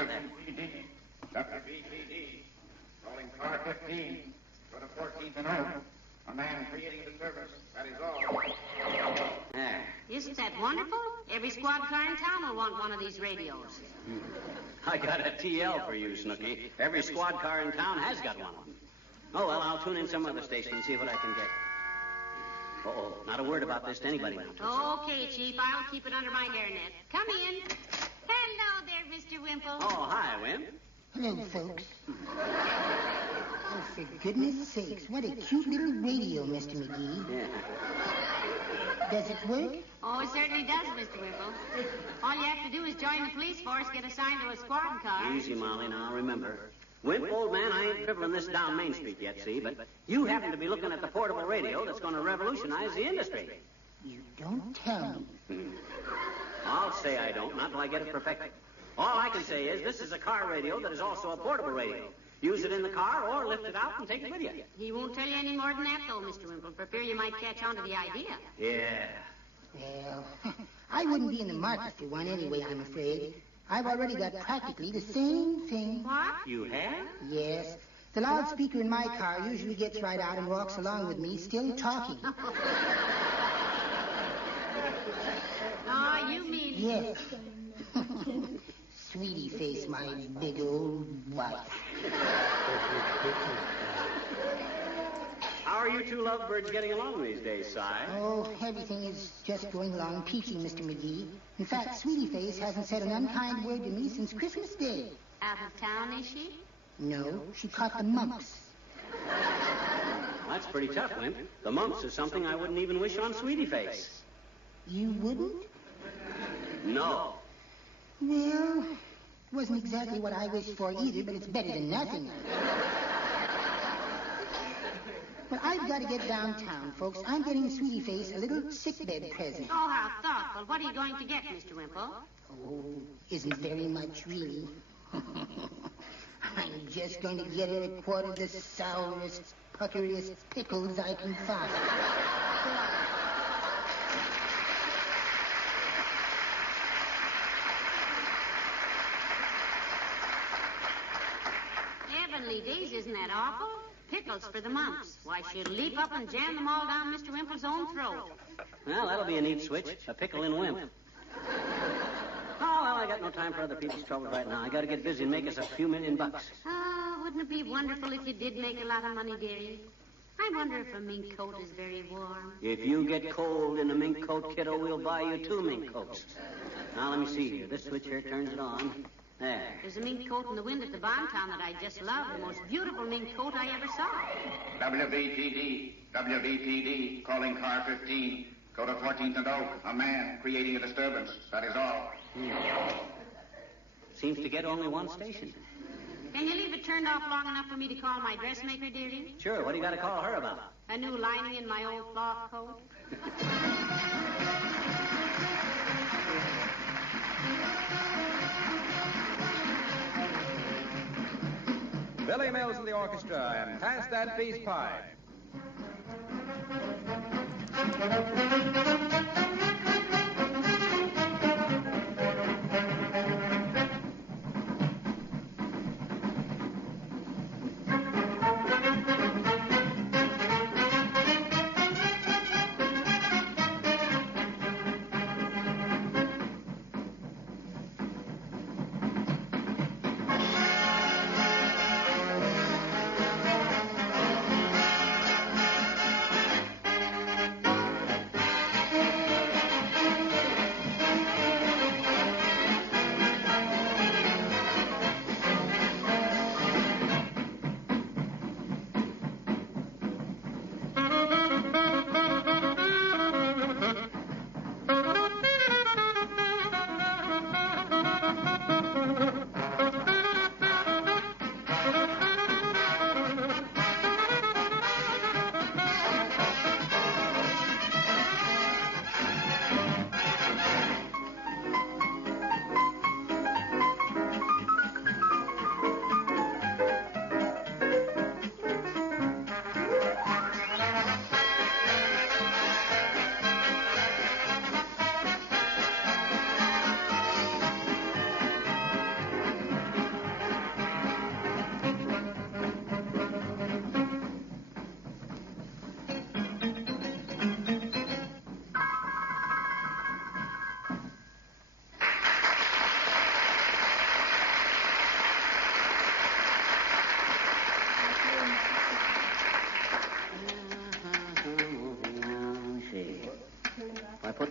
WBPD. WBPD. Calling car 15. Go to 14th and Oak. A man creating a disturbance. That is all. There. Isn't that wonderful? Every squad car in town will want one of these radios. I got a TL for you, Snooky. Every squad car in town has got one. Oh, well, I'll tune in some other station and see what I can get. Uh-oh, not a word about this to anybody now. Okay, Chief, I'll keep it under my hairnet. Come in. Hello there, Mr. Wimple. Oh, hi, Wimp. Hello, folks. Oh, for goodness sakes, what a cute little radio, Mr. McGee. Yeah. Does it work? Oh, it certainly does, Mr. Wimple. All you have to do is join the police force, get assigned to a squad car. Easy, Molly, now, remember. Wimp, old man, I ain't dribbling this down Main Street yet, see? But you happen to be looking at the portable radio that's going to revolutionize the industry. You don't tell me. I'll say I don't, not till I get it perfected. All I can say is this is a car radio that is also a portable radio. Use it in the car or lift it out and take it with you. He won't tell you any more than that, though, Mr. Wimple, for fear you might catch on to the idea. Yeah. Well, I wouldn't be in the market for one anyway, I'm afraid. I've already got practically the same thing. What? You have? Yes. The loudspeaker in my car usually gets right out and walks along with me, still talking. Oh, you mean... Yes. Sweetie face, my big old wife. How are you two lovebirds getting along these days, Si? Oh, everything is just going along peachy, Mr. McGee. In fact, Sweetie face hasn't said an unkind word to me since Christmas Day. Out of town, is she? No, she caught the mumps. That's pretty tough, Wimp. The mumps is something I wouldn't even wish on Sweetie Face. You wouldn't? No. Well, it wasn't exactly what I wished for either, but it's better than nothing. Well, I've got to get downtown, folks. I'm getting Sweetie Face a little sickbed present. Oh, how thoughtful. What are you going to get, Mr. Wimple? Oh, isn't very much, really. I'm just going to get her a quart of the sourest, puckeriest pickles I can find. Heavenly days, isn't that awful? Pickles for the mumps. Why, she'll leap up and jam them all down Mr. Wimple's own throat. Well, that'll be a neat switch. A pickle in Wimp. Oh, well, I got no time for other people's trouble right now. I got to get busy and make us a few $1,000,000. Oh, wouldn't it be wonderful if you did make a lot of money, dearie? I wonder if a mink coat is very warm. If you get cold in a mink coat, kiddo, we'll buy you 2 mink coats. Now, let me see here. This switch here turns it on. There. There's a mink coat in the wind at the barn town that I just love. The most beautiful mink coat I ever saw. WBPD. WBPD. Calling car 15. Go to 14th and Oak. A man creating a disturbance. That is all. Seems to get only one station. Can you leave it turned off long enough for me to call my dressmaker, dearie? Sure, what do you got to call her about? A new lining in my old cloth coat. Billy Mills in the orchestra, and pass that peace pipe.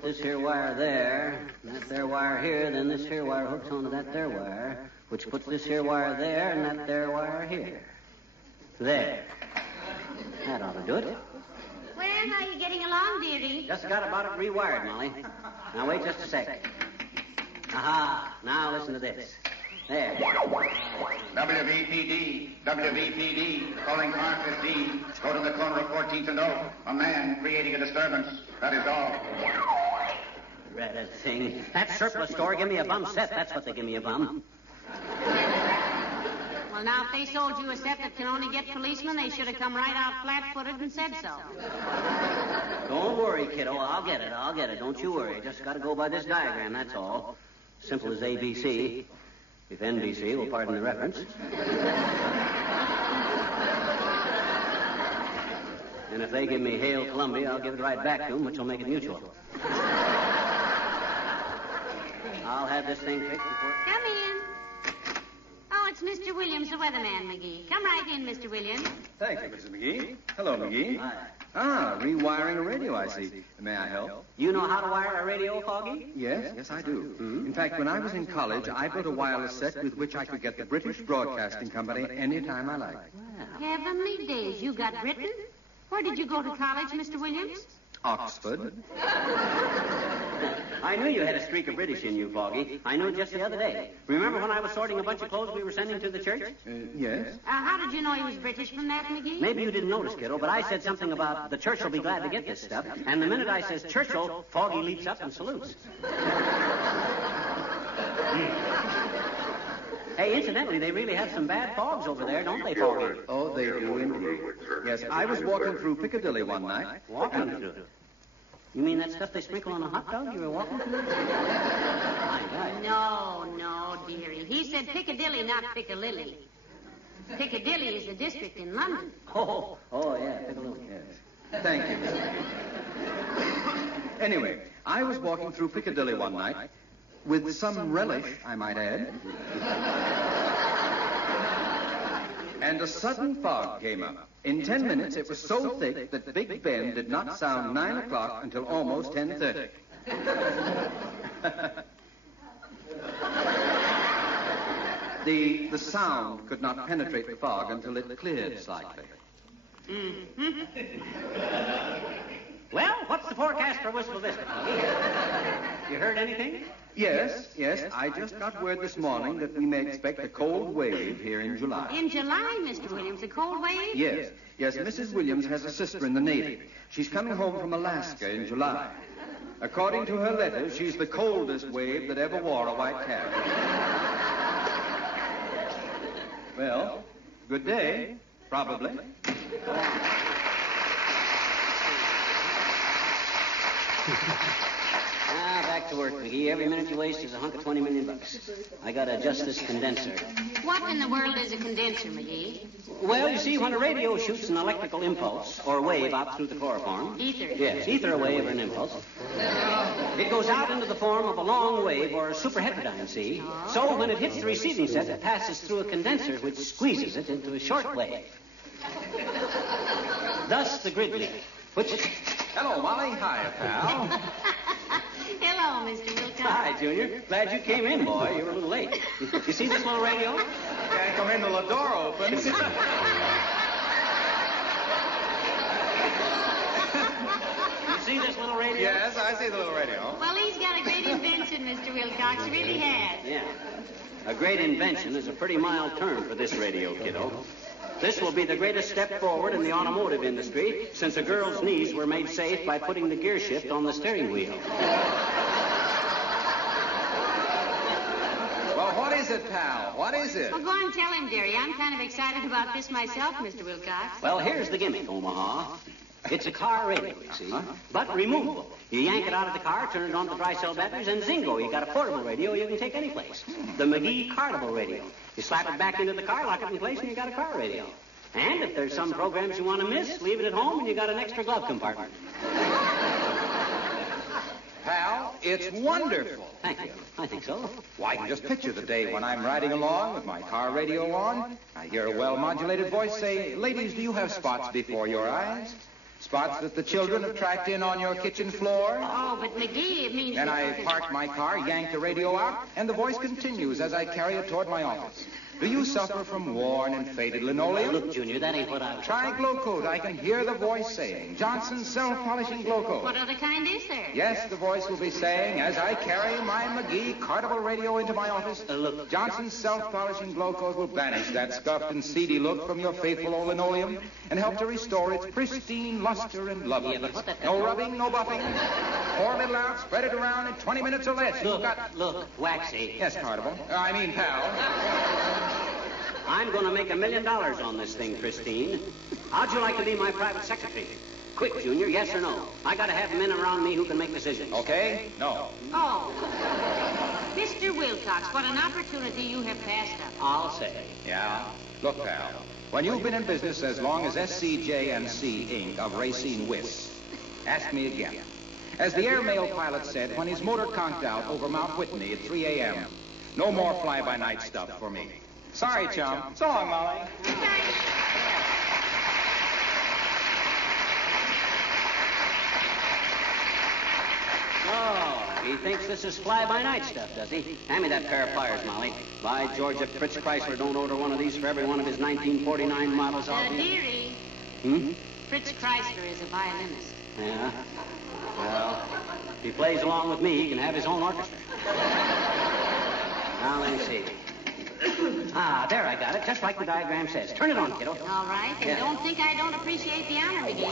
this here wire there, and that there wire here, then this here wire hooks onto that there wire, which puts this here wire there and that there wire here. There. That ought to do it. Well, how are you getting along, dearie? Just got about it rewired, Molly. Now, wait just a sec. Aha. Now, listen to this. There. WVPD, calling car 15. Go to the corner of 14th and O. A man creating a disturbance. That is all. Dreaded thing. That surplus store give me a bum set. That's what they give me a bum. Well, now, if they sold you a set that can only get policemen, they should have come right out flat-footed and said so. Don't worry, kiddo. I'll get it. Don't you worry. Just got to go by this diagram, that's all. Simple as ABC. If NBC will pardon the reference. And if they give me Hail Columbia, I'll give it right back to them, which will make it mutual. I'll have this thing fixed before... Come in. Oh, it's Mr. Williams, the weatherman, McGee. Come right in, Mr. Williams. Thank you, Mrs. McGee. Hello, McGee. Hi. Ah, rewiring a radio, I see. May I help? You know how to wire a radio, Foggy? Yes, I do. In fact, when I was in college, I built a wireless set with which I could get the British Broadcasting Company any time I liked. Heavenly days, you got Britain? Where did you go to college, Mr. Williams? Oxford. I knew you had a streak of British in you, Foggy. I knew it just the other day. Remember when I was sorting a bunch of clothes we were sending to the church? Yes. How did you know he was British from that, McGee? Maybe you didn't notice, kiddo, but I said something about the church will be glad to get this stuff, and the minute I says Churchill, Foggy leaps up and salutes. Hey, incidentally, they really have some bad fogs over there, don't they, Foggy? Oh, they do indeed. Yes, I was walking through Piccadilly one night. Walking through it? You mean that stuff they sprinkle on a hot dog you were walking through? My God. No, dearie. He said Piccadilly, not Piccalilly. Piccadilly is a district in London. Oh, yeah, Piccadilly. Yes. Thank you, Mr. Anyway, I was walking through Piccadilly one night, with some relish, I might add. And a sudden fog came up. In 10 minutes, it was so thick that Big Ben did not sound 9 o'clock until almost 10:30. The sound could not penetrate the fog until it cleared slightly. Well, what's the forecast for Wistful Vista, Foggy? You heard anything? Yes. I just got word this morning that we may expect a cold wave here in July. In July, Mr. Williams, a cold wave? Yes, Mrs. Williams has a sister in the Navy. She's coming home from Alaska in July. According to her letter, she's the coldest wave that ever wore a white cap. Well, good day, probably. Back to work, McGee. Every minute you waste is a hunk of $20 million. I gotta adjust this condenser. What in the world is a condenser, McGee? Well, you see, when a radio shoots an electrical impulse or wave out through the chloroform... Ether. Yes, ether, a wave, or an impulse. It goes out into the form of a long wave or a superheterodyne, see? So when it hits the receiving set, it passes through a condenser which squeezes it into a short wave. Thus the grid leak, which... Hello, Molly. Hi, pal. Hello, Mr. Wilcox. Hi, Junior. Glad you came in, boy. You were a little late. You see this little radio? Can't come in till the door opens. You see this little radio? Yes, I see the little radio. Well, he's got a great invention, Mr. Wilcox. He really has. Yeah. A great invention is a pretty mild term for this radio, kiddo. This will be the greatest step forward in the automotive industry since a girl's knees were made safe by putting the gear shift on the steering wheel. Well, what is it, pal? What is it? Well, go on and tell him, dearie. I'm kind of excited about this myself, Mr. Wilcox. Well, here's the gimmick, Omaha. It's a car radio, you see, but removable. You yank it out of the car, turn it on to dry cell batteries, and zingo, you got a portable radio you can take any place. The McGee Cartable radio. You slap it back into the car, lock it in place, and you got a car radio. And if there's some programs you want to miss, leave it at home, and you got an extra glove compartment. Pal, it's wonderful. Thank you. I think so. Well, I can just picture the day when I'm riding along with my car radio on. I hear a well-modulated voice say, "Ladies, do you have spots before your eyes?" Spots that the children have tracked in on your kitchen floor? Oh, but McGee, it means... Then I park my car, yank the radio out, and the voice continues as I carry it toward my office. Do you suffer from worn and faded linoleum? Look, Junior, that ain't what I was... Try Glow Coat. I can hear the voice saying. Johnson's self-polishing Glow Coat. What other kind is there? Yes, the voice will be saying as I carry my McGee cartable radio into my office. Look. Johnson's self-polishing Glow Coat will banish that scuffed and seedy look from your faithful old linoleum and help to restore its pristine luster and loveliness. Yeah, but what that... No rubbing, no buffing. Pour a little out, spread it around in 20 minutes or less. Look, Waxy. Yes, Cartable. Pal. I'm going to make $1 million on this thing, Christine. How'd you like to be my private secretary? Quick, Junior, yes or no? I got to have men around me who can make decisions. Okay? No. Oh. Mr. Wilcox, what an opportunity you have passed up. I'll say. Yeah? Look, pal, when you've been in business as long as SCJ&C Inc. of Racine Whist, ask me again. As the airmail pilot said when his motor conked out over Mount Whitney at 3 a.m., no more fly-by-night stuff for me. Sorry, chum. So long, Molly. Oh, he thinks this is fly-by-night stuff, does he? Hand me that pair of pliers, Molly. By George, if Fritz Chrysler don't order one of these for every one of his 1949 models, I'll be... Dearie. Fritz Chrysler is a violinist. Yeah? Well, if he plays along with me, he can have his own orchestra. Now, let me see. Ah, there, I got it, just like the diagram says. Turn it on, kiddo. All right, and don't think I don't appreciate the honor, McGee.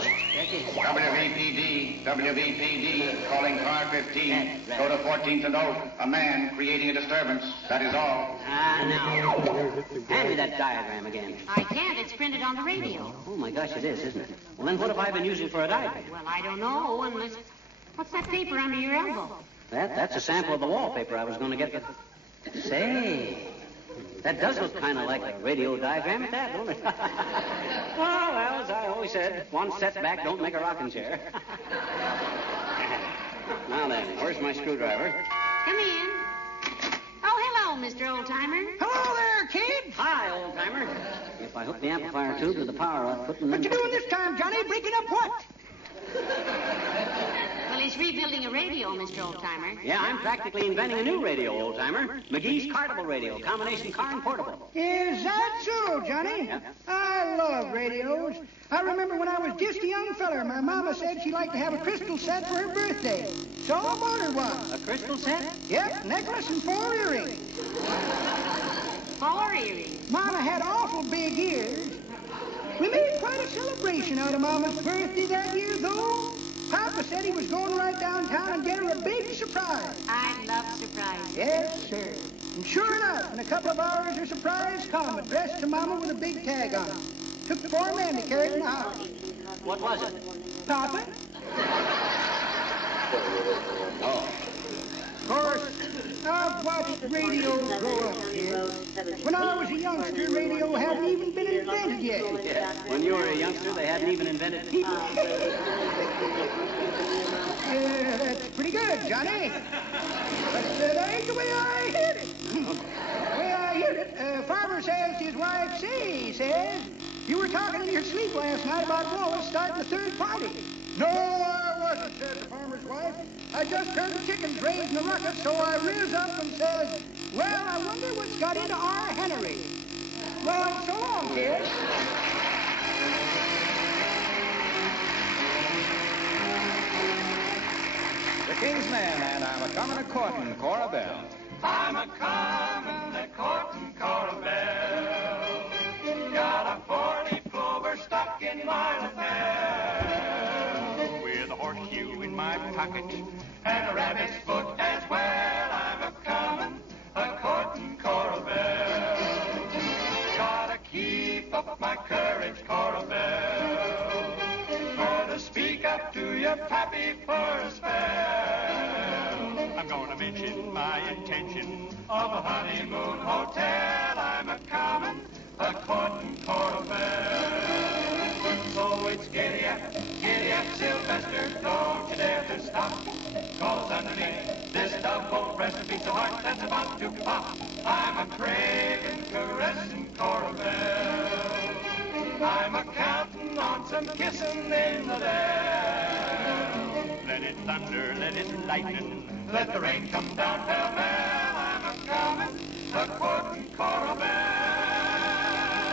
WVPD, calling car 15. Go to 14th and Oak. A man creating a disturbance. That is all. Now. Hand me that diagram again. I can't. It's printed on the radio. Oh, my gosh, it is, isn't it? Well, then what have I been using for a diagram? Well, I don't know, unless... What's that paper under your elbow? That's a sample of the wallpaper I was going to get. Say... That does look kind of like a radio diagram at that, don't it? well, as I always said, one setback don't make a rocking chair. Now then, where's my screwdriver? Come in. Oh, hello, Mr. Oldtimer. Hello there, kid. Hi, Oldtimer. If I hook the amplifier tube to the power output and then... What you doing this time, Johnny? Breaking up what? Well, he's rebuilding a radio, Mr. Oldtimer. Yeah, I'm practically inventing a new radio, Oldtimer. McGee's cartable radio, combination car and portable. Is that so, Johnny? Yeah. I love radios. I remember when I was just a young feller, my mama said she'd like to have a crystal set for her birthday. So I bought her one. A crystal set? Yep, necklace and 4 earrings. 4 earrings. Mama had awful big ears. We made quite a celebration out of Mama's birthday that year, though. Papa said he was going right downtown and get her a big surprise. I love surprises. Yes, sir. And sure enough, in a couple of hours, her surprise come, addressed to Mama with a big tag on it. Took 4 men to carry it in the house. What was it? Papa? Oh. Of course, I've watched radio grow up, kid. When I was a youngster, radio hadn't even been invented yet. Yeah, when you were a youngster, they hadn't even invented people. That's pretty good, Johnny. But that ain't the way I heard it. The way I heard it, Farmer says to his wife, say, he says, you were talking in your sleep last night about Wallace starting a third party. No, I wasn't, says the farmer's wife. I just heard the chickens raising a ruckus, so I riz up and says, well, I wonder what's got into our hennery. Well, so long, kid. The King's Man, and I'm a-comin' a-courtin' Cora Bell. I'm a-comin' a-courtin' Cora Bell. Got a 40 plover stuck in my lapel. With a horseshoe in my pocket and a rabbit's foot as well. I'm a-comin' a-courtin' Cora Bell. Gotta keep up my courage, Cora Bell. For to speak up to your pappy for a spell. I'm gonna mention my intention of a honeymoon hotel. I'm a-comin' a-courtin' Cora Bell. So it's giddy up, Sylvester, don't you dare to stop. 'Cause underneath this double breast beats a heart that's about to pop. I'm a-craving, caressing Cora Bell. I'm a-counting on want some kissing in the dell. Let it thunder, let it lighten, let the rain come down pell-mell. I'm a-comin', a-courtin' Corabelle.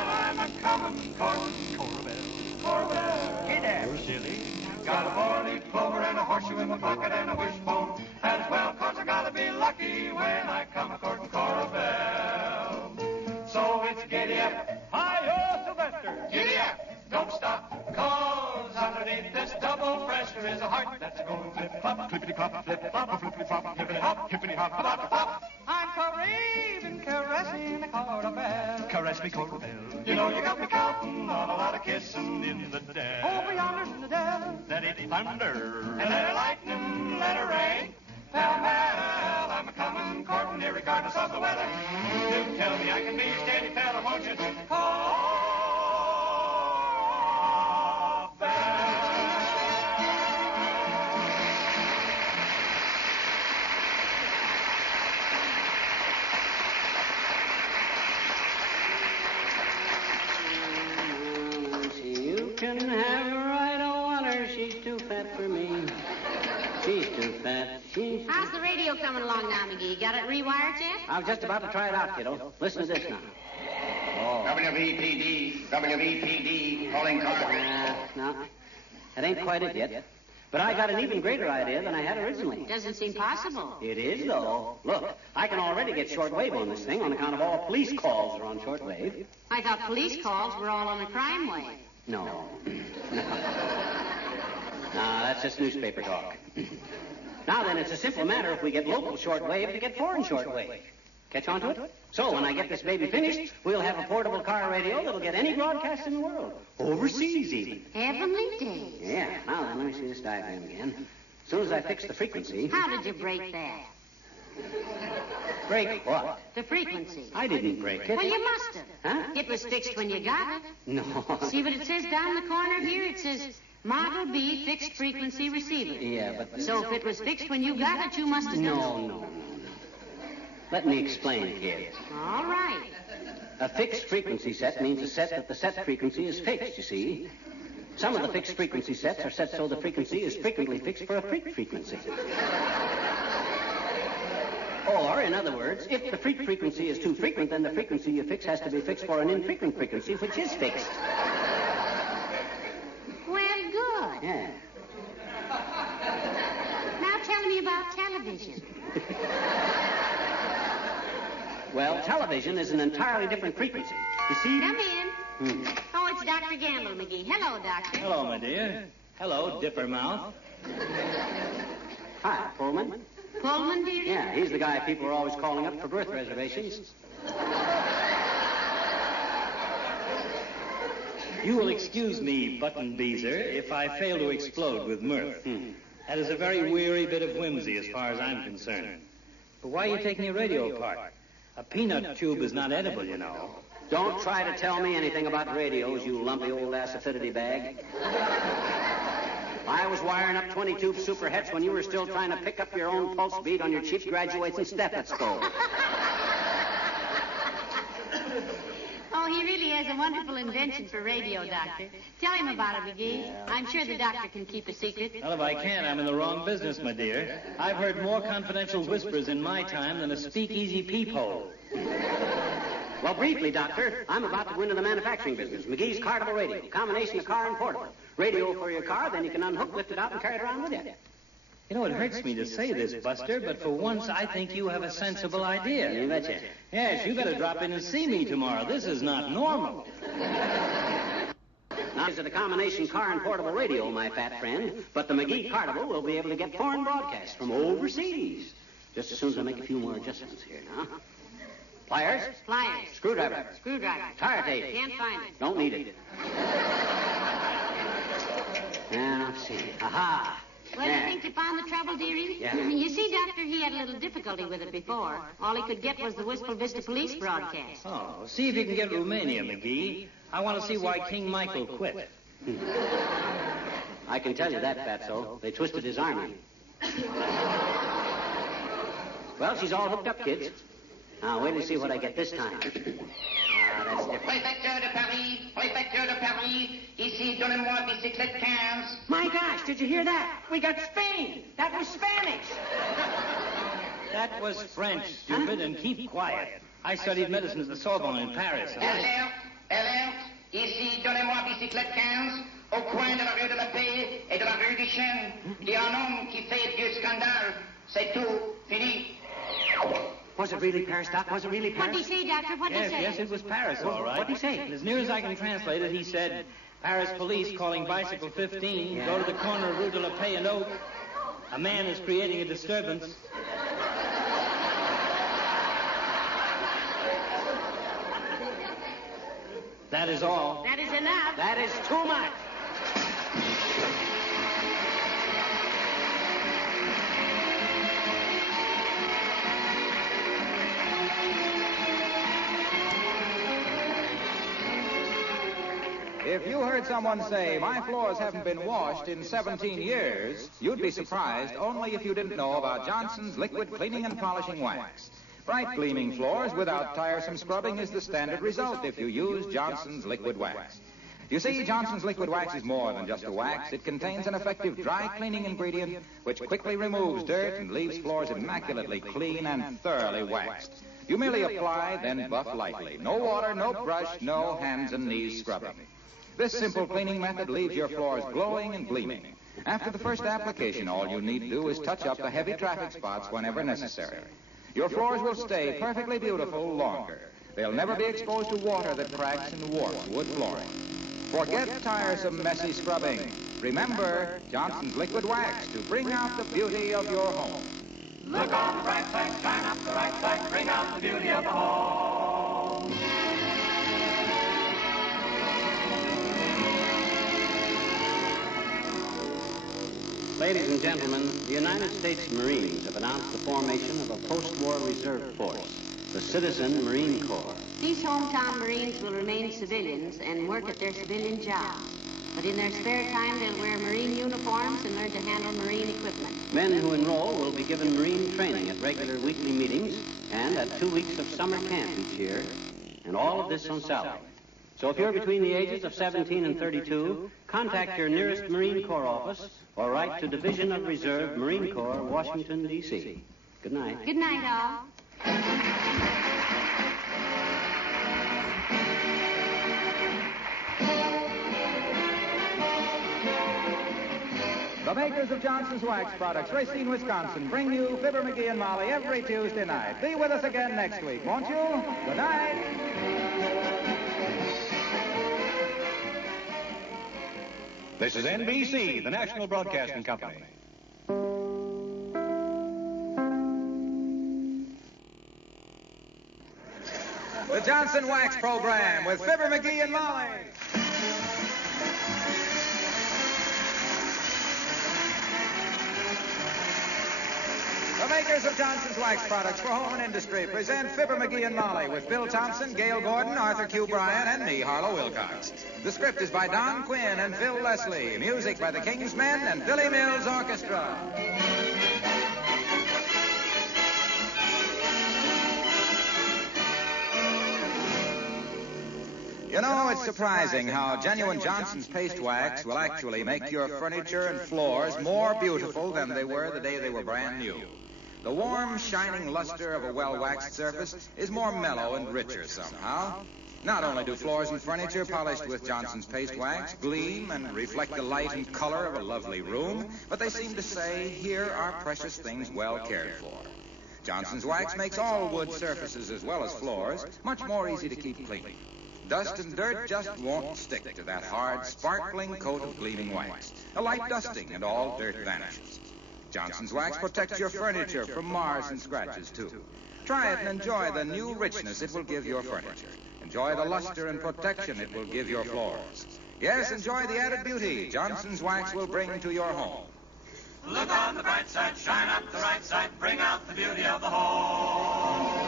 I'm a-comin', courtin' Corabelle. Corabelle. Get there, silly. Got a four-leaf clover and a horseshoe in my pocket and a wishbone. As well, 'cause I gotta be lucky when I come a-courtin' Corabelle. So it's giddy up. Hi-yo, Sylvester. Giddy up. Don't stop, 'cause underneath this double-breaster is a heart that's going flip-flop, flippity-flop, flip-flop, flippity-flop, hippity-hop, hippity-hop, flop-flop. I'm caressing the Corabelle. Caress me, Corabelle. You know you got me counting on a lot of kissing in the dell. Over yonder in the dell. Let it thunder. And let it lightning, let it rain. Pell-mell, I'm a-comin', courtin', irregardless of the weather. Do tell me I can be a steady fella, won't you? You can have her right, I want her. She's too fat for me. She's too fat. How's the radio coming along now, McGee? Got it rewired yet? I was just about to try it out, kiddo. Listen to this now. WVPD, calling car. No, that ain't quite it yet. But I got an even greater idea than I had originally. Doesn't seem possible. It is, though. Look, I can already get shortwave on this thing on account of all police calls are on shortwave. I thought police calls were all on the crime wave. No. No, that's just newspaper talk. Now then, it's a simple matter if we get local shortwave to get foreign shortwave. Catch on to it? So when I get this baby finished, we'll have a portable car radio that'll get any broadcast in the world. Overseas, even. Heavenly days. Yeah. Now then, let me see this diagram again. As soon as I fix the frequency... How did you break that? Break what? The frequency. I didn't break it. Well, you must have. Huh? It was fixed when you got it. No. See what it says down the corner here? It says, Model B fixed frequency receiver. Yeah, but... So if it was fixed when you got it, you must have done No. Let me explain, kid. All right. A fixed frequency set means a set that the set frequency is fixed, you see. Some of the fixed frequency sets are set so the frequency is frequently fixed for a freak frequency. Or, in other words, if the freak frequency is too frequent, then the frequency you fix has to be fixed for an infrequent frequency, which is fixed. Well, good. Yeah. Now tell me about television. Well, television is an entirely different frequency. You see? Come in. Oh, it's Dr. Gamble, McGee. Hello, Doctor. Hello, my dear. Hello, Dippermouth. Hi, Pullman. Pullman, dearie? Yeah, he's the guy people are always calling up for birth reservations. You will excuse me, Button Beezer, if I fail to explode with mirth. That is a very weary bit of whimsy as far as I'm concerned. But why are you taking your radio apart? A peanut tube is not edible, you know. Don't try to tell me anything about radios, you lumpy old acidity bag. I was wiring up 20-tube superhets when you were still trying to pick up your own pulse beat on your cheap graduating stethoscope. Oh, he really has a wonderful invention for radio, Doctor. Tell him about it, McGee. I'm sure the doctor can keep a secret. Well, if I can, I'm in the wrong business, my dear. I've heard more confidential whispers in my time than a speakeasy peephole. Well, briefly, Doctor, I'm about to go into the manufacturing business. McGee's Cartable Radio, combination of car and portable. Radio for your car, then you can unhook, lift it out, and carry it around with you. You know, it hurts me to say this, Buster, but for once I think you have a sensible idea. You betcha. Yes, you better drop in and see me tomorrow. This is not normal. Now, this is a combination car and portable radio, my fat friend, but the McGee Cartable will be able to get foreign broadcasts from overseas. Just as soon as I make a few more adjustments here now. Pliers? Pliers. Screwdriver. Screwdriver. Tire tape. Can't find it. Don't need it. Now, let's see. Aha! Well, you think you found the trouble, dearie? Yeah. You see, Doctor, he had a little difficulty with it before. All he could get was the Wistful Vista police broadcast. Oh, see if you can get Romania, McGee. I want to see why King Michael quit. I can tell you that, Fatso. They twisted his army. Well, she's all hooked up, kids. Now, wait till you see what I get this time. That's different. Préfecture de Paris, Préfecture de Paris, ici, donnez-moi bicyclette 15. My gosh, did you hear that? We got Spain. That was Spanish. That was French, stupid, and keep quiet. I studied medicine at the Sorbonne in Paris. Alerte, alerte, ici, donnez-moi bicyclette 15, au coin de la rue de la Paix et de la rue du Chêne. Il y a un homme qui fait vieux scandale. C'est tout, fini. Was it really Paris, Doc? Was it really What Paris? did he say, Doctor? What did he say? Yes, it was Paris, all right. What'd he say? And as near as I can translate it, he said, Paris police calling bicycle 15, go to the corner of Rue de la Paix and Oak. A man is creating a disturbance. That is all. That is enough. That is too much. If you heard someone say, my floors haven't been washed in 17 years, you'd be surprised only if you didn't know about Johnson's liquid cleaning and polishing wax. Bright gleaming floors without tiresome scrubbing is the standard result if you use Johnson's liquid wax. You see, Johnson's liquid wax is more than just a wax. It contains an effective dry cleaning ingredient which quickly removes dirt and leaves floors immaculately clean and thoroughly waxed. You merely apply, then buff lightly. No water, no brush, no hands and knees scrubbing. This simple cleaning method leaves your floors glowing and gleaming. After the first application, all you need to do is touch up the heavy traffic spots whenever necessary. Your floors will stay perfectly beautiful longer. They'll never be exposed to water that cracks and warps wood flooring. Forget tiresome, messy scrubbing. Remember Johnson's liquid wax to bring out the beauty of your home. Look on the bright side, shine up the right side, bring out the beauty of the home. Ladies and gentlemen, the United States Marines have announced the formation of a post-war reserve force, the Citizen Marine Corps. These hometown Marines will remain civilians and work at their civilian jobs. But in their spare time, they'll wear Marine uniforms and learn to handle Marine equipment. Men who enroll will be given Marine training at regular weekly meetings and at 2 weeks of summer camp each year, and all of this on salary. So if you're between the ages of 17 and 32, contact your nearest Marine Corps office or write to Division of Reserve, Marine Corps, Washington, D.C. Good night. Good night, all. The makers of Johnson's Wax Products, Racine, Wisconsin, bring you Fibber McGee and Molly every Tuesday night. Be with us again next week, won't you? Good night. This is NBC, the National Broadcasting Company. The Johnson Wax Program with Fibber McGee and Molly. The makers of Johnson's Wax Products for home and industry present Fibber McGee and Molly with Bill Thompson, Gail Gordon, Arthur Q. Bryan, and me, Harlow Wilcox. The script is by Don Quinn and Phil Leslie. Music by the King's Men and Billy Mills Orchestra. You know, it's surprising how genuine Johnson's paste wax will actually make your furniture and floors more beautiful than they were the day they were brand new. The warm, shining luster of a well-waxed surface is more mellow and richer somehow. Not only do floors and furniture polished with Johnson's paste wax gleam and reflect the light and color of a lovely room, but they seem to say, here are precious things well cared for. Johnson's wax makes all wood surfaces as well as floors much more easy to keep clean. Dust and dirt just won't stick to that hard, sparkling coat of gleaming wax. A light dusting and all dirt vanishes. Johnson's wax protects your furniture from mars and scratches, too. Try it and enjoy the new richness it will give your furniture. Enjoy the luster and protection it will give your floors. Yes, enjoy the added beauty Johnson's wax will bring to your home. Look on the bright side, shine up the right side, bring out the beauty of the home.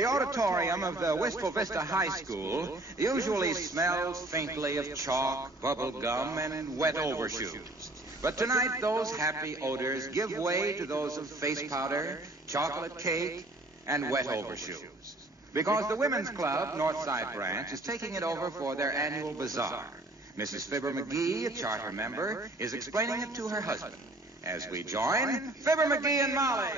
The auditorium of the Wistful Vista High School usually smells faintly of chalk, bubble gum, and wet overshoes. But tonight, those happy odors give way to those of face powder, chocolate cake, and wet overshoes. Because the Women's Club, Northside Branch, is taking it over for their annual bazaar. Mrs. Fibber McGee, a charter member, is explaining it to her husband. As we join Fibber McGee and Molly.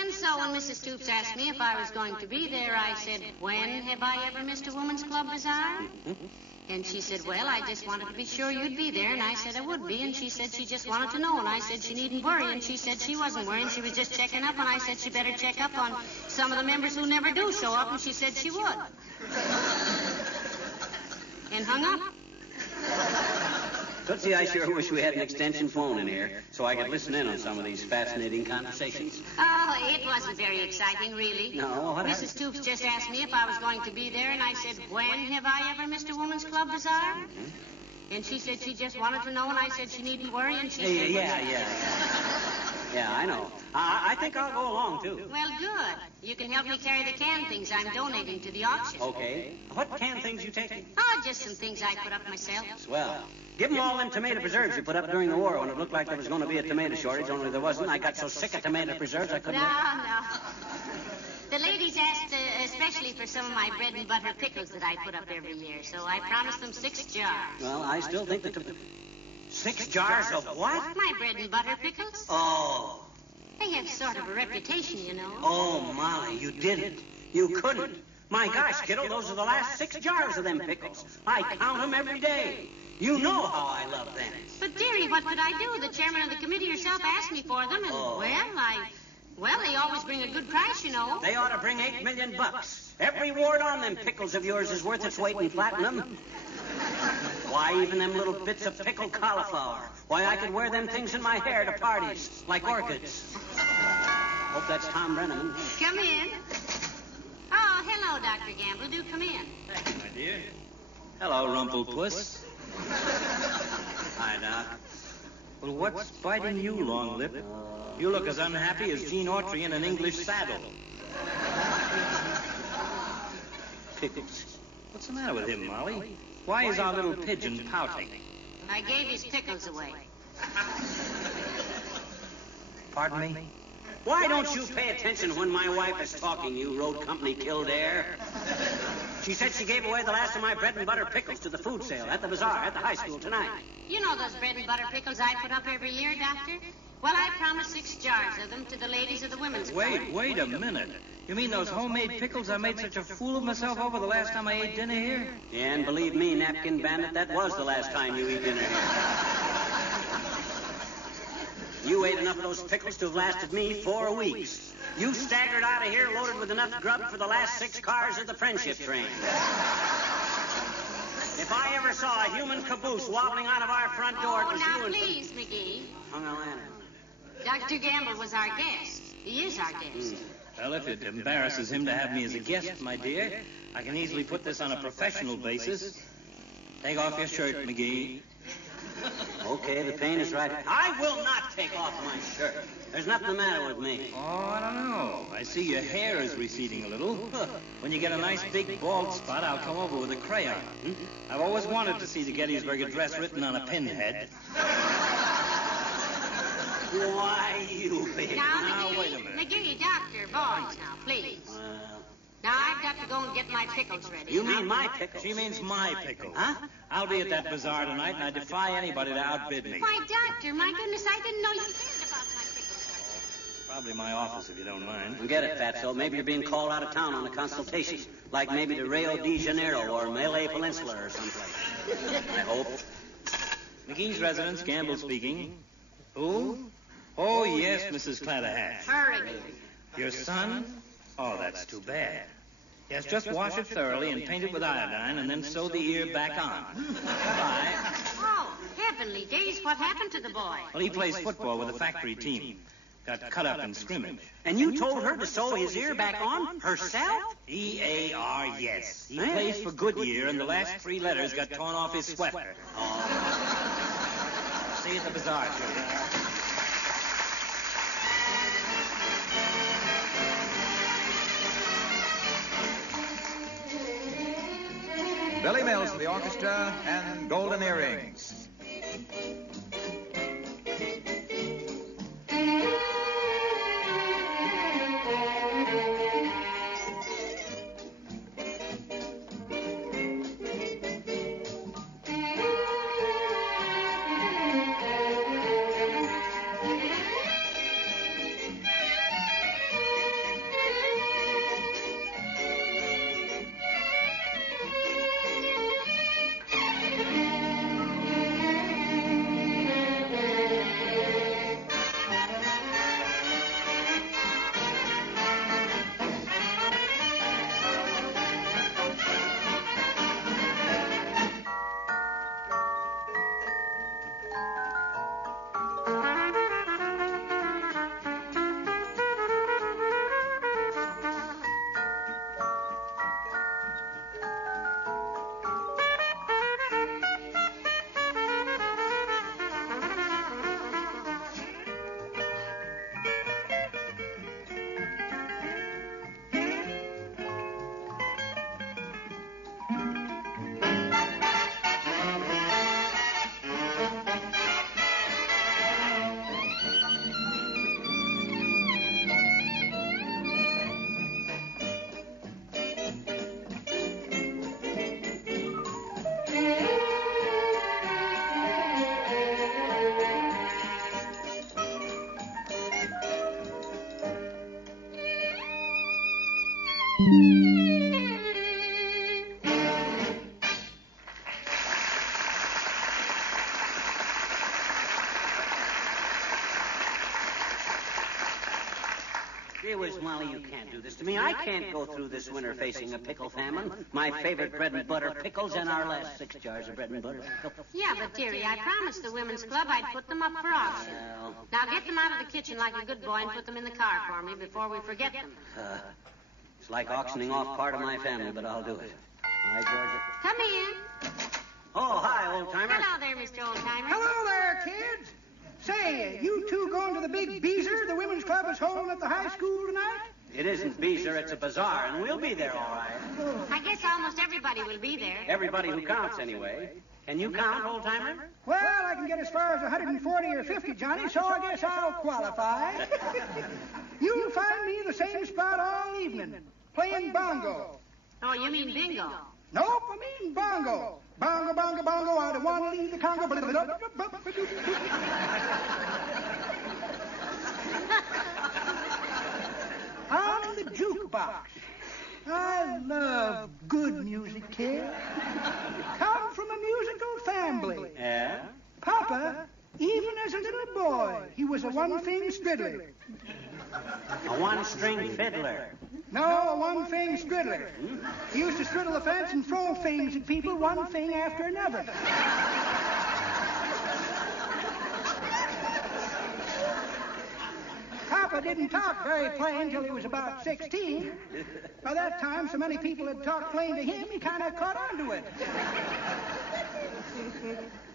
And so when Mrs. Stoops asked me if I was going to be there, I said, when have I ever missed a woman's club bazaar? And she said, well, I just wanted to be sure you'd be there. And I said I would be. And she said she just wanted to know. And I said she needn't worry. And she said she wasn't worrying. She was just checking up. And I said she better check up on some of the members who never do show up. And she said she would. And hung up. Tootsie, I sure wish we had an extension phone in here so I could listen in on some of these fascinating conversations. Oh, it wasn't very exciting, really. No, what happened? Mrs. Stoops just asked me if I was going to be there, and I said, when have I ever missed a woman's club bazaar? And she said she just wanted to know, and I said she needn't worry, and she said... Yeah, I know. I think I'll go along, too. Well, good. You can help me carry the canned things I'm donating to the auction. Okay. What canned things you taking? Oh, just some things I put up myself. Swell. Give them all them tomato preserves you put up during the war when it looked like there was going to be a tomato shortage, only there wasn't. I got so sick of tomato preserves I couldn't... No. The ladies asked especially for some of my bread and butter pickles that I put up every year, so I promised them 6 jars. Well, I still think that... 6 jars of what? My bread and butter pickles. Oh. They have sort of a reputation, you know. Oh, Molly, you didn't. You couldn't. My gosh, kiddo, those are the last 6 jars of them pickles. I count them every day. You know how I love them. But, dearie, what could I do? The chairman of the committee herself asked me for them, and, well, they always bring a good price, you know. They ought to bring $8 million. Every ward on them pickles of yours is worth its weight in platinum. Why, even them little bits of pickled cauliflower. Why, I could wear them things in my hair to parties, like orchids. Hope that's Tom Brenneman. Come in. Oh, hello, Dr. Gamble. Do come in. Thank you, my dear. Hello, Rumplepuss. Hi, Doc. Well, what's biting you, Long Lip? You look as unhappy as Gene Autry in an English saddle. Pickles. What's the matter with him, Molly? Why is our little pigeon pouting? I gave his pickles away. Pardon me? Why don't you pay attention when my wife is talking, you road company Kildare? She said she gave away the last of my bread and butter pickles to the food sale at the bazaar at the high school tonight. You know those bread and butter pickles I put up every year, Doctor? Well, I promised 6 jars of them to the ladies of the women's club. Wait a minute. You mean those homemade pickles I made such a fool of myself over the last time I ate dinner here? Yeah, and believe me, Napkin Bandit, that was the last time you ate dinner here. You ate enough of those pickles to have lasted me 4 weeks. You staggered out of here loaded with enough grub for the last 6 cars of the friendship train. If I ever saw a human caboose wobbling out of our front door, it was you and... Please, McGee. Hung a lantern. Dr. Gamble was our guest. He is our guest. Well, if it embarrasses him to have me as a guest, my dear, I can easily put this on a professional basis. Take off your shirt, McGee. Okay, the pain is right. I will not take off my shirt. There's nothing the matter with me. Oh, I don't know. I see your hair is receding a little. When you get a nice big bald spot, I'll come over with a crayon. I've always wanted to see the Gettysburg Address written on a pinhead. Why, you big... Now, wait a minute. McGee, Doctor, boys, now, please. Now, I've got to go and get my pickles ready. You mean my pickles? She means my pickles. Huh? I'll be at that bazaar tonight, and I defy anybody to outbid me. Why, Doctor, my goodness, I didn't know you cared about my pickles. Probably my office, if you don't mind. Get it, Fatso. Maybe you're being called out of town on a consultation, like maybe to Rio de Janeiro or Malay Peninsula or someplace. I hope. McGee's residence, Gamble speaking. Who? Oh, yes, Mrs. Callahan. Hurry. Your son? Oh, that's too bad. Yes, just wash it thoroughly and paint it with iodine and then sew the ear back on. Bye. Oh, heavenly days, what happened to the boy? Well, he plays football with the factory team. Got cut up in scrimmage. And you told her to sew his ear back on herself? E-A-R, yes. He plays for Goodyear, and the last 3 letters got torn off his sweater. see you at the Bazaar, sweetheart. Billy Mills for the orchestra and Golden Earrings. Gee whiz, Molly, you can't do this to me. I can't go through this winter facing a pickle famine. My favorite bread and butter pickles and our last 6 jars of bread and butter pickles. Yeah, but, dearie, I promised the women's club I'd put them up for auction. Well, Now get them out of the kitchen like a good boy and put them in the car for me before we forget them. it's like auctioning off part of my family, but I'll do it. Hi, Georgia. Come in. Oh, hi, Oldtimer. Hello there, Mr. Oldtimer. Hello there, kids. Say, you two going to the big Beezer the women's club is holding at the high school tonight? It isn't Bazaar, it's a Bazaar, and we'll be there, all right. I guess almost everybody will be there. Everybody who counts, anyway. Can you count, Oldtimer? Well, I can get as far as 140 or 50, Johnny, so I guess I'll qualify. You'll find me the same spot all evening, playing bongo. Oh, you mean bingo? Nope, I mean bongo. Bongo, bongo, bongo, I don't want to leave the Congo. On the jukebox. I love good music, kid. Come from a musical family. Yeah? Papa, even as a little boy, he was a one-thing striddler. A one-string fiddler. No, a one-thing striddler. He used to straddle the fence and throw things at people, one thing after another. Papa didn't talk very plain till he was about 16. By that time, so many people had talked plain to him, he kind of caught on to it.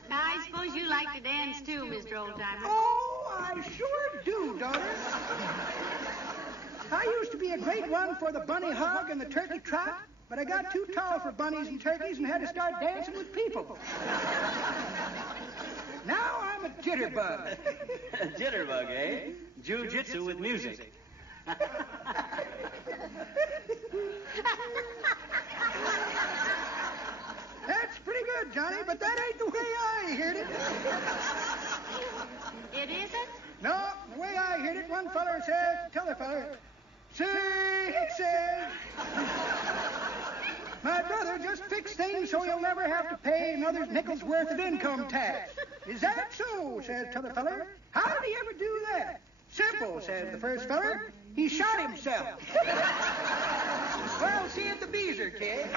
Now, I suppose you like to dance, too, Mr. Oldtimer. Oh, I sure do, daughter. I used to be a great one for the bunny hug and the turkey trot, but I got too tall for bunnies and turkeys and had to start dancing with people. Now I'm a jitterbug. Jitterbug, eh? Jiu-jitsu with music. That's pretty good, Johnny, but that ain't the way I heard it. It isn't? No, the way I heard it, one feller said, tell the feller, say, it says, my brother just fixed things so he'll never have to pay another nickel's worth of income tax. Is that so, says t'other feller. How did he ever do that? Simple, says the first feller. He shot himself. Well, see you at the Beezer, kid.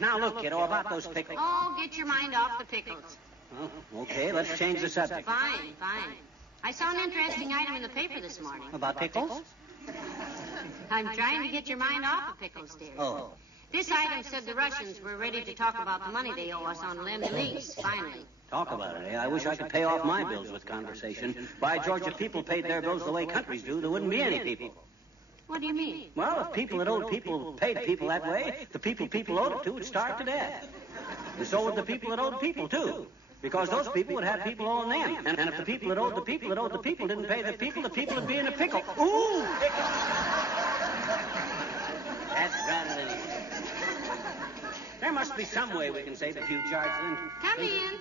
Now, look, kiddo, about those pickles. Oh, get your mind off the pickles. Oh, okay, let's change the subject. Fine. I saw an interesting item in the paper this morning. About pickles? I'm trying to get your mind off of pickles, dear. Oh. This item said the Russians were ready to talk about the money they owe us on lend-lease, finally. Talk about it, eh? I wish I could pay off my bills with conversation. By George, if people paid their bills the way countries do, there wouldn't be any people. What do you mean? Well, if people that owed people paid people that way, the people owed it to would starve to death. And so would the people that owed people, too. Because those people would have people owing them. And if the people that owed the people didn't pay the people would be in a pickle. Ooh, pickle! That's rather than easy. There must be some way we can save a few jars. Come in.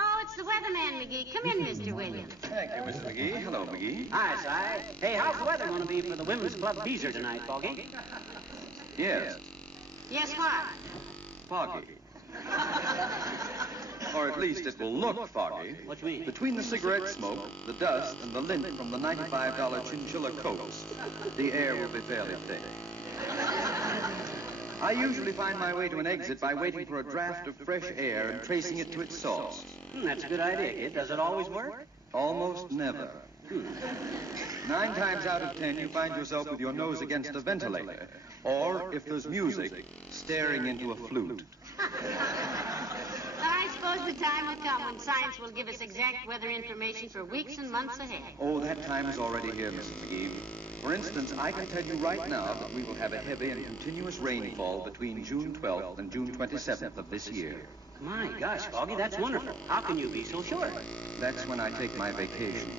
Oh, it's the weatherman, McGee. Come in, Mr. Williams. Thank you, Mr. McGee. Hello, McGee. Hi, Si. Hey, how's the weather going to be for the Women's Club Bazaar tonight, Foggy? Yes, Yes, what? foggy. Or at least it will look foggy. What you mean? Between the cigarette smoke, the dust, and the lint from the $95 chinchilla coats, the air will be fairly thick. I usually find my way to an exit by waiting for a draft of fresh air and tracing it to its source. That's a good idea, kid. Does it always work? Almost never. 9 times out of 10, you find yourself with your nose against a ventilator, or, if there's music, staring into a flute. I suppose the time will come when science will give us exact weather information for weeks and months ahead. Oh, that time is already here, Mrs. McGee. For instance, I can tell you right now that we will have a heavy and continuous rainfall between June 12th and June 27th of this year. My gosh, Foggy, that's wonderful. How can you be so sure? That's when I take my vacation.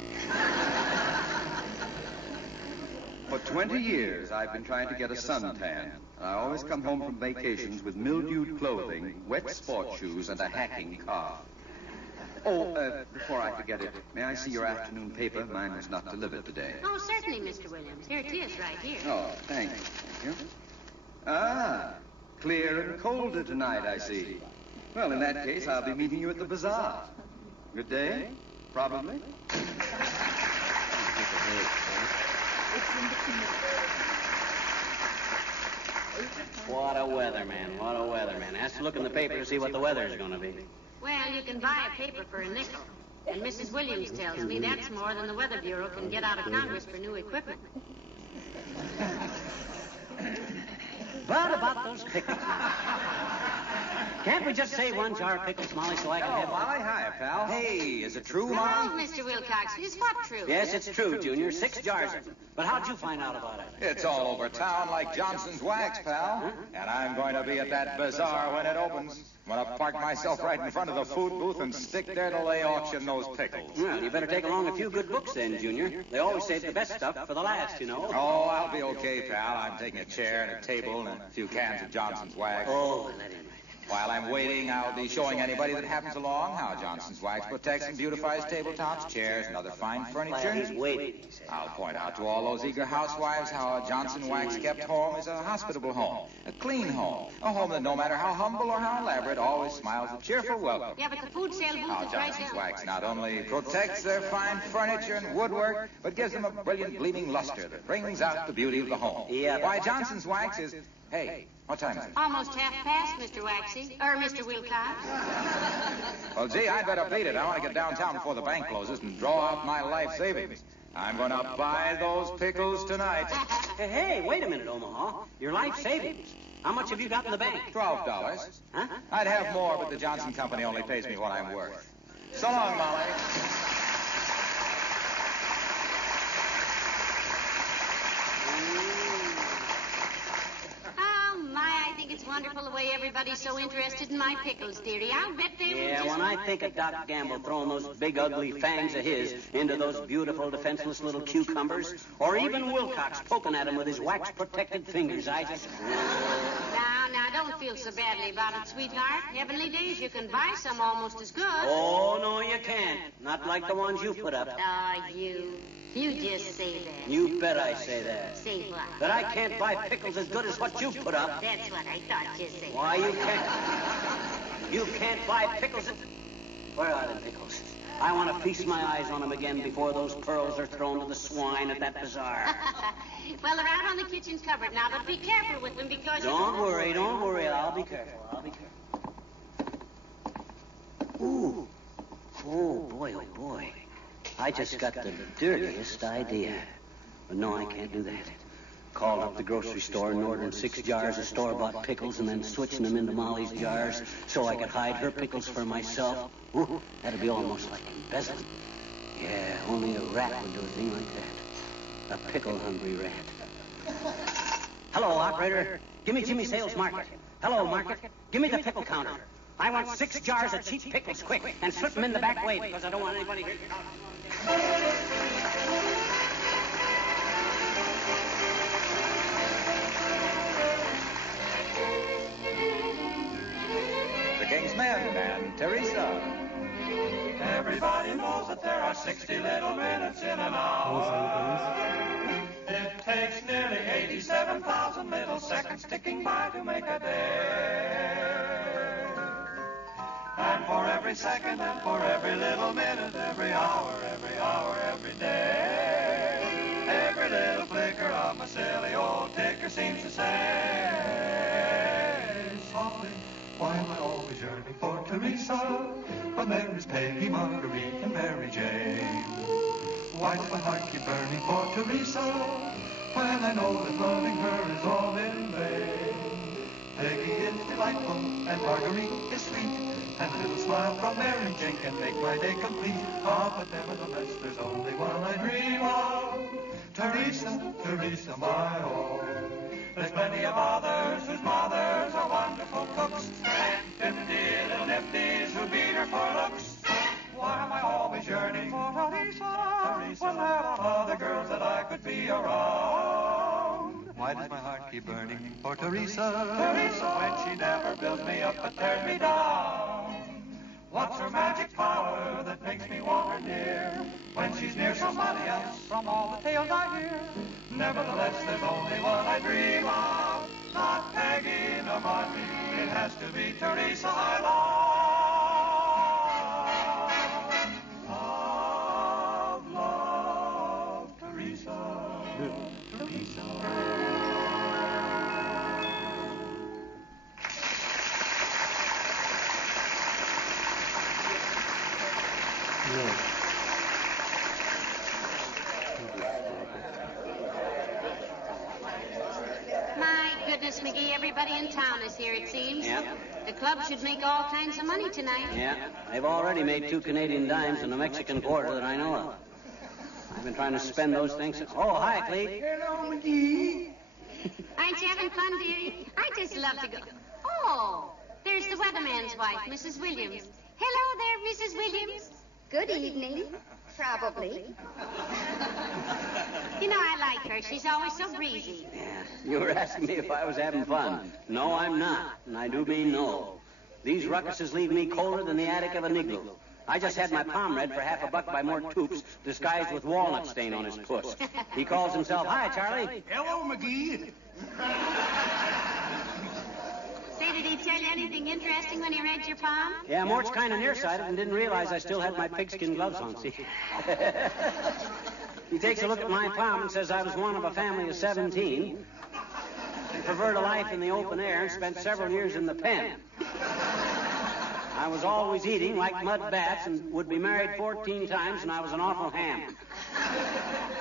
For 20 years, I've been trying to get a suntan. I always come home from vacations with mildewed clothing, wet sport shoes, and a hacking car. Oh, before I forget it, may I see your afternoon paper? Mine was not delivered today. Oh, certainly, Mr. Williams. Here it is, right here. Oh, thank you. Thank you. Ah, clear and colder tonight, I see. Well, in that case, I'll be meeting you at the Bazaar. Good day? Probably. What a weatherman, what a weatherman. Has to look in the paper to see what the weather's going to be. Well, you can buy a paper for a nickel. And Mrs. Williams tells me that's more than the Weather Bureau can get out of Congress for new equipment. But about those pickles. Can't we just say one jar of pickles, Molly, so I can have one? Molly, hi, pal. Hey, is it true, Oh, Molly? Mr. Wilcox, is what true? Yes, it's true, Junior. 6 jars of them. But how'd you find out about it? It's all over town like Johnson's wax, pal. And I'm going to be at that bazaar when it opens. I'm going to park myself right in front of the food booth and stick there till they auction those pickles. Well, you better take along a few good books then, Junior. They always save the best stuff for the last, you know. Oh, I'll be okay, pal. I'm taking a chair and a table and a few cans of Johnson's wax. Oh, let him. While I'm waiting, I'll be showing anybody that happens along how Johnson's wax protects and beautifies tabletops, chairs, and other fine furniture. He's waiting, he said. I'll point out to all those eager housewives how a Johnson wax kept home is a hospitable home, a clean home, a home that no matter how humble or how elaborate always smiles a cheerful welcome. Yeah, but the food sale booth How is right Johnson's down. wax not only protects their fine furniture and woodwork, but gives them a brilliant gleaming luster that brings out the beauty of the home. Yeah. Why, Johnson's wax is... Hey, what time is it? Almost half past, Mr. Waxy. Or Mr. Wilcox. Well, gee, I'd better beat it. I want to get downtown before the bank closes and draw out my life savings. I'm going to buy those pickles tonight. Hey, wait a minute, Omaha. Your life savings. How much have you got in the bank? $12. Huh? I'd have more, but the Johnson Company only pays me what I'm worth. So long, Molly. It's wonderful the way everybody's so interested in my pickles theory. I'll bet they will Yeah, just... when I think of Doc Gamble throwing those big, ugly fangs of his into those beautiful, defenseless little cucumbers, or even Wilcox poking at him with his wax-protected fingers, I just... Now, don't feel so badly about it, sweetheart. Heavenly days, you can buy some almost as good. Oh, no, you can't. Not like the ones you put up. Oh, you just say that. You bet I say that. Say what? That I can't buy pickles as good as what you put up. That's what I thought you'd say. Why, you can't buy pickles at... Where are the pickles? I want to feast my eyes on them again before those pearls are thrown to the swine at that bazaar. Well, they're out on the kitchen cupboard now, but be careful with them because... Don't worry. I'll be careful. Ooh. Oh, boy. I just got the dirtiest idea. But no, I can't do that. Calling up the grocery store and ordering 6 jars of store-bought pickles and then switching them into Molly's jars so I could hide her pickles for myself. Ooh, that'd be almost like embezzling. Yeah, only a rat would do a thing like that. A pickle-hungry rat. Hello, operator. Give me Jimmy Sales Market. Hello, Market. Give me the pickle counter. I want 6 jars of cheap pickles, quick, and slip them in the back way because I don't want anybody here. The King's Men and Teresa. Everybody knows that there are 60 little minutes in an hour. It takes nearly 87,000 little seconds ticking by to make a day. And for every second and for every little minute, every hour, every day, every little flicker of my silly old ticker seems to say, softly, why am I always yearning for Teresa when there is Peggy, Marguerite, and Mary Jane? Why does my heart keep burning for Teresa when I know that loving her is all in vain? Peggy is delightful and Marguerite is sweet, and a little smile from Mary Jane can make my day complete. Ah, but nevertheless, there's only one I dream of. Teresa, Teresa, my all. There's plenty of others whose mothers are wonderful cooks, and 50 little nifties who beat her for looks. Why am I always yearning for Teresa, Teresa, when there are other girls that I could be around? Why does my heart keep burning for Teresa, Teresa, when she never builds me up but tears me down? What's her magic power that makes me want her near when she's near somebody else from all the tales I hear? Nevertheless, there's only one I dream of, not Peggy nor Marty. It has to be Teresa I love. Love, Teresa, Teresa. My goodness, McGee, everybody in town is here, it seems. Yep. The club should make all kinds of money tonight. Yeah, they've already made 2 Canadian dimes and a Mexican quarter that I know of. I've been trying to spend those things. Oh, hi, Clete. Hello, McGee. Aren't you having fun, dearie? I just love to go. Oh, there's the weatherman's wife, Mrs. Williams. Hello there, Mrs. Williams. Good evening. Probably. You know, I like her. She's always so breezy. Yeah, you were asking me if I was having fun. No, I'm not, and I do mean no. These ruckuses leave me colder than the attic of a niggle. I just had my palm read for $1 by Mort Toops, disguised with walnut stain on his puss. He calls himself, hi, Charlie. Hello, McGee. Say, did he tell you anything interesting when he read your palm? Yeah, Mort's kind of nearsighted and didn't realize I still had my pigskin gloves on, see? He takes a look at my palm and says I was one of a family of 17, preferred a life in the open air, and spent several years in the pen. I was always eating like mud bats and would be married 14 times, and I was an awful ham.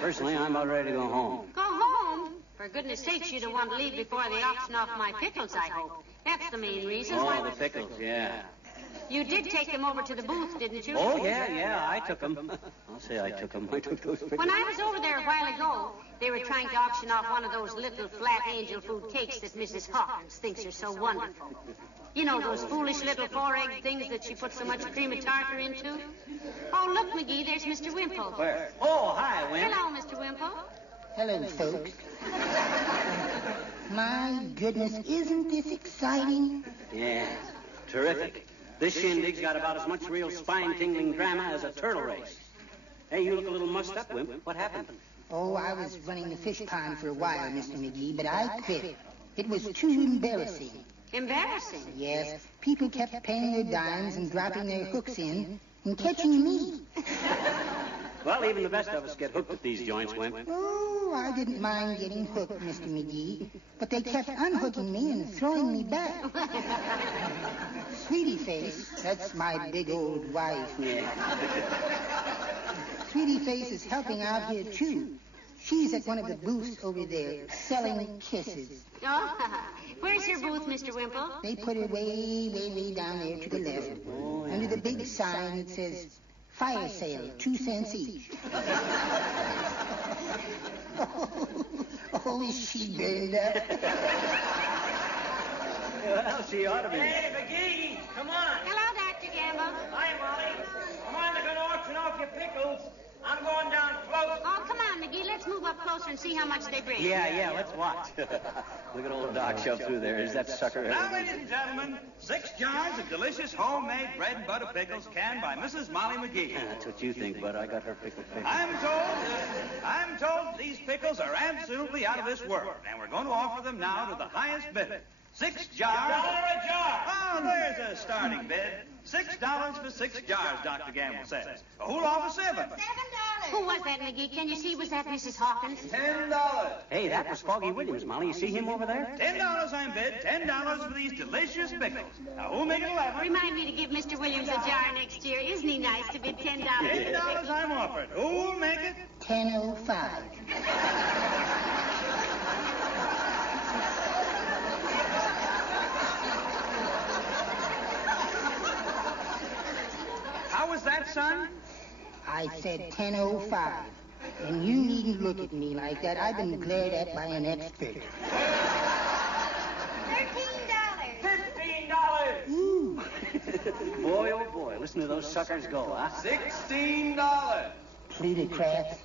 Personally, I'm about ready to go home. Go home? For goodness sakes, you don't want to leave before they auction off my pickles, I hope. That's the main reason. Oh, the pickles, yeah. You did take them over to the booth, didn't you? Oh, yeah, I took them. I'll say I took them. I took those pickles. When I was over there a while ago, they were trying to auction off one of those little flat angel food cakes that Mrs. Hawkins thinks are so wonderful. You know, those foolish little 4-egg things that she puts so much cream of tartar into? Oh, look, McGee, there's Mr. Wimple. Where? Oh, hi, Wimp. Hello, Mr. Wimple. Hello, folks. My goodness, isn't this exciting? Yeah, terrific. This shindig's got about as much real spine-tingling drama as a turtle race. Hey, you look a little mussed up, Wimp. What happened? Oh, I was running the fish pond for a while, Mr. McGee, but I quit. It was too embarrassing. Embarrassing? Yes, people kept paying their dimes and dropping their hooks in and catching me. Well, even the best of us get hooked at these joints, Wimp. Oh, I didn't mind getting hooked, Mr. McGee, but they kept unhooking me and throwing me back. Sweetie Face, that's my big old wife. Yeah. Sweetie Face is helping out here, too. She's at one of the booths over there selling kisses. Oh, where's your booth, Mr. Wimple? They put her way down there to the left. Under the big sign that says, fire sale, 2 cents each. Oh, is she burned up? Well, she ought to be. Hey, McGee, come on. Hello, Dr. Gamble. Hi, Molly. Come on, they're going to auction off your pickles. I'm going down close. Oh, come on, McGee. Let's move up closer and see how much they bring. Yeah, let's watch. Look at old Doc shove through there. Is that sucker? Now, ladies and gentlemen, 6 jars of delicious homemade bread and butter pickles canned by Mrs. Molly McGee. That's what you think, Bud. I got her pickle fixed. I'm told these pickles are absolutely out of this world, and we're going to offer them now to the highest bidder. 6 jars. $1 a jar. Oh, there's a starting bid. $6 for 6 jars, Dr. Gamble says. Who'll offer 7? $7. Who was that, McGee? Can you see? Was that Mrs. Hawkins? $10. Hey, that was Foggy Williams, Molly. You see him over there? $10 I'm bid. $10 for these delicious pickles. Now, who'll make it 11? Remind me to give Mr. Williams a jar next year. Isn't he nice to bid $10? $10 I'm offered. Who'll make it? 10.05. How was that, son? I said 10.05. And you needn't look at me like that. I've been glared at by an expert. $13. $15. Ooh. Boy, oh boy. Listen to those suckers go, huh? $16. Pleaded Kraft.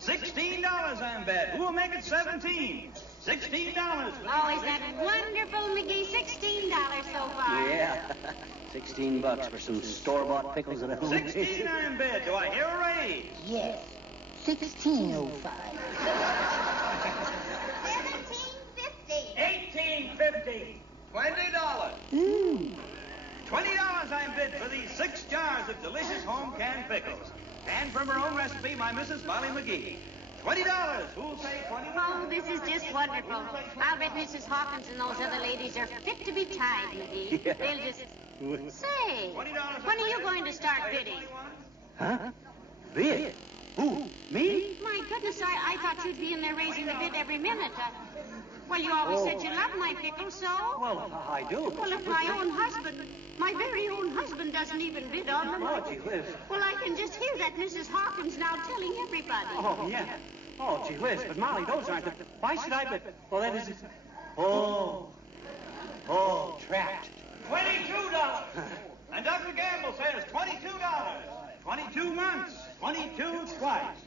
$16 I'm bet. Who'll make it 17? $16. Oh, is that wonderful, McGee? $16 so far. Yeah. $16 for some store-bought pickles at home. 16 I'm bid. Do I hear a raise? Yes. 16.05. $17.50. $18.50. $20. Ooh. $20 I'm bid for these 6 jars of delicious home canned pickles. And from her own recipe, my Mrs. Molly McGee. $20. Who'll say $20? Oh, this is just wonderful. I'll bet Mrs. Hawkins and those other ladies are fit to be tied, McGee. Yeah. They'll just... Say, $20. when are you going to start bidding? Huh? Bid? Who? Me? My goodness, I thought you'd be in there raising the bid every minute. Well, you always said you loved my pickles, so... Well, I do. Well, if my own husband, my very own husband doesn't even bid on them... Oh, gee whiz. Well, I can just hear that Mrs. Hawkins now telling everybody. Oh, yeah. Oh, gee whiz. But, Molly, those aren't the... Why should I bid? Well, that isn't... Oh, trapped. $22. And Dr. Gamble says $22. 22 months. 22 twice.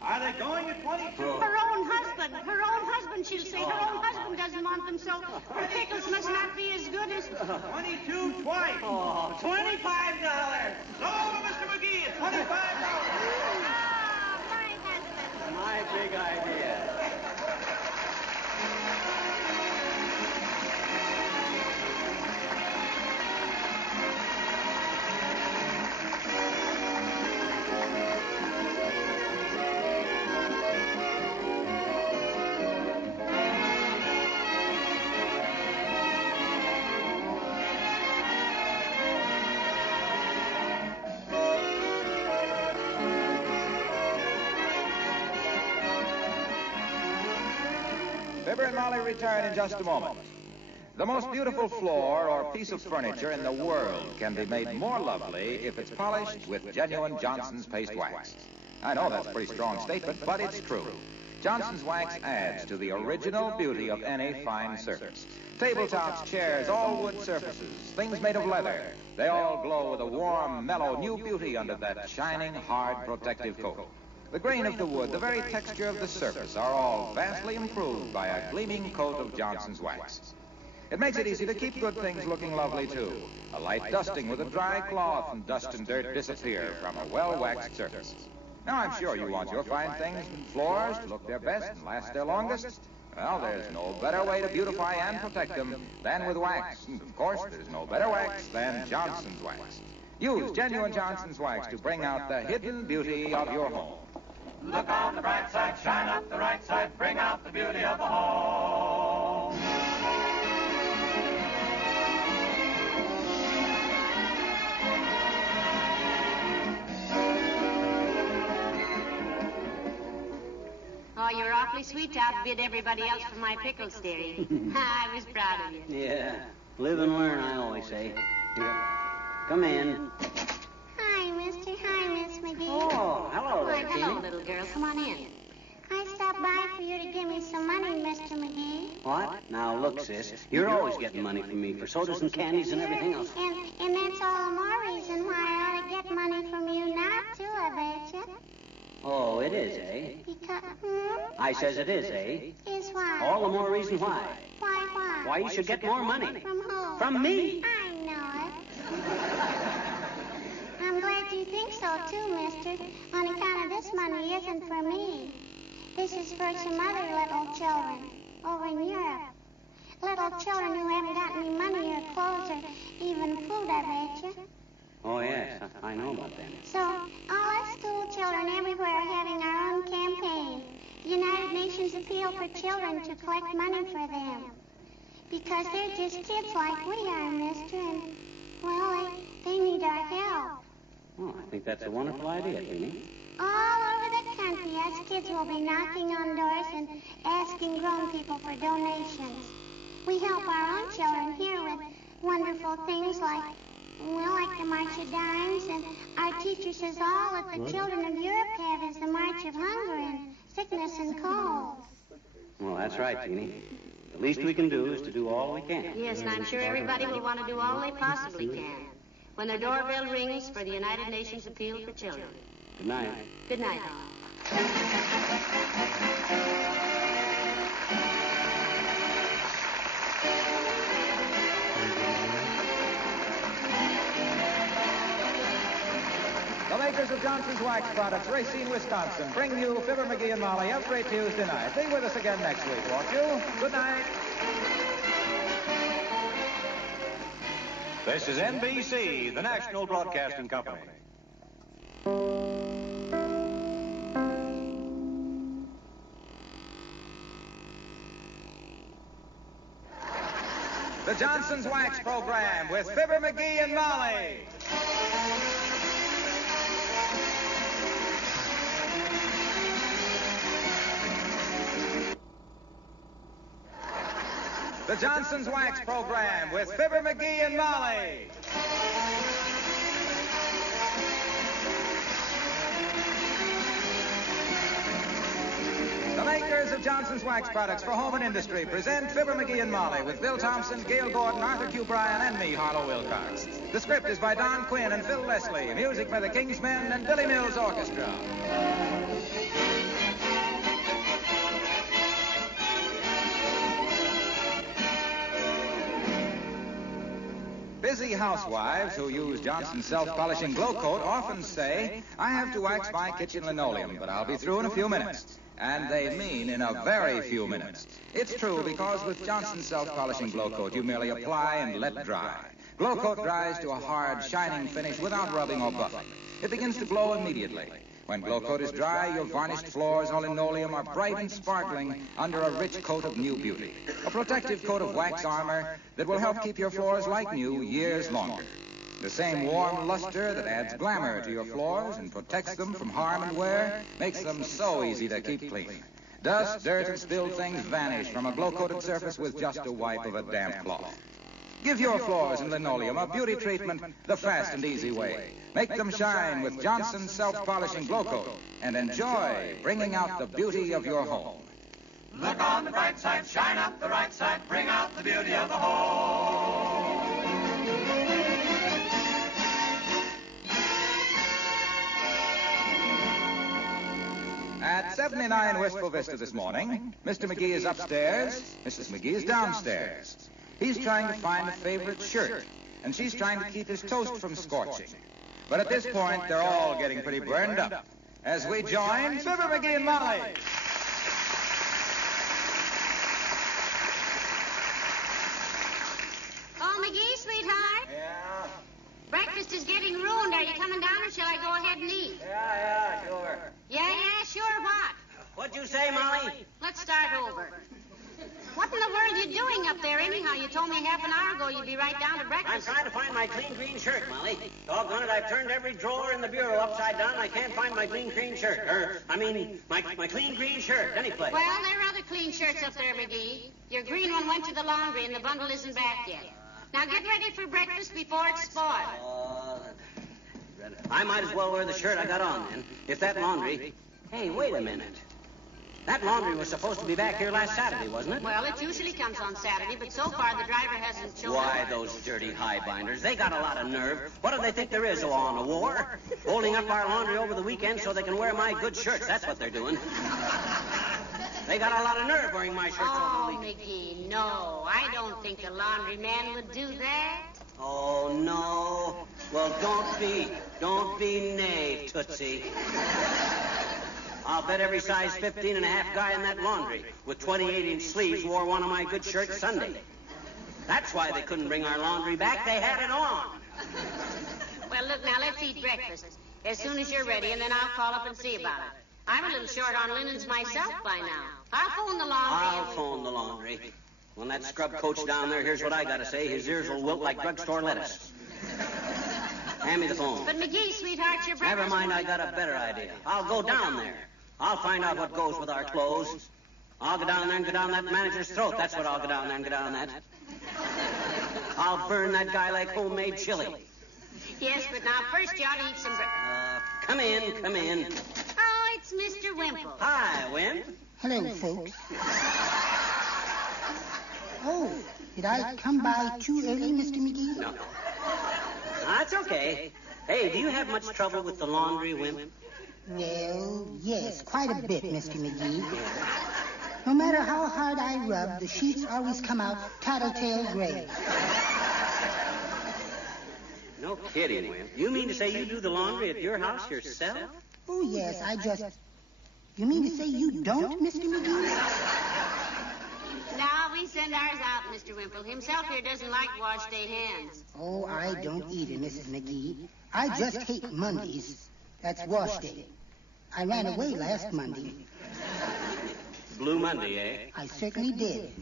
Are they going at 22? Her own husband, she'll say. Her own husband doesn't want them, so her pickles must not be as good as... 22 twice. Oh, $25. So, Mr. McGee, it's $25. Ah, my husband. my big idea. Fibber and Molly return in just a moment. The most beautiful floor or piece of furniture in the world can be made more lovely if it's polished with genuine Johnson's paste wax. I know that's a pretty strong statement, but it's true. Johnson's wax adds to the original beauty of any fine surface. Tabletops, chairs, all wood surfaces, things made of leather, they all glow with a warm, mellow, new beauty under that shining, hard, protective coat. The grain of the wood, the very texture of the surface are all vastly improved by a gleaming coat of Johnson's wax. It makes it easy to keep good things looking lovely, too. A light dusting with a dry cloth and dust and dirt disappear from a well-waxed surface. Now, I'm sure you want your fine things and floors to look their best and last their longest. Well, there's no better way to beautify and protect them than with wax. And, of course, there's no better wax than Johnson's wax. Use genuine Johnson's wax to bring out the hidden beauty of your home. Look on the bright side, shine up the right side, bring out the beauty of the home. Oh, you're awfully sweet to outbid everybody else for my pickles, dearie. I was proud of you. Yeah. Live and learn, I always say. Come in. Hi, mister. Hi, Miss McGee. Oh, hello there, Why, hello, little girl. Come on in. I stopped by for you to give me some money, Mr. McGee. What? Now, look, sis, you're always getting money from me for sodas and candies and everything else. And that's all the more reason why I ought to get money from you now, too, I betcha. Oh, it is, eh? Because, I says it is, eh? Is why? All the more reason why. Why? Why you should get more money. From who? From me. I know it. I'm glad you think so, too, mister. On account of this money isn't for me. This is for some other little children over in Europe. Little children who haven't got any money or clothes or even food, I betcha. Oh, yes, I know about that. So, all us school children everywhere are having our own campaign. The United Nations Appeal for Children to collect money for them. Because they're just kids like we are, mister, and, well, they need our help. Oh, I think that's a wonderful idea, Teeny. All over the country, us kids will be knocking on doors and asking grown people for donations. We help our own children here with wonderful things like the March of Dimes, and our teacher says all that the children of Europe have is the March of Hunger and sickness and cold. Well, that's right, Teeny. The least we can do is to do all we can. Yes, and I'm sure everybody will want to do all they possibly can when their doorbell rings for the United Nations Appeal for Children. Good night. Good night, all. The makers of Johnson's Wax Products, Racine, Wisconsin, bring you Fibber McGee and Molly every Tuesday night. Be with us again next week, won't you? Good night. This is NBC, the National Broadcasting Company. The Johnson's Wax Program with Fibber McGee and Molly. The Johnson's Wax Program with Fibber McGee and Molly. The makers of Johnson's Wax Products for home and industry present Fibber McGee and Molly with Bill Thompson, Gail Gordon, Arthur Q. Bryan, and me, Harlow Wilcox. The script is by Don Quinn and Phil Leslie. Music by the Kingsmen and Billy Mills Orchestra. Busy housewives who use Johnson's self-polishing glow coat often say, I have to wax my kitchen linoleum, but I'll be through in a few minutes. And they mean in a very few minutes. It's true because with Johnson's self-polishing glow coat, you merely apply and let dry. Glow coat dries to a hard, shining finish without rubbing or buffing. It begins to glow immediately. When glow coat is dry, your varnished floors or linoleum are bright and sparkling under a rich coat of new beauty. A protective coat of wax armor that will help keep your floors like new years longer. The same warm luster that adds glamour to your floors and protects them from harm and wear makes them so easy to keep clean. Dust, dirt, and spilled things vanish from a glow-coated surface with just a wipe of a damp cloth. Give your floors and linoleum a beauty treatment the fast and easy way. Make them shine with Johnson's self-polishing glow coat and enjoy bringing out the beauty of your home. Look on the bright side, shine up the right side, bring out the beauty of the home. At 79 Wistful Vista this morning, Mr. McGee is upstairs, Mrs. McGee is downstairs. He's trying to find a favorite shirt, and she's trying to keep his toast from scorching. But at this point, they're all getting pretty burned up. As we join Fibber McGee and Molly. Oh, McGee, sweetheart? Yeah? Breakfast is getting ruined. Are you coming down, or shall I go ahead and eat? Yeah, sure. Yeah, sure, what? What'd you say, Molly? Let's start over. What in the world are you doing up there anyhow? You told me half an hour ago you'd be right down to I'm breakfast. trying to find my clean green shirt, Molly. Doggone it, I've turned every drawer in the bureau upside down. I can't find my clean green shirt. My clean green shirt, any place. Well, there are other clean shirts up there, McGee. Your green one went to the laundry and the bundle isn't back yet. Now get ready for breakfast before it's spoiled. I might as well wear the shirt I got on then. If that laundry... Hey, wait a minute. That laundry was supposed to be back here last Saturday, wasn't it? Well, it usually comes on Saturday, but so far the driver hasn't shown Why, up. those dirty highbinders. They got a lot of nerve. What do they think there is, on a war? Holding up our laundry over the weekend so they can wear my good shirts. That's what they're doing. They got a lot of nerve wearing my shirts over the weekend. McGee, no. I don't think a laundryman would do that. Oh, no. Well, don't be knave, Tootsie. I'll bet every size 15.5 guy in that laundry with 28-inch sleeves wore one of my good shirts Sunday. That's why they couldn't bring our laundry back. They had it on. Well, look, now, let's eat breakfast as soon as you're ready, and then I'll call up and see about it. I'm a little short on linens myself by now. I'll phone the laundry. I'll phone the laundry. When that scrub coach down there hears what I gotta say, his ears will wilt like drugstore lettuce. Hand me the phone. But, McGee, sweetheart, your breakfast... Never mind, I got a better idea. I'll go down there. I'll find out what goes with our clothes. I'll go down there and go down that manager's throat. That's what I'll go down there and go down that. I'll burn that guy like homemade chili. Yes, but now first you ought to eat some breakfast. Come in. Oh, it's Mr. Wimple. Hi, Wimp. Hello, folks. Oh, did I come by too early, Mr. McGee? No. That's okay. Hey, do you have much trouble with the laundry, Wimp? Well, yes, quite a bit, Mr. McGee. No matter how hard I rub, the sheets always come out tattletale gray. No kidding, Wimp. You mean to say you do the laundry at your house yourself? Oh, yes, You mean to say you don't, Mr. McGee? Now, we send ours out, Mr. Wimple. Himself here doesn't like wash-day hands. Oh, I don't either, Mrs. McGee. I just hate Mondays. That's wash day. I ran away last Monday. Blue Monday, eh? I certainly did.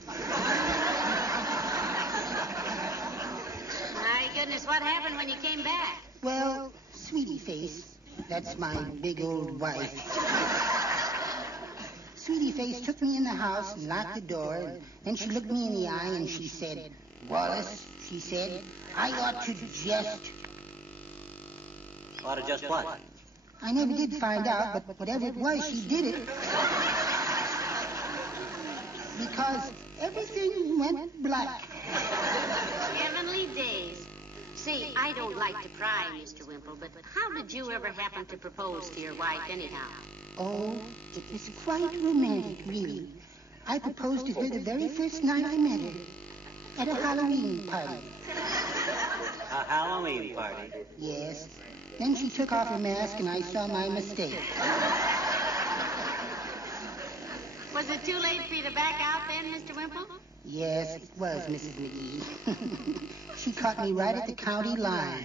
My goodness, what happened when you came back? Well, Sweetie Face, that's my big old wife. Sweetie Face took me in the house and locked the door, and then she looked me in the eye and she said, Wallace, she said, I ought to just... Ought to just what? I never did find out, but whatever it was, she did it. Because everything went black. Heavenly days. See, I don't like to pry, Mr. Wimple, but how did you ever happen to propose to your wife anyhow? Oh, it was quite romantic, really. I proposed to her the very first night I met her, at a Halloween party. A Halloween party? Yes. Then she took off her mask and I saw my mistake. Was it too late for you to back out then, Mr. Wimple? Yes, it was, Mrs. McGee. She caught me right at the county line.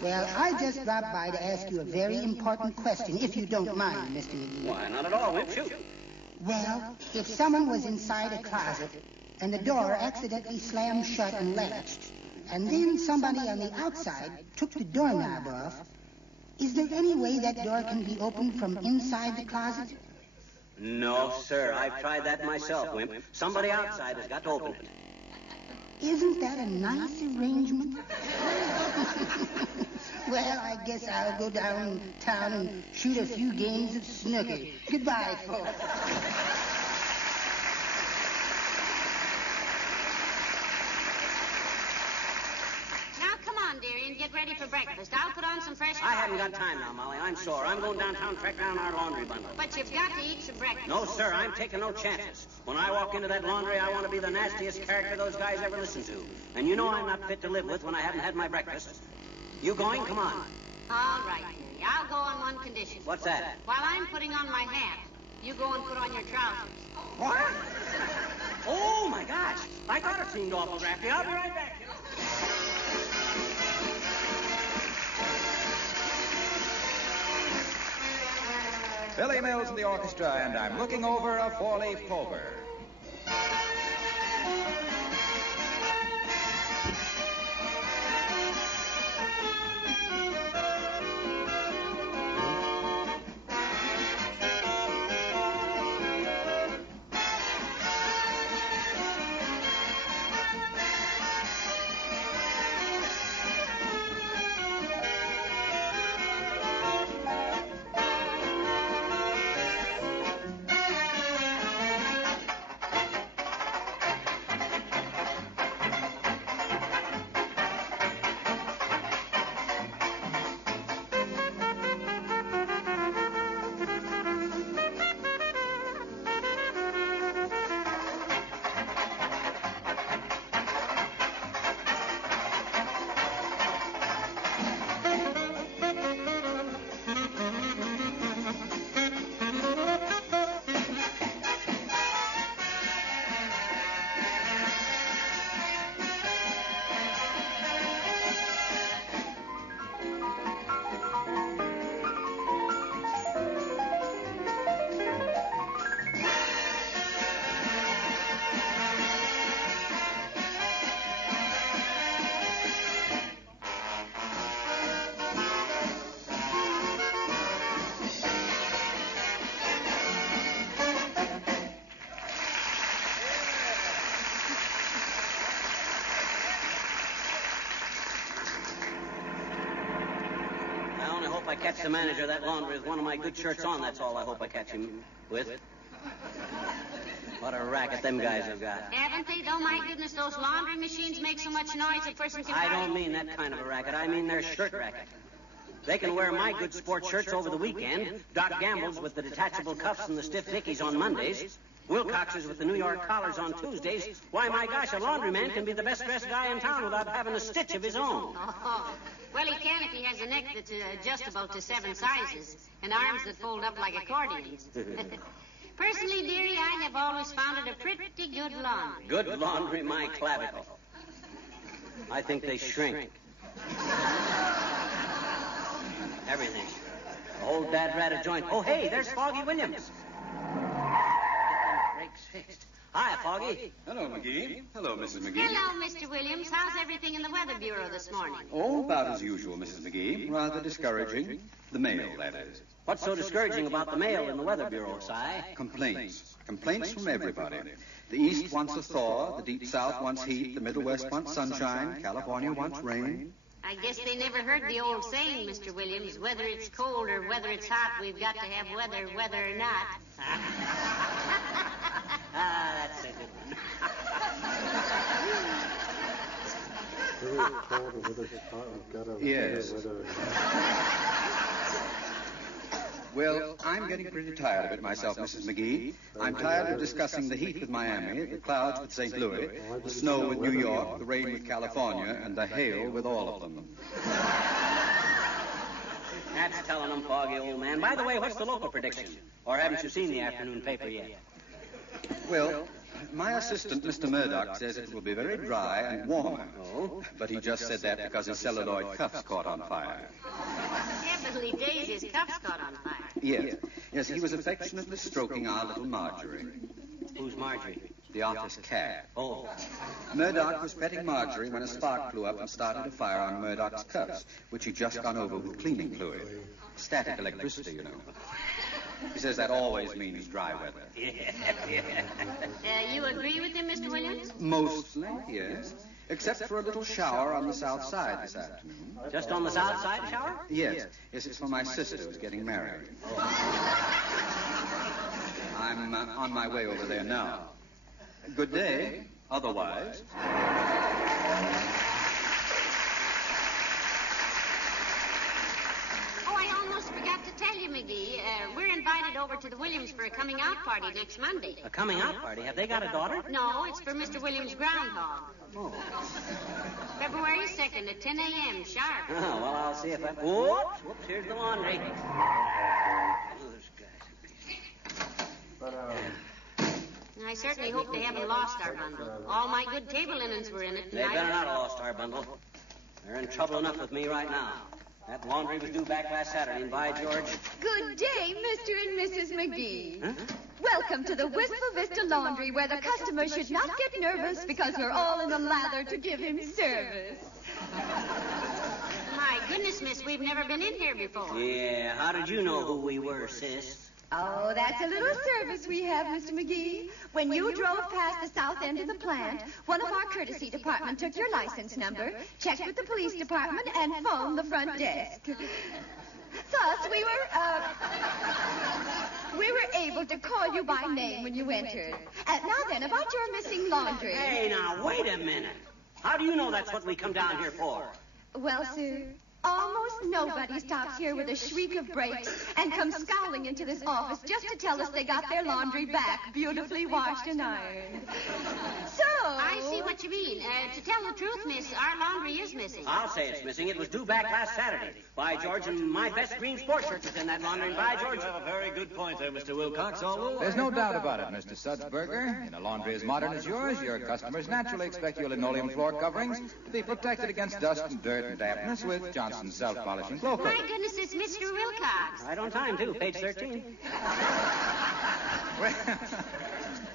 Well, I just dropped by to ask you a very important question, if you don't mind, Mr. McGee. Why, not at all, Wimp. Shoot. Well, if someone was inside a closet and the door accidentally slammed shut and latched, and then somebody on the outside took the doorknob off, is there any way that door can be opened from inside the closet? No, sir. I've tried that myself, Wimp. Somebody outside has got to open it. Isn't that a nice arrangement? Well, I guess I'll go downtown and shoot a few games of snooker. Goodbye, folks. Dearie, and get ready for breakfast. I'll put on some fresh... I haven't got time now, Molly. I'm sore. I'm going downtown to track down our laundry bundle. But you've got to eat some breakfast. No, sir. I'm taking no chances. When I walk into that laundry, I want to be the nastiest character those guys ever listened to. And you know I'm not fit to live with when I haven't had my breakfast. You going? Come on. All right, dearie. I'll go on one condition. What's that? While I'm putting on my hat, you go and put on your trousers. What? Oh, my gosh. I thought it seemed awful drafty. I'll be right back. Billy Mills in the orchestra, and I'm looking over a four-leaf clover. I catch the manager of that laundry with one of my good shirts on. That's all I hope I catch him with. What a racket them guys have got. Haven't they, though? My goodness, those laundry machines make so much noise a person can... I don't mean that kind of a racket. I mean their shirt racket. They can wear my good sport shirts over the weekend, Doc Gamble's with the detachable cuffs and the stiff dickies on Mondays, Wilcox's with the New York collars on Tuesdays. Why, my gosh, a laundryman can be the best-dressed guy in town without having a stitch of his own. Oh, well, he can if he has a neck that's adjustable to 7 sizes and arms that fold up like accordions. Personally, dearie, I have always found it a pretty good laundry. Good laundry, my clavicle. I think they shrink. Everything. The whole dad rat of joint. Oh, hey, there's Foggy Williams. Get them brakes fixed. Hi, Foggy. Hello, McGee. Hello, Mrs. McGee. Hello, Mr. Williams. How's everything in the Weather Bureau this morning? Oh, about as usual, Mrs. McGee. Rather discouraging. The mail, that is. What's so discouraging about the mail in the Weather Bureau, Si? Complaints. Complaints from everybody. The East wants a thaw, the Deep South wants heat, the Middle West wants sunshine, California wants rain. I guess they never heard the old saying, Mr. Williams, whether it's cold or whether it's hot, we've got to have weather, whether or not. That's a good one. Yes. Well, I'm getting pretty tired of it myself, Mrs. McGee. I'm tired of discussing the heat with Miami, the clouds with St. Louis, the snow with New York, the rain with California, and the hail with all of them. That's telling them, Foggy, old man. By the way, what's the local prediction? Or haven't you seen the afternoon paper yet? Well, my assistant, Mr. Murdoch, says it will be very dry and warmer. Oh? But he just said that because his celluloid cuffs caught on fire. Heavenly days, his cuffs caught on fire. Yes. Yes, he was affectionately stroking our little Marjorie. Who's Marjorie? The office cat. Oh. Murdoch was petting Marjorie when a spark flew up and started a fire on Murdoch's cuffs, which he'd just gone over with cleaning fluid. Static electricity, you know. He says that always means dry weather. You agree with him, Mr. Williams? Mostly, yes. Except for a little shower on the south side this afternoon. Just on the south side shower? Yes. Yes, it's for my sister who's getting married. Oh. I'm on my way over there now. Good day, otherwise. Oh, I almost forgot to tell you, McGee. We're invited over to the Williams for a coming-out party next Monday. A coming-out party? Have they got a daughter? No, it's for Mr. Williams' groundhog. Oh. February 2nd at 10 a.m. sharp. Oh, well, I'll see if I... Whoops, here's the laundry. I certainly hope they haven't lost our bundle. All my good table linens were in it. They better not have lost our bundle. They're in trouble enough with me right now. That laundry was due back last Saturday, and by George... Good day, Mr. and Mrs. McGee. Huh? Welcome to the Wistful Vista Laundry, where the customer should not get nervous because we're all in the lather to give him service. My goodness, miss, we've never been in here before. Yeah, how did you know who we were, sis? Oh, that's a little service we have, Mr. McGee. When you drove past the south end of the plant, one of our courtesy department took your license number, checked with the police department, and phoned the front desk. Thus, we were able to call you by name when you entered. Now then, about your missing laundry. Hey, now, wait a minute. How do you know that's what we come down here for? Well, sir, almost nobody stops here with a shriek of brakes and comes scowling into this office just to tell us they got their laundry back, beautifully washed and ironed. So... I see what you mean. To tell the truth, miss, our laundry is missing. I'll say it's missing. It was due back last Saturday. By George, and my best green sports shirt was in that laundry. And by George... You have a very good point there, Mr. Wilcox. There's no doubt about it, Mr. Sudsberger. In a laundry as modern as yours, your customers naturally expect your linoleum floor coverings to be protected against dust and dirt and dampness with Johnson's self-polishing glow coat. My goodness, it's Mr. Wilcox. Right on time, too. Page 13.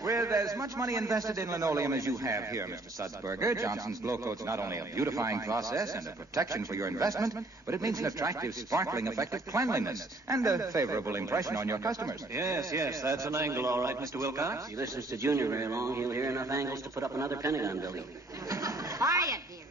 With as much money invested in linoleum as you have here, Mr. Sudsberger, Johnson's Glow Coat's not only a beautifying process and a protection for your investment, but it means an attractive, sparkling effect of cleanliness and a favorable impression on your customers. Yes, that's an angle, all right, Mr. Wilcox. If he listens to Junior very long, he'll hear enough angles to put up another Pentagon building. Quiet, dearie.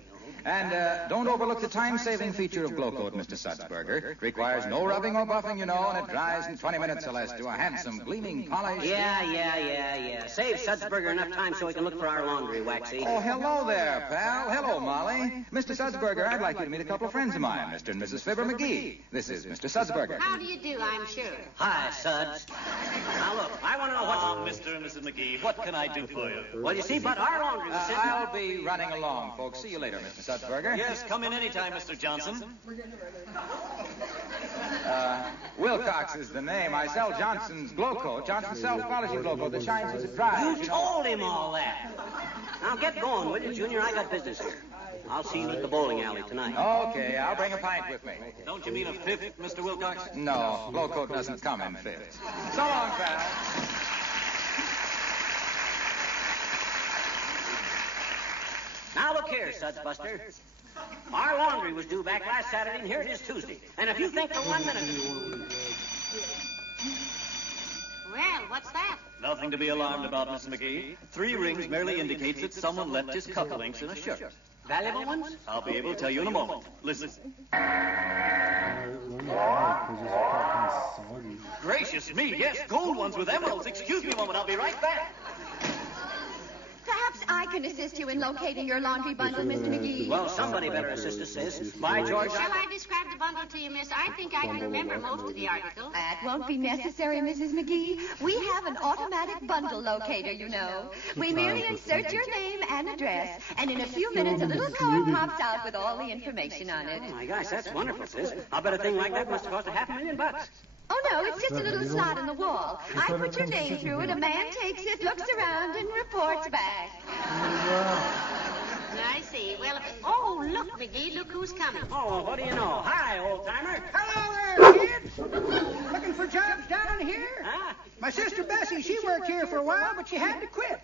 And don't overlook the time-saving feature of Glow Coat, Mr. Sudsberger. It requires no rubbing or buffing, you know, and it dries in 20 minutes or less to a handsome, gleaming polish. Yeah. Save Sudsberger enough time so he can look for our laundry, Waxy. Oh, hello there, pal. Hello, Molly. Mr. Sudsberger, I'd like you to meet a couple of friends of mine, Mr. and Mrs. Fibber McGee. This is Mr. Sudsberger. How do you do, I'm sure. Hi, Suds. Now, look, I want to know what... Mr. and Mrs. McGee, what can I do for you? Well, you see, but our laundry was sent... I'll be running along, folks. See you later, Mr. Sudsberger. Yes, come in anytime, Mr. Johnson. Wilcox is the name. I sell Johnson's Glow Coat, Johnson's self-polishing Glow Coat that shines as it dries. You told him all that. Now get going, will you, Junior? I got business here. I'll see you at the bowling alley tonight. Okay, I'll bring a pint with me. Don't you mean a fifth, Mr. Wilcox? No, Glow Coat doesn't come in fifths. So long, pal. Now look here, Sudsbuster. Our laundry was due back last Saturday, and here it is Tuesday. And if you think for 1 minute... Well, what's that? Nothing to be alarmed about, Miss McGee. 3 rings merely indicates that someone left his cufflinks in a shirt. Valuable ones? I'll be able to tell you in a moment. Listen. Gracious me, yes, gold ones with emeralds. Excuse me a moment, I'll be right back. Perhaps I can assist you in locating your laundry bundle, Mr. McGee. Well, somebody better assist us, sis. By George, Shall I describe the bundle to you, miss? I think I can remember most of the articles. That won't be necessary, Mrs. McGee. We have an automatic bundle locator, you know. We merely insert your name and address, and in a few minutes a little card pops out with all the information on it. Oh, my gosh, that's wonderful, sis. I'll bet a thing like that must have cost $500,000. Oh, no, it's just a little slot in the wall. I put your name through it, a man takes it, looks around, and reports back. I see. Well, oh, look, McGee, look who's coming. Oh, what do you know? Hi, Oldtimer. Hello there, kids. Looking for jobs down here? Huh? My sister Bessie, she worked here for a while, but she had to quit.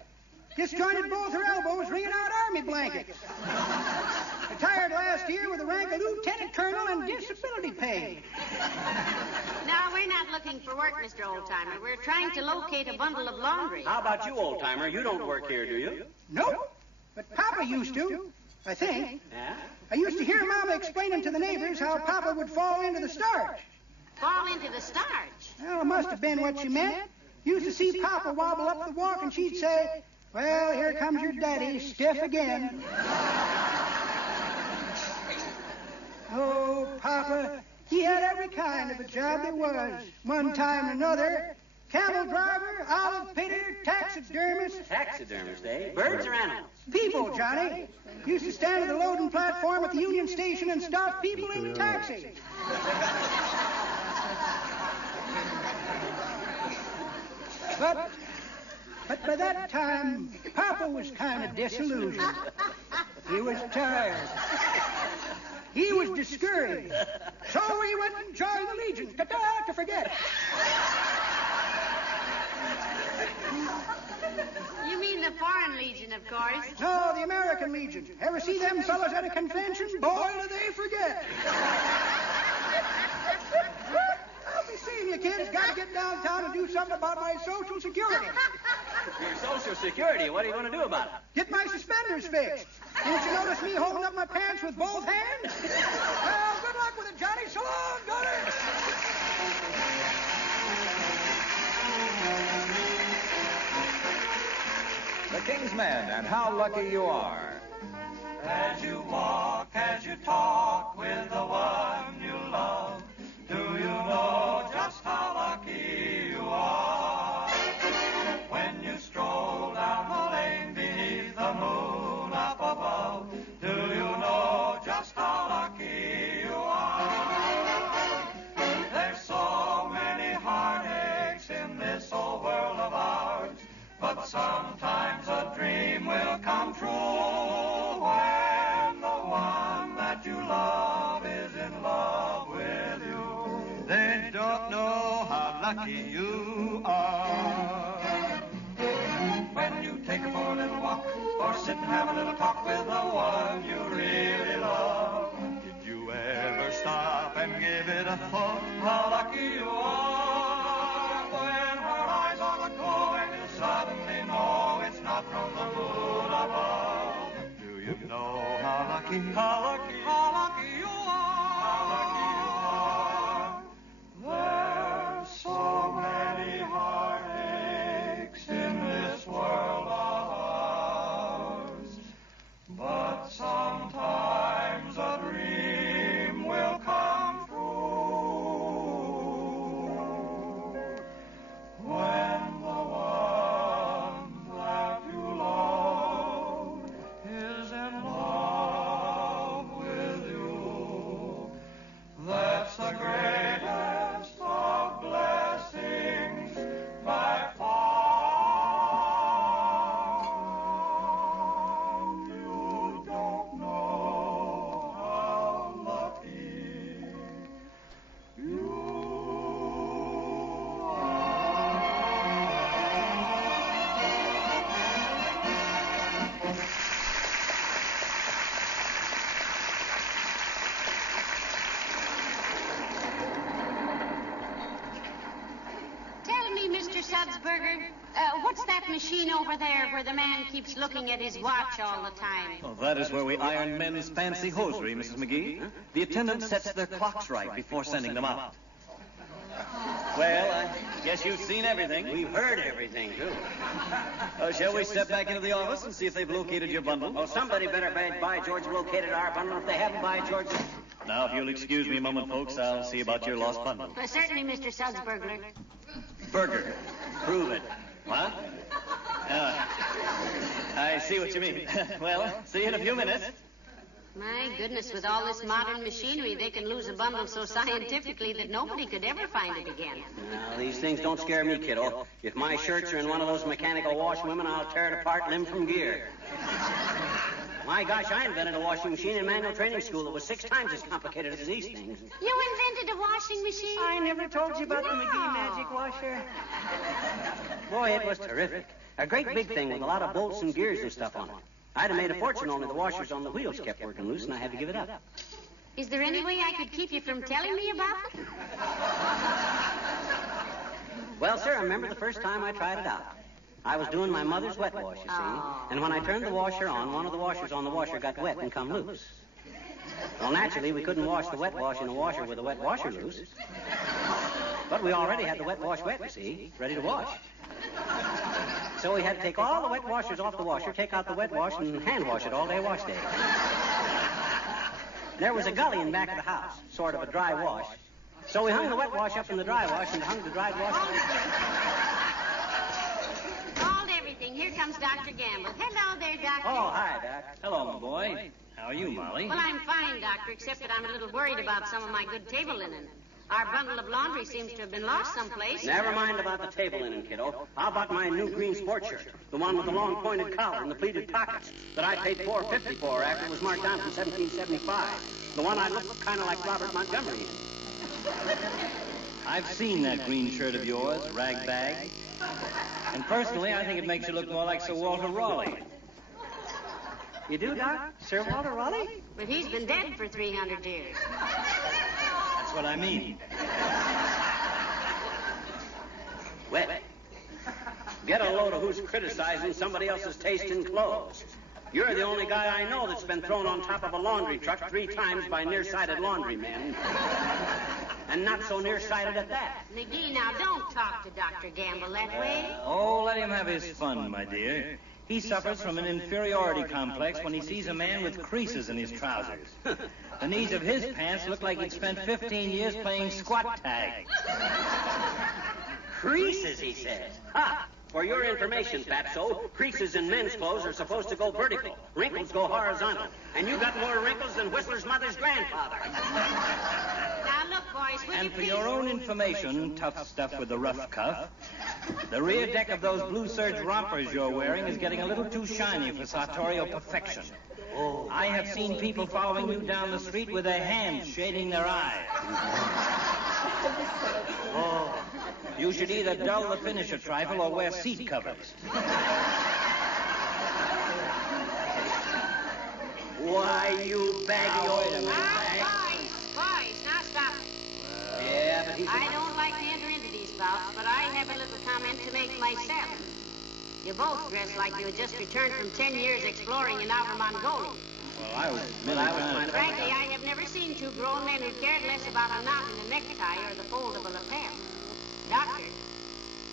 Disjointed both her elbows, wringing out army blankets. Retired last year with the rank of lieutenant colonel and disability pay. No, we're not looking for work, Mr. Oldtimer. We're trying to locate a bundle of laundry. How about you, Oldtimer? You don't work here, do you? Nope. But Papa used to, I think. Yeah? I used to hear Mama explaining to the neighbors how Papa would fall into the starch. Fall into the starch? Well, it must have been what she meant. Used to see Papa wobble up the walk, and she'd say, "Well, here comes your daddy, stiff again." Oh, Papa, he had every kind of a job there was. One time or another, camel driver, olive pitter, taxidermist. Taxidermist, eh? Birds or animals? People, Johnny. Used to stand at the loading platform at the Union Station and stop people in the taxi. But by that time, Papa was kind of disillusioned. He was tired. He was discouraged. So he went and joined the Legion. Ta-ta, to forget. You mean the Foreign Legion, of course. No, the American Legion. Ever see them fellas at a convention? Boy, do they forget. I'll be seeing you, kids. Got to get downtown and do something about my Social Security. Your Social Security? What are you going to do about it? Get my suspenders fixed. Didn't you notice me holding up my pants with both hands? Well, good luck with it, Johnny. So long, Gunner. The King's Men and How Lucky You Are. As you walk, as you talk with the one you love, do you know just how lucky you are? When you stroll down the lane beneath the moon up above, do you know just how lucky you are? There's so many heartaches in this old world of ours, but sometimes a dream will come true when the one that you love is in love with you. They don't know how lucky you are. When you take her for a little walk, or sit and have a little talk with the one you really love, did you ever stop and give it a thought how lucky you are? When her eyes are glowing, you suddenly know it's not from the moon above. Do you know how lucky you are? How lucky you are. There's so many heartaches in this world of ours, but sometimes a dream will come true when the one that you love is in love with you. That's the greatest of blessings by far. You don't know how lucky you Tell me, Mr. Sudsberger, what's that machine over there where the man keeps looking at his watch all the time? Oh, that is where we iron men's fancy hosiery, Mrs. McGee. The attendant sets their clocks right before sending them out. Well, I guess you've seen everything. We've heard everything, too. Shall we step back into the office and see if they've located your bundle? Well, somebody better by George located our bundle. If they haven't, by George... Now, if you'll excuse me a moment, folks, I'll see about your lost bundle. Certainly, Mr. Sudsberger. Burger. Prove it. What? I see what you mean. Well, see you in a few minutes. My goodness, with all this modern machinery, they can lose a bundle so scientifically that nobody could ever find it again. Now, these things don't scare me, kiddo. If my shirts are in one of those mechanical washwomen, I'll tear it apart limb from gear. My gosh, I invented a washing machine in manual training school that was 6 times as complicated as these things. You invented a washing machine? I never told you about the McGee magic washer. Boy, it was terrific. A great big thing with a lot of bolts and gears and stuff on it. I'd have made a fortune, only the washers on the wheels kept working loose, and I had to give it up. Is there any way I could keep you from telling me about it? Well, sir, I remember the first time I tried it out. I was doing my mother's wet wash, you see, and when I turned the washer on, one of the washers on the washer got wet and come loose. Well, naturally, we couldn't wash the wet wash in a washer with the wet washer loose. But we already had the wet wash wet, you see, ready to wash. So we had to take all the wet washers off the washer, take out the wet wash, and hand wash it all day wash day. There was a gully in back of the house, sort of a dry wash. So we hung the wet wash up in the dry wash and hung the dried wash... Hold everything. Here comes Dr. Gamble. Hello there, Doctor. Oh, hi, Doc. Hello, my boy. How are you, Molly? Well, I'm fine, Doctor, except that I'm a little worried about some of my good table linen. Our bundle of laundry seems to have been lost someplace. Never mind about the table linen, kiddo. How about my new green sports shirt? The one with the long pointed collar and the pleated pockets that I paid $4.50 for after it was marked down from 1775. The one I look kind of like Robert Montgomery in. I've seen that green shirt of yours, ragbag. And personally, I think it makes you look more like Sir Walter Raleigh. You do, Doc? Sir Walter Raleigh? But he's been dead for 300 years. That's what I mean. Well, get a load of who's criticizing somebody else's taste in clothes. You're the only guy I know that's been thrown on top of a laundry truck 3 times by nearsighted laundrymen. And not so nearsighted at that. McGee, now don't talk to Dr. Gamble that way. Oh, let him have his fun, my dear. He suffers from an inferiority complex when he sees a man with creases in his trousers. The knees of his pants look like he'd spent 15 years playing squat tag. Creases, he says. Ha! For your information, Fatso, creases in men's clothes are supposed to go vertical. Wrinkles go horizontal. And you got more wrinkles than Whistler's mother's grandfather. Now, look, boys, will And you for please... your own information, tough stuff with the rough cuff, the rear deck of those blue serge rompers you're wearing is getting a little too shiny for sartorial perfection. Oh. I have seen people following you down the street with their hands shading their eyes. Oh. You should either dull the finish a trifle or wear seat covers. Why, you baggy old... Boys, now stop. Yeah, but he's... I don't like to enter into these bouts, but I have a little comment to make myself. You both dress like you had just returned from 10 years exploring in Outer Mongolia. Well, I was Frankly, I have never seen 2 grown men who cared less about a knot in a necktie or the fold of a lapel. Doctor,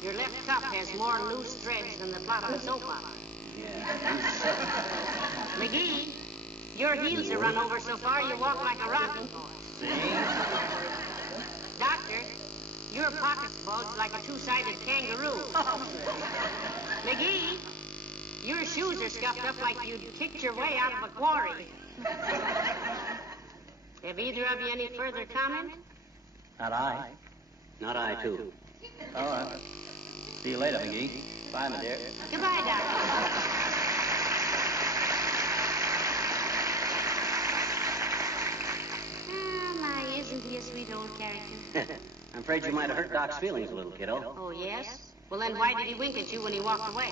your left cuff has more loose threads than the plot of a soap opera. Yeah. McGee, your heels are run over so far you walk like a rocking horse. See? Doctor, your pockets bulge like a 2-sided kangaroo. McGee, your shoes are scuffed up like you'd kicked your way out of a quarry. Have either of you any further comment? Not I. Not I, too. All right. See you later, McGee. Bye, my dear. Goodbye, Doctor. Isn't he a sweet old character? I'm afraid you might have hurt Doc's feelings a little, kiddo. Oh, yes? Well, then why did he wink at you when he walked away?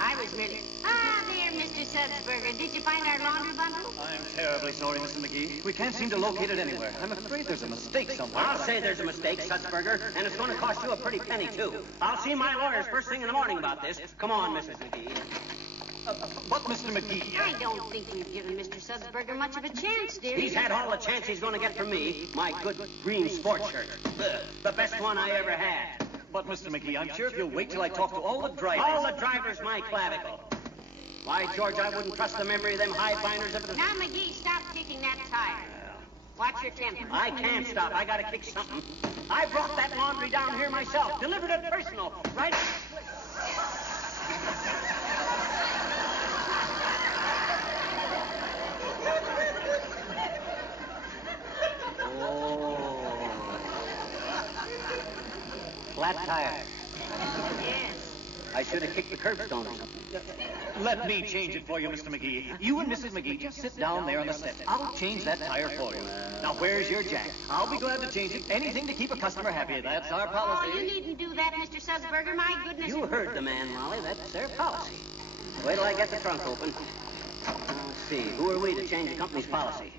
I was merely... Ah, there, Mr. Sudsberger. Did you find our laundry bundle? I'm terribly sorry, Mr. McGee. We can't seem to locate it anywhere. I'm afraid there's a mistake somewhere. I'll say there's a mistake, Sudsberger, and it's going to cost you a pretty penny, too. I'll see my lawyers first thing in the morning about this. Come on, Mrs. McGee. But, Mr. McGee... I don't think we've given Mr. Sudsberger much of a chance, dear. He's had all the chance he's going to get from me. My good green sports shirt. The best one I ever had. But, Mr. McGee, I'm sure if you'll wait till I talk to all the drivers... All the drivers, my clavicle. Why, George, I wouldn't trust the memory of them high binders of the... Now, McGee, stop kicking that tire. Watch your temper. I can't stop. I gotta kick something. I brought that laundry down here myself. Delivered it personal. Right? Flat tire. Yes. I should have kicked the curbstone or something. Let me change it for you, Mr. McGee. You and Mrs. McGee just sit down there on the steps. I'll change that tire for you. Now, where's your jack? I'll be glad to change it. Anything to keep a customer happy. That's our policy. Oh, you needn't do that, Mr. Sudsberger. My goodness. You heard the man, Molly. That's their policy. Wait till I get the trunk open. Let's see. Who are we to change the company's policy?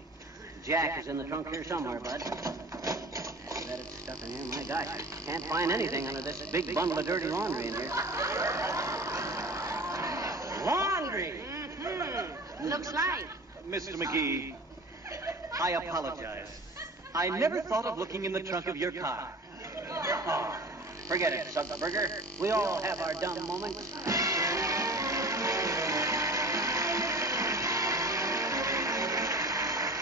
Jack is in the trunk here somewhere, bud. That it's stuff in here. My gosh, I can't find anything under this big bundle of dirty laundry in here. Laundry! Mm-hmm. Looks like. Mr. McGee, I apologize. I never thought of looking in the trunk of your car. Oh, forget it, Sudsberger. We all have our dumb moments.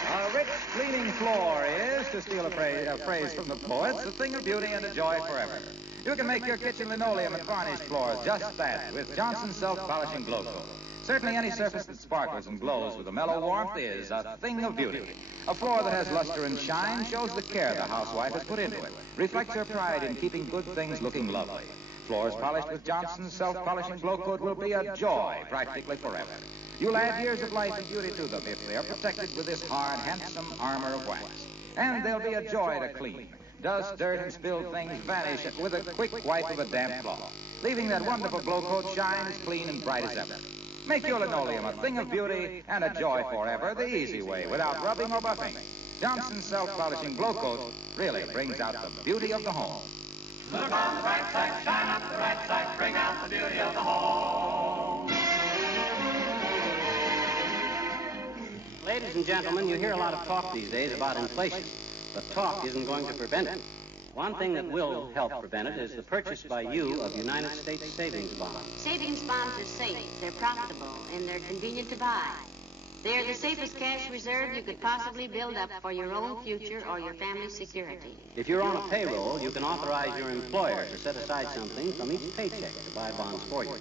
A rich, cleaning floor is, to steal a phrase from the poets, a thing of beauty and a joy forever. You can make your kitchen linoleum and varnish floors just that with Johnson's self-polishing glow coat. Certainly any surface that sparkles and glows with a mellow warmth is a thing of beauty. A floor that has luster and shine shows the care the housewife has put into it, reflects her pride in keeping good things looking lovely. Floors polished with Johnson's self-polishing glow coat will be a joy practically forever. You'll add years of life and beauty to them if they are protected with this hard, handsome armor of wax. And they'll be a joy to clean. Dust, dirt, and spilled things vanish with a quick wipe of a damp cloth, leaving that wonderful glow coat shine as clean and bright as ever. Make your linoleum a thing of beauty and a joy forever the easy way, without rubbing or buffing. Johnson's self-polishing glow coat really brings out the beauty of the home. Look on the bright side, shine up the right side, bring out the beauty of the home. Ladies and gentlemen, you hear a lot of talk these days about inflation, but talk isn't going to prevent it. One thing that will help prevent it is the purchase by you of United States savings bonds. Savings bonds are safe, they're profitable, and they're convenient to buy. They're the safest cash reserve you could possibly build up for your own future or your family's security. If you're on a payroll, you can authorize your employer to set aside something from each paycheck to buy bonds for you.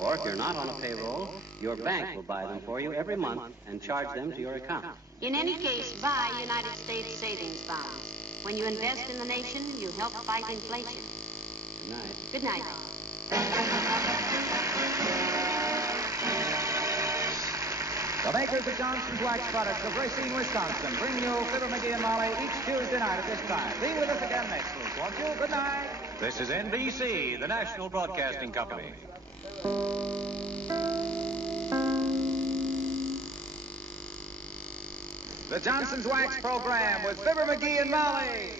Or if you're not on a payroll, your bank will buy them for you every month and charge them to your account. In any case, buy United States savings bonds. When you invest in the nation, you help fight inflation. Good night. Good night. The makers of Johnson's Wax Products of Racine, Wisconsin, bring you Fibber McGee and Molly each Tuesday night at this time. Be with us again next week, won't you? Good night. This is NBC, the National Broadcasting Company. The Johnson's Wax Program with Fibber McGee and Molly.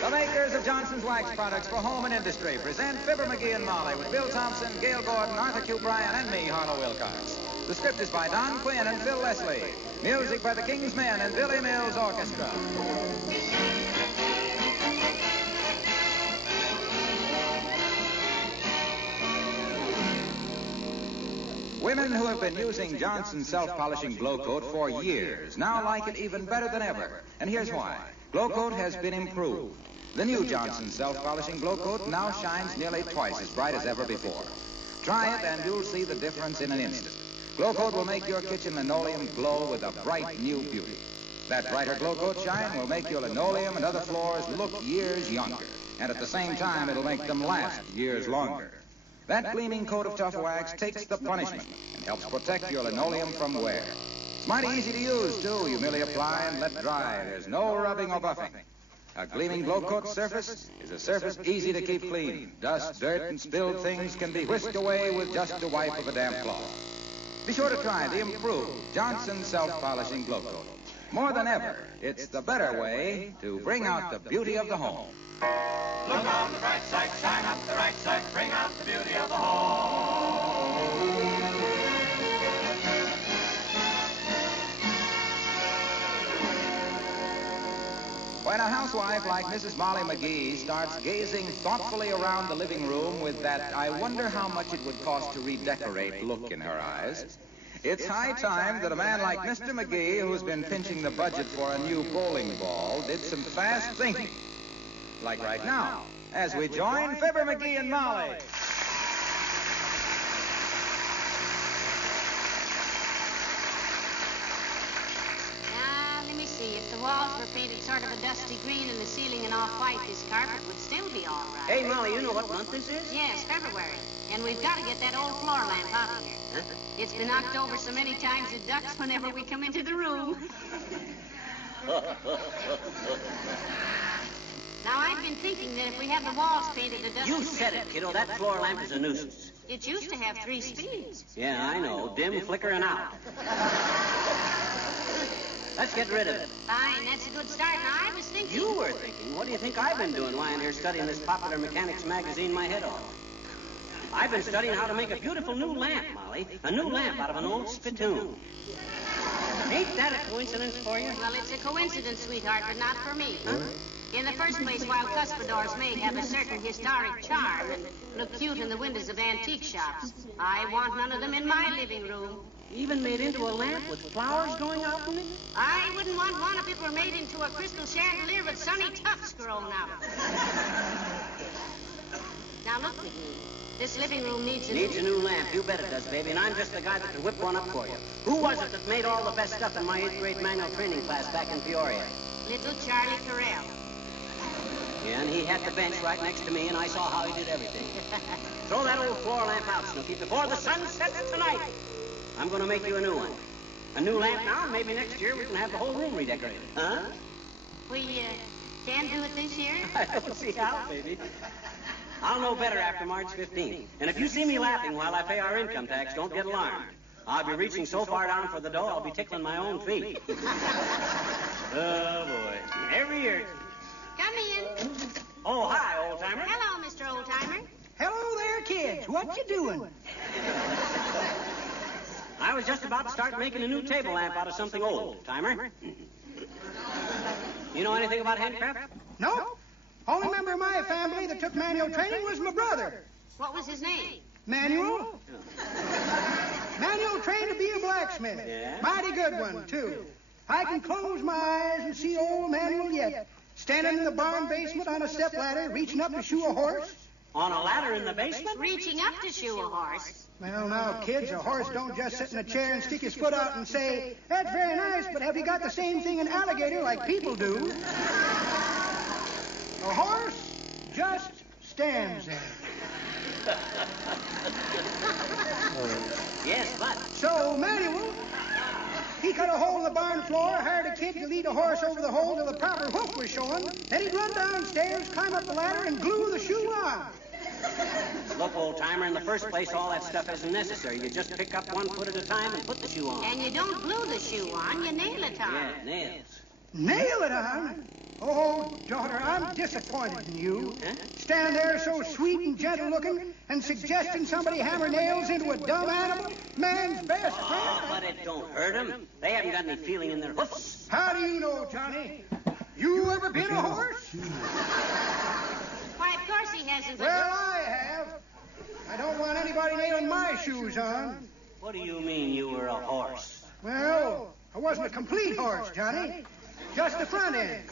The makers of Johnson's Wax Products for home and industry present Fibber McGee and Molly with Bill Thompson, Gail Gordon, Arthur Q. Bryan, and me, Harlow Wilcox. The script is by Don Quinn and Phil Leslie. Music by the King's Men and Billy Mills Orchestra. Women who have been using Johnson's self-polishing glow coat for years now like it even better than ever. And here's why. Glow coat has been improved. The new Johnson self-polishing glow coat now shines nearly twice as bright as ever before. Try it and you'll see the difference in an instant. Glow coat will make your kitchen linoleum glow with a bright new beauty. That brighter glow coat shine will make your linoleum and other floors look years younger. And at the same time, it'll make them last years longer. That gleaming coat of tough wax takes the punishment and helps protect your linoleum from wear. It's mighty easy to use, too. You merely apply and let dry. There's no rubbing or buffing. A gleaming glow coat surface is a surface easy to keep clean. Dust, dirt, and spilled things can be whisked away with just a wipe of a damp cloth. Be sure to try the improved Johnson self-polishing glow coat. More than ever, it's the better way to bring out the beauty of the home. Look on the bright side, shine up the right side, bring out the beauty of the home. When a housewife like Mrs. Molly McGee starts gazing thoughtfully around the living room with that I wonder how much it would cost to redecorate look in her eyes, it's high time that a man like Mr. McGee, who's been pinching the budget for a new bowling ball, did some fast thinking. Like right now, as we join Fibber McGee and Molly. Now, let me see. If the walls were painted sort of a dusty green and the ceiling an off-white, this carpet would still be all right. Hey, Molly, you know what month this is? Yes, February. And we've got to get that old floor lamp out of here. Huh? It's been knocked over so many times it ducks whenever we come into the room. Now, I've been thinking that if we have the walls painted a dusty... You said it, kiddo. That floor lamp is a nuisance. It used to have 3 speeds. Yeah, I know. Dim, flicker, and out. Let's get rid of it. Fine, that's a good start. Now, I was thinking... You were thinking? What do you think I've been doing lying here studying this popular mechanics magazine my head off? I've been studying how to make a beautiful new lamp, Molly. A new lamp out of an old spittoon. Ain't that a coincidence for you? Well, it's a coincidence, sweetheart, but not for me. Huh? In the first place, while cuspidors may have a certain historic charm and look cute in the windows of antique shops, I want none of them in my living room. Even made into a lamp with flowers going out in it? I wouldn't want one if it were made into a crystal chandelier with sunny tufts growing out of it. Now, look, McGee. This living room needs a new lamp. You bet it does, baby. And I'm just the guy that can whip one up for you. Who was it that made all the best stuff in my 8th grade manual training class back in Peoria? Little Charlie Carell. Yeah, and he had the bench right next to me, and I saw how he did everything. Throw that old floor lamp out, Snooky, before the sun sets tonight. I'm going to make you a new one. A new lamp now, and maybe next year we can have the whole room redecorated. Huh? We can do it this year? I don't see how, baby. I'll know better after March 15th. And if you see me laughing while I pay our income tax, don't get alarmed. I'll be reaching so far down for the dough, I'll be tickling my own feet. Oh, boy. Every year. Come in. Oh, hi, Oldtimer. Hello, Mr. Oldtimer. Hello there, kids. What you doing? I was just about to start making a new table lamp out of something old, Timer. You know anything about handcraft? No. Only member of my family that took manual training was my brother. What was his name? Manual. Manual trained to be a blacksmith. Yeah? Mighty good one, too. I can close my eyes and see old Manual yet. Standing in the barn basement on a step ladder, reaching up to shoe a horse. On a ladder in the basement? Reaching up to shoe a horse. Well, now, kids, a horse don't just sit in a chair and stick his foot out and say, "That's very nice, but have you got the same thing in alligator like people do?" A horse just stands there. Yes, but... So, Manual, he cut a hole in the barn floor, hired a kid to lead a horse over the hole till the proper hoof was showing. Then he'd run downstairs, climb up the ladder, and glue the shoe on. Look, Oldtimer, in the first place, all that stuff isn't necessary. You just pick up one foot at a time and put the shoe on. And you don't glue the shoe on, you nail it on. Yeah, nails. Nail it on? Oh, daughter, I'm disappointed in you. Huh? Stand there so sweet and gentle looking and suggesting somebody hammer nails into a dumb animal, man's best friend. Oh, but it don't hurt them. They haven't got any feeling in their hoofs. How do you know, Johnny? You ever been a horse? Why, of course he hasn't. Well, I have. I don't want anybody nailing my shoes on. What do you mean you were a horse? Well, I wasn't a complete horse, Johnny. Just the front end.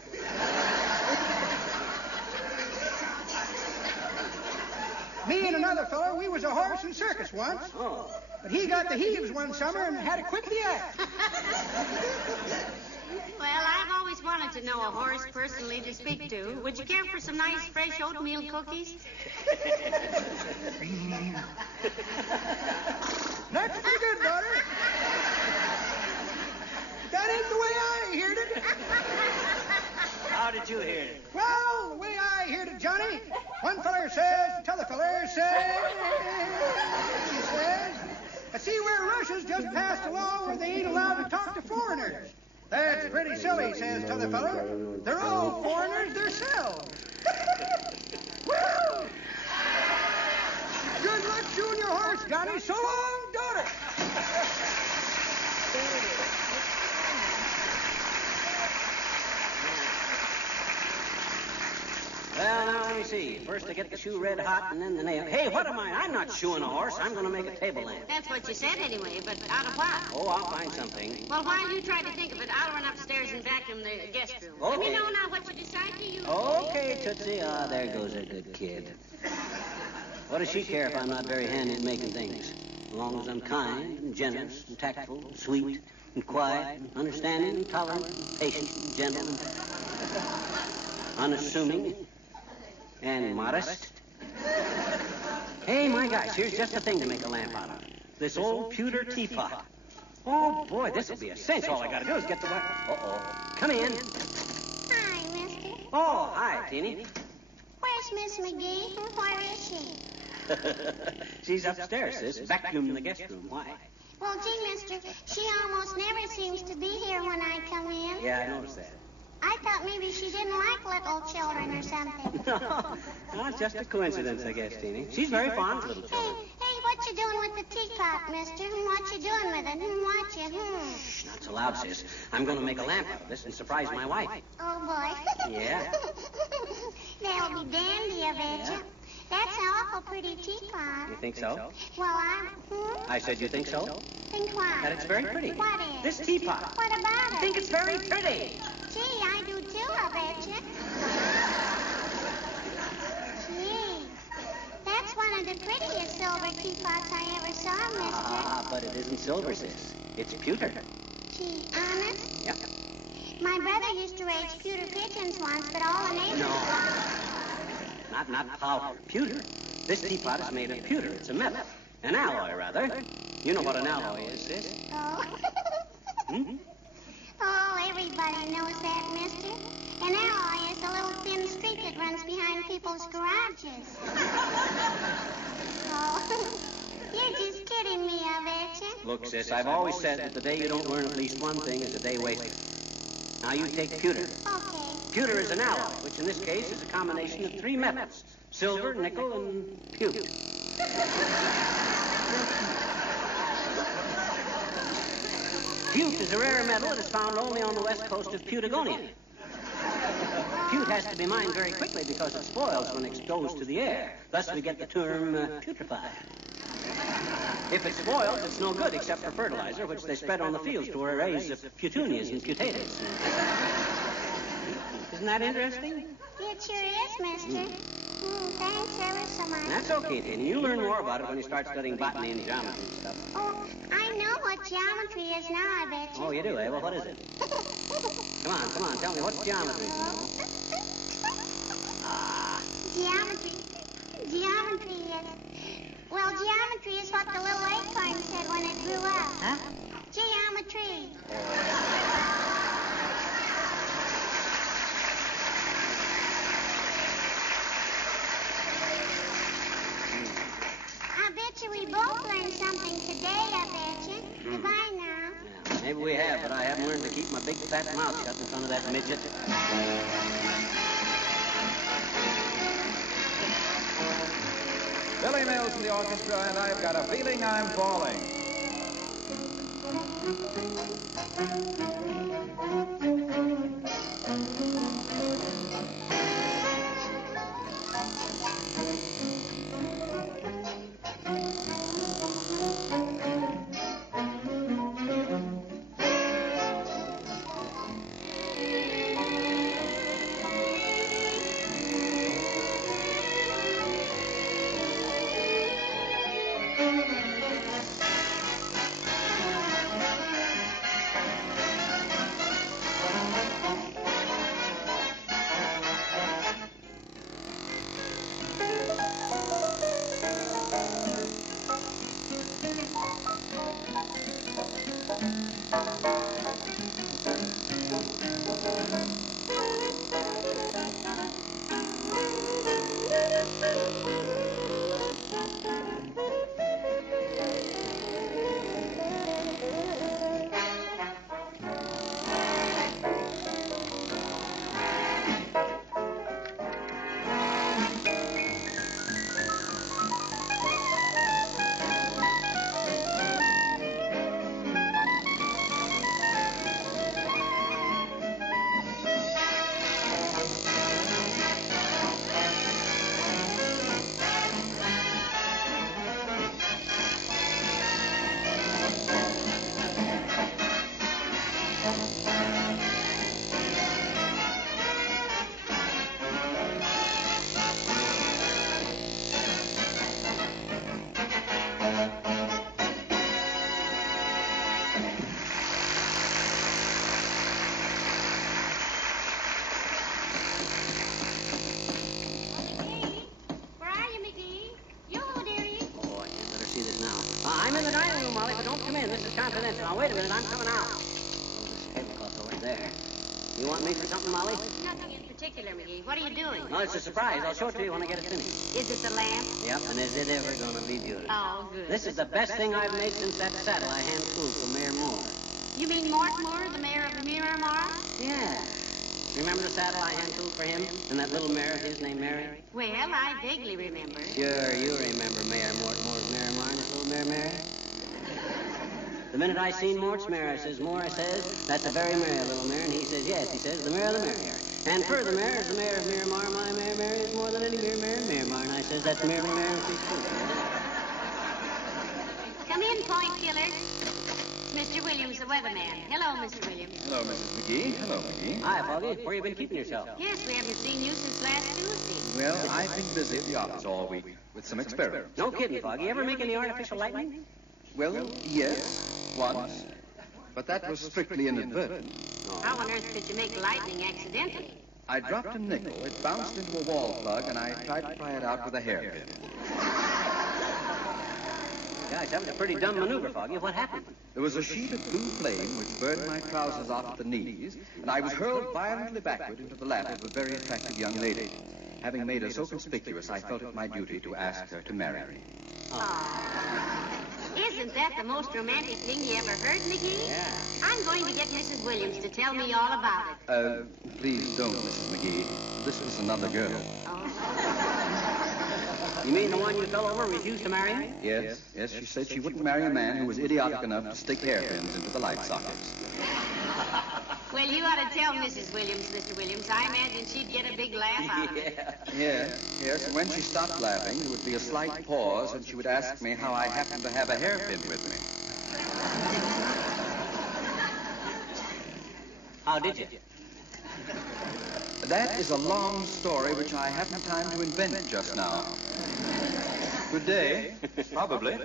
Me and another fellow, we was a horse in circus once. Oh. But he got the heaves one summer and had to quit the act. Well, I've always wanted to know a horse personally to speak to. Would you care for some nice fresh oatmeal cookies? That's pretty good, daughter. That ain't the way I heard it. How did you hear it? Well, the way I heard it, Johnny, one feller says, t'other feller says, she says, I see where Russia's just passed a law where they ain't allowed to talk to foreigners. That's pretty silly, says t'other feller. They're all foreigners themselves. Well, good luck shoeing your horse, Johnny. So long, daughter. Well, now, let me see. First I get the shoe red hot and then the nail. Hey, what am I? I'm not shoeing a horse. I'm going to make a table lamp. That's what you said anyway, but out of what? Oh, I'll find something. Well, while you try to think of it, I'll run upstairs and vacuum the guest room. Okay. Let me know now what you decide to use. Okay, Tootsie. Ah, there goes a good kid. What does she care if I'm not very handy at making things? As long as I'm kind and generous and tactful and sweet and quiet and understanding and tolerant and patient and gentle and unassuming and modest. Hey, my gosh, here's just the thing to make a lamp out of. This old pewter teapot. Oh, boy, this'll be a cinch. All I gotta do is get the wire. Uh-oh. Come in. Hi, mister. Oh, hi, Teeny. Where's Miss McGee? Where is she? She's upstairs, sis, vacuuming the guest room. Why? Well, gee, mister, she almost never seems to be here when I come in. Yeah, I noticed that. I thought maybe she didn't like little children or something. No, it's just a coincidence, I guess, Teeny. She's very fond of little children. Hey, what you doing with the teapot, mister? What you doing with it? What you, Shh, not so loud, sis. I'm going to make a lamp out of this and surprise my wife. Oh, boy. Yeah. That'll be dandy, I bet you. That's an awful pretty teapot. You think so? Well, I said you think so? Think what? That it's very pretty. What is? This teapot. What about I it? think it's very pretty. Gee, I do too, I bet you. Gee, that's one of the prettiest silver teapots I ever saw, mister. Ah, but it isn't silver, sis. It's pewter. Gee, honest? Yep. My brother used to raise pewter pigeons once, but all the neighbors... No. Not powder. Pewter. This teapot is made of pewter. It's a metal. An alloy, rather. You know what an alloy is, sis? Oh. Hmm? Oh, everybody knows that, mister. An alloy is the little thin streak that runs behind people's garages. Oh, you're just kidding me, I bet you. Look, sis, I've always said that the day you don't learn at least one thing is a day wasted. Now you take pewter. Okay. Pewter is an alloy, which in this case is a combination of 3 metals. Silver, nickel, and pewter. Pewt is a rare metal that is found only on the west coast of Patagonia. Pewt has to be mined very quickly because it spoils when it goes to the air. Thus we get the term putrefied. If it spoils, it's no good except for fertilizer, which they spread on the fields to raise petunias and potatoes. Isn't that interesting? It sure is, mister. Thanks ever so much. That's okay, Tinny. You'll learn more about it when you start studying botany and geometry and stuff. Oh, I know what geometry is now, I bet you. Oh, you do, eh? Well, what is it? Come on, tell me, what's geometry, you know? Geometry is... Well, geometry is what the little acorn said when it grew up. Huh? Geometry. I bet you we both learned something today, I bet you. Goodbye now. Yeah, maybe we have, but I haven't learned to keep my big fat mouth shut in front of that midget. Billy Mills in the orchestra, and I've got a feeling I'm falling. I'm in the dining room, Molly, but don't come in. This is confidential. Now, wait a minute. I'm coming out. Oh, this tablecloth over there. You want me for something, Molly? Nothing in particular, McGee. What are you doing? No, it's a surprise. I'll show it to you when I get it finished. Is it the lamp? Yep, and is it ever going to be beautiful? Oh, good. This is the best thing I've made since that saddle I hand-tooled for Mayor Moore. You mean Mort Moore, the mayor of the Miramar? Yeah. Remember the saddle I hand-tooled for him? And that little mare of his named Mary? Well, I vaguely remember. Sure, you remember Mayor Mort Moore's Miramar and his little mare Mary? The minute I seen Mort's mare, I says, Moore, I says, that's a very merry little mare. And he says, yes, he says, the mare of the merrier. And furthermore, as the mayor of Miramar, my Mary Mary is more than any mere mayor in Miramar. And I says that's merely Mary too. Come in, point killer. It's Mr. Williams, the weatherman. Hello, Mr. Williams. Hello, Mrs. McGee. Hello, McGee. Hi, Foggy. Where you been keeping yourself? Yes, we haven't seen you since last Tuesday. Well, I've been busy at the office all week with some experiments. No kidding, Foggy. You ever make any artificial lightning? Well, yes, once. But that was strictly inadvertent. How on earth could you make lightning accidentally? I dropped a nickel. It bounced into a wall plug, and I tried to pry it out with a hairpin. Gosh, that was a pretty dumb maneuver, Foggy. What happened? There was a sheet of blue flame which burned my trousers off at the knees, and I was hurled violently backward into the lap of a very attractive young lady. Having made her so conspicuous, I felt it my duty to ask her to marry me. Isn't that the most romantic thing you ever heard, McGee? Yeah. I'm going to get Mrs. Williams to tell me all about it. Please don't, Mrs. McGee. This was another girl. You mean the one you fell over and refused to marry her? Yes, she said she wouldn't marry a man who was idiotic enough to stick hairpins into the light sockets. Well, you ought to tell Mrs. Williams, Mr. Williams. I imagine she'd get a big laugh out of it. Yes, and when she stopped laughing, there would be a slight pause, and she would ask me how I happened to have a hairpin with me. How did you? That is a long story which I haven't time to invent just now. Good day. Probably.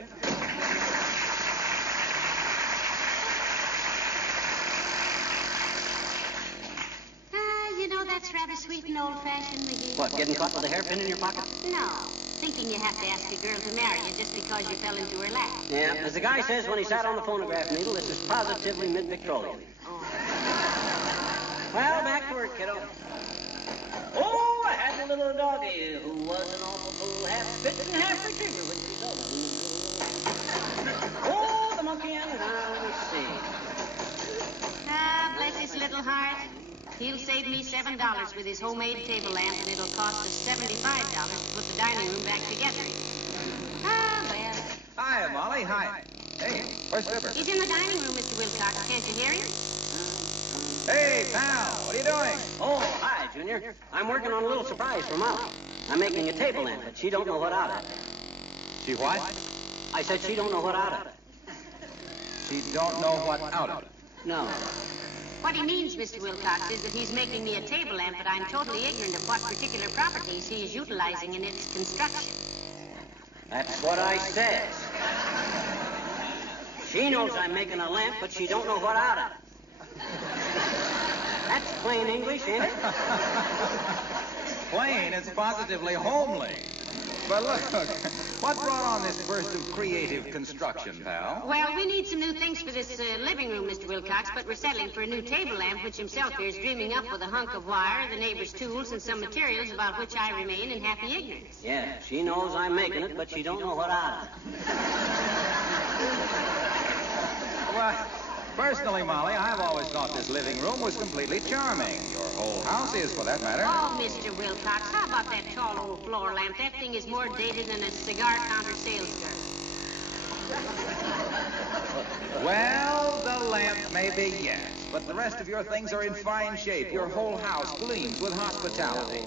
You know, that's rather sweet and old-fashioned, McGee. What, getting caught with a hairpin in your pocket? No. Thinking you have to ask a girl to marry you just because you fell into her lap. Yeah, as the guy says when he sat on the phonograph needle, this is positively mid-Victorian. Well, back to work, kiddo. Oh, I had a little doggy who was an awful fool, half spitz and half retriever when she saw him. Oh, the monkey and now let me see. Ah, bless his little heart. He'll save me $7 with his homemade table lamp, and it'll cost us $75 to put the dining room back together. Ah, well. Hi, Molly. Hi. Hey, where's Fibber? He's in the dining room, Mr. Wilcox. Can't you hear him? Hey, pal. What are you doing? Oh, hi, Junior. I'm working on a little surprise for Molly. I'm making a table lamp, but she don't know what out of it. She what? I said she don't know what out of it. She don't know what out of it. No. What he means, Mr. Wilcox, is that he's making me a table lamp, but I'm totally ignorant of what particular properties he is utilizing in its construction. That's what I says. She knows I'm making a lamp, but she don't know what out of it. That's plain English, ain't it? Plain, it's positively homely. But look, what brought on this burst of creative construction, pal? Well, we need some new things for this living room, Mr. Wilcox, but we're settling for a new table lamp, which himself here is dreaming up with a hunk of wire, the neighbor's tools, and some materials about which I remain in happy ignorance. Yeah, she knows I'm making it, but she don't know what out of it. Well, personally, Molly, I've always thought this living room was completely charming. Your whole house is, for that matter. Oh, Mr. Wilcox, how about that tall old floor lamp? That thing is more dated than a cigar counter sales girl. Well, the lamp may be, yes, but the rest of your things are in fine shape. Your whole house gleams with hospitality.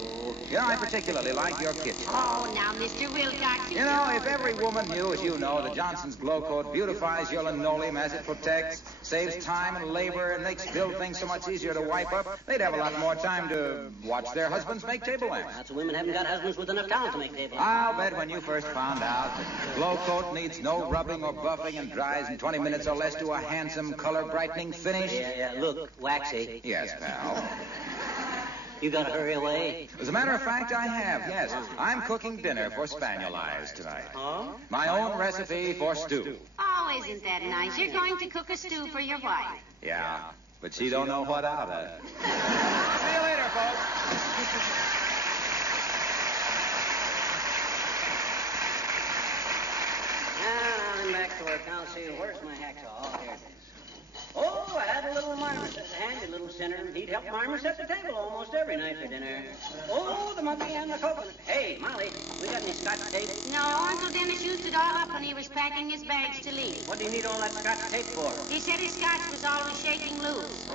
You know, I particularly like your kitchen. Oh, now, Mr. Wilcox. You know, if every woman knew, as you know, that Johnson's Glow Coat beautifies your linoleum as it protects, saves time and labor, and makes build things so much easier to wipe up, they'd have a lot more time to watch their husbands make table lamps. Lots of women haven't got husbands with enough talent to make table lamps. I'll bet when you first found out that Glow Coat needs no rubbing or buffing and dries in 20 minutes or less to a handsome color brightening finish. Yeah, look, Waxy. Yes, pal. You gotta hurry away. As a matter of fact, I have, yes. I'm cooking dinner for Spaniel Eyes tonight. Oh? My own recipe for stew. Oh, isn't that nice? You're going to cook a stew for your wife. Yeah, but she don't know what out of it. See you later, folks. Now, I'm back to work. Now, see, where's my hacksaw? Here it is. Oh, I had a little marmoset, a handy little sinner. He'd help Marmor set the table almost every night for dinner. Oh, the monkey and the coconut. Hey, Molly, we got any Scotch tape? No, Uncle Dennis used it all up when he was packing his bags to leave. What do you need all that Scotch tape for? He said his Scotch was always shaking loose.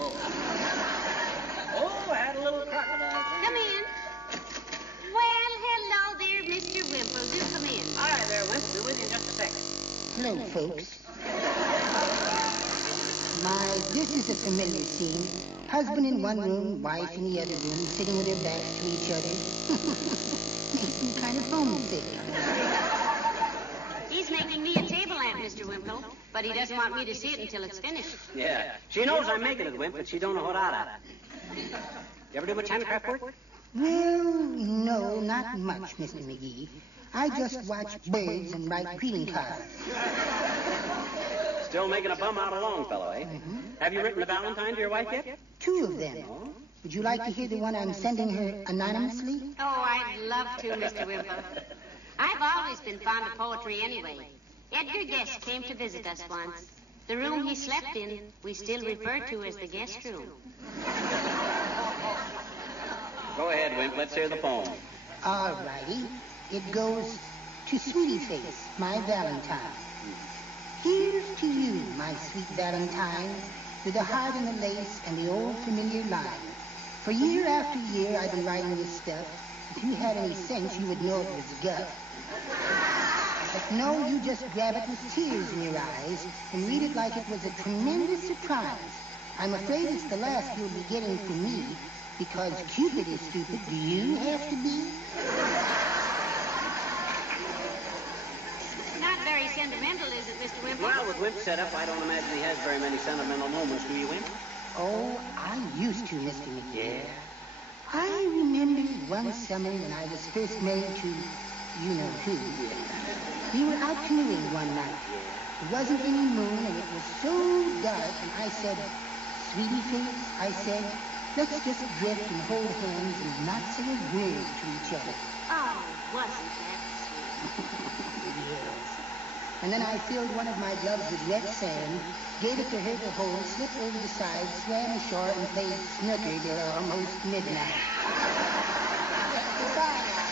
Oh, I had a little crocodile. Hello, folks. This is a familiar scene. Husband in one room, wife in the other room, sitting with their backs to each other. Makes me kind of homesick. He's making me a table lamp, Mr. Wimple, but he doesn't want me to see it until it's finished. Yeah. She knows I'm making it, Wimp, but she don't know what out of it. You ever do much handicraft work? Well, no, not much, Mr. McGee. I just watch birds and write greeting cards. Still making a bum out of Longfellow, eh? Mm-hmm. Have you written a valentine to your wife yet? 2 of them. Oh? Would you like to hear the one I'm sending her anonymously? Oh, I'd love to, Mr. Wimple. I've always been fond of poetry anyway. Edgar Guest came to visit us once. The room he slept in, we still refer to as the guest room. Go ahead, Wimp. Let's hear the poem. All righty. It goes to Sweetie Face, my Valentine. Here's to you, my sweet Valentine, with the heart and the lace and the old familiar line. For year after year I've been writing this stuff. If you had any sense, you would know it was guff. But no, you just grab it with tears in your eyes and read it like it was a tremendous surprise. I'm afraid it's the last you'll be getting from me, because Cupid is stupid. Do you have to be? Not very sentimental, is it, Mr. Wimple? Well, with Wimp's setup, I don't imagine he has very many sentimental moments, do you, Wimp? Oh, I used to, Mr. McGee. Yeah? I remember one summer when I was first married to you-know-who. We were out canoeing one night. There wasn't any moon, and it was so dark, and I said, Sweetie Face, I said, let's just drift and hold hands and not say a word to each other. Oh, wasn't that sweet? Yes. And then I filled one of my gloves with wet sand, gave it to her to hold, slipped over the side, swam ashore, and played snooker till almost midnight. Goodbye now.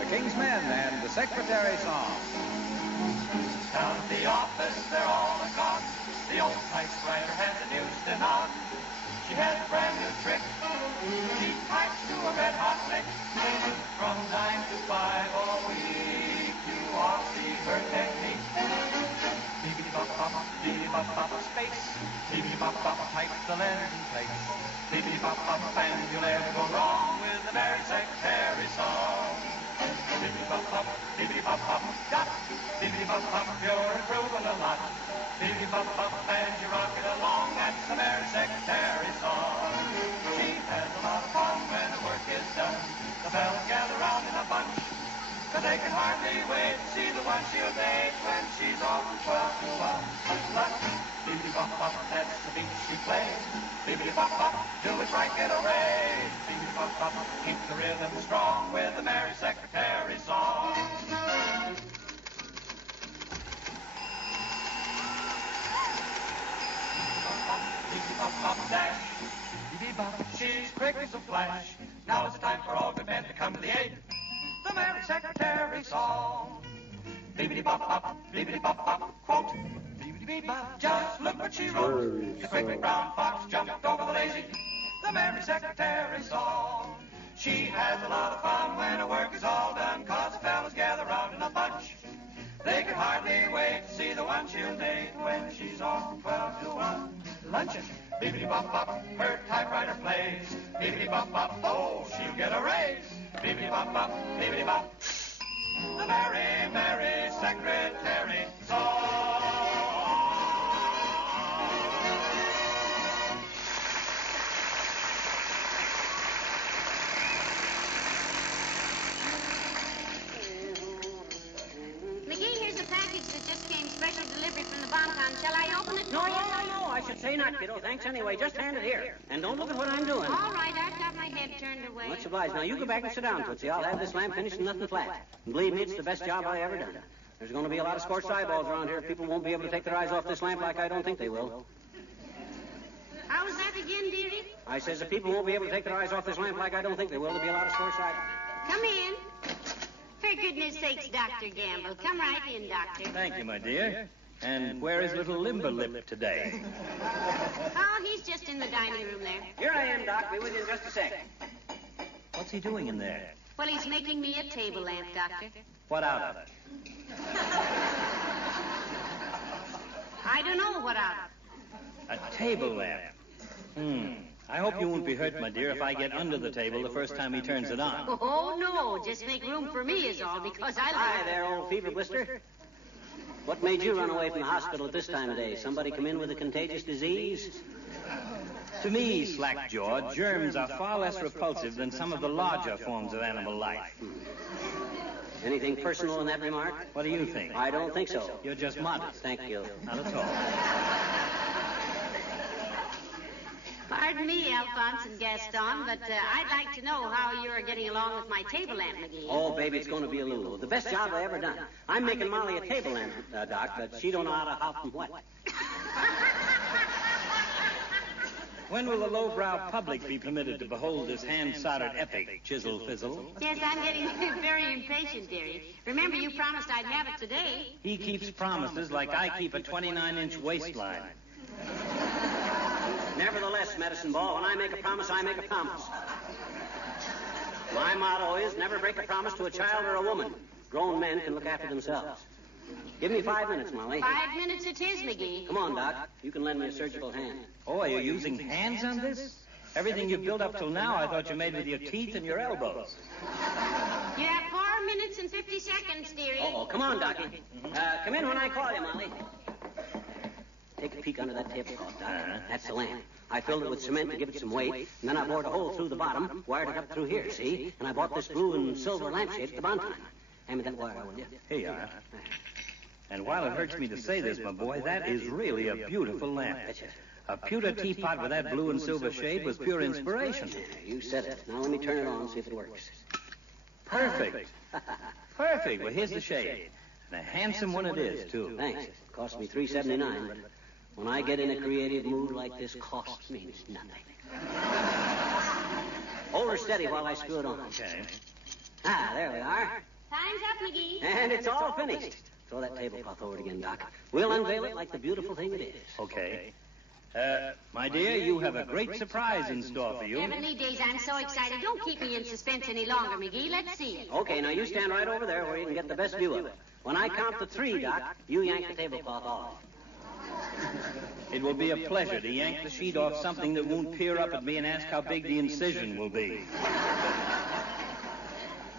The King's Men and the Secretary Song. Down at the office, they're all agog. The old typewriter has a news to knock. She has a brand new trick. She types to a red-hot lick. From 9 to 5 all week, you all see her technique. Beep-beep-bop-bop, beep-beep-bop-bop, space. Beep-beep-bop-bop, type the letters in place. Beep-beep-bop-bop, and you'll never go wrong with the Mary Secretary song. Beep-beep-bop-bop, beep-beep-bop-bop, dot. Beep-beep-bop-bop, you're improving a lot. Beep-beep-bop-bop, and you rock it along. That's the Mary Secretary song. She has a lot of fun when the work is done. The fellas gather round in a bunch, 'cause they can hardly wait to see the one she'll date when she's off from 12 to 1. Lunch. Beep-beep-bop-bop, that's the beat she plays. Beep-beep-bop-bop, do it right, get a raise. Beep-beep-bop-bop, keep the rhythm strong with the Mary Secretary song. Beep-beep-bop-bop, dash. Beep-beep-bop, she's quick as a flash. Now it's time for all good men to come to the aid. The Mary Secretary song. Beep-beep-bop-bop, beep-beep-bop-bop, quote. Beep-beep-bop, just look what she wrote. The quick brown fox jumped over the lazy. The Mary Secretary song. She has a lot of fun when her work is all done, 'cause the fellas gather round in a bunch. They can hardly wait to see the one she'll date when she's off from 12 to 1. Luncheon. Beep-beep-bop-bop, her typewriter plays. Beep-beep-bop-bop, oh, she'll get a raise. Beep-beep-bop-bop, beep-beep-bop. The Mary, Mary Secretary song. McGee, here's a package that just came special delivery from the Bonton. Shall I open it? No, I should say not, kiddo. Thanks anyway. Just hand it here. And don't look at what I'm doing. All right, I've got my head turned away. Much obliged. Now, you go back and sit down, Tootsie. I'll have this lamp finished and nothing flat. And believe me, it's the best job I ever done. There's going to be a lot of scorched eyeballs around here. People won't be able to take their eyes off this lamp like I don't think they will. How was that again, dearie? I says the people won't be able to take their eyes off this lamp like I don't think they will. There'll be a lot of scorched eyeballs. Come in. For goodness sakes, Dr. Gamble. Come right in, Doctor. Thank you, my dear. And where is little Limberlip today? Oh, he's just in the dining room there. Here I am, Doc. Be with you in just a sec. What's he doing in there? Well, he's making me a table lamp, Doctor. What out of it? I don't know what out of. A table lamp. I hope you won't be hurt, my dear, if I get under the table the first time he turns it on. Oh, no. Just make room for me is all, because I like... Hi there, old fever blister. What made you run away from the hospital at this time of day? Somebody come in with a contagious disease? To me, slack-jawed, germs are far less repulsive than some of the larger forms of animal life. Anything personal in that remark? What do you think? I don't think so. You're just modest. Thank you. Not at all. Pardon me, Alphonse and Gaston, but I'd like to know how you're getting along with my table lamp, McGee. Oh, baby, it's going to be a Lulu. The best job I ever done. I'm making Molly a table lamp, Doc, but she don't know how to hop and what. When will the lowbrow public be permitted to behold this hand-soldered epic, Chisel Fizzle? Yes, I'm getting very impatient, dearie. Remember, you promised I'd have it today. He keeps promises like I keep a 29-inch waistline. Nevertheless, Medicine Ball, when I make a promise, I make a promise. My motto is never break a promise to a child or a woman. Grown men can look after themselves. Give me 5 minutes, Molly. 5 minutes it is, McGee. Come on, Doc. You can lend me a surgical hand. Oh, are you using hands on this? Everything you've built up till now, I thought you made with your teeth and your elbows. You have 4 minutes and 50 seconds, dearie. Oh, come on, Docky. Come in when I call you, Molly. Take a peek under that tablecloth, Doc. That's the lamp. I filled it with cement to give it some weight, and then I bored a hole through the bottom, wired it up through here, see? And I bought this blue and silver lampshade at the Bonton. Hand me that wire, will you? Here you are. And while it hurts me to say this, my boy, that is really a beautiful lamp. A pewter teapot with that blue and silver shade was pure inspiration. You said it. Now let me turn it on and see if it works. Perfect. Perfect. Well, here's the shade. And a handsome one it is, too. Thanks. It cost me $3.79, but when I get in a creative mood like this, cost means nothing. Hold her steady while I screw it on. Okay. Ah, there we are. Time's up, McGee. And it's all finished. Throw that tablecloth over it again, Doc. We'll unveil it like the beautiful thing it is. Okay. My dear, you have a great surprise in store for you. Heavenly days, I'm so excited. Don't keep me in suspense any longer, McGee. Let's see it. Okay, now you stand right over there where you can get the best view of it. When I count to 3, Doc, you yank the tablecloth off. It will be a pleasure to yank the sheet off something that won't peer up at me and ask how big the incision will be.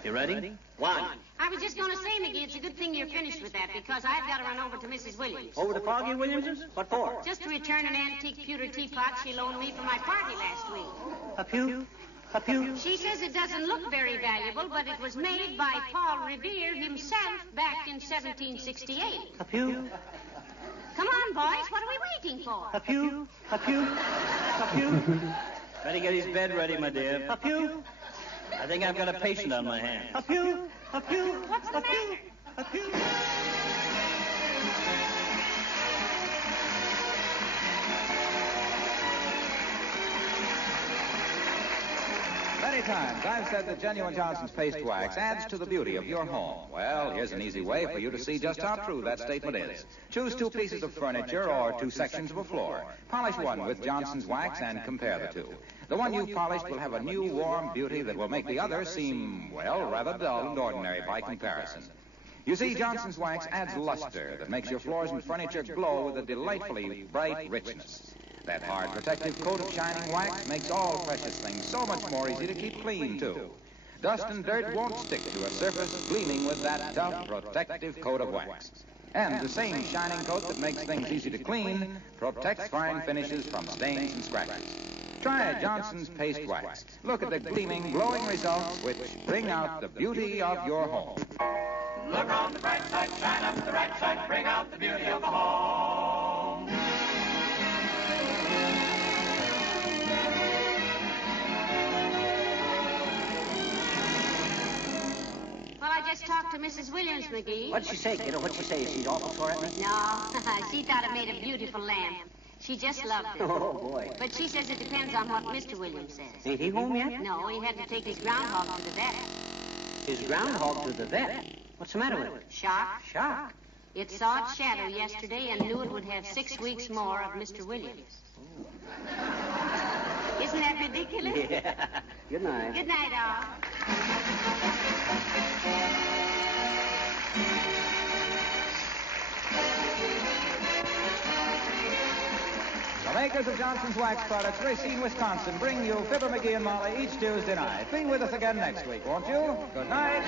You ready? 1. I was just going to say, McGee, it's a good thing you're finished with that because I've got to run over to Mrs. Williams. Over to Foggy Williams's? What for? Just to return an antique pewter teapot she loaned me for my party last week. A pew? A pew? She says it doesn't look very valuable, but it was made by Paul Revere himself back in 1768. A pew? Come on, boys. What are we waiting for? A pew? A pew? A pew? Better get his bed ready, my dear. A pew? I think I've got a patient on my hands. A pew? A pew? What's the matter? A pew? Many times I've said that genuine Johnson's paste wax adds to the beauty of your home. Well, here's an easy way for you to see just how true that statement is. Choose 2 pieces of furniture or 2 sections of a floor. Polish one with Johnson's wax and compare the 2. The one you've polished will have a new, warm beauty that will make the other seem, well, rather dull and ordinary by comparison. You see, Johnson's wax adds luster that makes your floors and furniture glow with a delightfully bright richness. That hard protective coat of shining wax makes all precious things so much more easy to keep clean, too. Dust and dirt won't stick to a surface gleaming with that tough protective coat of wax. And the same shining coat that makes things easy to clean protects fine finishes from stains and scratches. Try Johnson's paste wax. Look at the gleaming, glowing results which bring out the beauty of your home. Look on the bright side, shine up the right side, bring out the beauty of the home. Well, I just talked to Mrs. Williams, McGee. What'd she say, kiddo? What'd she say? She's awful sore at me? No, she thought it made a beautiful lamp. She just loved it. Oh, boy. But she says it depends on what Mr. Williams says. Ain't he home yet? No, he had to take his groundhog to the vet. His groundhog to the vet? What's the matter with it? Shock. Shock? It saw its shadow yesterday and knew it would have 6 weeks more of Mr. Williams. Isn't that ridiculous? Yeah. Good night. Good night, all. The makers of Johnson's Wax Products, Racine, Wisconsin, bring you Fibber McGee and Molly each Tuesday night. Be with us again next week, won't you? Good night.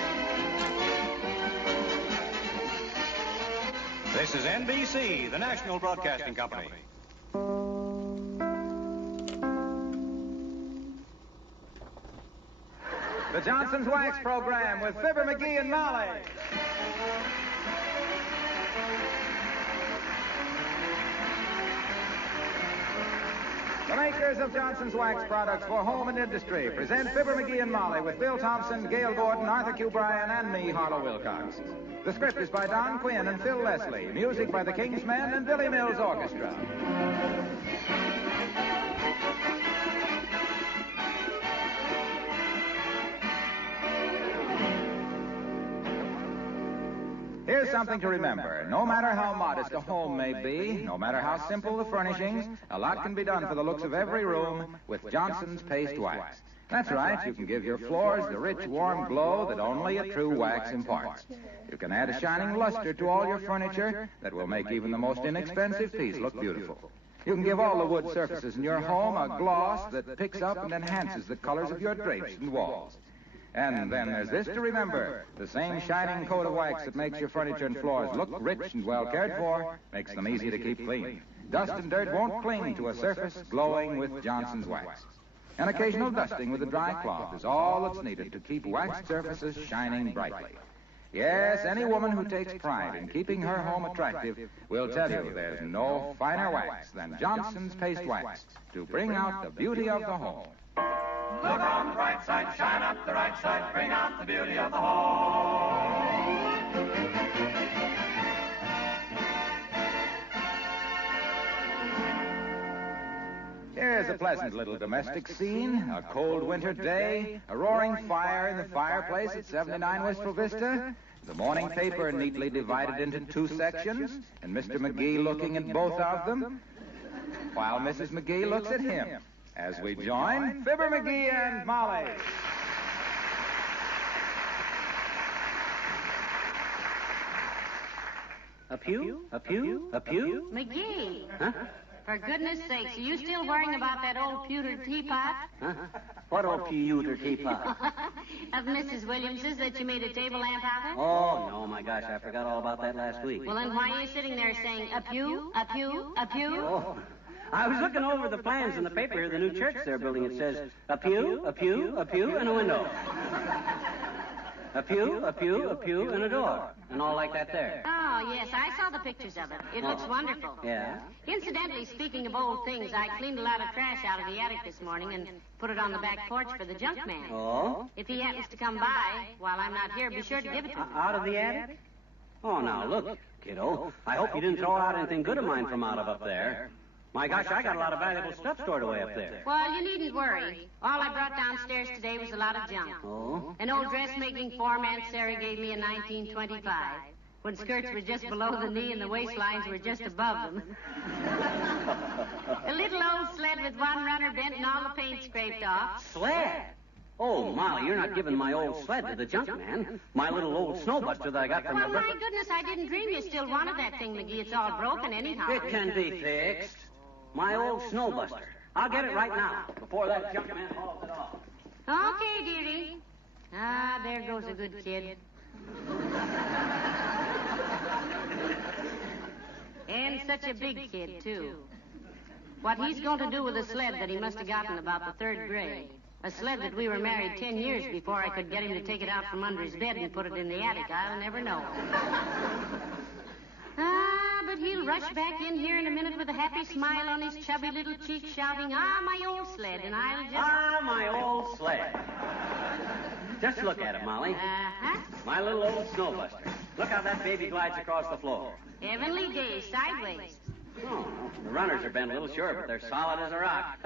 This is NBC, the National Broadcasting Company. The Johnson's Wax Program with Fibber McGee and Molly. The makers of Johnson's Wax Products for home and industry present Fibber McGee and Molly with Bill Thompson, Gail Gordon, Arthur Q. Bryan, and me, Harlow Wilcox. The script is by Don Quinn and Phil Leslie. Music by the King's Men and Billy Mills Orchestra. Here's something to remember. No matter how modest a home may be, no matter how simple the furnishings, a lot can be done for the looks of every room with Johnson's Paste Wax. That's right, you can give your floors the rich, warm glow that only a true wax imparts. You can add a shining luster to all your furniture that will make even the most inexpensive piece look beautiful. You can give all the wood surfaces in your home a gloss that picks up and enhances the colors of your drapes and walls. And then there's this to remember. The same shining coat of wax that makes your furniture and floors look rich and well cared for makes them easy to keep clean. Dust and dirt won't cling to a surface glowing with Johnson's Wax. An occasional dusting with a dry cloth is all that's needed to keep waxed surfaces shining brightly. Yes, any woman who takes pride in keeping her home attractive will tell you there's no finer wax than Johnson's Paste Wax to bring out the beauty of the home. Look on the bright side, shine up the right side, bring out the beauty of the home. Here's a pleasant little domestic scene. A cold winter day, a roaring fire in the fireplace at 79 Wistful Vista, the morning paper neatly divided into 2 sections, and Mr. McGee looking at both of them, while Mrs. McGee looks at him. As we join Fibber McGee and Molly. A pew? A pew? A pew? McGee. Huh? For goodness sakes, are you still worrying about that old pewter teapot? Huh? What old pewter teapot? Of Mrs. Williams's that you made a table lamp out of? Oh, no, my gosh, I forgot all about that last week. Well, then why are you sitting there saying, a pew, a pew, a pew? Oh. I was looking over the plans in the paper here, the new church they're building. It says, a pew, a pew, a pew, and a window. A pew, a pew, a pew, and a door. And all like that there. Oh, yes, I saw the pictures of it. It looks wonderful. Yeah? Incidentally, speaking of old things, I cleaned a lot of trash out of the attic this morning and put it on the back porch for the junk man. Oh? If he happens to come by while I'm not here, be sure to give it to him. Out of the attic? Oh, now, look, kiddo. I hope you didn't throw out anything good of mine from out of up there. My gosh, I got a lot of valuable stuff stored away up there. Well, you needn't worry. All I brought downstairs today was a lot of junk. Oh? An old dressmaking form Aunt Sarah gave me in 1925, when skirts were just below the knee and the waistlines were just above them. A little old sled with one runner bent and all the paint scraped off. Sled? Oh, Molly, you're not giving my old sled to the junk man. My little old snowbuster that I got from Well, my goodness, I didn't dream you still wanted that thing, McGee. It's all broken anyhow. It can be fixed. My old snowbuster. I'll get it right now, before that junk man hauls it off. Okay, dearie. Ah, there goes a good kid. And such a big kid, too. What he's going to do with a sled that he must have gotten about the 3rd grade. A sled that we were married 10 years before I could get him to take it out from under his bed and put it in the attic. I'll never know. But he'll rush back in here in a minute with a happy smile on his chubby little cheek, shouting, ah, my old sled, and I'll just... Ah, my old sled. Just look at it, Molly. Uh-huh. My little old snowbuster. Look how that baby glides across the floor. Heavenly days, sideways. Oh, the runners are bent a little, sure, but they're solid as a rock.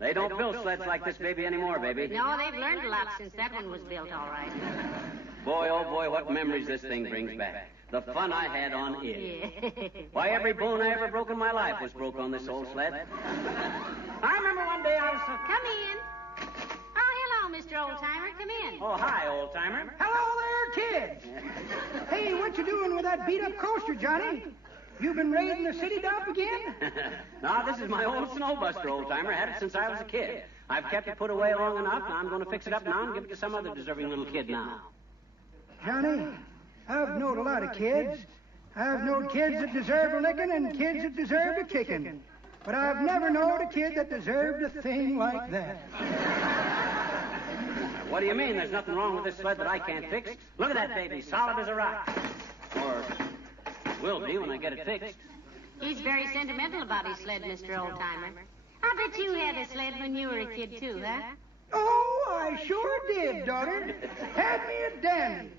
They don't build sleds like this baby anymore, baby. No, they've learned a lot since that one was built, all right. Boy, oh boy, what memories this thing brings back. The fun I had on it. Yeah. Why, every bone I ever broke in my life was broke on this old sled. I remember one day I was so... Come in. Oh, hello, Mr. Oldtimer. Come in. Oh, hi, Oldtimer. Hello there, kids. Hey, what you doing with that beat-up coaster, Johnny? You been raiding the city dump again? No, this is my old snowbuster, Oldtimer. Had it since I was a kid. I've kept it put away long enough. Now I'm going to fix it up now and give it to some other deserving little kid now. Johnny, I've known a lot of kids. I've known kids that deserve a licking and kids that deserve a kicking. But I've never known a kid that deserved a thing like that. What do you mean? There's nothing wrong with this sled that I can't fix? Look at that baby, solid as a rock. Or will be when I get it fixed. He's very sentimental about his sled, Mr. Oldtimer. I bet you had a sled when you were a kid, too, huh? Oh, I sure did, daughter. Had me a dandy.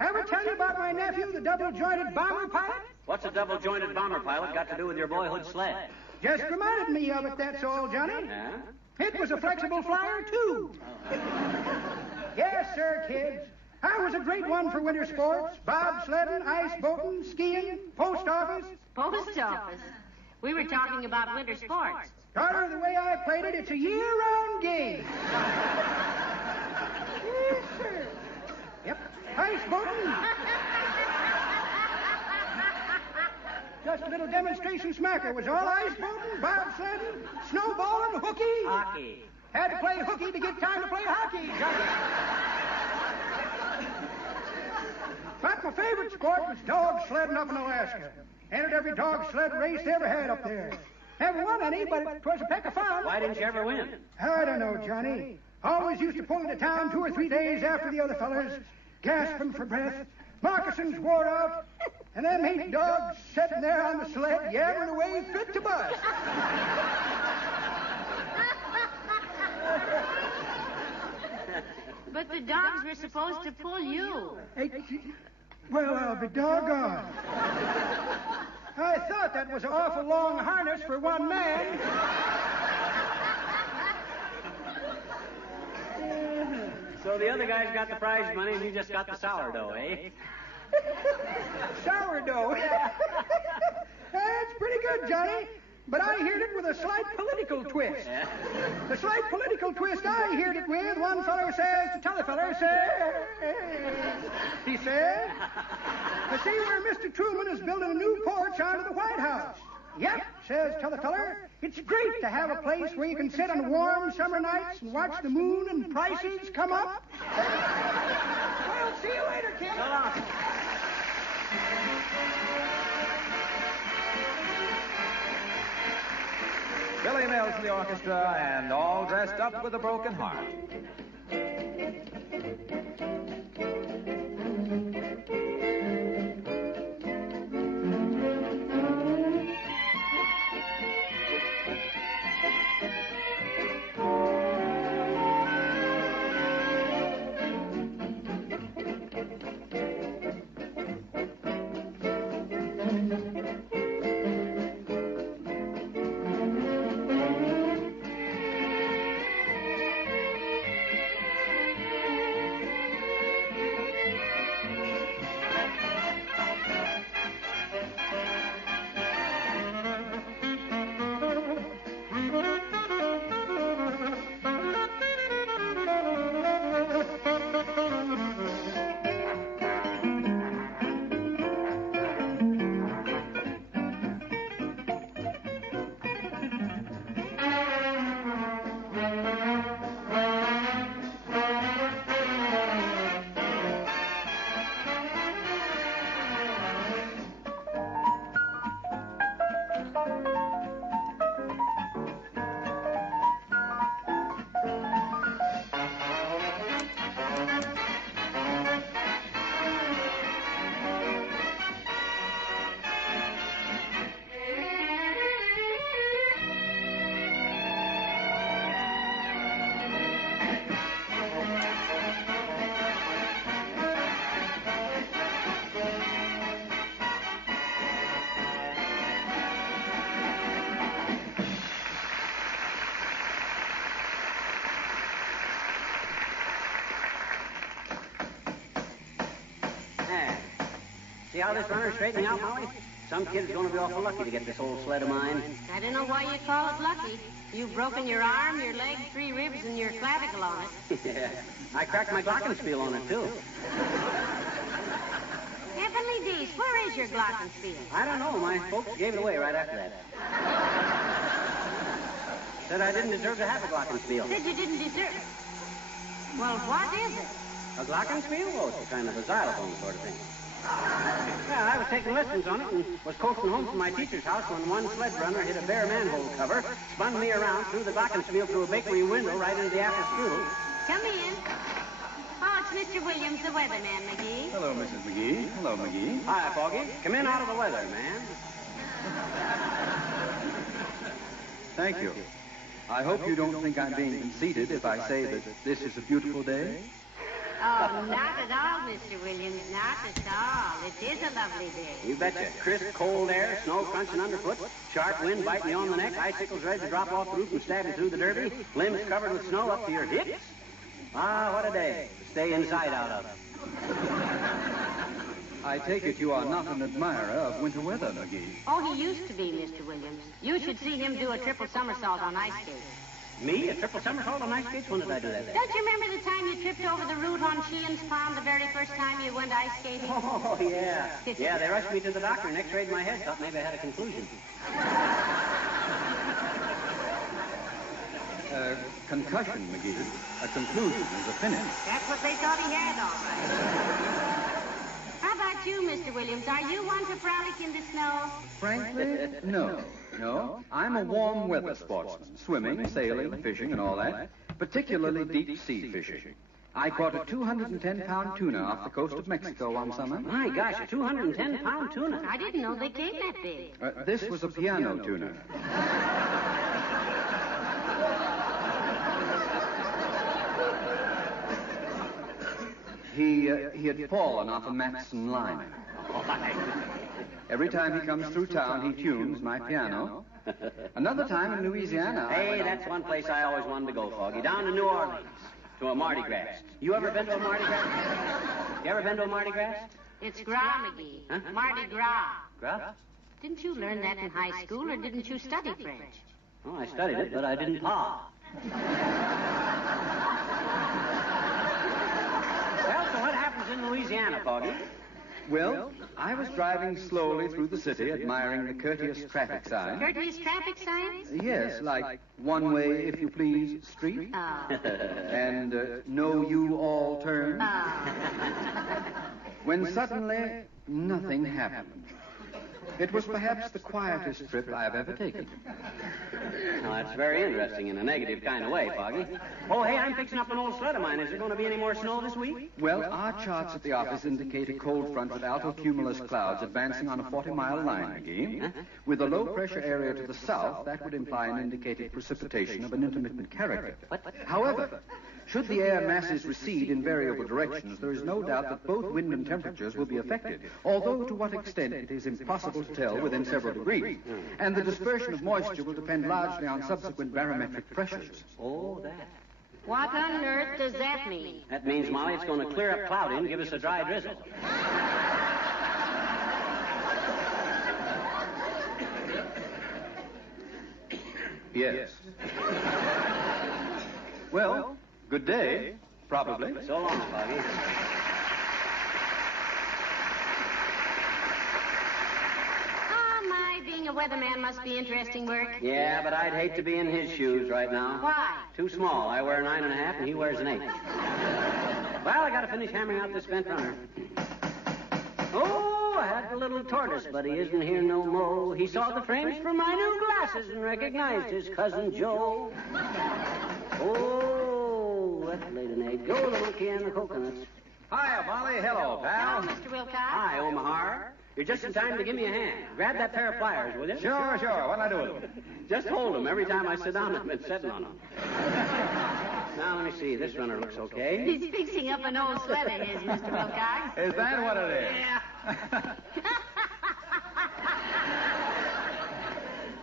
Ever tell you about my nephew, the double-jointed bomber pilot? What's a double-jointed bomber pilot got to do with your boyhood sled? Just reminded me of it, that's all, Johnny. Yeah? It was a flexible flyer, too. Yes, sir, kids. I was a great one for winter sports. Bobsledding, ice boating, skiing, post office. Post office. We were talking about winter sports. Daughter, the way I played it, it's a year-round game. Yes, sir. Yep, ice boating. Just a little demonstration smacker was all. Ice boating, bobsledding, snowballing, hooky. Hockey. Had to play hooky to get time to play hockey, Johnny. But my favorite sport was dog sledding up in Alaska. Entered every dog sled race they ever had up there. Never won any, but it was a peck of fun. Why didn't you ever win? I don't know, Johnny. Always used to pull into town 2 or 3 days after the other fellas, gasping for breath. Moccasins wore out, and them 8 dogs sitting there on the sled, yammering away fit to bust. But the dogs were supposed to pull you. Well, I'll be doggone. I thought that was an awful long harness for one man. So the other guys got the prize money and you just got the sourdough, eh? Sourdough. That's pretty good, Johnny. But I heard it with a slight political twist. Yeah? The slight political twist I heard it with, one feller says to t'other feller, says, he says, you see where Mr. Truman is building a new porch onto the White House. Yep, says t'other feller, it's great to have a place where you can sit on warm summer nights and watch the moon and prices come up. Well, see you later, kid. So long. Billy Mills in the orchestra, and all dressed up with a broken heart. see how this runner's straightening out, Molly? Some kid's going to be awful lucky to get this old sled of mine. I don't know why you call it lucky. You've broken your arm, your leg, 3 ribs, and your clavicle on it. Yeah, I cracked my glockenspiel on it, too. Heavenly Dees, where is your glockenspiel? I don't know. My folks gave it away right after that. Said I didn't deserve to have a glockenspiel. Said you didn't deserve it. Well, what is it? A glockenspiel? Oh, it's kind of a xylophone sort of thing. Well, I was taking lessons on it and was coasting home from my teacher's house when one sled runner hit a bare manhole cover, spun me around, threw the glockenspiel through a bakery window right into the apple strudel. Come in. Oh, it's Mr. Williams, the weatherman, McGee. Hello, Mrs. McGee. Hello, McGee. Hi, Foggy. Come in out of the weather, man. Thank you. I hope you don't think I'm being conceited if I say that this is a beautiful day. Oh, not at all, Mr. Williams, not at all. It is a lovely day. You betcha. Crisp, cold air, snow crunching underfoot, sharp wind biting you on the neck, icicles ready to drop off the roof and stab you through the derby, limbs covered with snow up to your hips. Ah, what a day to stay inside out of. I take it you are not an admirer of winter weather, McGee. Oh, he used to be, Mr. Williams. You should see him do a triple somersault on ice skates. Me? A triple somersault on ice skates? When did I do that? Don't you remember the time you tripped over the root on Sheehan's Pond the very first time you went ice skating? Oh, yeah. Yeah, they rushed me to the doctor and x-rayed my head. Thought maybe I had a conclusion. Concussion, McGee. A conclusion is a finish. That's what they thought he had, all right. How about you, Mr. Williams? Are you one to frolic in the snow? Frankly, no. No, I'm a warm weather sportsman. Swimming, sailing, fishing, and all that. Particularly deep sea fishing. I caught a 210-pound tuna off the coast of Mexico one summer. My gosh, a 210-pound tuna. I didn't know they came that big. This was a piano tuna. He had fallen off a Matson line. Every time he comes through town, he tunes my piano. Another time in Louisiana. Hey, that's one place I always wanted to go, Foggy. Down to New Orleans, to a Mardi Gras. You ever been to a Mardi Gras? You ever been to a Mardi Gras? It's Gras, McGee. Huh? Mardi Gras. Gras? Didn't you learn that in high school, or didn't you study French? Oh, I studied it, but I didn't paw. Well, so what happens in Louisiana, Foggy? Well, I was driving slowly through the city, admiring the courteous traffic signs. Courteous traffic signs? Yes, like one way, if you please, street. Oh. And no you all turn. Oh. When suddenly, nothing happened. It was perhaps the quietest trip I've ever taken. Well, that's very interesting in a negative kind of way, Foggy. Oh, hey, I'm fixing up an old sled of mine. Is there going to be any more snow this week? Well, our charts at the office indicate a cold front with alto-cumulus clouds advancing on a 40-mile line, McGee. Huh? With a low-pressure area to the south, that would imply an indicated precipitation of an intermittent character. However, should the air masses recede in variable directions, there is no doubt that both wind and temperatures will be affected, although to what extent it is impossible to tell within several degrees. And the dispersion of moisture will depend largely on subsequent barometric pressures. Oh, that. What on earth does that mean? That means, Molly, it's going to clear up cloudy and give us a dry drizzle. Yes. Well, good day, probably. So long, Foggy. Oh, my, being a weatherman must be interesting work. Yeah, but I'd hate to be in his shoes right now. Why? Too small. I wear 9.5 and he wears an 8. Well, I got to finish hammering out this bent runner. Oh, I had the little tortoise, but he isn't here no more. He saw the frames for my new glasses and recognized his cousin Joe. Oh, that laid an egg. Go, the monkey and the coconuts. Hiya, Molly. Hello, pal. Hello, Mr. Wilcox. Hi, Omaha. You're just in time to give me a hand. Grab that pair of pliers, will you? Sure. What'll I do with them? Just hold them. Every time I sit down, I've been sitting on them. Now, let me see. This runner looks okay. He's fixing up an old sled of his, Mr. Wilcox. Is that what it is? Yeah.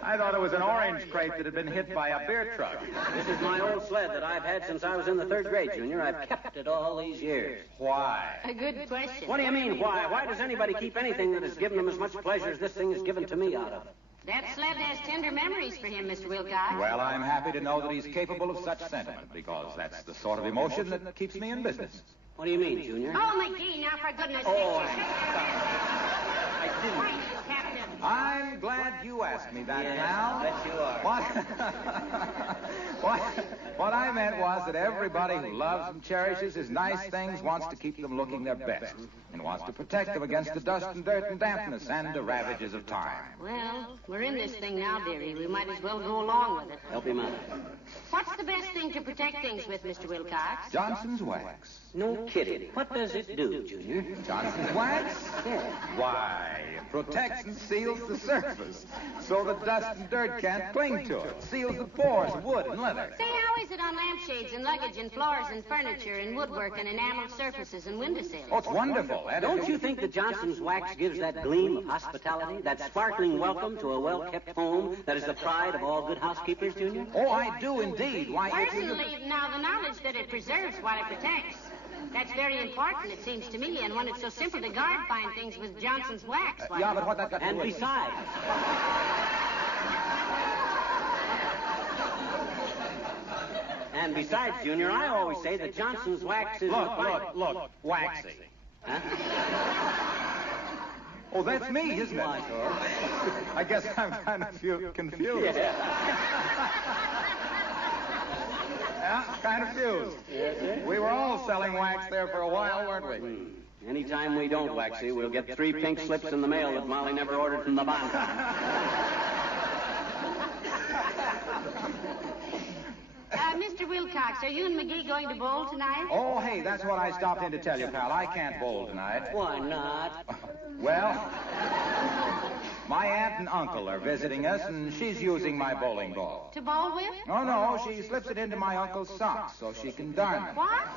I thought thought it was an orange crate that had been hit by a beer truck. This is my old sled that I've had since I was in the 3rd grade, Junior. I've kept it all these years. Why? A good question. What do you mean, why? Why does anybody keep anything that has given them as much pleasure as this thing has given to me out of? That sled has tender memories for him, Mr. Wilcox. Well, I'm happy to know that he's capable of such sentiment, because that's the sort of emotion that keeps me in business. What do you mean, Junior? Oh, McGee, now for goodness sake. I didn't. Why, you Captain? I'm glad you asked me that, Cal. Bet you are. What I meant was that everybody who loves and cherishes his nice things wants to keep them looking their best and wants to protect them against the dust and dirt and dampness and the ravages of time. Well, we're in this thing now, dearie. We might as well go along with it. Help him out. What's the best thing to protect things with, Mr. Wilcox? Johnson's wax. No kidding. What does it do, Junior? Johnson's wax? Yeah. Why, it protects and seals the surface so the dust and dirt can't cling to it. Seals the pores of wood and leather. Say, how is it on lampshades and luggage and floors and furniture and woodwork and enameled surfaces and windowsills? Oh, it's wonderful. Don't you think that Johnson's wax gives that gleam of hospitality, that sparkling welcome to a well-kept home that is the pride of all good housekeepers, Junior? Oh, I do indeed. Why, personally, now, the knowledge that it preserves while it protects, that's very important, it seems to me. And when it's so simple to guard fine things with Johnson's wax, why... Yeah, but what that got to do And with it? besides... And besides, Junior, I always say that Johnson's wax is... Look, waxy. Huh? Oh, that's me, isn't it? I guess I'm kind of confused. Yeah, kind of confused. We were all selling wax there for a while, weren't we? Anytime we don't, Waxy, we'll get 3 pink slips in the mail that Molly never ordered from the bond. Mr. Wilcox, are you and McGee going to bowl tonight? Oh, hey, that's what I stopped in to tell you, pal. I can't bowl tonight. Why not? Well, my aunt and uncle are visiting us, and she's using my bowling ball. To bowl with? Oh, no, she slips it into my uncle's socks so she can darn them. What?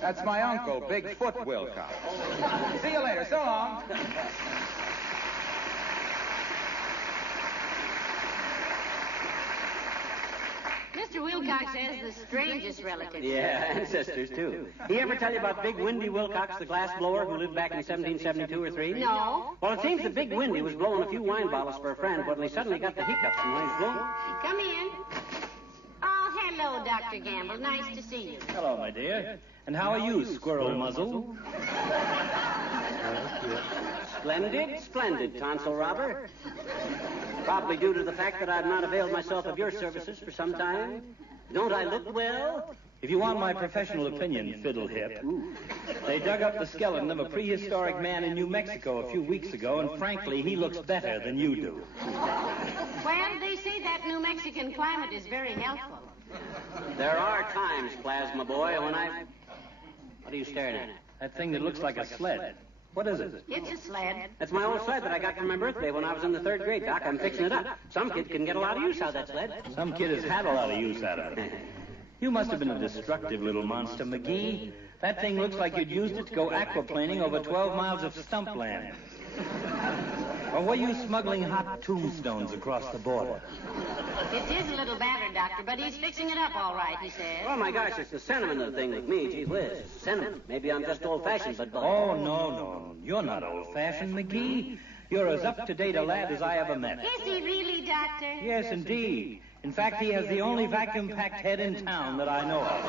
That's my uncle, Bigfoot Wilcox. See you later. So long. Mr. Wilcox has the strangest relatives. Yeah, ancestors, too. He ever tell you about Big Windy Wilcox, the glass blower who lived back in 1772 or 3? No. Well, it seems that Big Windy was blowing a few wine bottles for a friend when he suddenly got the hiccups and when he was blowing. Come in. Oh, hello, Dr. Gamble. Nice to see you. Hello, my dear. And how are you, squirrel muzzle? Splendid, tonsil robber. Probably due to the fact that I've not availed myself of your services for some time. Don't I look well? If you want my professional opinion, fiddle hip, they dug up the skeleton of a prehistoric man in New Mexico a few weeks ago, and frankly, he looks better than you do. Well, they say that New Mexican climate is very helpful. There are times, Plasma Boy, when I... What are you staring at? That thing that looks like a sled. What is it? It's a sled. That's my old sled that I got for my birthday when I was in the 3rd grade, Doc. I'm fixing it up. Some kid can get a lot of use out of that sled. Some kid has had a lot of use out of it. You must have been a destructive little monster, McGee. That thing looks like you'd used it to go aquaplaning over 12 miles of stump land. Or were you smuggling hot tombstones across the border? It is a little battered, Doctor, but he's fixing it up all right, he says. Oh, my gosh, it's the sentiment of the thing with me. Gee whiz, sentiment. Maybe I'm just old-fashioned, but... Oh, no. You're not old-fashioned, McGee. You're as up-to-date a lad as I ever met. Is he really, Doctor? Yes, indeed. In fact, he has the only vacuum-packed head in town that I know of.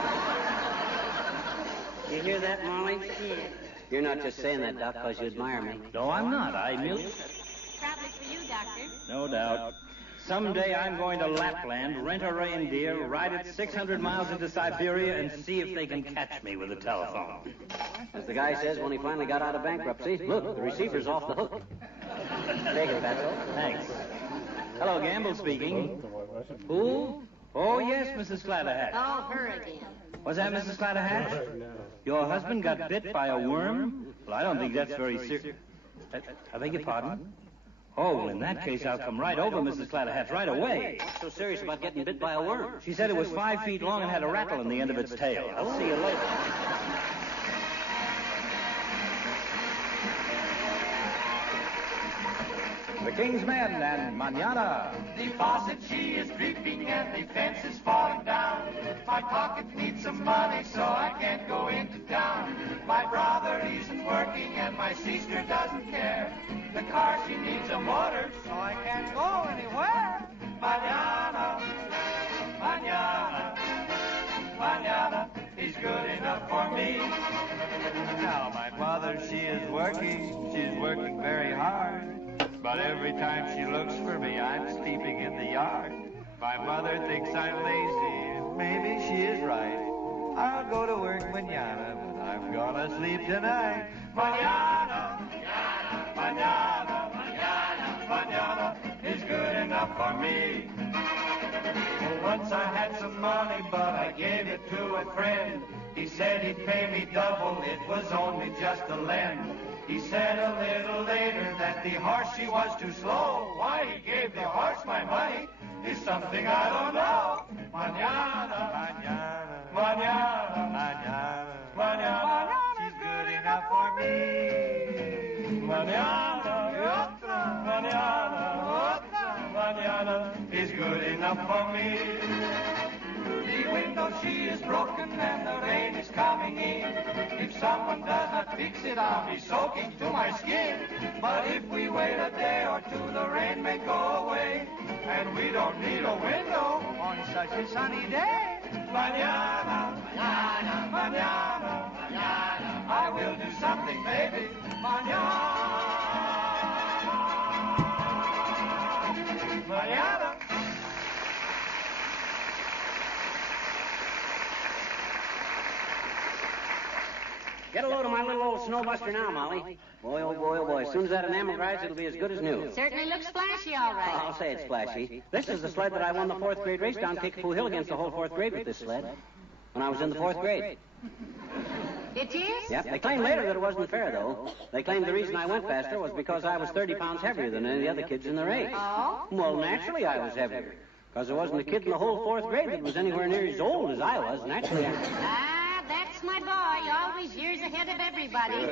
You hear that, Molly? Yeah. You're not just saying that, Doc, because you admire me. No, I'm not. I merely... Probably for you, Doctor. No doubt. Someday I'm going to Lapland, rent a reindeer, ride it 600 miles into Siberia, and see if they can catch me with a telephone. As the guy says when he finally got out of bankruptcy, look, the receiver's off the hook. Take it, Fatso. Thanks. Hello, Gamble speaking. Who? Oh, yes, Mrs. Clatterhatch. Oh, her again. Was that Mrs. Clatterhatch? Your husband got bit by a worm? Well, I don't think that's very serious. I beg your pardon? Oh, well, in that case, I'll come right over, Mrs. Clatterhatch, right away. What's so serious about getting bit by a worm? She said it was 5 feet long and had a rattle in the end of its tail. I'll see you later. The King's Men and Manana. The faucet, she is dripping and the fence is falling down. My pocket needs some money, so I can't go into town. My brother isn't working and my sister doesn't care. The car, she needs a motor, so I can't go anywhere. Manana, manana, manana is good enough for me. Now, my mother, she is working. She's working very hard. But every time she looks for me, I'm sleeping in the yard. My mother thinks I'm lazy, and maybe she is right. I'll go to work manana, but I'm gonna sleep tonight. Manana, manana, manana, manana is good enough for me. Well, once I had some money, but I gave it to a friend. He said he'd pay me double, it was only just a lend. He said a little later that the horse, she was too slow. Why he gave the horse my money is something I don't know. Manana, manana, manana, manana, manana, she's good enough for me. Manana, manana, manana is good enough for me. The window, she is broken and the rain is coming in. If someone does not fix it, I'll be soaking to my skin. But if we wait a day or two, the rain may go away. And we don't need a window on such a sunny day. Manana, manana, manana, manana, I will do something, baby. Manana, manana. Get a load of my little old snowbuster now, Molly. Boy, oh boy, oh boy. As soon as that enamel dries, it'll be as good as new. Certainly looks flashy, all right. I'll say it's flashy. This is the sled that I won the 4th grade race down Kickapoo Hill against the whole 4th grade with this sled. When I was in the 4th grade. It is? Yep. They claimed later that it wasn't fair, though. They claimed the reason I went faster was because I was 30 pounds heavier than any of the other kids in the race. Oh? Well, naturally I was heavier. Because there wasn't a kid in the whole 4th grade that was anywhere near as old as I was. Naturally, That's my boy, always years ahead of everybody.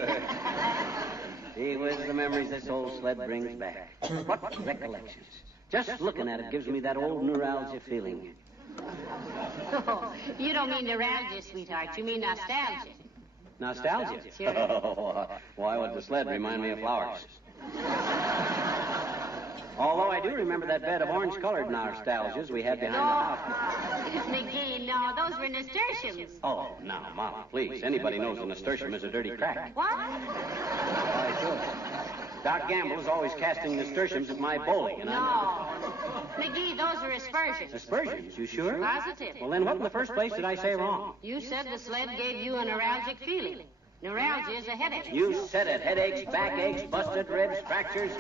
Gee whiz, the memories this old sled brings back. What recollections. Just looking at it gives me that old neuralgia feeling. Oh, you don't mean neuralgia, sweetheart. You mean nostalgia. Nostalgia? Sure. Oh, why would the sled remind me of flowers? Although I do remember that bed of orange-colored nostalgias we had behind the house. McGee, no, those were nasturtiums. Oh, now, Mama, please. Anybody knows a nasturtium is a dirty crack. What? Why, sure. Doc Gamble is always casting nasturtiums at my bowling, and No. McGee, those were aspersions. Aspersions? You sure? Positive. Well, then what in the first place did I say wrong? You said the sled gave you a neuralgic feeling. Neuralgia is a headache. You said it. Headaches, backaches, busted ribs, fractures.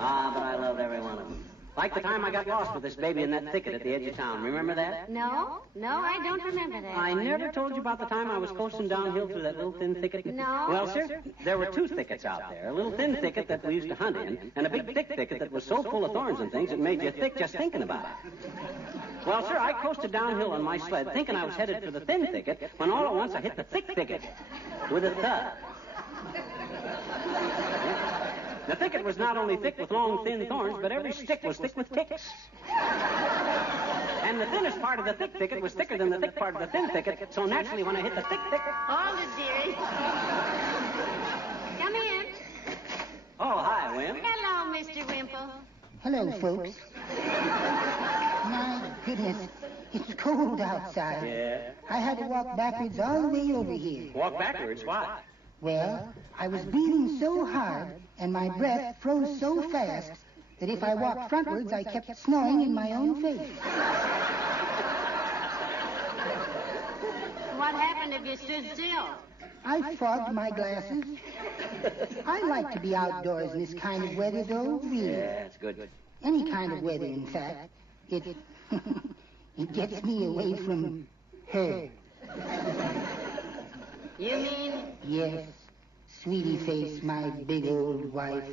Ah, but I loved every one of them. Like the time I got lost with this baby in that thicket at the edge of town. Remember that? No, I don't remember that. I never told you about the time I was coasting downhill through that little thin thicket. No. Well, sir, there were 2 thickets out there. A little thin thicket that we used to hunt in, and a big thick thicket that was so full of thorns and things it made you thick just thinking about it. Well, sir, I coasted downhill on my sled thinking I was headed for the thin thicket when all at once I hit the thick thicket with a thud. The thicket was not only thick with long, thin thorns, but every stick was thick with ticks. And the thinnest part of the thick thicket was thicker than the thick part of the thin thicket, so naturally when I hit the thick thicket... Hold it, dearie. Come in. Oh, hi, Wim. Hello, Mr. Wimple. Hello, folks. My goodness, it's cold outside. Yeah? I had to walk backwards all the way over here. Walk backwards? Why? Well, I was breathing so hard and my breath froze so fast that if I walked frontwards, I kept snoring in my own face. What happened if you stood still? I fogged my glasses. I like to be outdoors in this kind of weather, though, really. Yeah, it's good. Any kind of weather, in fact. It gets me away from her. You mean? Yes, sweetie face, my big old wife.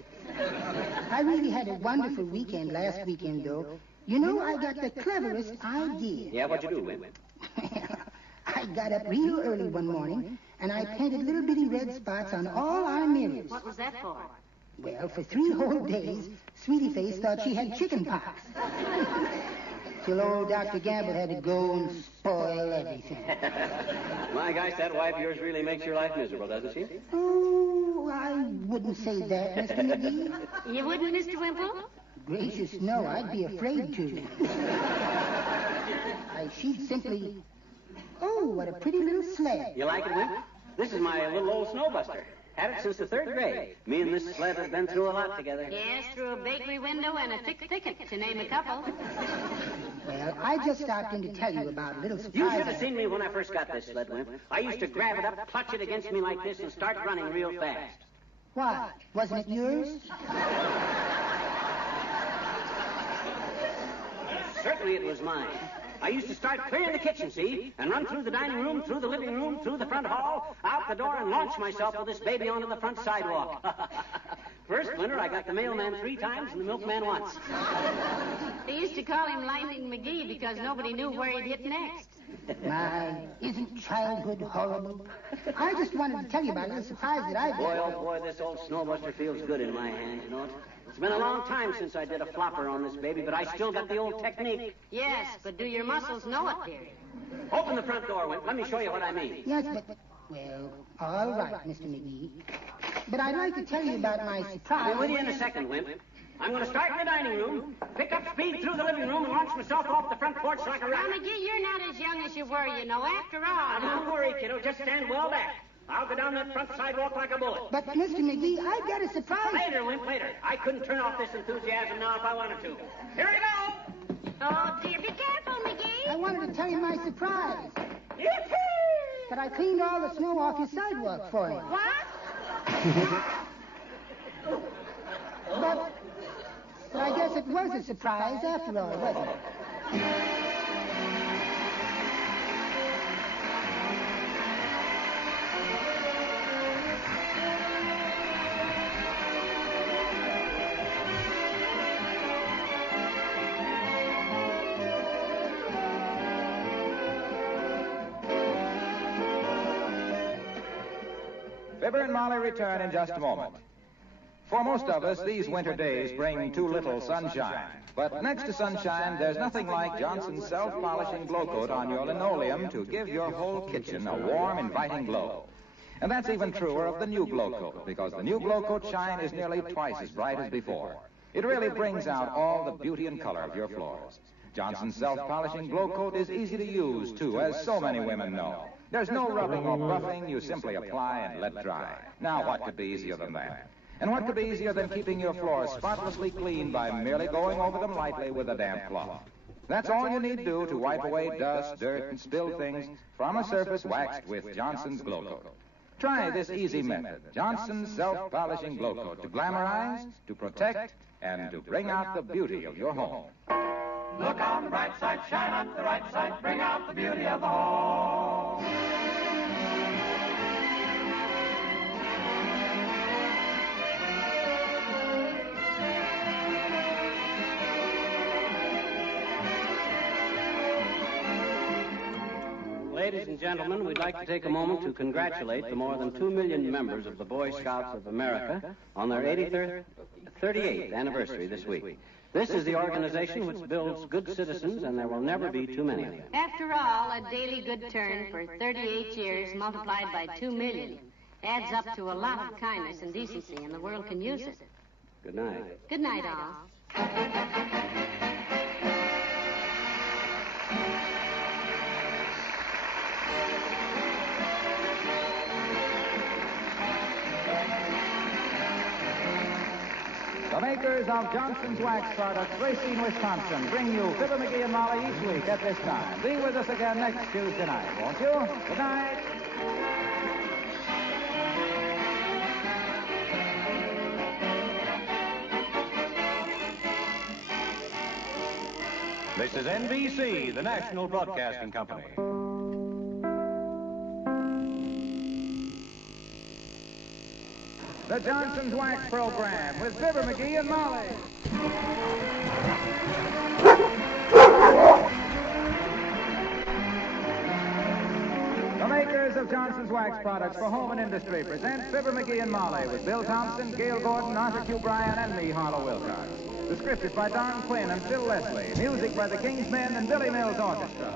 I really had a wonderful weekend last weekend, though. You know, I got the cleverest idea. Yeah, what'd you do, Wim? I got up real early one morning, and I painted little bitty red spots on all our mirrors. What was that for? Well, for 3 whole days, Sweetie Face thought she had chicken pox. Till old Dr. Gamble had to go and spoil everything. My gosh, that wife of yours really makes your life miserable, doesn't she? Oh, I wouldn't say that, Mr. McGee. You wouldn't, Mr. Wimple? Gracious, no, I'd be afraid to. She'd simply... Oh, what a pretty little sled. You like it, Wimp? This is my little old snowbuster. Had it since the 3rd grade. Me and this sled have been through a lot together. Yes, through a bakery window and a thick thicket, to name a couple. Well, I just stopped in to tell you about a little surprise. You should have seen me when I first got this sled, Wimp. I used to grab it up, clutch it against me like this, and start running real fast. Why? Wasn't it yours? Certainly it was mine. I used to start clearing the kitchen, see, and run through the dining room, through the living room, through the front hall, out the door, and launch myself with this baby onto the front sidewalk. First winter, I got the mailman 3 times and the milkman once. They used to call him Lightning McGee because nobody knew where he'd hit next. My, isn't childhood horrible? I just wanted to tell you about a little surprise that I got. Boy, oh boy, this old snowbuster feels good in my hand, you know it. It's been a long time since I did a flopper on this baby, but I still got the old technique. Yes, but do your muscles know it, dearie? Open the front door, Wimp. Let me show you what I mean. Yes, but... Well, all right, Mr. McGee. But I'd like to tell you about my surprise. I'll be with you in a second, Wimp. I'm going to start in the dining room, pick up speed through the living room, and launch myself off the front porch like a Now, rocket. McGee, you're not as young as you were, you know. After all... Don't worry, kiddo. Just stand well back. I'll go down that front sidewalk like a bullet. But, Mr. McGee, I've got a surprise. Later, Wimp, later. I couldn't turn off this enthusiasm now if I wanted to. Here we go. Oh, dear, be careful, McGee. I wanted to tell you my surprise. Yippee! That I cleaned all the snow off your sidewalk for you. What? But I guess it was a surprise after all, wasn't it? Fibber and Molly return in just a moment. For most of us, these winter days bring too little sunshine. But next to sunshine, there's nothing like Johnson's self-polishing glow coat on your linoleum to give your whole kitchen a warm, inviting glow. And that's even truer of the new glow coat, because the new glow coat shine is nearly twice as bright as before. It really brings out all the beauty and color of your floors. Johnson's self-polishing glow coat is easy to use, too, as so many women know. There's no rubbing or buffing. You simply apply and let dry. Now, what could be easier than that? And what could be easier than keeping your floors spotlessly clean by merely going over them lightly with a damp cloth? That's all you need to do to wipe away dust, dirt, and spilled things from a surface waxed with Johnson's glow coat. Try this easy method, Johnson's self-polishing glow coat, to glamorize, to protect, and to bring out the beauty of your home. Look on the bright side, shine on the right side, bring out the beauty of the home. Ladies and gentlemen, we'd like to take a moment to congratulate the more than 2 million members of the Boy Scouts of America on their 38th anniversary this week. This is the organization which builds good citizens, and there will never be too many of them. After all, a daily good turn for 38 years multiplied by 2 million adds up to a lot of kindness and decency, and the world can use it. Good night. Good night, all. The makers of Johnson's Wax Products, Racine, Wisconsin, bring you Fibber McGee and Molly each week at this time. Be with us again next Tuesday night, won't you? Good night. This is NBC, the National Broadcasting Company. The Johnson's Wax Program with Fibber McGee and Molly. The makers of Johnson's Wax Products for home and industry present Fibber McGee and Molly with Bill Thompson, Gail Gordon, Arthur Q. Bryan, and me, Harlow Wilcox. The script is by Don Quinn and Phil Leslie. Music by the King's Men and Billy Mills Orchestra.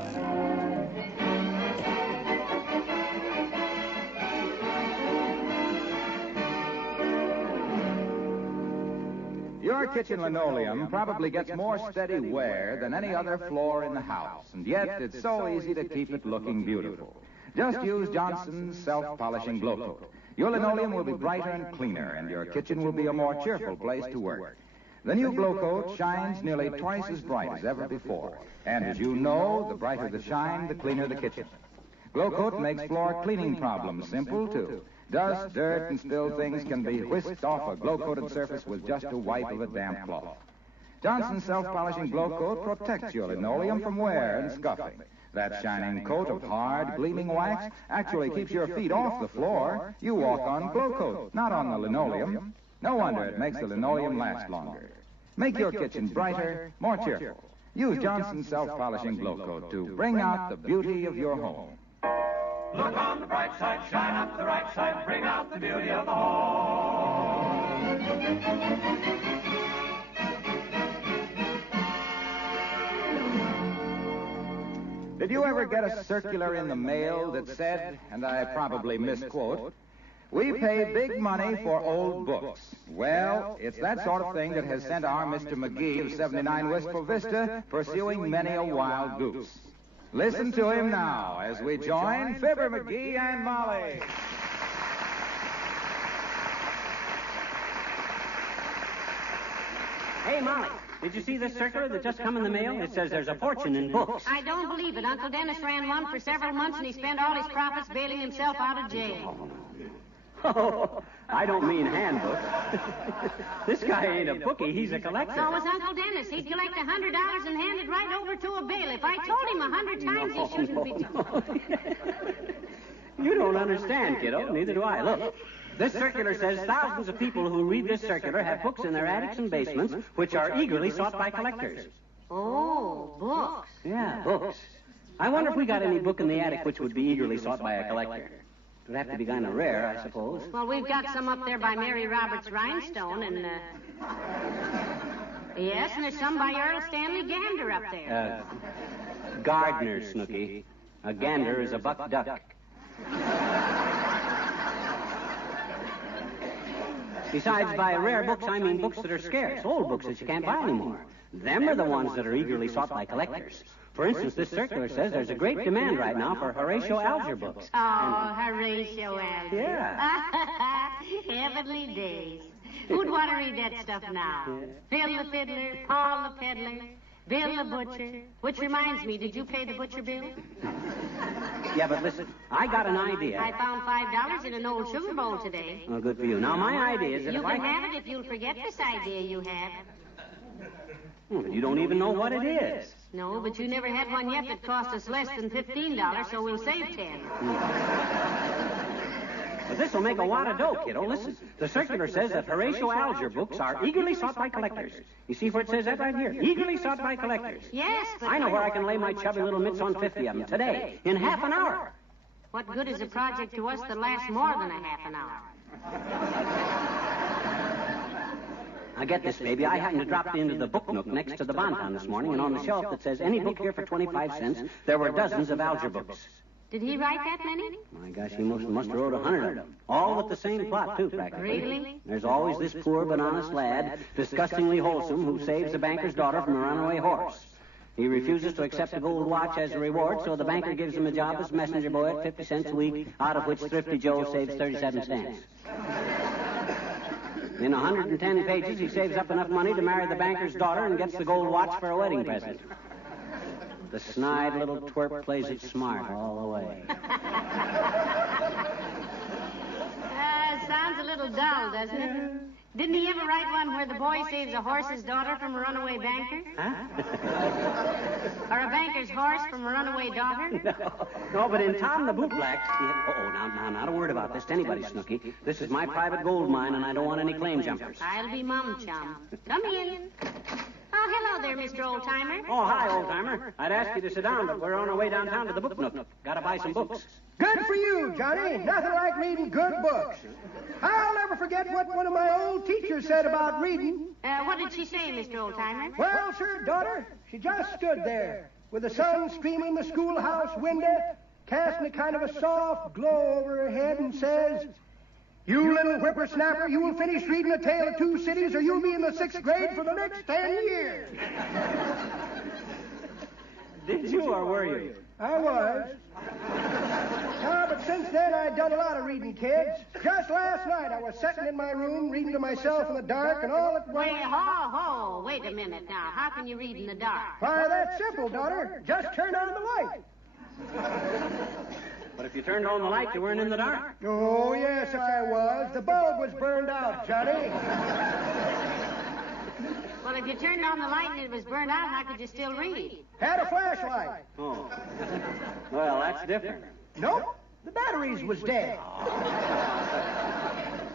Your kitchen linoleum probably gets more steady wear than any other floor in the house, and yet it's so easy to keep it looking beautiful. Just use Johnson's self-polishing glow coat. Your linoleum will be brighter and cleaner, and your kitchen will be a more cheerful place to work. The new glow coat shines nearly twice as bright as ever before, and as you know, the brighter the shine, the cleaner the kitchen. Glow coat makes floor cleaning problems simple, too. Dust, dirt, and spilled things can be whisked off a glow-coated surface with just a wipe of a damp cloth. Johnson's self-polishing glow coat protects your linoleum from wear and scuffing. That shining coat of hard, gleaming wax actually keeps your feet off the floor. You walk on glow coat, not on the linoleum. No wonder it makes the linoleum last longer. Make your kitchen brighter, more cheerful. Use Johnson's self-polishing glow coat to bring out the beauty of your home. Look on the bright side, shine up the right side, bring out the beauty of the home. Did you ever get a circular in the mail that said, and I probably misquote, "We pay big money for old books"? Well, it's that sort of thing that has sent our Mr. McGee of 79 Wistful Vista pursuing many a wild goose. Listen to him now as we join Fibber McGee and Molly. Hey, Molly, did you see this circular that just come in the mail? It says there's a fortune in books. I don't believe it. Uncle Dennis ran one for several months, and he spent all his profits bailing himself out of jail. Oh, I don't mean handbooks. This guy ain't a bookie, he's a collector. So was Uncle Dennis. He'd collect $100 and hand it right over to a bailiff. I told him 100 times he shouldn't be told. You don't understand, kiddo. Neither do I. Look, this circular says thousands of people who read this circular have books in their attics and basements, which are eagerly sought by collectors. Oh, books. Yeah, books. I wonder if we got any book in the attic which would be eagerly sought by a collector. It would have to be kind of rare, I suppose. Well, we've got some up there by Mary Roberts Rhinestone, and, yes, and there's some by Earl Stanley Gander up there. Gardner, Snooky. A gander is a buck duck. Besides, by rare books, I mean books that are scarce, old books that you can't buy anymore. Them are the ones that are eagerly sought by collectors. For instance, this circular says there's a great demand right now for Horatio Alger books. Oh, Horatio Alger. Yeah. Heavenly days. Who'd want to read that stuff now? Phil the Fiddler, Paul the Peddler, Bill the Butcher. Which reminds me, did you pay the butcher bill? Yeah, but listen, I got an idea. I found $5 in an old sugar bowl today. Oh, good for you. Now, my idea is that you if can have it if you'll forget this idea you have. But you don't even know what it is. No, but you never had one yet that cost us less than $15, so we'll save 10. But this will make a wad of dough, kiddo. Listen, the circular says that Horatio Alger books are eagerly sought by collectors. You see where it says that right here? Eagerly sought by collectors. Yes, but... I know where I can lay my chubby little mitts on 50 of them today, in half an hour. What good is a project to us that lasts more than a half an hour? Now get this, baby. I happened to drop into the book nook next to the Bonton this morning, and on the shelf that says any book here for 25 cents, there were dozens of Alger books. Did he write that many? My gosh, he must have wrote 100 of them. All with the same plot, too, practically. Really? There's always this poor but honest lad, disgustingly wholesome, who saves the banker's daughter from a runaway horse. He refuses to accept a gold watch as a reward, so the banker gives him a job as messenger boy at 50 cents a week, out of which Thrifty Joe saves 37 cents. In 110 pages, he saves up enough money to marry the banker's daughter and gets the gold watch for a wedding present. The snide little twerp plays it smart all the way. Sounds a little dull, doesn't it? Didn't he ever write one where the boy saves a horse's daughter from a runaway banker? Huh? Or a banker's horse from a runaway daughter? No, but in Tom the Bootblack... now, not a word about this to anybody, Snooky. This is my private gold mine, and I don't want any claim jumpers. I'll be Mum Chum. Come in. Oh, hello there, Mr. Oldtimer. Oh, hi, Oldtimer. I'd ask you to sit down, but we're on our way downtown to the book nook. Gotta buy some books. Good for you, Johnny. Nothing like reading good books. I'll never forget what one of my old teachers said about reading. What did she say, Mr. Oldtimer? Well, sir, daughter, she just stood there with the sun streaming the schoolhouse window, casting a kind of a soft glow over her head, and says, "You little whippersnapper, you will finish reading A Tale of Two Cities, or you'll be in the 6th grade for the next 10 years. Did you, or were you? I was. But since then, I'd done a lot of reading, kids. Just last night, I was sitting in my room reading to myself in the dark, and all at once... Wait a minute now. How can you read in the dark? Why, that's simple, daughter. Just turn on the light. But if you turned on the light, you weren't in the dark. Oh, yes, I was. The bulb was burned out, Johnny. Well, if you turned on the light and it was burned out, how could you still read? Had a flashlight. Oh. Well, that's different. Nope. The batteries was dead.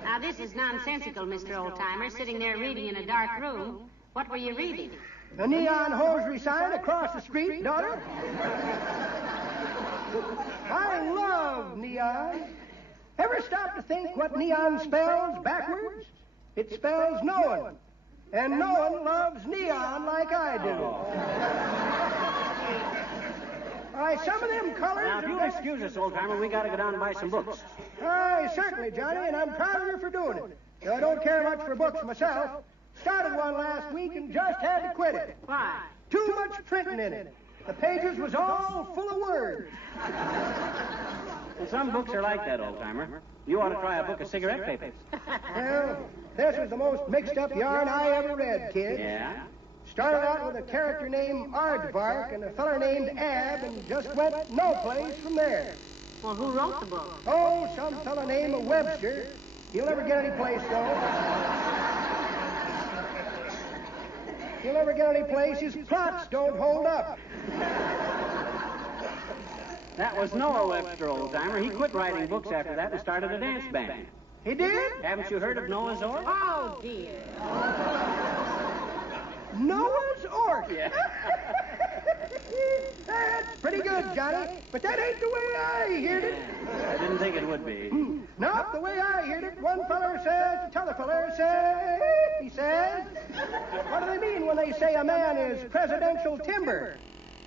Now, this is nonsensical, Mr. Oldtimer, sitting there reading in a dark room. What were you reading? A neon hosiery sign across the street, daughter. I love neon. Ever stop to think what neon spells backwards? It spells no one. And no one loves neon like I do. Why, some of them colors... Now, if you'll excuse us, Oldtimer, we gotta go down and buy some books. Aye, certainly, Johnny, and I'm proud of you for doing it. Though I don't care much for books myself. Started one last week and just had to quit it. Why? Too much printing in it. The pages was all full of words. And some books are like that, Oldtimer. You ought to try a book of cigarette papers. Well, this was the most mixed-up yarn I ever read, kid. Yeah? Started out with a character named Aardvark and a feller named Ab, and just went no place from there. Well, who wrote the book? Oh, some fella named Webster. He'll never get any place, though. He'll never get any place. His plots don't hold up. That was Noah Webster, Oldtimer. He quit writing books after that and started a dance band. He did? Haven't you heard of Noah's Ark? Oh, dear. Noah's Ark? Yeah. That's pretty good, Johnny. But that ain't the way I heard it. I didn't think it would be. Not the way I heard it. One feller says, t'other feller says, he says, what do they mean when they say a man is presidential timber?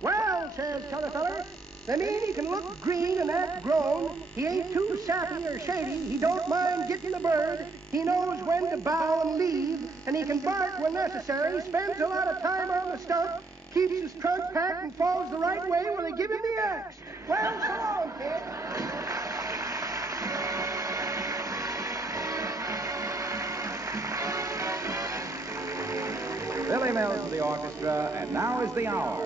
Well, says t'other feller, they mean he can look green and act grown. He ain't too sappy or shady. He don't mind getting the bird. He knows when to bow and leave. And he can bark when necessary. Spends a lot of time on the stump. Keeps his trunk packed and falls the right way when they give him the axe. Well, so long, kid. Billy Mills to the orchestra, and now is the hour.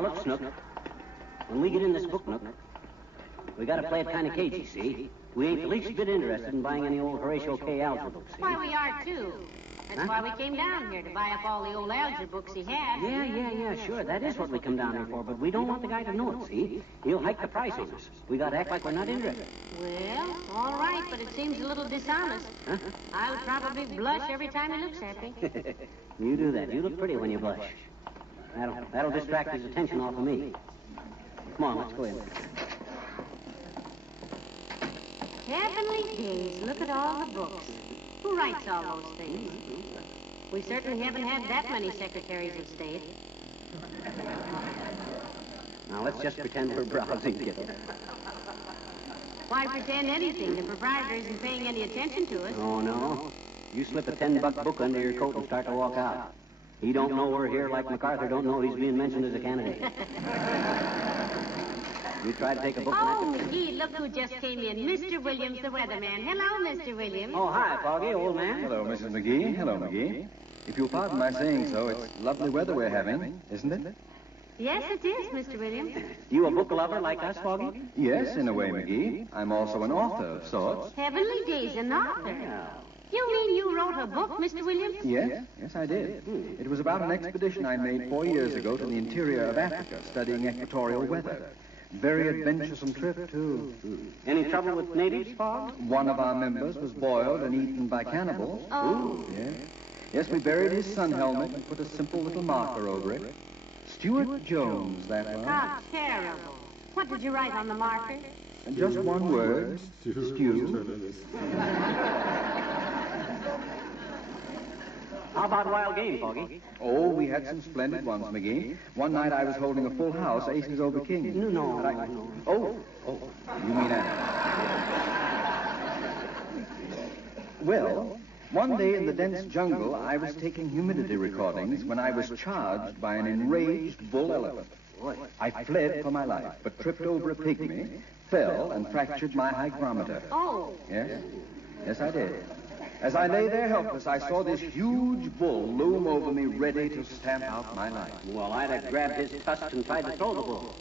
Now, look, Snook. When we get in this book nook, we got to play it kind of cagey, see? We ain't the least bit interested in buying any old Horatio K. Alger books, see? Why, we are, too. That's why we came down here, to buy up all the old Alger books he had. Yeah, sure. That is what we come down here for, but we don't want the guy to know it, see? He'll hike the price on us. We got to act like we're not interested. Well, all right, but it seems a little dishonest. Huh? I would probably blush every time he looks at me. You do that. You look pretty when you blush. That'll distract his attention off of me. Come on, let's go in. Heavenly days, look at all the books. Who writes all those things? We certainly haven't had that many secretaries of state. Now, let's just pretend we're browsing, kiddo. Why pretend anything? The proprietor isn't paying any attention to us. Oh, no? You slip a $10 book under your coat and start to walk out. He don't know we're here like MacArthur don't know he's being mentioned as a candidate. You try to take a book... Oh, McGee, look who just came in. Mr. Williams, the weatherman. Hello, Mr. Williams. Oh, hi, Foggy, old man. Hello, Mrs. McGee. Hello, McGee. If you'll pardon my saying so, it's lovely weather we're having, isn't it? Yes, it is, Mr. Williams. You a book lover like us, Foggy? Yes, in a way, McGee. I'm also an author of sorts. Heavenly days, an author. You mean you wrote a book, Mr. Williams? Yes, I did. It was about an expedition I made 4 years ago to the interior of Africa, studying equatorial weather. Very adventuresome trip, too. Any trouble with natives, Fog? One of our members was boiled and eaten by cannibals. Oh. Yes, we buried his sun helmet and put a simple little marker over it. Stuart Jones, that was. How terrible. What did you write on the marker? And just one word, Stew. How about wild game, Foggy? Oh, we had some splendid ones, McGee. One night I was holding a full house, aces over kings. No. Oh, you mean that? Well, one day in the dense jungle, I was taking humidity recordings when I was charged by an enraged bull elephant. I fled for my life, but tripped over a pygmy, fell, and fractured my hygrometer. Oh. Yes, I did. As I lay there helpless, I saw this huge bull loom over me, ready to stamp out my life. Well, I'd have grabbed his tusks and tried to throw the bull.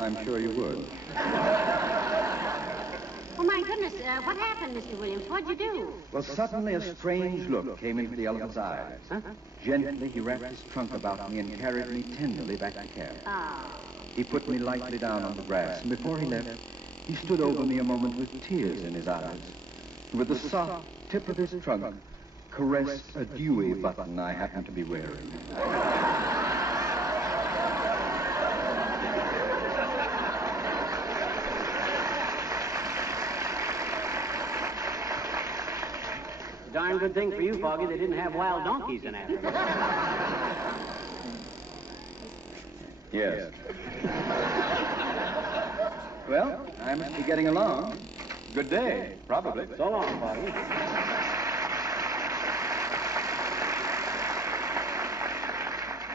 I'm sure you would. Oh, my goodness. What happened, Mr. Williams? What'd you do? Well, suddenly a strange look came into the elephant's eyes. Gently, he wrapped his trunk about me and carried me tenderly back to camp. He put me lightly down on the grass, and before he left, he stood over me a moment with tears in his eyes. With the soft tip of his trunk, caressed a dewy button I happened to be wearing. Darn good thing for you, Foggy, they didn't have wild donkeys in Africa. Yes. Well, I must be getting along. Good day, probably. So long, Foggy.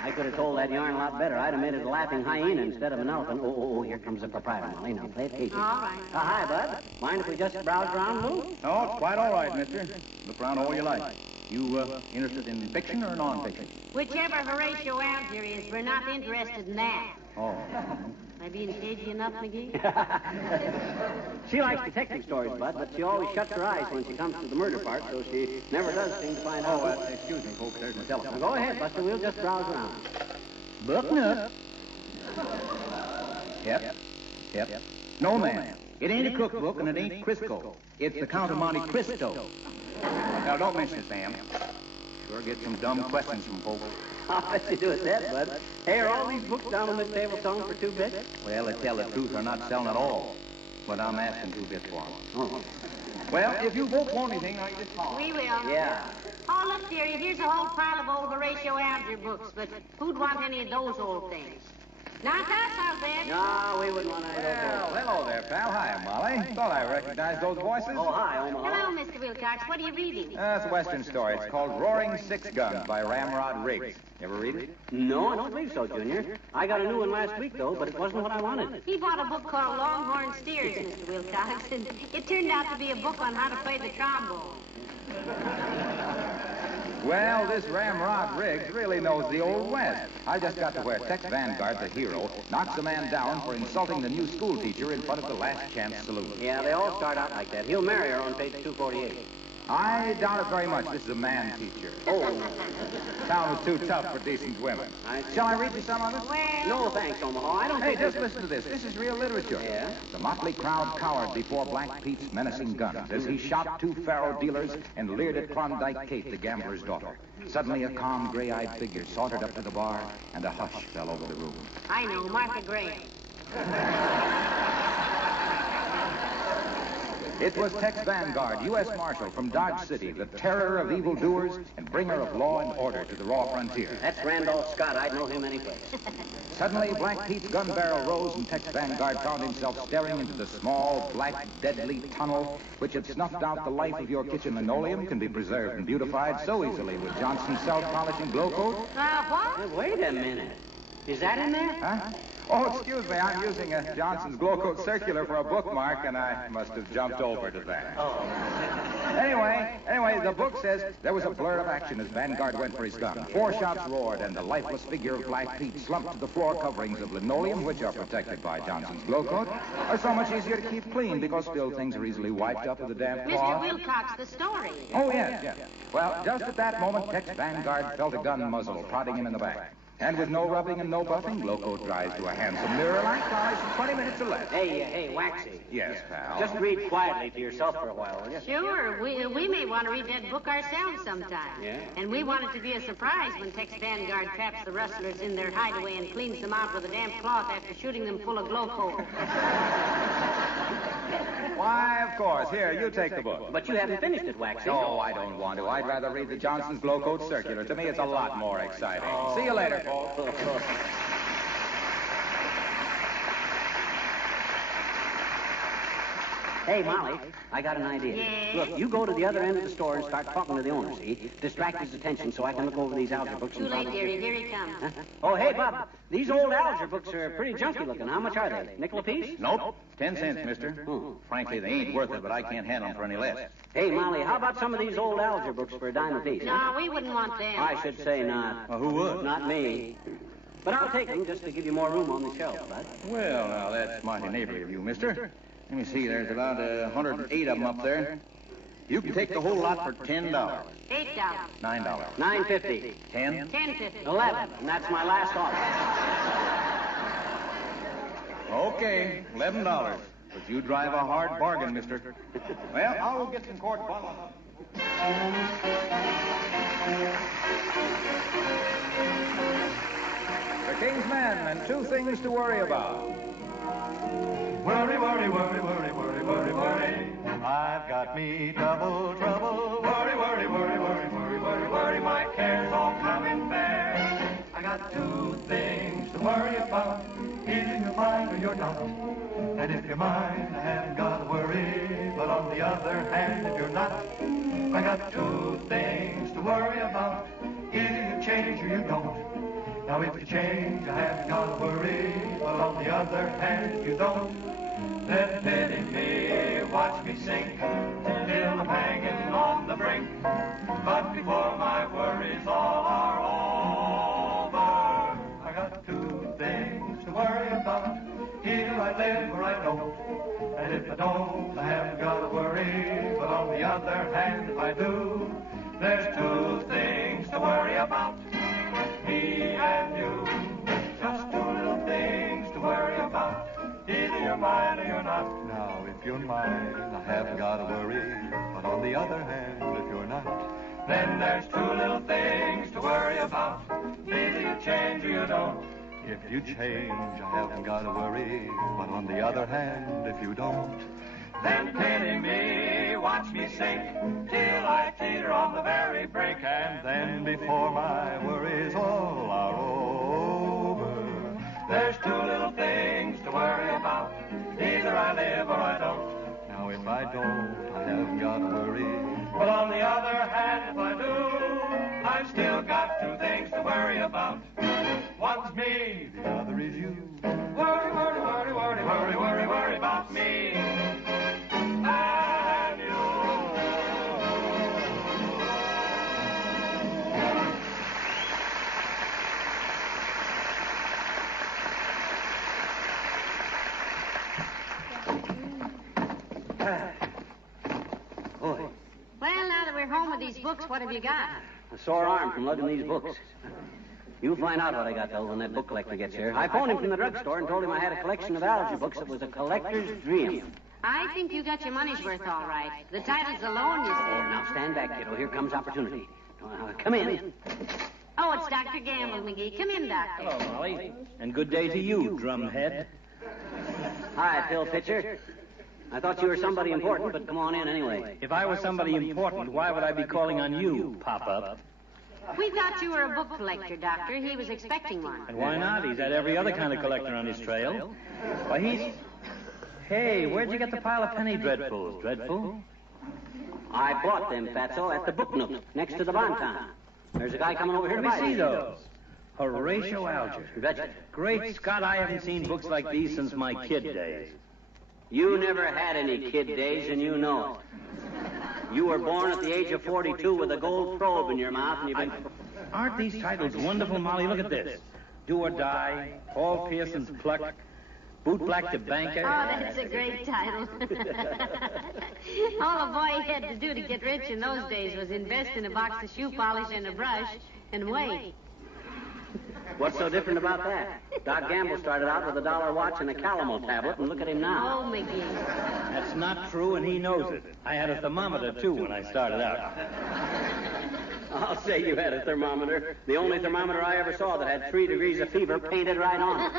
I could have told that yarn a lot better. I'd have made it a laughing hyena instead of an elephant. Oh, here comes the proprietor, Molly. Now, play it cagey. All right. Hi, Bud. Mind if we just browse around a little? No, it's quite all right, mister. Look around all you like. You, interested in fiction or non-fiction? Whichever Horatio Alger is, we're not interested in that. Oh. Am I being cagey enough, McGee? She likes detective stories, Bud, but she always shuts her eyes when she comes to the murder part, so she never does seem to find out. Oh, excuse me, folks. There's my telephone. Go ahead, Buster. We'll just browse around. Book nook. Yep. No, ma'am. It ain't a cookbook, and it ain't Crisco. It's the Count of Monte Cristo. Now, don't mention it, Sam. Sure get some dumb questions from folks. I'll bet you do it that, Bud. Hey, are all these books down on this table selling for 2 bits? Well, to tell the truth, they're not selling at all. But I'm asking 2 bits for them. Oh. Well, if you folks want anything, I just call. We will. Yeah. Oh, look, dearie, here's a whole pile of old Horatio Alger books, but who'd want any of those old things? Not us, how's that? No, we wouldn't want any of those. Well, hello there, pal. Hi, Molly. Thought I recognized those voices. Oh, hi, Omaha. Hello, Mr. Wilcox. What are you reading? It's a Western story. It's called Roaring Six Guns by Ramrod Riggs. You ever read it? No, I don't believe so, Junior. I got a new one last week, though, but it wasn't what I wanted. He bought a book called Longhorn Steers, Mr. Wilcox, and it turned out to be a book on how to play the trombone. Well, this ramrod Riggs really knows the Old West. I just got to where Tex Vanguard, the hero, knocks a man down for insulting the new school teacher in front of the Last Chance Saloon. Yeah, they all start out like that. He'll marry her on page 248. I doubt it very much. This is a man teacher. Oh. Town was too tough for decent women. Shall I read you some of it? No, thanks, Omaha. I don't Hey, think... just listen to this. This is real literature. Yeah? The motley crowd cowered before Black Pete's menacing guns as he shot 2 faro dealers and leered at Klondike Kate, the gambler's daughter. Suddenly, a calm, gray-eyed figure sauntered up to the bar, and a hush fell over the room. I know, Martha Graham. It was Tex Vanguard, U.S. Marshal from Dodge City, the terror of evildoers and bringer of law and order to the raw frontier. That's Randolph Scott. I'd know him any place. Suddenly, Black Pete's gun barrel rose, and Tex Vanguard found himself staring into the small, black, deadly tunnel which had snuffed out the life of your kitchen linoleum can be preserved and beautified so easily with Johnson's self-polishing glow coat. What? Hey, wait a minute. Is that in there? Huh? Oh, excuse me. I'm using Johnson's glow coat circular for a bookmark, and I must have jumped over to that. Oh. Anyway, the book says there was a blur of action as Vanguard went for his gun. 4 shots roared, and the lifeless figure of Black Pete slumped to the floor coverings of linoleum, which are protected by Johnson's glow coat, are so much easier to keep clean because still things are easily wiped up with a damp Mr. cloth. Wilcox, the story. Oh, yes. Well, just at that moment, Tex Vanguard felt a gun muzzle prodding him in the back. And with no rubbing and no buffing, glow coat dries to a handsome mirror-like polish in 20 minutes or less. Hey, Waxy. Yes, pal. Just read quietly to yourself for a while, will you? Sure. We may want to read that book ourselves sometime. Yeah? And we want it to be a surprise when Tex Vanguard traps the rustlers in their hideaway and cleans them out with a damp cloth after shooting them full of glow coat. Why, of course. Here, you take the book. But you haven't finished it, Waxy. No, I don't want to. I'd rather read the Johnson's glow coat circular. To me, it's a lot more exciting. Oh. See you later, folks. Hey, Molly, I got an idea. Yeah? Look, you go to the other end of the store and start talking to the owner, see? Distract his attention so I can look over these algebra books. Too late, dearie. Here he comes. Huh? Oh, hey, Bob, these old algebra books are pretty junky looking. How much are they? Nickel apiece? Nope. 10 cents, mister. Frankly, they ain't worth it, but I can't handle them for any less. Hey, Molly, how about some of these old algebra books for a dime apiece? No, we wouldn't want them. I should say not. Well, who would? Not me. But I'll take them just to give you more room on the shelf, right? Well, now, that's mighty neighborly of you, mister. Let me see, there's about 108 of them up there. You can take the whole lot for $10. $8. $9. $9.50. 10? $10.50. 11. And that's my last offer. Okay, $11. But you drive a hard bargain, mister. Well, I'll get some court bundles. The King's Men and 2 things to worry about. Worry, worry, worry, worry, worry, worry, worry. I've got me double trouble. Worry, worry, worry, worry, worry, worry, worry. My cares all come in pairs. I got 2 things to worry about. Either you're mine or you're not. And if you're mine, I haven't got to worry. But on the other hand, if you're not, I got 2 things to worry about. Either you change or you don't. Now if you change, I haven't got to worry. But on the other hand, if you don't, then pity me, watch me sink till I'm hanging on the brink. But before my worries all are over, I got 2 things to worry about. Either I live or I don't. And if I don't, I haven't got to worry. But on the other hand, if I do, there's 2 things to worry about. Me and you, just 2 little things to worry about. Either you're mine or you're not. Now, if you're mine, I haven't got to worry. But on the other hand, if you're not, then there's 2 little things to worry about. Either you change or you don't. If you change, I haven't got to worry. But on the other hand, if you don't, then pity me, watch me sink till I teeter on the very brink. And then before my worries all are over, there's 2 little things to worry about. Either I live or I don't. Now if I don't, I haven't got to worry. But on the other hand, if I do, I've still got 2 things to worry about. One's me, the other is you. Worry, worry, worry, worry, worry, worry, worry about me. And you. we're home with these books, what have you got? A sore arm from lugging these books. You'll find out what I got, though, when that book collector gets here. I phoned him from the drugstore and told him I had a collection of algebra books that was a collector's dream. I think you got your money's worth all right. The titles alone, you Oh, said. now stand back, kiddo. Here comes opportunity. Come in. Oh, it's Dr. Gamble, McGee. Come in, Doctor. Hello, Molly. And good day to you, drumhead. Hi, Phil Pitcher. I thought you were somebody important, but come on in anyway. If I were somebody important, why would I be calling on you, Pop-Up? We thought you were a book collector, Doctor. He was expecting one. And why not? He's had every other kind of collector on his trail. Why, he's... Hey, where'd you get the pile of penny dreadfuls, Dreadful? I bought them, Fatso, at the Book Nook, next to the Bonton. There's a guy coming over here to buy Let me see them. those. Horatio Alger. Betcha. Great Scott, I haven't seen books like these since my kid days. You never had any kid days, and you know it. You were born at the age of 42 with a gold probe in your mouth, and you've been... Aren't these titles wonderful, Molly? Look at this. Do or Die, Paul Pearson's Pluck, Boot Black to Banker. Oh, that's a great title. All a boy had to do to get rich in those days was invest in a box of shoe polish and a brush and wait. What's so different about that? Doc Gamble started out with a $1 watch and a calomel tablet, and look at him now. Oh, McGee. That's not true, and he knows it. I had a thermometer, too, when I started out. I'll say you had a thermometer. The only thermometer I ever saw that had 3 degrees of fever painted right on it.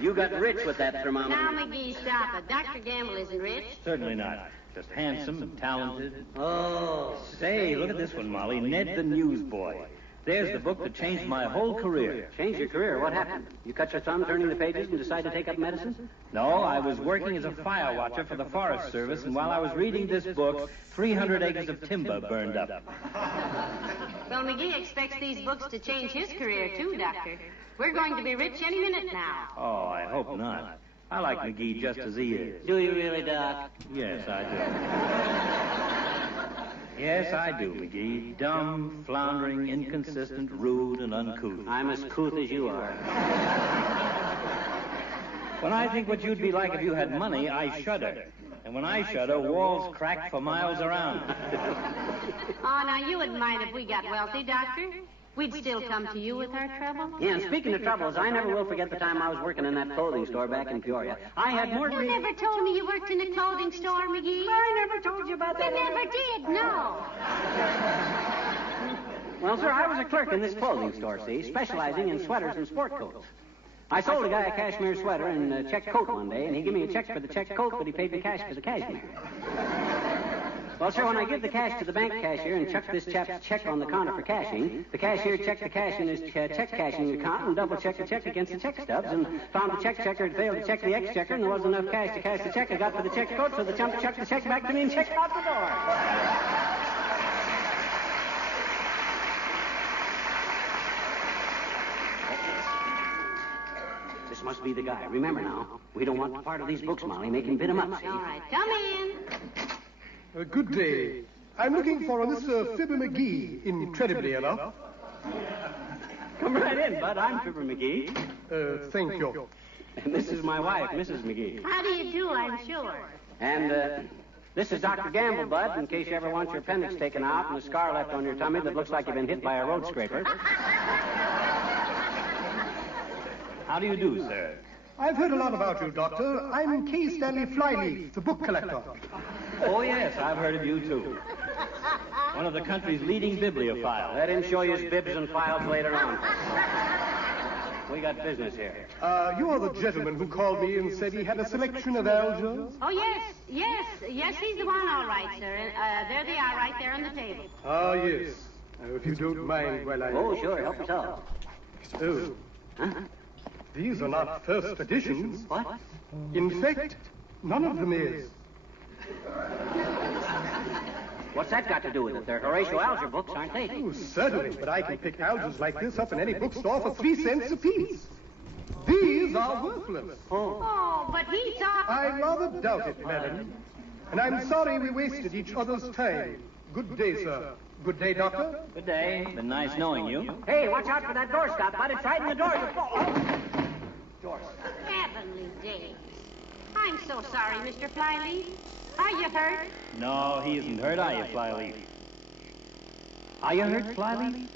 You got rich with that thermometer. Now, McGee, stop it. Dr. Gamble isn't rich. Certainly not. Just handsome and talented. Oh. Say, look at this one, Molly. Ned the Newsboy. There's the book that changed my whole career. Changed your career? What happened? You cut your thumb turning the pages and decided to take up medicine? No, I was working as a fire watcher for the Forest Service, and while I was reading this book, 300 acres of timber burned up. Well, McGee expects these books to change his career, too, Doctor. We're going to be rich any minute now. Oh, I hope not. I like McGee just as he is. Do you really, Doc? Yes, I do. Yes, I do, McGee. Dumb, floundering, inconsistent, rude, and uncouth. I'm as couth as you are. When I think what you'd be like if you had money, I shudder. And when I shudder, walls crack for miles around. Oh, now, you wouldn't mind if we got wealthy, Doctor? We'd still come to you with our trouble. Yeah, and speaking of troubles, I never will forget the time I was working in that clothing store back in Peoria. I had more... You never told me you worked in a clothing store, McGee. I never told you about that. You never did, no. Well, sir, I was a clerk in this clothing store, see, specializing in sweaters and sport coats. I sold a guy a cashmere sweater and a check coat one day, and he gave me a check for the check coat, but he paid me cash for the cashmere. Well, sir, when I give the cash to the bank cashier and chuck this chap's check on the counter for cashing, the cashier checked the cash in his check cashing account and double-checked the check against the check stubs and found the check checker had failed to check the exchequer and there wasn't enough cash to cash the check I got for the check coat, so the chump chucked the check back to me and checked out the door. This must be the guy. Remember now, we don't want part of these books, Molly. Make him bid them up, see? All right, come in. Good day. I'm looking for a Mr. Fibber McGee, incredibly enough. Come right in, Bud. I'm Fibber McGee. Thank you. And this is my wife, Mrs. McGee. How do you do, I'm sure. And, this is Dr. Gamble, Bud, in case you ever want your appendix taken out and a scar left on your tummy that looks like you've been hit by a road scraper. How do you do, sir? I've heard a lot about you, Doctor. I'm K. Stanley Flyleaf, the book collector. Oh, yes, I've heard of you, too. One of the country's leading bibliophiles. Let him show you his bibs and files later on. We got business here. You are the gentleman who called me and said he had a selection of algers? Oh, yes, he's the one, all right, sir. There they are, right there on the table. Ah, yes. If you don't mind while I... Oh, sure, help yourself. Oh. Huh? These are not first editions. What? In fact, none of them is. What's that got to do with it? They're Horatio Alger books, aren't they? Oh, certainly, but I can pick algers like this up in any bookstore for 3 cents apiece. These are worthless. Oh, but he's off. I rather doubt it, madam. And I'm sorry we wasted each other's time. Good day, sir. Good day, Doctor. Good day. Been nice knowing you. Hey, watch out for that doorstop, Bud. It's right in the door. Heavenly days. I I'm so sorry, Mr. Flyleaf. Are you hurt? No, he isn't hurt, are you, Flyleaf? Are you hurt, Flyleaf?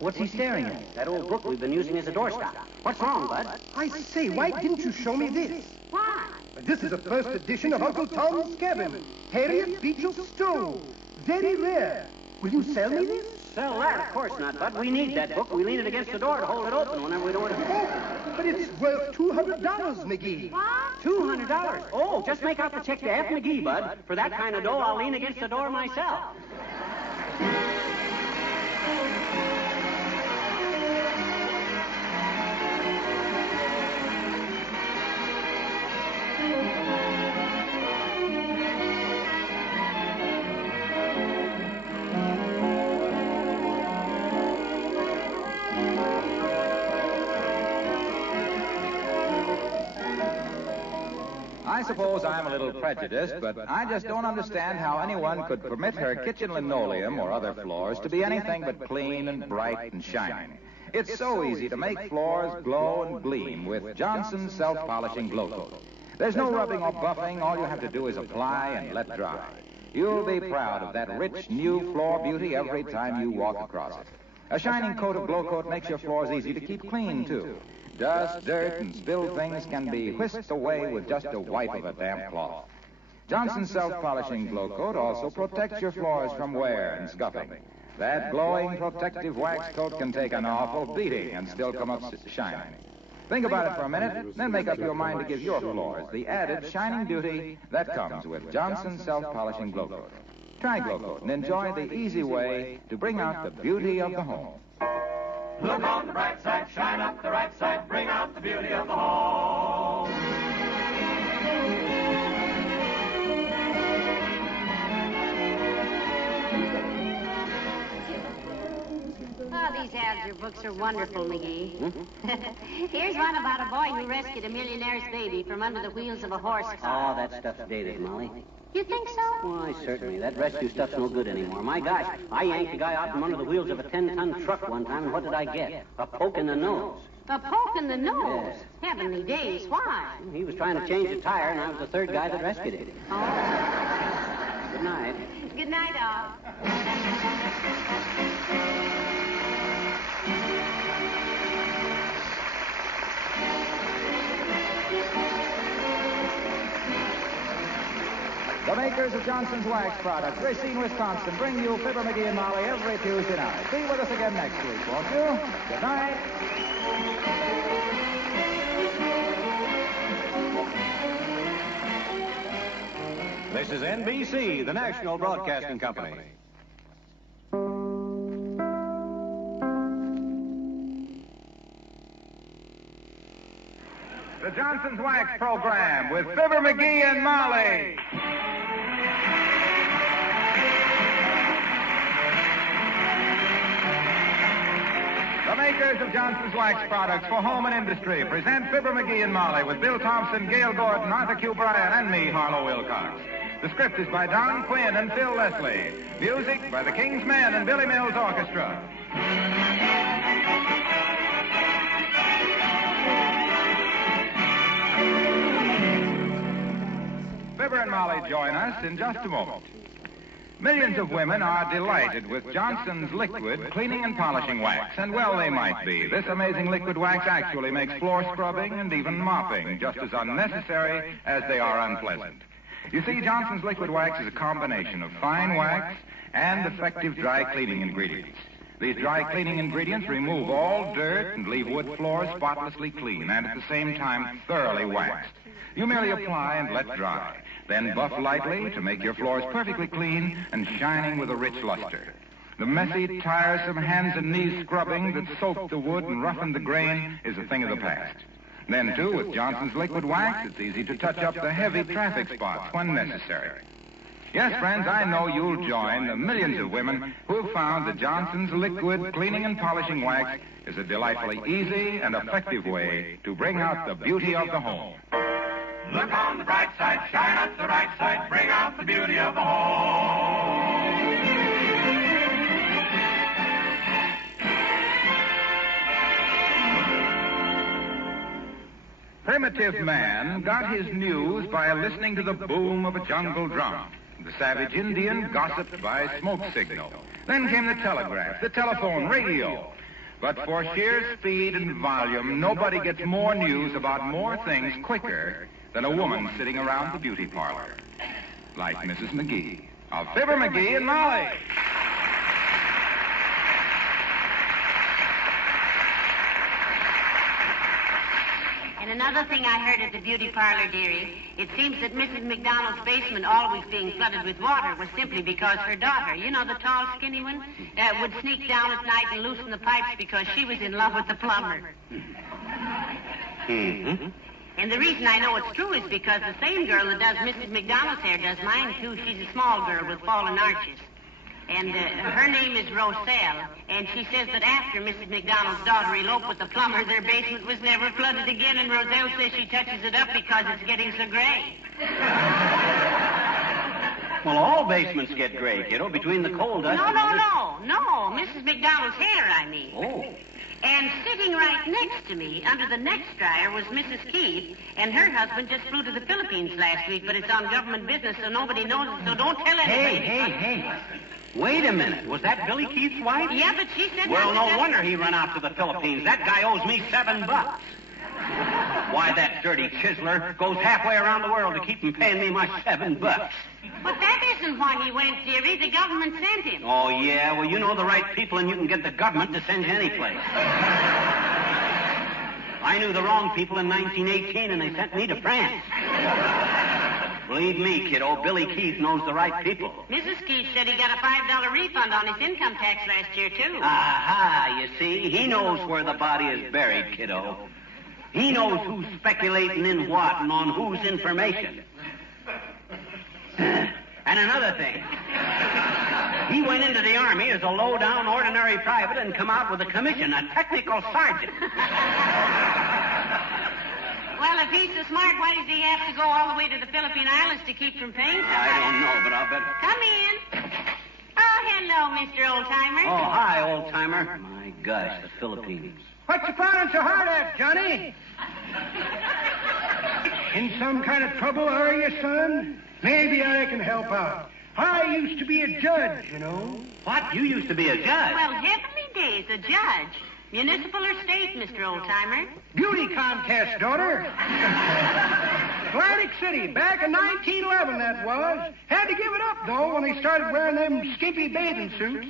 What's he staring at? That old book we've been using as a doorstop. What's wrong, Bud? I say, why didn't you show me this? Why? This is a first edition of Uncle Tom's Cabin. Harriet Beecher Stowe. Very rare. Will you sell me this? Sell that? Of course not, Bud. We need that book. We lean it against the door to hold it open whenever we don't want to... Oh, but it's worth $200, McGee. What? $200? Oh, just make out the check to F. McGee, Bud. For that kind of dough, I'll lean against the door myself. I suppose I'm a little prejudiced, but I just don't understand how anyone could permit her kitchen linoleum or other floors to be anything but clean and bright and shining. It's so easy to make floors glow and gleam with Johnson's self-polishing glow coat. There's no rubbing or buffing. All you have to do is apply and let dry. You'll be proud of that rich, new floor beauty every time you walk across it. A shining coat of glow coat makes your floors easy to keep clean, too. Dust, dirt, and spilled things can be whisked away with just a wipe of a damp cloth. Johnson's self-polishing glow coat also protects your floors from wear and scuffing. That glowing protective wax coat can take an awful beating and still come up shining. Think about it for a minute, then make up your mind to give your floors the added shining beauty that comes with Johnson's self-polishing glow coat. Try glow coat and enjoy the easy way to bring out the beauty of the home. Look on the bright side, shine up the right side, bring out the beauty of the home. Oh, these algebra books are wonderful, McGee. Here's one about a boy who rescued a millionaire's baby from under the wheels of a horse car. Oh, that stuff's dated, Molly. You think so? Why, certainly. That rescue stuff's no good anymore. My gosh, I yanked a guy out from under the wheels of a 10-ton truck one time, and what did I get? A poke in the nose. A poke in the nose? Yes. Heavenly days, why? He was trying to change a tire, and I was the third guy that rescued him. Oh. Good night. Good night, all. The makers of Johnson's Wax Products, Racine, Wisconsin, bring you Fibber McGee and Molly every Tuesday night. Be with us again next week, won't you? Good night. This is NBC, the National Broadcasting Company. The Johnson's Wax Program with Fibber McGee and Molly. The makers of Johnson's Wax Products for home and industry present Fibber McGee and Molly with Bill Thompson, Gail Gordon, Arthur Q. Bryan, and me, Harlow Wilcox. The script is by Don Quinn and Phil Leslie. Music by the King's Men and Billy Mills Orchestra. Fibber and Molly join us in just a moment. Millions of women are delighted with Johnson's liquid cleaning and polishing wax, and well they might be. This amazing liquid wax actually makes floor scrubbing and even mopping just as unnecessary as they are unpleasant. You see, Johnson's liquid wax is a combination of fine wax and effective dry cleaning ingredients. These dry cleaning ingredients remove all dirt and leave wood floors spotlessly clean and at the same time thoroughly waxed. You merely apply and let dry. Then buff lightly to make your floors perfectly clean and shining with a rich luster. The messy, tiresome hands and knees scrubbing that soaked the wood and roughened the grain is a thing of the past. Then, too, with Johnson's liquid wax, it's easy to touch up the heavy traffic spots when necessary. Yes, friends, I know you'll join the millions of women who have found that Johnson's liquid cleaning and polishing wax is a delightfully easy and effective way to bring out the beauty of the home. Look on the bright side, shine up the right side, bring out the beauty of the home. primitive man got his news by listening to the boom of a jungle drum. The savage Indian gossiped by smoke signal. Then came the telegraph, the telephone, radio. But for sheer speed and volume, nobody gets more news about more things quicker than a woman sitting around the beauty parlor. Like Mrs. McGee of Fibber McGee and Molly. And another thing I heard at the beauty parlor, dearie, it seems that Mrs. McDonald's basement always being flooded with water was simply because her daughter, you know, the tall, skinny one, would sneak down at night and loosen the pipes because she was in love with the plumber. Mm-hmm. And the reason I know it's true is because the same girl that does Mrs. McDonald's hair does mine, too. She's a small girl with fallen arches. And her name is Roselle, and she says that after Mrs. McDonald's daughter eloped with the plumber, their basement was never flooded again, and Roselle says she touches it up because it's getting so gray. Well, all basements get gray, kiddo, between the coal dust. No, Mrs. McDonald's hair, I mean. Oh. And sitting right next to me, under the next dryer, was Mrs. Keith, and her husband just flew to the Philippines last week, but it's on government business, so nobody knows it, so don't tell anybody. Hey. Wait a minute. Was that Billy Keith's wife? Yeah, but she said... Well, no wonder he run out to the Philippines. That guy owes me $7. Why, that dirty chiseler goes halfway around the world to keep him paying me my $7. But that isn't why he went, dearie. The government sent him. Oh, yeah? Well, you know the right people, and you can get the government to send you any place. I knew the wrong people in 1918, and they sent me to France. Believe me, kiddo, Billy Keith knows the right people. Mrs. Keith said he got a $5 refund on his income tax last year, too. Aha, you see? He knows where the body is buried, kiddo. He knows who's speculating in what and on whose information. And another thing. He went into the Army as a low-down ordinary private and come out with a commission, a technical sergeant. Well, if he's so smart, why does he have to go all the way to the Philippine Islands to keep from paying somebody? I don't know, but I'll bet... Come in. Oh, hello, Mr. Oldtimer. Oh, hi, Oldtimer. My gosh, the Philippines. What you finding so hard at, Johnny? In some kind of trouble, are you, son? Maybe I can help out. I used to be a judge, you know. What? You used to be a judge? Well, heavenly days, a judge. Municipal or state, Mr. Oldtimer? Beauty contest, daughter. Atlantic City, back in 1911, that was. Had to give it up, though, when they started wearing them skimpy bathing suits.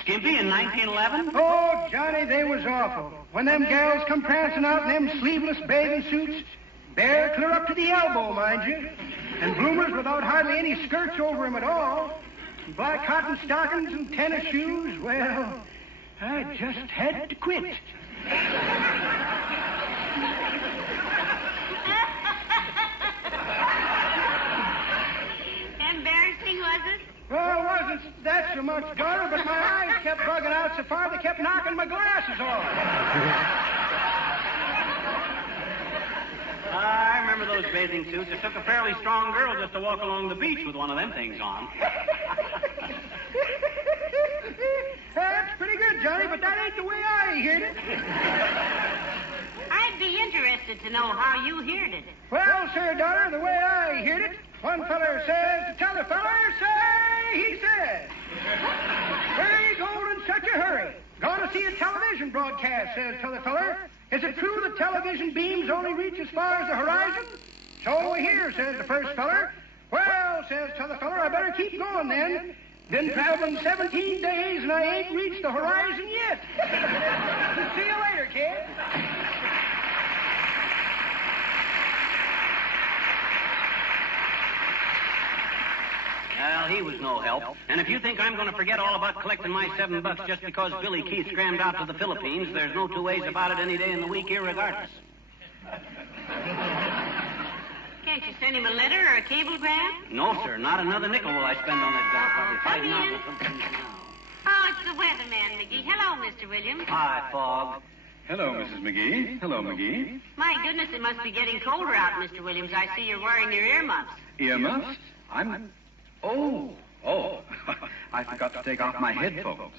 Skimpy in 1911? Oh, Johnny, they was awful. When them gals come prancing out in them sleeveless bathing suits, bare clear up to the elbow, mind you, and bloomers without hardly any skirts over them at all, and black cotton stockings and tennis shoes, well... I just had to quit. Embarrassing, was it? Well, it wasn't that so much, daughter, but my eyes kept bugging out so far they kept knocking my glasses off. I remember those bathing suits. It took a fairly strong girl just to walk along the beach with one of them things on. That's pretty good, Johnny, but that ain't the way I heard it. I'd be interested to know how you heard it. Well, sir, daughter, the way I heard it, one feller says to t'other feller, say, he says. Where you going in such a hurry? Gonna see a television broadcast, says t'other feller. Is it true that television beams only reach as far as the horizon? So we hear, says the first feller. Well, says t'other feller, I better keep going then. Been traveling 17 days and I ain't reached the horizon yet. See you later, kid. Well, he was no help. And if you think I'm going to forget all about collecting my $7 just because Billy Keith scrammed out to the Philippines, there's no two ways about it any day in the week, irregardless. Can't you send him a letter or a cablegram? No, sir. Not another nickel will I spend on that guy. Come in. Oh, it's the weatherman, McGee. Hello, Mr. Williams. Hi, Fog. Hello, Mrs. McGee. Hello, McGee. My goodness, it must be getting colder out, Mr. Williams. I see you're wearing your earmuffs. Earmuffs? Oh. I forgot to take off my headphones.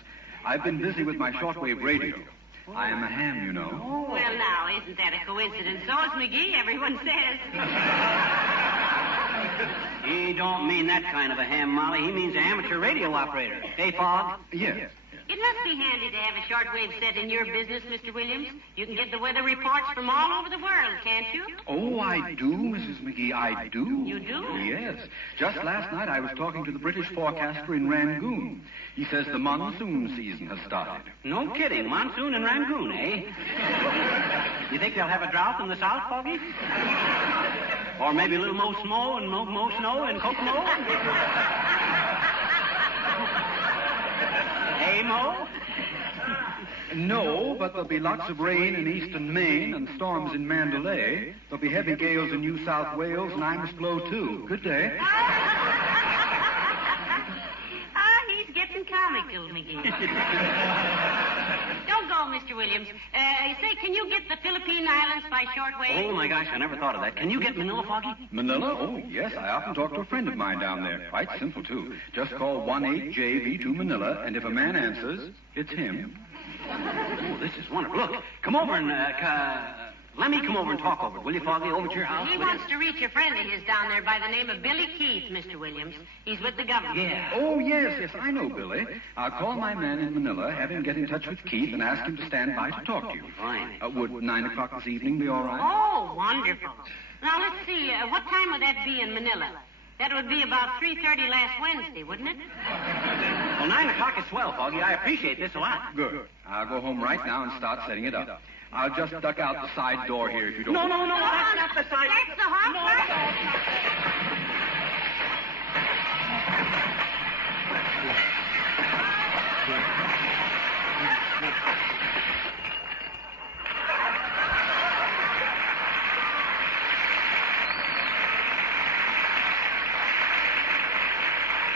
I've been busy with my shortwave radio. I am a ham, you know. Well, now, isn't that a coincidence? So is McGee, everyone says. He don't mean that kind of a ham, Molly. He means an amateur radio operator. Hey, Fog? Yes. It must be handy to have a shortwave set in your business, Mr. Williams. You can get the weather reports from all over the world, can't you? Oh, I do, Mrs. McGee, I do. You do? Yes. Just last night I was talking to the British forecaster in Rangoon. He says the monsoon season has started. No kidding. Monsoon in Rangoon, eh? You think they'll have a drought in the south, Foggy? Or maybe a little more snow and more snow in Kokomo? Hey, Mo? No, but there'll be lots of rain in eastern Maine and storms in Mandalay. There'll be heavy gales in New South Wales, and I must blow, too. Good day. He's getting comical, McGee. Don't go, Mr. Williams. Say, can you get the Philippine Islands by shortwave? Oh, my gosh, I never thought of that. Can you get Manila, Foggy? Manila? Oh, yes. I often talk to a friend of mine down there. Quite simple, too. Just call 18JV2 Manila, and if a man answers, it's him. Oh, this is wonderful. Look, come over and, let me come over and talk over it, will you, Foggy, over to your house? He wants to reach a friend of his down there by the name of Billy Keith, Mr. Williams. He's with the government. Yeah. Oh, yes, I know Billy. I'll call my man in Manila, have him get in touch with Keith, and ask him to stand by to talk to you. Fine. Would 9 o'clock this evening be all right? Oh, wonderful. Now, let's see. What time would that be in Manila? That would be about 3:30 last Wednesday, wouldn't it? Well, 9 o'clock is swell, Foggy. I appreciate this a lot. Good. I'll go home right now and start setting it up. I'll just duck out the side door here if you don't... No, that's not the side... That's the hot part.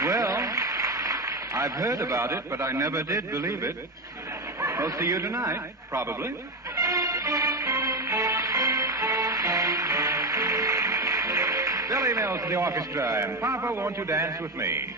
Well, I've heard about it, but I never did believe it. I'll see you tonight, probably. Billy Mills to the orchestra, and Papa, won't you dance with me?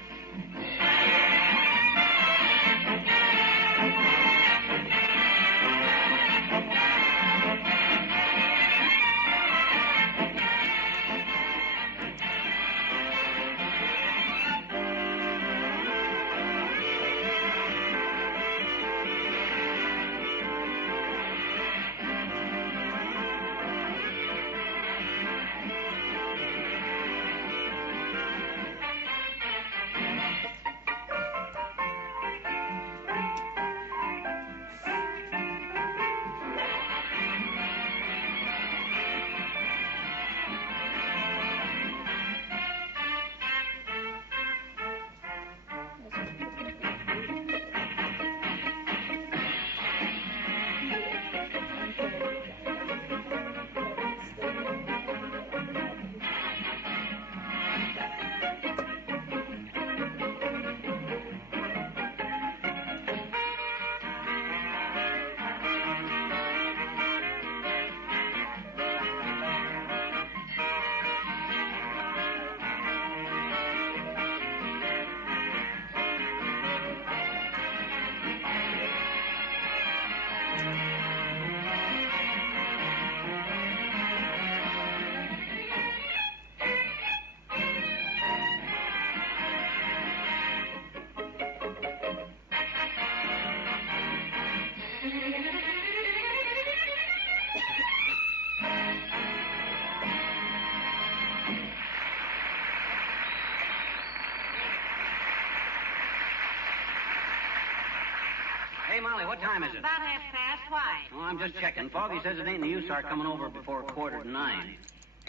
Hey, Molly, what time is it? About 1:30. Why? Oh, I'm just checking. Foggy says it ain't no use our coming over before 8:45.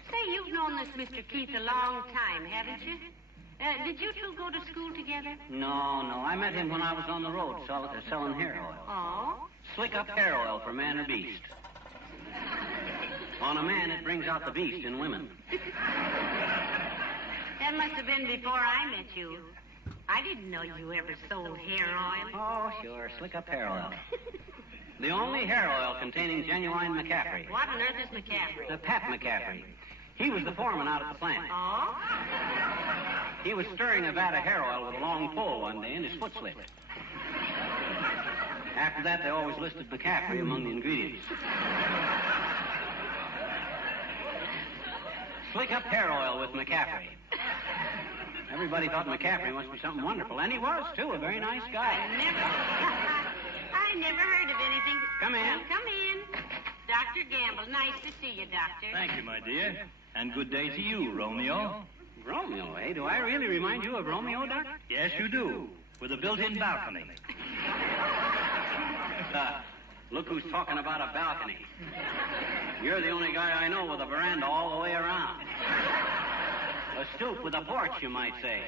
Say, you've known this Mr. Keith a long time, haven't you? Did you two go to school together? No. I met him when I was on the road selling hair oil. Oh? Slick up hair oil for man or beast. On a man, it brings out the beast in women. That must have been before I met you. I didn't know you ever sold hair oil. Oh, sure. Slick up hair oil. The only hair oil containing genuine McCaffrey. What on earth is McCaffrey? The Pap McCaffrey. He was the foreman out at the plant. Oh? He was stirring a vat of hair oil with a long pole one day, and his foot slipped. After that, they always listed McCaffrey among the ingredients. Slick up hair oil with McCaffrey. Everybody thought McCaffrey must be something wonderful, and he was, too, a very nice guy. I never heard of anything. Come in. Well, come in. Dr. Gamble, nice to see you, Doctor. Thank you, my dear. And good day to you, Romeo. Romeo, eh? Do I really remind you of Romeo, Doctor? Yes, you do. With a built-in balcony. Look who's talking about a balcony. You're the only guy I know with a veranda all the way around. A stoop with a porch, you might say.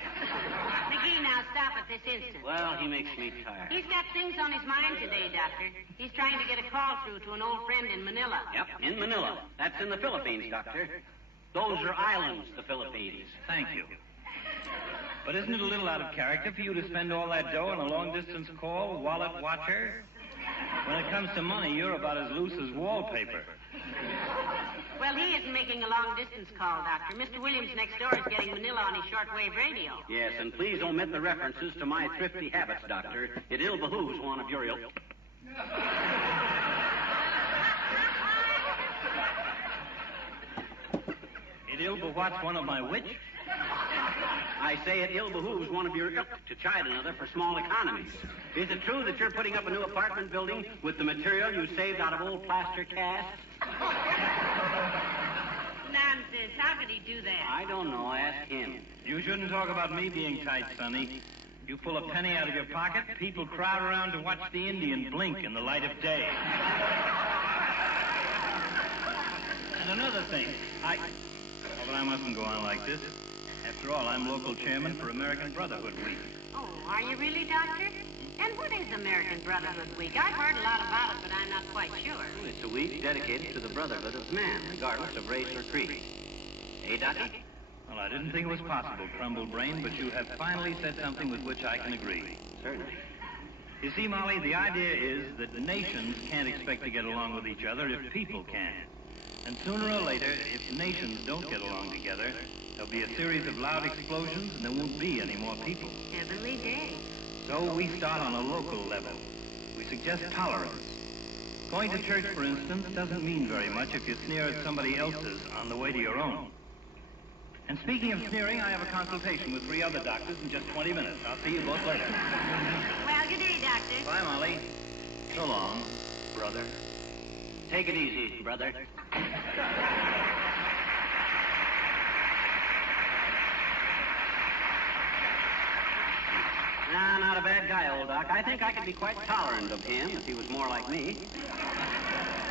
McGee, now stop at this instant. Well, he makes me tired. He's got things on his mind today, Doctor. He's trying to get a call through to an old friend in Manila. Yep, in Manila. That's in the Philippines, Doctor. Those are islands, the Philippines. Thank you. But isn't it a little out of character for you to spend all that dough on a long-distance call, wallet watcher? When it comes to money, you're about as loose as wallpaper. Well, he isn't making a long-distance call, Doctor. Mr. Williams next door is getting Manila on his shortwave radio. Yes, and please omit the references to my thrifty habits, Doctor. It ill behooves one of your ilk. It ill bewhats one of my which? I say it ill behooves one of your ilk to chide another for small economies. Is it true that you're putting up a new apartment building with the material you saved out of old plaster casts? Nonsense. How could he do that? I don't know. Ask him. You shouldn't talk about me being tight, Sonny. You pull a penny out of your pocket, people crowd around to watch the Indian blink in the light of day. And another thing, but I mustn't go on like this. After all, I'm local chairman for American Brotherhood Week. Oh, are you really, Doctor? And what is American Brotherhood Week? I've heard a lot about it, but I'm not quite sure. It's a week dedicated to the brotherhood of man, regardless of race or creed. Hey, Dockie? Well, I didn't think it was possible, Crumble Brain, but you have finally said something with which I can agree. Certainly. You see, Molly, the idea is that nations can't expect to get along with each other if people can. And sooner or later, if nations don't get along together, there'll be a series of loud explosions and there won't be any more people. Heavenly day. So we start on a local level. We suggest tolerance. Going to church, for instance, doesn't mean very much if you sneer at somebody else's on the way to your own. And speaking of sneering, I have a consultation with 3 other doctors in just 20 minutes. I'll see you both later. Well, good day, Doctor. Bye, Molly. So long, brother. Take it easy, brother. Nah, not a bad guy, old Doc. I think I could be quite tolerant of him if he was more like me.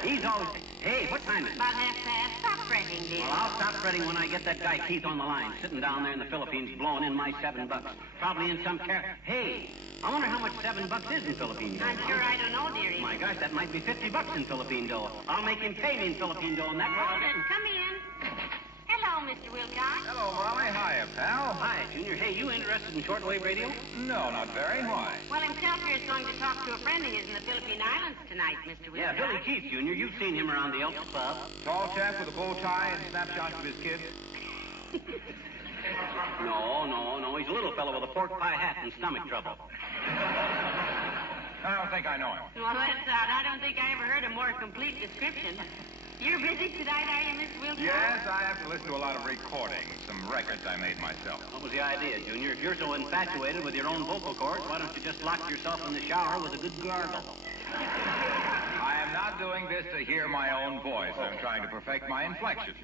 He's always... Hey, what time is it? About 1/2 past. Stop fretting, dear. Well, I'll stop fretting when I get that guy Keith on the line, sitting down there in the Philippines blowing in my $7. Probably in some Hey, I wonder how much $7 is in Philippine dough. I'm sure I don't know, dearie. My gosh, that might be $50 in Philippine dough. I'll make him pay me in Philippine dough, and that way I'll get... Come in. Hello, Mr. Wilcox. Hello, Molly. Hiya, pal. Hi, Junior. Hey, you interested in shortwave radio? No, not very. Why? Well, himself here is going to talk to a friend of his in the Philippine Islands tonight, Mr. Wilcox. Yeah, Billy Keith, Junior. You've seen him around the Elks Club. Tall chap with a bow tie and snapshots of his kids? No. He's a little fellow with a pork pie hat and stomach trouble. I don't think I know him. Well, that's odd. I don't think I ever heard a more complete description. You're busy tonight, are you, Mr. Wilcox? Yes, I have to listen to a lot of recordings, some records I made myself. What was the idea, Junior? If you're so infatuated with your own vocal cords, why don't you just lock yourself in the shower with a good gargle? I am not doing this to hear my own voice. I'm trying to perfect my inflections.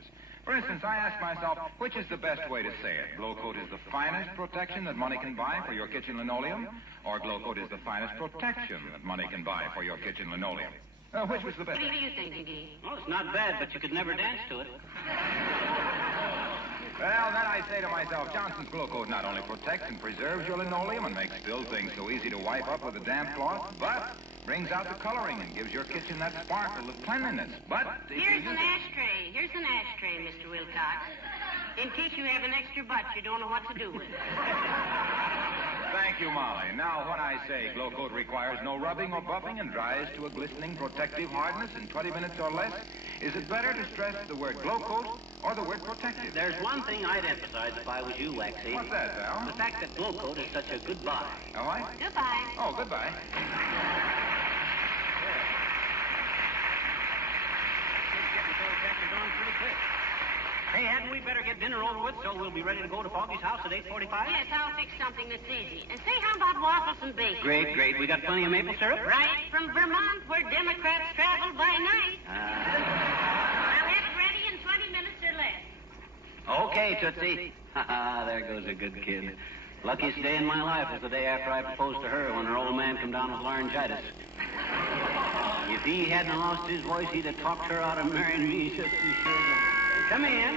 For instance, I ask myself, which is the best way to say it? Glow coat is the finest protection that money can buy for your kitchen linoleum, or glow coat is the finest protection that money can buy for your kitchen linoleum? Which was the best? What do you think, McGee? Well, it's not bad, but you could never dance to it. Well, then I say to myself, Johnson's Glow Coat not only protects and preserves your linoleum and makes spilled things so easy to wipe up with a damp cloth, but brings out the coloring and gives your kitchen that sparkle of cleanliness. But Here's an ashtray, Mr. Wilcox. In case you have an extra butt you don't know what to do with. Thank you, Molly. Now, when I say Glow Coat requires no rubbing or buffing and dries to a glistening protective hardness in 20 minutes or less, is it better to stress the word Glow Coat or the word protective? There's one thing I'd emphasize if I was you, Waxy. What's that, pal? The fact that Glow Coat is such a good buy. Oh, I? Goodbye. Oh, goodbye. Hey, hadn't we better get dinner over with so we'll be ready to go to Foggy's house at 8:45? Yes, I'll fix something that's easy. And say, how about waffles and bacon? Great. We got plenty of maple syrup? Right from Vermont, where Democrats travel by night. I'll have it ready in 20 minutes or less. Okay, Tootsie. There goes a good kid. Luckiest day in my life was the day after I proposed to her when her old man come down with laryngitis. If he hadn't lost his voice, he'd have talked her out of marrying me, just be sure. Come in.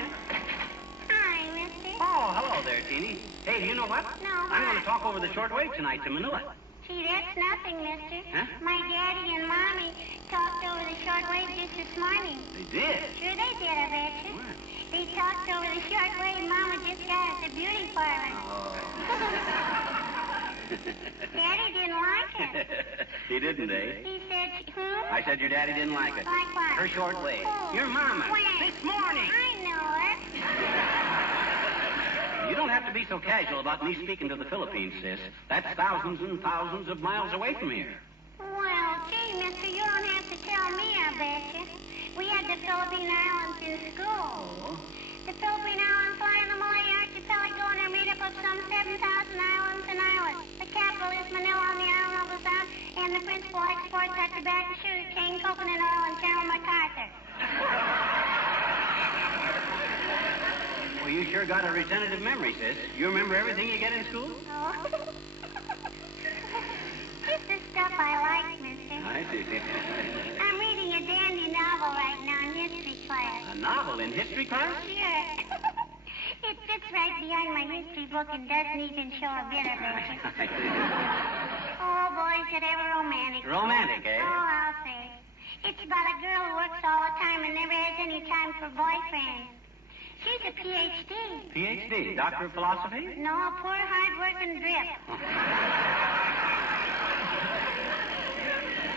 Hi, mister. Oh, hello there, Teeny. Hey, you know what? No, I'm going to talk over the shortwave tonight to Manila. Gee, that's nothing, mister. Huh? My daddy and mommy talked over the shortwave just this morning. They did? Sure they did, I bet you. They talked over the shortwave Mama just got at the beauty parlor. Daddy didn't like it. He didn't, eh? He said, I said your daddy didn't like it. Like what? Her shortwave. Oh, Your mama. when? This morning. I know it. You don't have to be so casual about me speaking to the Philippines, sis. That's thousands and thousands of miles away from here. Well, gee, mister, you don't have to tell me, I bet you. We had the Philippine Islands in school. Oh? The Philippine Islands lie in the Malay Archipelago and are made up of some 7,000 islands and islets. The capital is Manila on the island of Bazaar, and the principal exports are tobacco, sugar cane, coconut oil, and General MacArthur. Well, you sure got a retentive memory, sis. You remember everything you get in school? Oh. It's the stuff I like, mister. I see. I'm reading a dandy novel right now in history class. A novel in history class? Sure. It fits right behind my history book and doesn't even show a bit of it. Oh, boy, is it ever romantic. Romantic, eh? Oh, I'll say. It's about a girl who works all the time and never has any time for boyfriends. She's a Ph.D. Ph.D., Doctor of Philosophy? No, a poor, hard-working drip.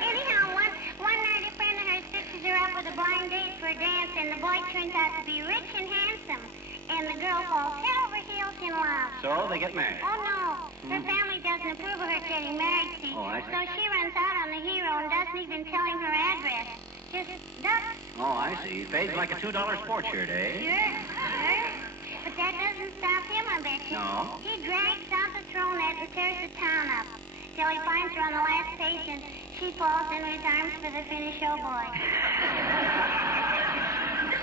Anyhow, one night a friend of hers fixes her up with a blind date for a dance, and the boy turns out to be rich and handsome. And the girl falls head over heels in love. So they get married? Oh, no. Her family doesn't approve of her getting married, see. Oh, I see. So she runs out on the hero and doesn't even tell him her address. Just ducks. Oh, I see. Pays like a $2 sports shirt, eh? Sure. But that doesn't stop him, I bet you. No? He drags out the throne net and tears the town up. Till he finds her on the last page and she falls into his arms for the finish, oh boy.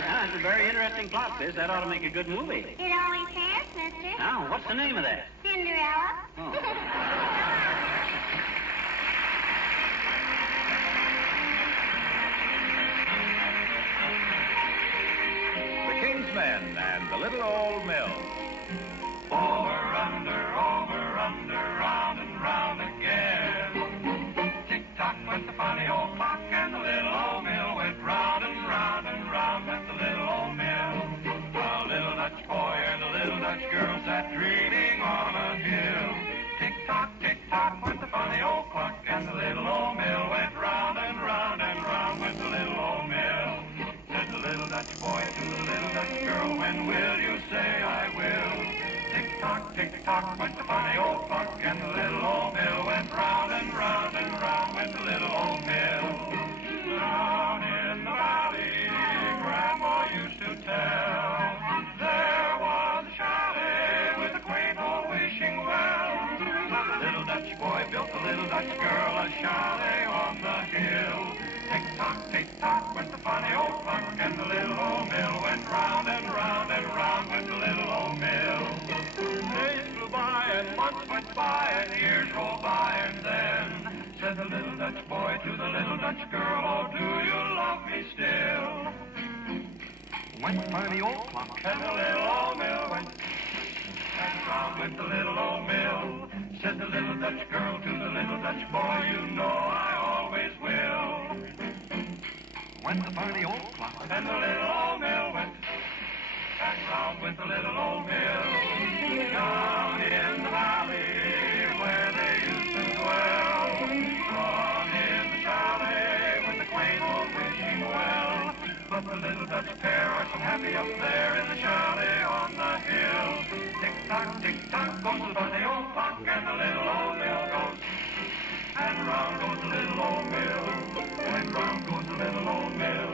That's a very interesting plot, sis. That ought to make a good movie. It always has, mister. Now, what's the name of that? Cinderella. Oh. The King's Men and the Little Old Mill. Over, under, round and round again. Tick-tock went the funny old clock, and the little old mill went round and round went the little old mill. A little Dutch boy and a little Dutch girl sat dreaming on a hill. Tick-tock went the funny old clock, and the little old mill went round and round went the little old mill. Said the little Dutch boy to the little Dutch girl, when will you say I will? Tick-tock went the funny old clock, and the little old mill went round and round went the little old mill. Down in the valley, Grandma used to tell, there was a chalet with a quaint old wishing well. The little Dutch boy built the little Dutch girl a chalet on the hill. Tick-tock went the funny old clock, and the little old mill went round and round went the little old mill. Days flew by and months went by and years rolled by, and then said the little Dutch boy to the little Dutch girl, oh, do you love me still? Went the funny old clock, and the little old mill went, and round went the little old mill. Said the little Dutch girl to the little Dutch boy, you know I always will. Went the funny old clock, and the little old mill went, and round went the little old mill. Down in the valley where they used to dwell, on in the chalet with the quaint old wishing well. But the little Dutch pair are so happy up there in the chalet on the hill. Tick-tock goes the funny old clock, and the little old mill goes, and round goes the little old mill, and round goes the little old mill,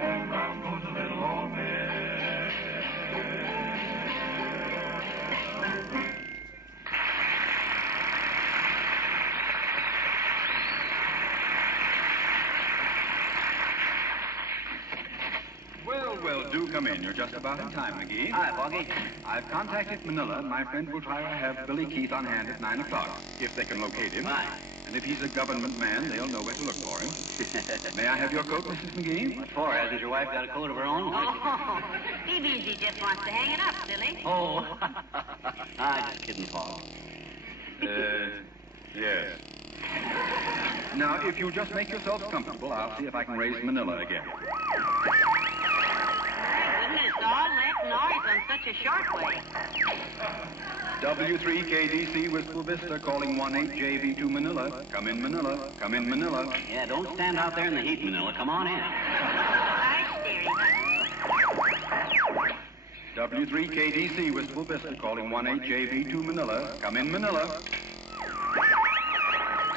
and round goes the little old mill. do come in. You're just about in time, McGee. Hi, Foggy. I've contacted Manila, and my friend will try to have Billy Keith on hand at 9 o'clock, if they can locate him. Fine. And if he's a government man, they'll know where to look for him. May I have your coat, Mrs. McGee? What for? Hasn't your wife got a coat of her own? Oh, he means he just wants to hang it up, silly. Oh. Just kidding, Foggy. Yes. Now, if you'll just make yourselves comfortable, I'll see if I can raise Manila again. My goodness, all that noise on such a short way. W3KDC Wistful Vista calling 18JV2 Manila. Come in, Manila. Come in, Manila. Yeah, don't stand out there in the heat, Manila. Come on in. W3KDC Wistful Vista calling 18JV2 Manila. Come in, Manila.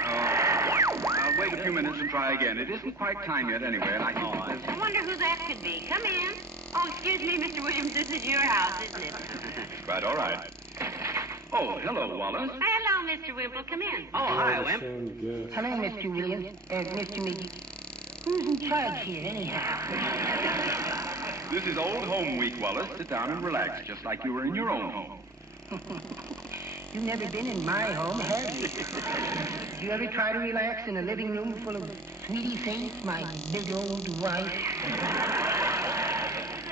I'll wait a few minutes and try again. It isn't quite time yet anyway, and I think I wonder who that could be. Come in. Oh, excuse me, Mr. Williams. This is your house, isn't it? Quite all right. Oh, hello, Wallace. Hello, Mr. Wimple. Come in. Oh, hi, Wimp. Hello, Mr. Williams. Mr. McGee. Who's in charge here, anyhow? This is Old Home Week, Wallace. Sit down and relax, just like you were in your own home. You've never been in my home, have you? Did you ever try to relax in a living room full of Sweetie Face, my big old wife?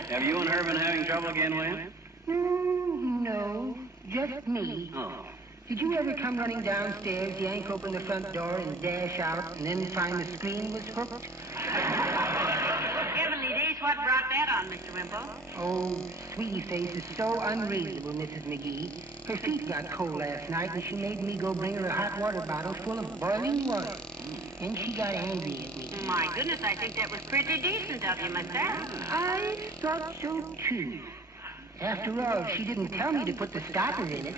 Have you and her been having trouble again, Wimp? No, just me. Oh. Did you ever come running downstairs, yank open the front door, and dash out, and then find the screen was hooked? Heavenly days, what brought that on, Mr. Wimple? Oh, Sweetie Face is so unreasonable, Mrs. McGee. Her feet got cold last night, and she made me go bring her a hot water bottle full of boiling water. And she got angry at me. My goodness, I think that was pretty decent of you, myself. I thought so, too. After all, she didn't tell me to put the stopper in it.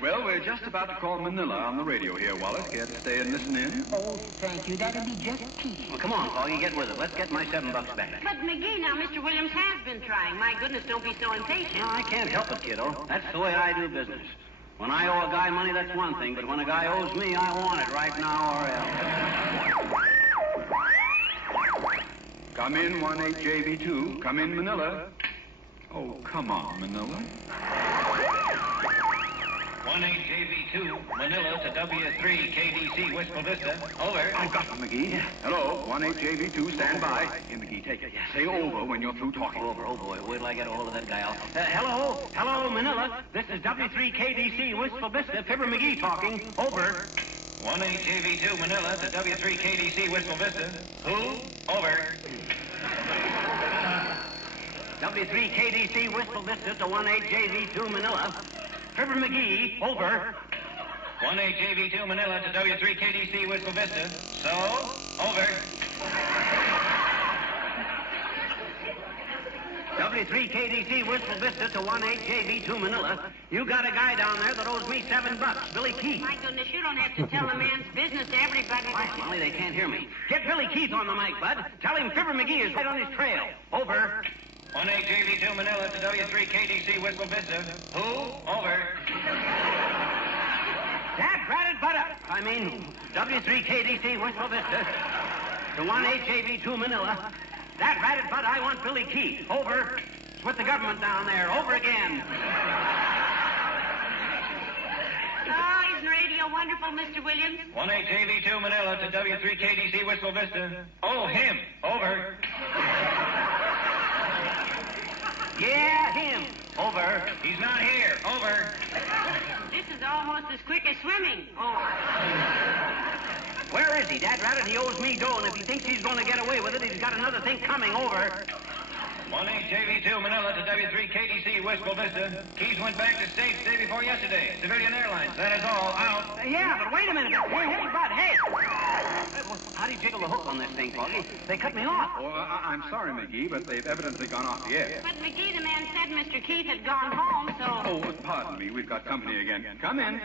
Well, we're just about to call Manila on the radio here, Wallace. Care to stay and listen in? Oh, thank you. That'd be just peachy. Well, come on, Foggy, get with it. Let's get my $7 back. But, McGee, now, Mr. Williams has been trying. My goodness, don't be so impatient. No, I can't help it, kiddo. That's the way I do business. When I owe a guy money, that's one thing, but when a guy owes me, I want it right now or else. Come in, 18JV2. Come in, Manila. Oh, come on, Manila. 18JV2, Manila to W3KDC, Wistful Vista. Over. I've got them, McGee. Hello, 18JV2, stand by. Here, McGee, take it. Say over when you're through talking. Over, oh boy, wait till I get a hold of that guy. Hello, Manila. This is W3KDC, Wistful Vista. Fibber McGee talking. Over. 18JV2, Manila to W3KDC, Wistful Vista. Who? Over. W3KDC, Wistful Vista to 18JV2, Manila. Fibber McGee, over. 18JV2, Manila to W3KDC, Wistful Vista. So, over. W3KDC, Wistful Vista to 18JV2, Manila. You got a guy down there that owes me $7, Billy Keith. My goodness, you don't have to tell a man's business to everybody. Quiet, Molly, they can't hear me. Get Billy Keith on the mic, bud. Tell him Fibber McGee is right on his trail. Over. 18JV2, Manila to W3KDC, Wistful Vista. Who? Over. That ratted butter. I mean, W3KDC, Wistful Vista to 18JV2, Manila. That ratted butt, I want Billy Keith. Over. It's with the government down there. Over again. Oh, isn't radio wonderful, Mr. Williams? 18JV2, Manila to W3KDC, Wistful Vista. Oh, him. Over. Yeah, him. Over. He's not here. Over. This is almost as quick as swimming. Over. Where is he, Dad Rabbit? He owes me dough, and if he thinks he's going to get away with it, he's got another thing coming. Over. 18JV2, Manila to W3KDC, Wistful Vista. Keys went back to States day before yesterday. Civilian Airlines. That is all. Out. Yeah, but wait a minute. Hey, bud, hey. How do you jiggle the hook on this thing, Foggy? They cut me off. Oh, I'm sorry, McGee, but they've evidently gone off the air. But, McGee, the man said Mr. Keith had gone home, so... Oh, pardon me. We've got company again. Come in.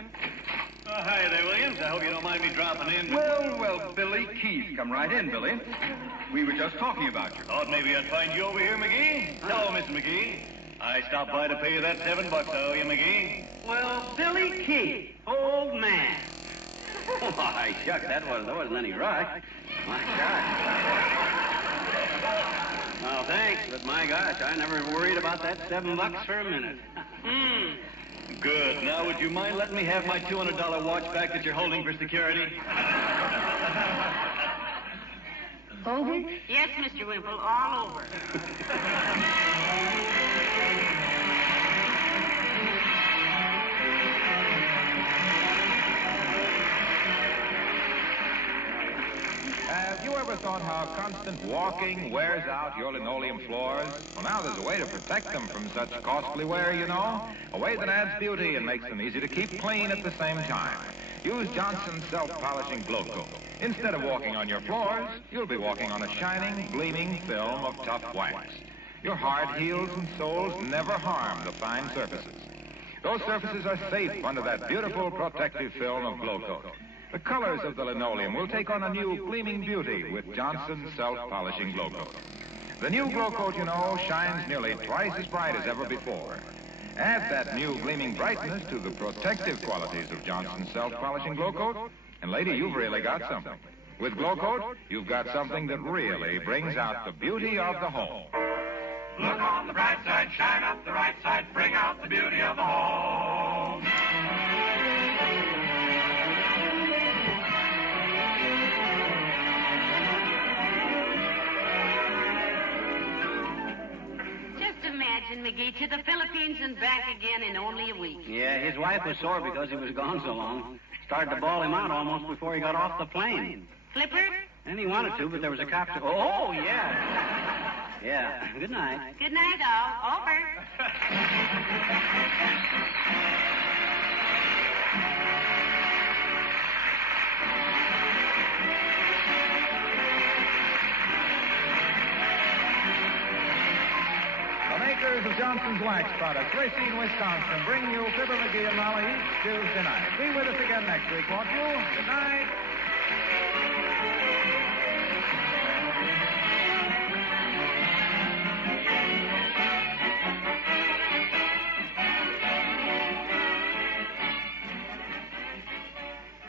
Hi there, Williams. I hope you don't mind me dropping in. Well, Billy Keith. Come right in, Billy. We were just talking about you. Thought maybe I'd find you over here, McGee. Hello, Mr. McGee. I stopped by to pay you that $7 I owe you, McGee. Well, Billy Keith, old man. Why, shucks, there wasn't any rush. My God. Well, thanks, but my gosh, I never worried about that $7 for a minute. Good. Now, would you mind letting me have my $200 watch back that you're holding for security? Foggy? Yes, Mr. Wimple, all over. Have you ever thought how constant walking wears out your linoleum floors? Well, now there's a way to protect them from such costly wear, you know. A way that adds beauty and makes them easy to keep clean at the same time. Use Johnson's self-polishing glow coat. Instead of walking on your floors, you'll be walking on a shining, gleaming film of tough wax. Your hard heels and soles never harm the fine surfaces. Those surfaces are safe under that beautiful protective film of glow coat. The colors of the linoleum will take on a new gleaming beauty with Johnson's self-polishing glow coat. The new glow coat, you know, shines nearly twice as bright as ever before. Add that new gleaming brightness to the protective qualities of Johnson's self-polishing glow coat, and lady, you've really got something. With glow coat, you've got something that really brings out the beauty of the home. Look on the bright side, shine up the right side, bring out the beauty of the home. Imagine, McGee, to the Philippines and back again in only a week. Yeah, his wife was sore because he was gone so long. Started to bawl him out almost before he got off the plane. Flipper? And he wanted to, but there was a cop. Oh, yeah. Yeah. Good night. Good night, all. Over. Makers of Johnson's Wax Products, Racine, Wisconsin, bring you Fibber McGee and Molly each Tuesday night. Be with us again next week, won't you? Good night.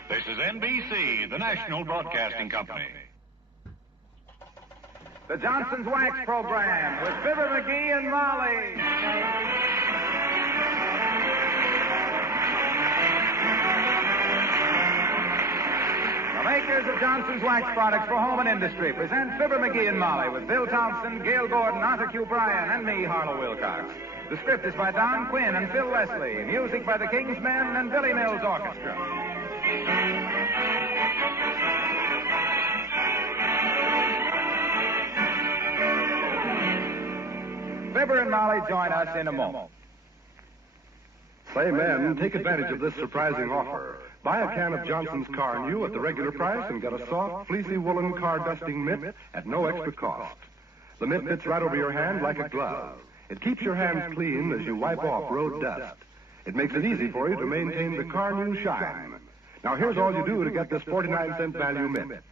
This is NBC, the national broadcasting company. The Johnson's Wax Program with Fibber McGee and Molly. The makers of Johnson's Wax Products for home and industry present Fibber McGee and Molly with Bill Thompson, Gail Gordon, Arthur Q. Bryan, and me, Harlow Wilcox. The script is by Don Quinn and Phil Leslie. Music by the King's Men and Billy Mills Orchestra. Fibber and Molly join us in a moment. Say, men, take advantage of this surprising offer. Buy a can of Johnson's Car New at the regular price and get a soft, fleecy woolen car dusting mitt at no extra cost. The mitt fits right over your hand like a glove. It keeps your hands clean as you wipe off road dust. It makes it easy for you to maintain the Car New shine. Now, here's all you do to get this 49-cent value mitt.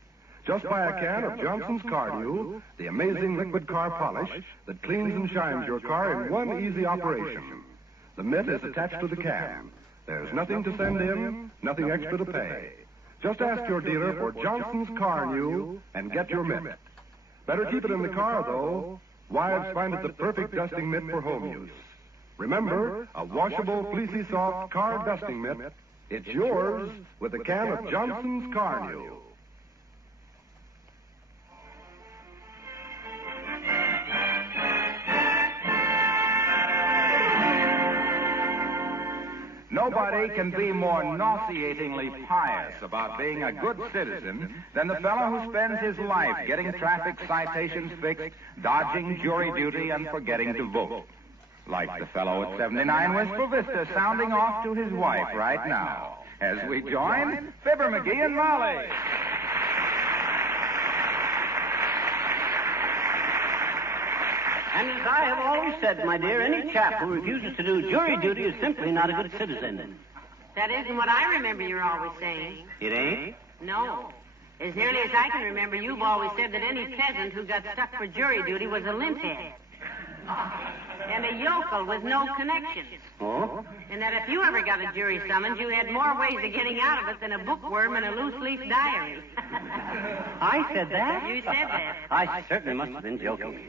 Just buy a can of Johnson's Car New, the amazing liquid car polish that cleans and shines your car in one easy operation. The mitt is attached to the can. There's nothing to send in, nothing extra to pay. Just ask your dealer for Johnson's Car New and get your mitt. Better keep it in the car, though. Wives find it the perfect dusting mitt for home use. Remember, a washable, fleecy, soft car dusting mitt. It's yours with a can of Johnson's Car New. Nobody can be more nauseatingly pious about being a good citizen than the fellow who spends his life getting traffic citations fixed, dodging jury duty, and forgetting to vote. Like the fellow at 79 Wistful Vista sounding off to his wife right now. As we join Fibber McGee and Molly. And as I have always said, my dear, any chap who refuses to do jury duty is simply not a good citizen. That isn't what I remember you're always saying. It ain't? No. As nearly as I can remember, you've always said that any peasant who got stuck for jury duty was a limphead. And a yokel with no connections. Oh? And that if you ever got a jury summons, you had more ways of getting out of it than a bookworm in a loose-leaf diary. I said that? You said that. I certainly must have been joking.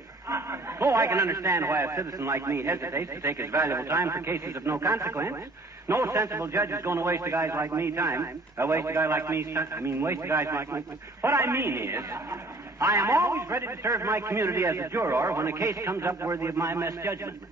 Oh, I can understand why a citizen like me hesitates to take his valuable time for cases of no consequence. No sensible judge is going to waste a guy like me time. Waste a guy like me. Waste a guy like me. What I mean is, I am always ready to serve my community as a juror when a case comes up worthy of my best judgment.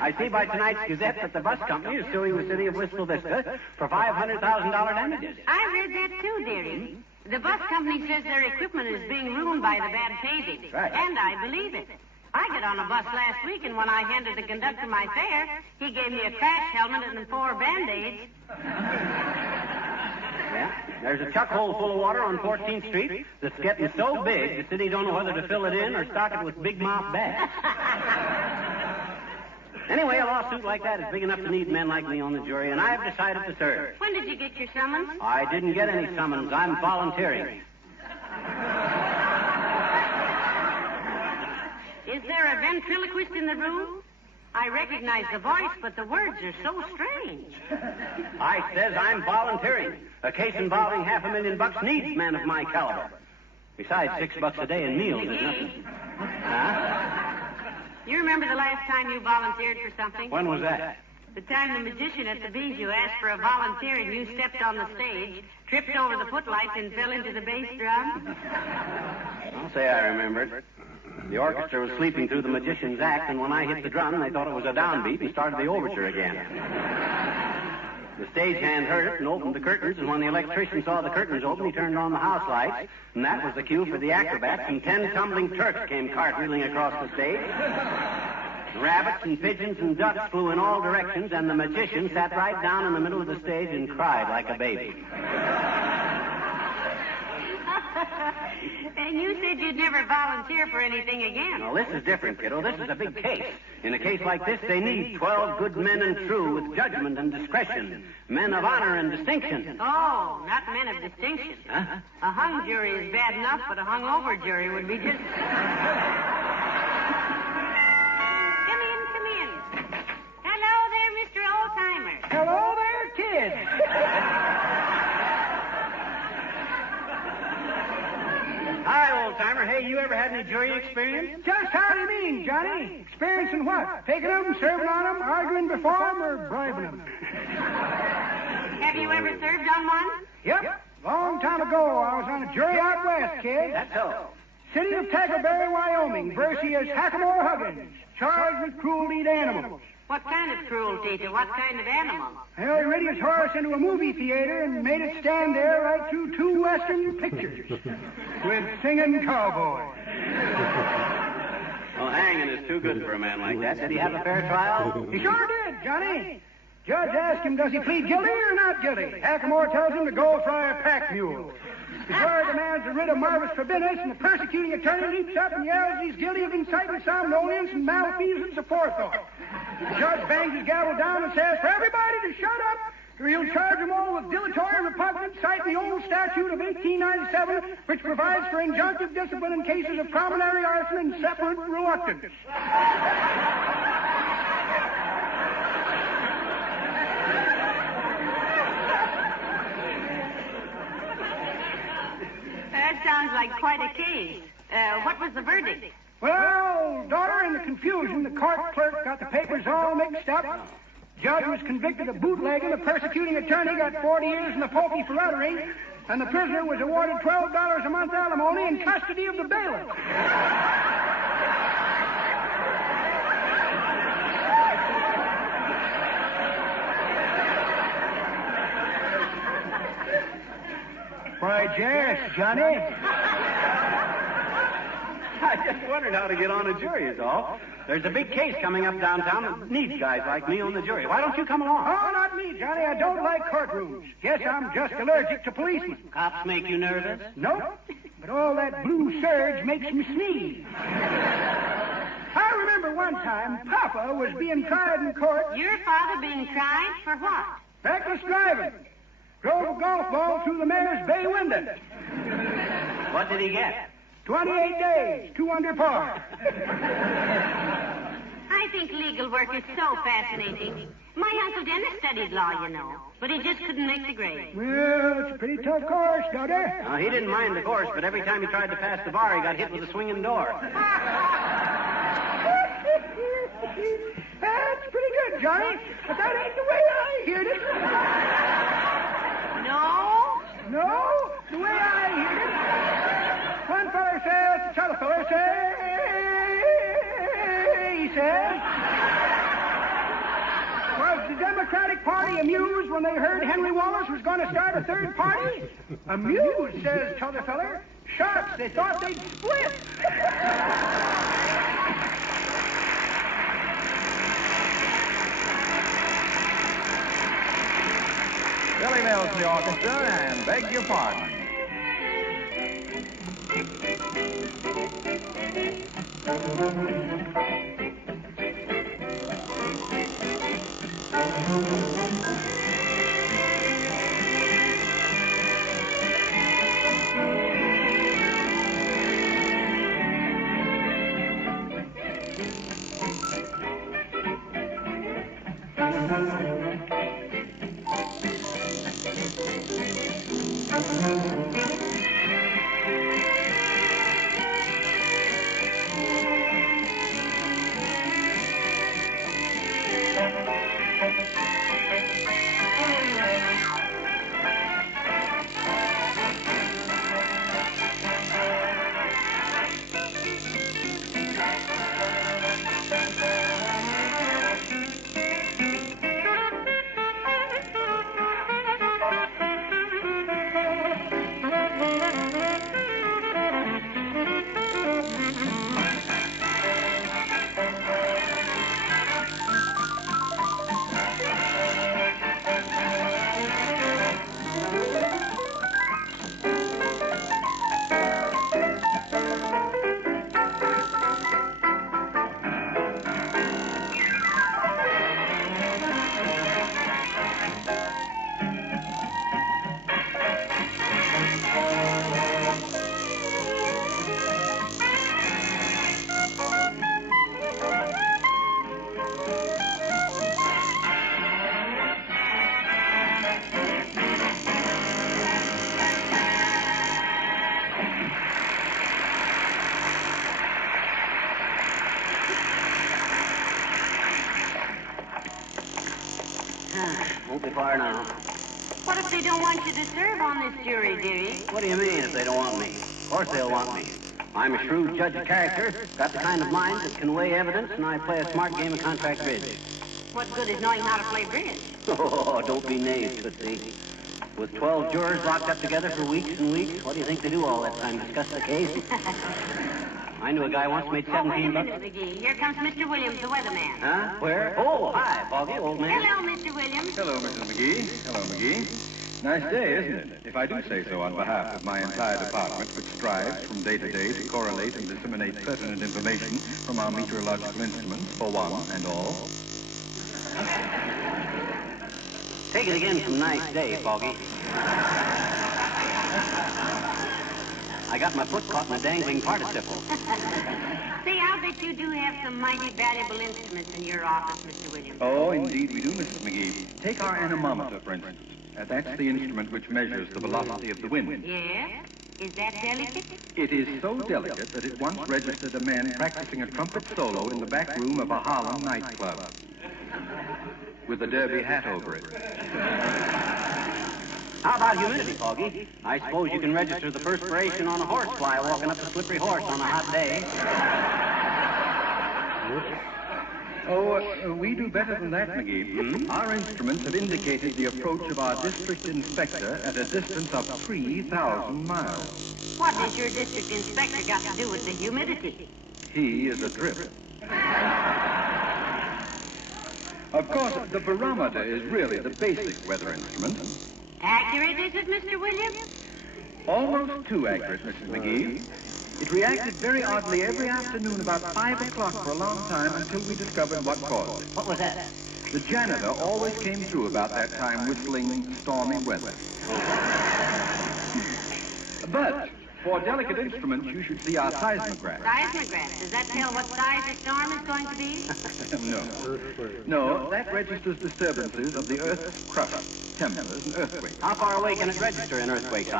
I see by tonight's Gazette that the bus company is suing the city of Wistful Vista for $500,000 damages. I read that too, dearie. The bus company says their equipment is being ruined by the bad paving. Right. And I believe it. I got on a bus last week, and when I handed the conductor my fare, he gave me a crash helmet and 4 Band-Aids. Yeah. There's a chuck hole full of water on 14th Street that's getting so big the city don't know whether to fill it in or stock it with big mouth bags. Anyway, a lawsuit like that is big enough to need men like me on the jury, and I've decided to serve. When did you get your summons? I didn't get any summons. I'm volunteering. Is there a ventriloquist in the room? I recognize the voice, but the words are so strange. I says I'm volunteering. A case involving $500,000 needs men of my caliber. Besides, $6 a day in meals is nothing. Huh? You remember the last time you volunteered for something? When was that? The time the magician at the Bijou asked for a volunteer and you stepped on the stage, tripped over the footlights, and fell into the bass drum. I'll say I remember it. The orchestra was sleeping through the magician's act, and when I hit the drum, they thought it was a downbeat and started the overture again. The stagehand heard it and opened the curtains, and when the electrician saw the curtains open, he turned on the house lights, and that was the cue for the acrobats, and 10 tumbling Turks came cartwheeling across the stage. Rabbits and pigeons and ducks flew in all directions, and the magician sat right down in the middle of the stage and cried like a baby. And you said you'd never volunteer for anything again. Well, this is different, kiddo. This is a big case. In a case like this, they need 12 good men and true with judgment and discretion. Men of honor and distinction. Oh, not men of distinction. Huh? A hung jury is bad enough, but a hungover jury would be just... Come in. Hello there, Mr. Oldtimer. Hello there, kids. Hi, Oldtimer. Hey, you ever had any jury experience? Just how do you mean, Johnny? Experience in what? Taking them, serving on them, arguing before them, or bribing them? Have you ever served on one? Yep. Long time ago, I was on a jury out west, kid. That's so. City of Tackleberry, Wyoming, versus Hackamore Huggins, charged with cruelty to animals. What kind of cruelty to what kind of animal? Well, he rid his horse into a movie theater and made it stand there right through 2 Western pictures with singing cowboys. Well, hanging is too good for a man like that. Did he have a fair trial? He sure did, Johnny. Judge asked him, does he plead guilty or not guilty? Hackamore tells him to go fry a pack mule. The jury demands a writ of Marvis for business, and the persecuting attorney leaps up and yells he's guilty of incitement, somnolence, and malfeasance of forethought. The judge bangs his gavel down and says, for everybody to shut up, or he'll charge them all with dilatory repugnance, citing the old statute of 1897, which provides for injunctive discipline in cases of prominary arson and separate reluctance. That sounds like quite a case. What was the verdict? Well, daughter, in the confusion, the court clerk got the papers all mixed up. Judge was convicted of bootlegging. The persecuting attorney got 40 years in the pokey for uttering. And the prisoner was awarded $12 a month alimony in custody of the bailiff. Why, yes, Johnny. I just wondered how to get on a jury is all. There's a big case coming up downtown that needs guys like me on the jury. Why don't you come along? Oh, not me, Johnny. I don't like courtrooms. Guess I'm just allergic to policemen. Cops make you nervous? Nope. But all that blue surge makes me sneeze. I remember one time Papa was being tried in court. Your father being tried for what? Reckless driving. Drove a golf ball through the mayor's bay window. What did he get? 28 days, 2 under par. I think legal work is so fascinating. My Uncle Dennis studied law, you know, but he just couldn't make the grade. Well, it's a pretty tough course, daughter. He didn't mind the course, but every time he tried to pass the bar, he got hit with a swinging door. That's pretty good, Johnny, but that ain't the way I heard it. No? No, the way I heard it. One feller says, the other feller says, he says, was the Democratic Party amused when they heard Henry Wallace was going to start a third party? Amused, says the other feller. Shucks, they thought they'd split. Billy Mills to the orchestra, and beg your pardon. Won't be far now. What if they don't want you to serve on this jury, dearie? What do you mean if they don't want me? Of course they'll want me. I'm a shrewd judge of character, got the kind of mind that can weigh evidence, and I play a smart game of contract bridge. What good is knowing how to play bridge? Oh, don't be naive, Tootsie. With 12 jurors locked up together for weeks and weeks, what do you think they do all that time? Discuss the case? I knew a guy once made 17 wait a bucks. minute, McGee. Here comes Mr. Williams, the weatherman. Huh? Where? Oh, hi, Foggy, old man. Hello, Mr. Williams. Hello, Mrs. McGee. Hello, McGee. Nice day, isn't it? If I do say so on behalf of my entire department, which strives from day to day to correlate and disseminate pertinent information from our meteorological instruments for one and all. Take it again from nice day, Foggy. I got my foot caught in a dangling participle. Say, I'll bet you do have some mighty valuable instruments in your office, Mr. Williams. Oh, indeed we do, Mrs. McGee. Take our anemometer, for instance. That's the instrument which measures the velocity of the wind. Yes? Is that delicate? It is so delicate that it once registered a man practicing a trumpet solo in the back room of a Harlem nightclub. With a derby hat over it. How about humidity, Foggy? I suppose you can register the perspiration on a horsefly walking up a slippery horse on a hot day. Oh, we do better than that, McGee. Our instruments have indicated the approach of our district inspector at a distance of 3,000 miles. What has your district inspector got to do with the humidity? He is adrift. Of course, the barometer is really the basic weather instrument. Accurate, is it, Mr. Williams? Almost too accurate, Mrs. McGee. It reacted very oddly every afternoon about 5 o'clock for a long time until we discovered what caused it. What was that? The janitor always came through about that time whistling stormy weather. But For delicate instruments, you should see our seismograph. Seismograph? Does that tell what size the storm is going to be? No, that registers disturbances of the Earth's crust, tremors, and earthquakes. How far away can it register in earthquakes,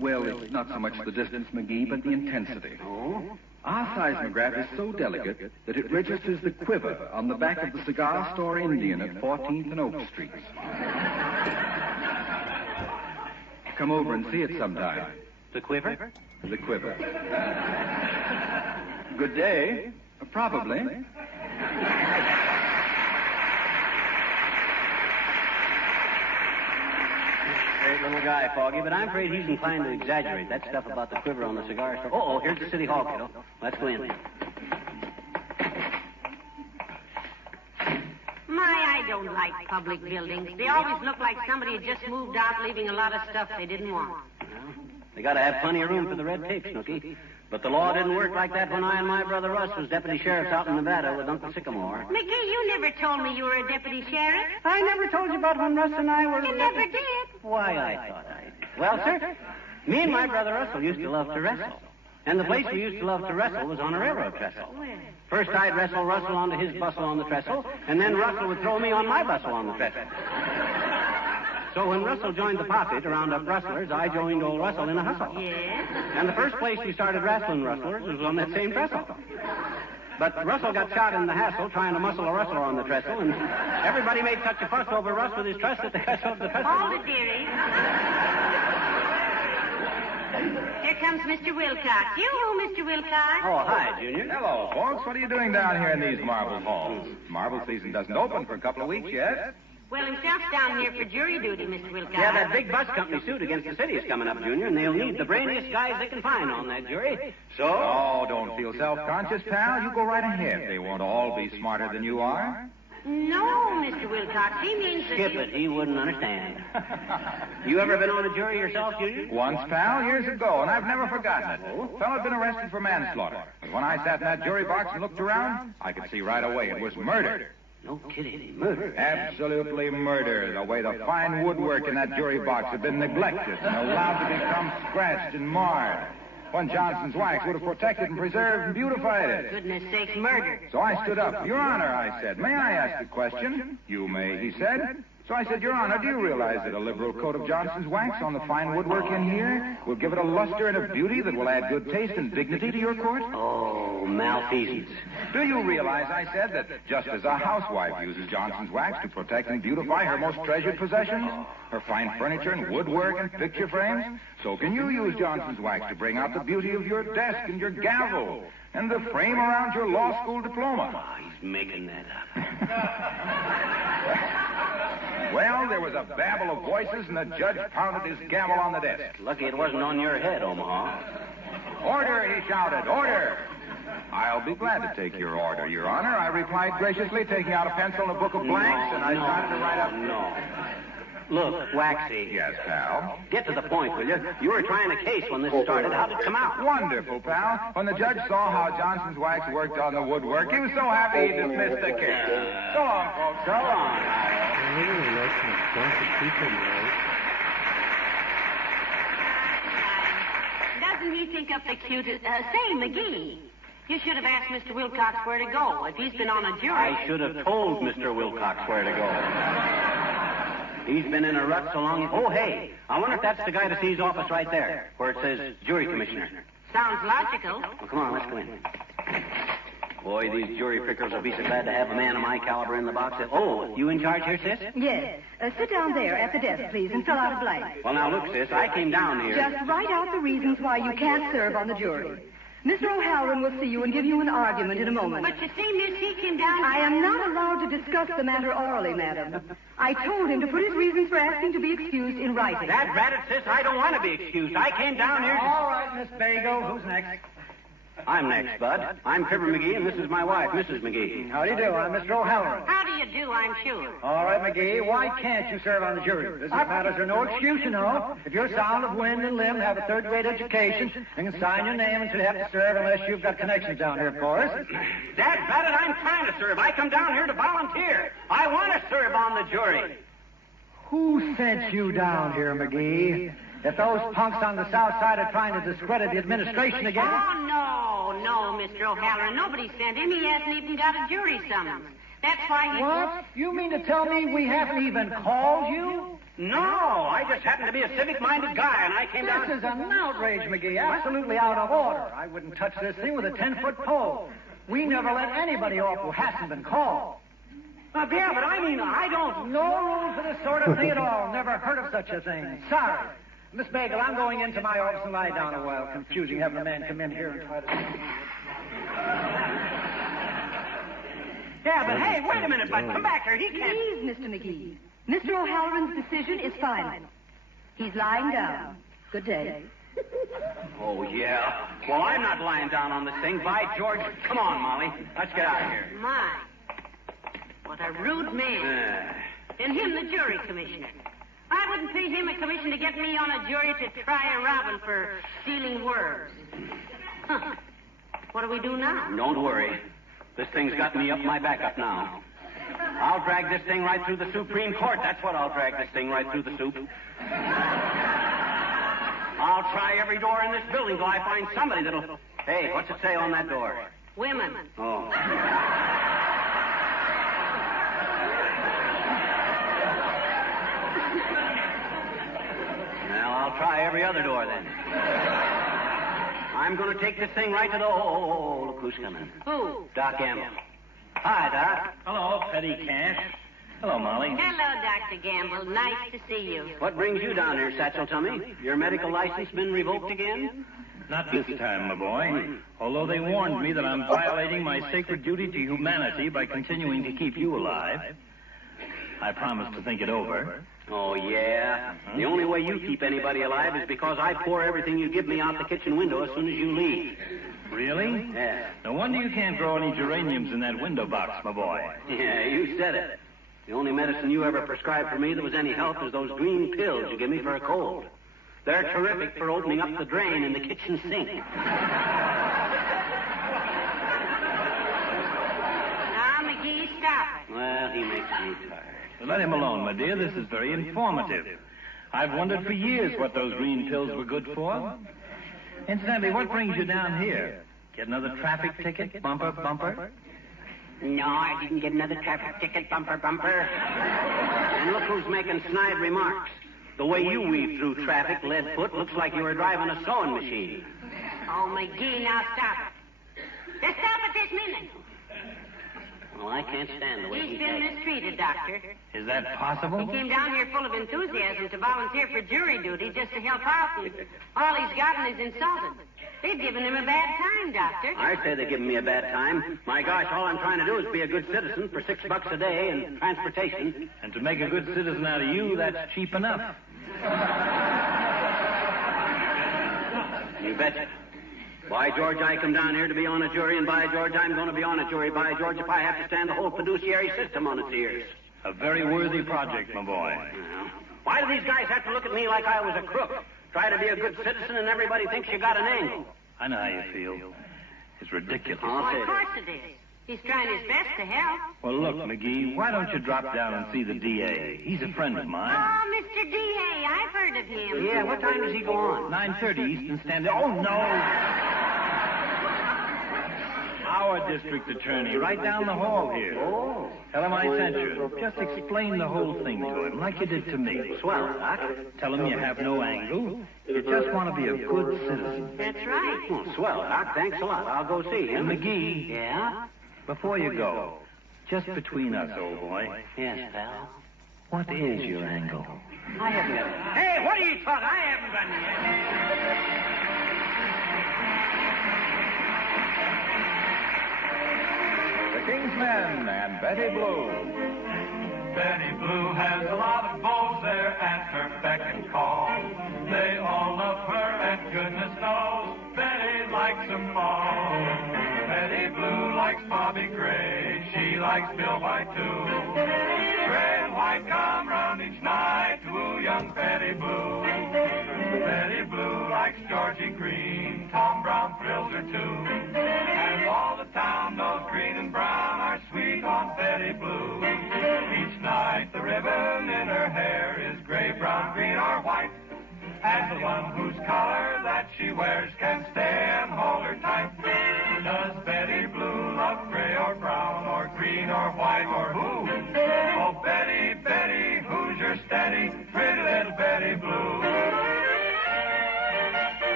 Well, it's not so much the distance, McGee, but the intensity. Oh? Our seismograph is so delicate that it registers the quiver on the back of the cigar store Indian at 14th and Oak Streets. Come over and see it sometime. The quiver? The quiver. Good day. Probably. Great little guy, Foggy, but I'm afraid he's inclined to exaggerate that stuff about the quiver on the cigar store. Oh, here's the City Hall, kiddo. Let's go in. I don't like public buildings. They always look like somebody had just moved out, leaving a lot of stuff they didn't want. They got to have plenty of room for the red tape, Snooky. But the law didn't work like that when I and my brother Russ was deputy sheriffs out in Nevada with Uncle Sycamore. McGee, you never told me you were a deputy sheriff. I never told you about when Russ and I were... You never did. Why, I thought I did. Well, sir, me and my brother Russell used to love to wrestle. And the place we used to love to wrestle was on a railroad trestle. First I'd wrestle Russell onto his bustle on the trestle, and then Russell would throw me on my bustle on the trestle. So when Russell joined the posse to round up rustlers, I joined old Russell in a hustle. Yes? And the first place we started wrestling rustlers was on that same trestle. But Russell got shot in the hassle trying to muscle a rustler on the trestle, and everybody made such a fuss over Russ with his trestle that they hustled the trestle. Hold it, dearie. Here comes Mr. Wilcox. You, Mr. Wilcox. Oh, hi, Junior. Hello, folks. What are you doing down here in these marble halls? Marble season doesn't open for a couple of weeks yet. Well, himself's down here for jury duty, Mr. Wilcox. Yeah, that big bus company suit against the city is coming up, Junior, and they'll need the brainiest guys they can find on that jury. So? Oh, don't feel self-conscious, pal. You go right ahead. They won't all be smarter than you are. No, Mr. Wilcox. He means that... Skip it. He wouldn't understand. You ever been on a jury yourself, Junior? Once, pal, years ago, and I've never forgotten it. Fellow'd been arrested for manslaughter. But when I sat in that jury box and looked around, I could see right away it was murder. No kidding. Murder? Absolutely murder. The way the fine woodwork in that jury box had been neglected and allowed to become scratched and marred. When Johnson's wax would have protected and preserved and beautified it. Goodness sakes, murder. So I stood up. Your Honor, I said, may I ask a question? You may, he said. So I said, Your Honor, do you realize that a liberal coat of Johnson's wax on the fine woodwork in here will give it a luster and a beauty that will add good taste and dignity to your court? Oh, malfeasance. Do you realize, I said, that just as a housewife uses Johnson's wax to protect and beautify her most treasured possessions, her fine furniture and woodwork and picture frames, so can you use Johnson's wax to bring out the beauty of your desk and your gavel and the frame around your law school diploma. Oh, he's making that up. Well, there was a babble of voices, and the judge pounded his gavel on the desk. Lucky it wasn't on your head, Omaha. Order, he shouted, order. I'll be glad to take your order, Your Honor. I replied graciously, taking out a pencil and a book of blanks, and I started to write up... No. Look, Waxy. Yes, pal? Get to the point, will you? You were trying a case when this started. How did it come out? Wonderful, pal. When the judge saw how Johnson's wax worked on the woodwork, he was so happy he dismissed the case. So long, folks. So long. Doesn't he think up the cutest... say, McGee, you should have asked Mr. Wilcox where to go. If he's been on a jury... I should have told Mr. Wilcox where to go. He's been in a rut so long... Oh, hey, I wonder if that's the guy to see his office right there, where it says jury commissioner. Sounds logical. Well, come on, let's go in. Boy, these jury pickers will be so glad to have a man of my caliber in the box. Oh, you in charge here, sis? Yes. Sit down there at the desk, please, and fill out a blank. Well, now, look, sis, I came down here... Just write out the reasons why you can't serve on the jury. Mr. O'Halloran will see you and give you an argument in a moment. But you see, Miss, he came down... I am not allowed to discuss the matter orally, madam. I told him to put his reasons for asking to be excused in writing. That ratted, sis, I don't want to be excused. I came down here to... All right, Miss Bagel. Who's next? I'm next, Bud. I'm Fibber McGee, and this is my wife, Mrs. McGee. How do you do? I'm Mr. O'Halloran. How do you do, I'm sure. All right, McGee, why can't you serve on the jury? Business matters are no excuse, you know. If you're sound of wind and limb, have a third-grade education, you can sign your name until you have to serve unless you've got connections down here, of course. Dad, Bad it, I'm trying to serve. I come down here to volunteer. I want to serve on the jury. Who sent you down here, McGee? If those punks on the south side are trying to discredit the administration again... Oh, no, Mr. O'Halloran. Nobody sent him. He hasn't even got a jury summons. That's why he... What? You mean to tell me we haven't even called you? No, I just happen to be a civic-minded guy, and I came down... This is an outrage, McGee. Absolutely out of order. I wouldn't touch this thing with a 10-foot pole. We never let anybody off who hasn't been called. Yeah, but I mean, I don't... No rules for this sort of thing at all. Never heard of such a thing. Sorry. Miss Bagel, I'm going into my office and lie down a while. Confusing having a man come in here and try to... Yeah, but hey, wait a minute, bud. Come back here. He can't... Please, Mr. McGee. Mr. O'Halloran's decision is final. He's lying down. Good day. Oh, yeah. Well, I'm not lying down on this thing. By George. Come on, Molly. Let's get out of here. My. What a rude man. And him the jury commissioner. I wouldn't pay him a commission to get me on a jury to try a robin for stealing words. Huh. What do we do now? Don't worry. This thing's got me up my back up now. I'll drag this thing right through the Supreme Court. That's what I'll drag this thing right through the soup. I'll try every door in this building till I find somebody that'll... Hey, what's it say on that door? Women. Oh. Well, I'll try every other door then. I'm going to take this thing right to the... Oh, look who's coming. Who? Doc Gamble. Hi, Doc. Hello, Petty Cash. Hello, Molly. Hello, Dr. Gamble. Nice to see you. What brings you down here, Satchel Tummy? Your medical license been revoked again? Not this time, my boy. Although they warned me that I'm violating my sacred duty to humanity by continuing to keep you alive, I promised to think it over. Oh, yeah? The only way you keep anybody alive is because I pour everything you give me out the kitchen window as soon as you leave. Really? Yeah. No wonder you can't grow any geraniums in that window box, my boy. Yeah, you said it. The only medicine you ever prescribed for me that was any help is those green pills you give me for a cold. They're terrific for opening up the drain in the kitchen sink. Now, McGee, stop it. Well, he makes me tired. Let him alone, my dear. This is very informative. I've wondered for years what those green pills were good for. Incidentally, what brings you down here? Get another traffic ticket? Bumper, bumper? No, I didn't get another traffic ticket, bumper, bumper. And look who's making snide remarks. The way you weave through traffic, lead foot, looks like you were driving a sewing machine. Oh, McGee, now stop it. Just stop it this minute. Well, I can't stand the way He's been mistreated, Doctor. Is that possible? He came down here full of enthusiasm to volunteer for jury duty just to help out, and all he's gotten is insulted. They've given him a bad time, Doctor. I say they're giving me a bad time. My gosh, all I'm trying to do is be a good citizen for $6 a day and transportation. And to make a good citizen out of you, that's cheap enough. You betcha. By George, I come down here to be on a jury, and by George, I'm going to be on a jury. By George, if I have to stand the whole fiduciary system on its ears. A very worthy project, my boy. Yeah. Why do these guys have to look at me like I was a crook? Try to be a good citizen, and everybody thinks you got an angle. I know how you feel. It's ridiculous. Well, of course it is. He's trying his best to help. Well, look, McGee, why don't you drop down and see the DA? He's a friend of mine. Oh, Mr. D.A., I've heard of him. Yeah, what time does he go on? 9:30 Eastern Standard. Oh, no! Our district attorney, right down the hall here. Oh. Tell him I sent you. Just explain the whole thing to him, like you did to me. Swell, Doc. Tell him you have no angle. You just want to be a good citizen. That's right. Oh, swell, Doc. Thanks a lot. I'll go see him. And McGee. Yeah? Before you go, just between us, old boy. Yes, pal. What is your angle? I haven't got it. Hey, what are you talking? I haven't got it The King's Men and Betty Blue. Betty Blue has a lot of beaux there at her beck and call. They all love her, and goodness knows Betty likes them all. Betty Blue likes Bobby Gray, she likes Bill White too. Gray and White come round each night to woo young Betty Blue. Betty Blue likes Georgie Green, Tom Brown thrills her too. And all the town knows Green and Brown are sweet on Betty Blue. Each night the ribbon in her hair is gray, brown, green, or white. and the one whose collar that she wears can stay and hold her tight. Does Betty Blue love gray or brown or green or white or who? Oh, Betty, Betty, who's your steady, pretty little Betty Blue?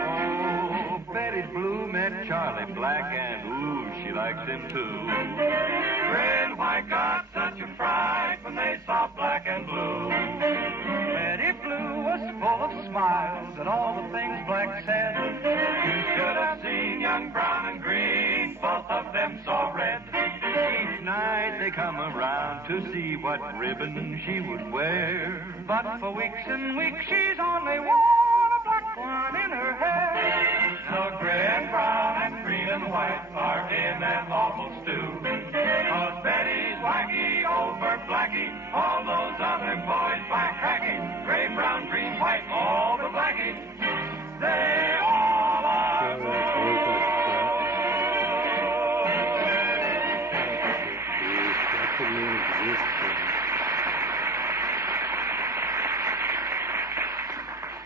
Oh, Betty Blue met Charlie Black and ooh, she likes him too. Gray and white got such a fright when they saw black and blue. Betty Blue was full of smiles at all the things Black said. You should have seen young brown and green, both of them so red. Each night they come around to see what ribbon she would wear. But for weeks and weeks she's only worn a black one in her hair. So gray and brown and green and white are in an awful stew. 'Cause Betty's wacky over Blackie, all those other boys by cracky. Gray, brown, green, white, all the blackies, they all are blue.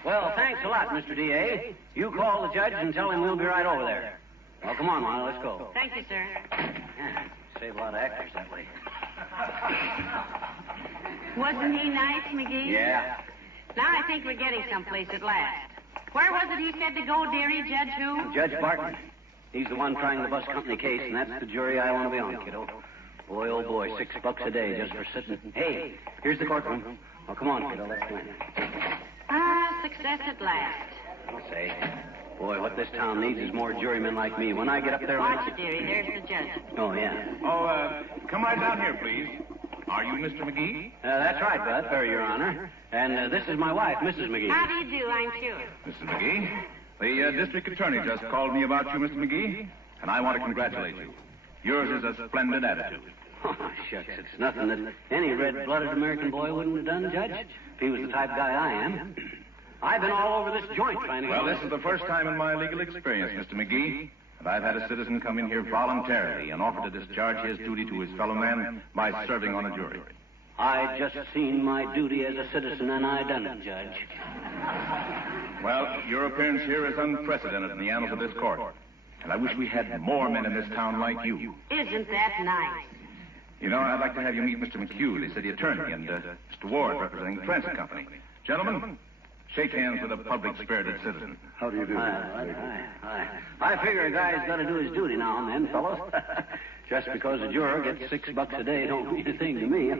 Well, thanks a lot, Mr. D.A. You call the judge and tell him we'll be right over there. Well, come on, Lana, let's go. Thank you, sir. Yeah, save a lot of actors that way. Wasn't he nice, McGee? Yeah. Now I think we're getting someplace at last. Where was it he said to go, dearie? Judge who? Judge Barton. He's the one trying the bus company case, and that's the jury I want to be on, kiddo. Boy, oh boy, $6 a day just for sitting. Hey, here's the courtroom. Oh, come on, kiddo, let's go in. Success at last. I'll say. Boy, what this town needs is more jurymen like me. When I get up there... Watch it, dearie. There's the judge. Oh, yeah. Oh, come right down here, please. Are you Mr. McGee? That's right, Bud, Your Honor. And this is my wife, Mrs. McGee. How do you do, I'm sure. Mrs. McGee, the district attorney just called me about you, Mr. McGee, and I want to congratulate you. Yours is a splendid attitude. Oh, shucks, it's nothing that any red-blooded American boy wouldn't have done, Judge, if he was the type of guy I am. I've been all over this joint trying to get... Well, this is the first time in my legal experience, Mr. McGee, that I've had a citizen come in here voluntarily and offer to discharge his duty to his fellow man by serving on a jury. I just seen my duty as a citizen, and I done it, Judge. Well, your appearance here is unprecedented in the annals of this court. And I wish we had more men in this town like you. Isn't that nice? You know, I'd like to have you meet Mr. McHugh, the city attorney, and Mr. Ward, representing the transit company. Gentlemen, shake hands with a public-spirited citizen. How do you do? Hi. I figure a guy's got to do his duty now and then, fellows. Just because a juror gets $6 a day don't mean a thing to me.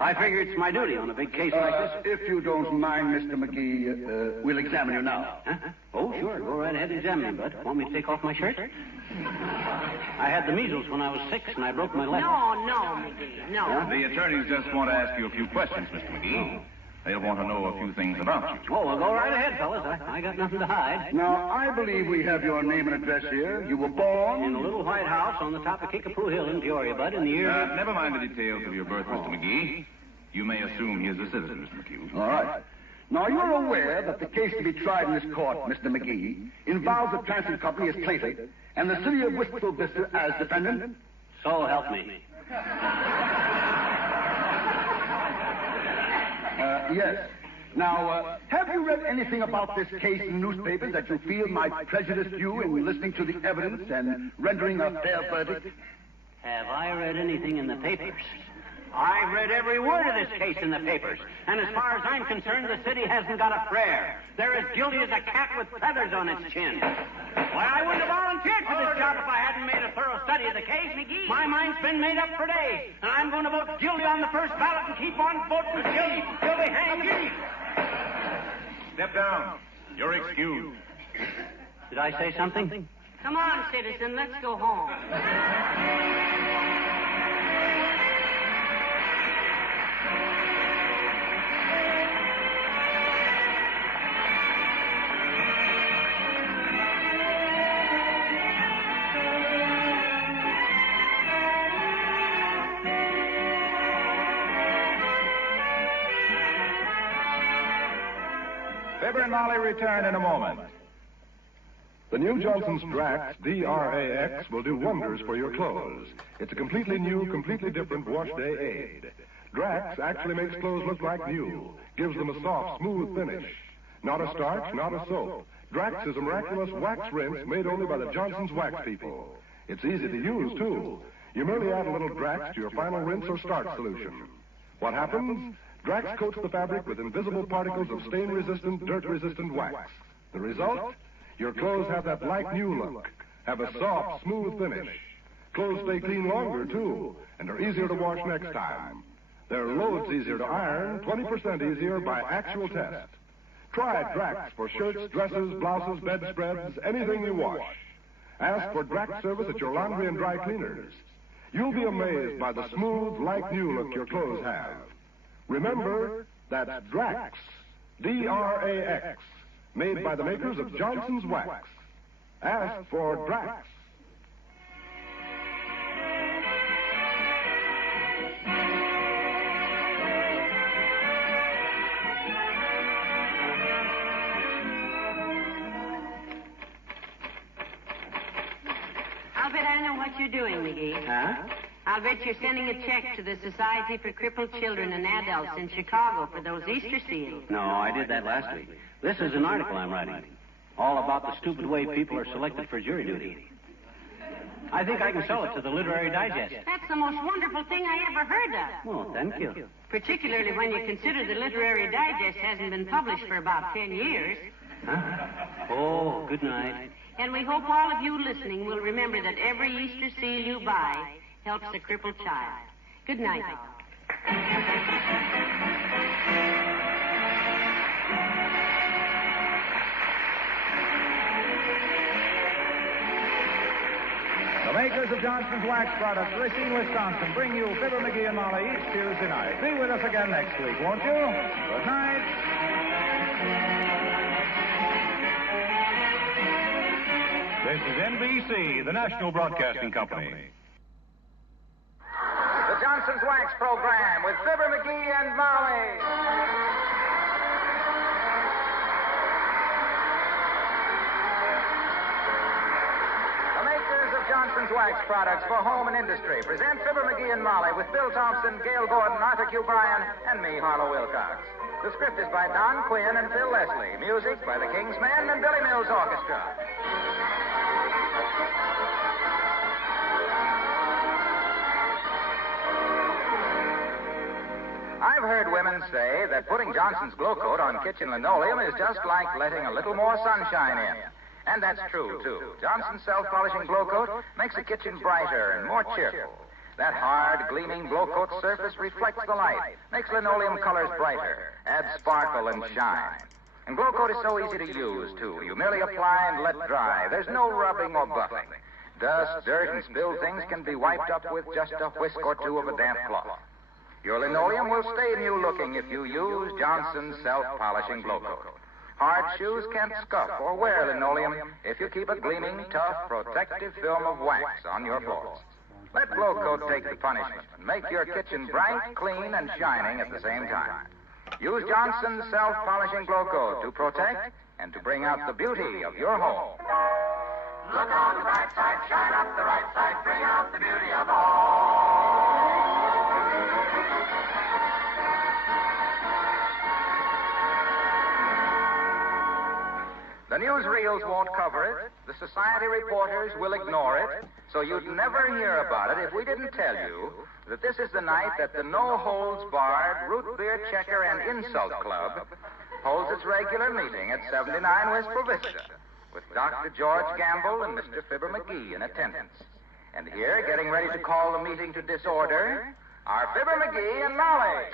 I figure it's my duty on a big case like this. If you don't mind, Mr. McGee, we'll examine you now. Huh? Oh, sure. Go right ahead and examine me, bud. Want me to take off my shirt? I had the measles when I was 6, and I broke my leg. No, McGee, no. Yeah? The attorneys just want to ask you a few questions, Mr. McGee. They'll want to know a few things about you. Oh, well, go right ahead, fellas. I got nothing to hide. Now, I believe we have your name and address here. You were born... in a little white house on the top of Kickapoo Hill in Peoria, Bud, in the year... Never mind the details of your birth, Mr. McGee. You may assume he is a citizen, Mr. McHugh. All right. Now, you're aware that the case to be tried in this court, Mr. McGee, involves the transit company as plaintiff and the city of Wistful Vista as defendant? So help me. Yes. Now, have you read anything about this case in newspapers that you feel might prejudice you in listening to the evidence and rendering a fair verdict? Have I read anything in the papers? I've read every word of this case in the papers. And as far as I'm concerned, the city hasn't got a prayer. They're as guilty as a cat with feathers on its chin. Why, I wouldn't have volunteered for this job if I hadn't made a thorough study of the case. McGee. My mind's been made up for days. And I'm going to vote guilty on the first ballot and keep on voting guilty till they hang me. Step down. You're excused. Did I say something? Come on, citizen, let's go home. Fibber and Molly return in a moment. The new Johnson's Drax, D-R-A-X, will do wonders for your clothes. It's a completely new, completely different wash day aid. Drax actually makes clothes look like new, gives them a soft, smooth finish. Not a starch, not a soap. Drax is a miraculous wax rinse made only by the Johnson's Wax people. It's easy to use, too. You merely add a little Drax to your final rinse or starch solution. What happens? Drax coats the fabric with invisible particles of stain-resistant, dirt-resistant wax. The result? Your clothes have that like-new look, have a soft, smooth finish. Clothes stay clean longer, too, and are easier to wash next time. They're loads easier to iron, 20% easier by actual test. Try Drax for shirts, dresses, blouses, bedspreads, anything you wash. Ask for Drax service at your laundry and dry cleaners. You'll be amazed by the smooth, like-new look your clothes have. Remember, that's Drax, D-R-A-X, made by the makers of Johnson's Wax. Ask for Drax. I'll bet I know what you're doing, McGee. Huh? I'll bet you're sending a check to the Society for Crippled Children and Adults in Chicago for those Easter seals. No, I did that last week. This is an article I'm writing. All about the stupid way people are selected for jury duty. I think I can sell it to the Literary Digest. That's the most wonderful thing I ever heard of. Oh, thank you. Particularly when you consider the Literary Digest hasn't been published for about 10 years. Huh? Oh, good night. And we hope all of you listening will remember that every Easter seal you buy helps a crippled child. Good night. The makers of Johnson's Wax products, Racine, Wisconsin, bring you Fibber McGee and Molly each Tuesday night. Be with us again next week, won't you? Good night. This is NBC, the National Broadcasting Company. The Johnson's Wax program with Fibber McGee and Molly. The makers of Johnson's Wax products for home and industry present Fibber McGee and Molly with Bill Thompson, Gail Gordon, Arthur Q. Bryan, and me, Harlow Wilcox. The script is by Don Quinn and Phil Leslie. Music by the King's Men and Billy Mills Orchestra. I've heard women say that putting Johnson's Glow Coat on kitchen linoleum is just like letting a little more sunshine in. And that's true, too. Johnson's self-polishing Glow Coat makes the kitchen brighter and more cheerful. That hard, gleaming Glow Coat surface reflects the light, makes linoleum colors brighter, adds sparkle and shine. And Glow Coat is so easy to use, too. You merely apply and let dry. There's no rubbing or buffing. Dust, dirt, and spilled things can be wiped up with just a whisk or two of a damp cloth. Your linoleum will stay new-looking if you use Johnson's self-polishing Glow Coat. Hard shoes can't scuff or wear linoleum if you keep a gleaming, tough, protective film of wax on your floors. Let Glow Coat take the punishment and make your kitchen bright, clean, and shining at the same time. Use Johnson's self-polishing Glow Coat to protect and to bring out the beauty of your home. Look on the bright side, shine up the right side, bring out the beauty of all. The newsreels won't cover it. The society reporters will ignore it. So you'd never hear about it if we didn't tell you that this is the night that the No-Holds-Barred Root Beer Checker and Insult Club holds its regular meeting at 79 West Provista with Dr. George Gamble and Mr. Fibber McGee in attendance. And here, getting ready to call the meeting to disorder, are Fibber McGee and Molly.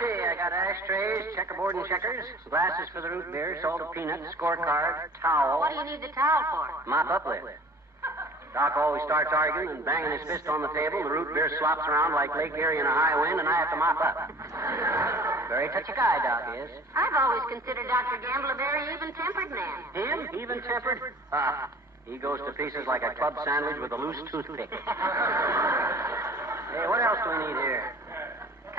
I got ashtrays, checkerboard and checkers, glasses for the root beer, salted peanuts, scorecard, towel. What do you need the towel for? Mop up with. Doc always starts arguing and banging his fist on the table. The root beer slops around like Lake Erie in a high wind, and I have to mop up. Very touchy guy, Doc is. I've always considered Dr. Gamble a very even-tempered man. Him? Even-tempered? He goes to pieces like a club sandwich with a loose toothpick. Hey, what else do we need here?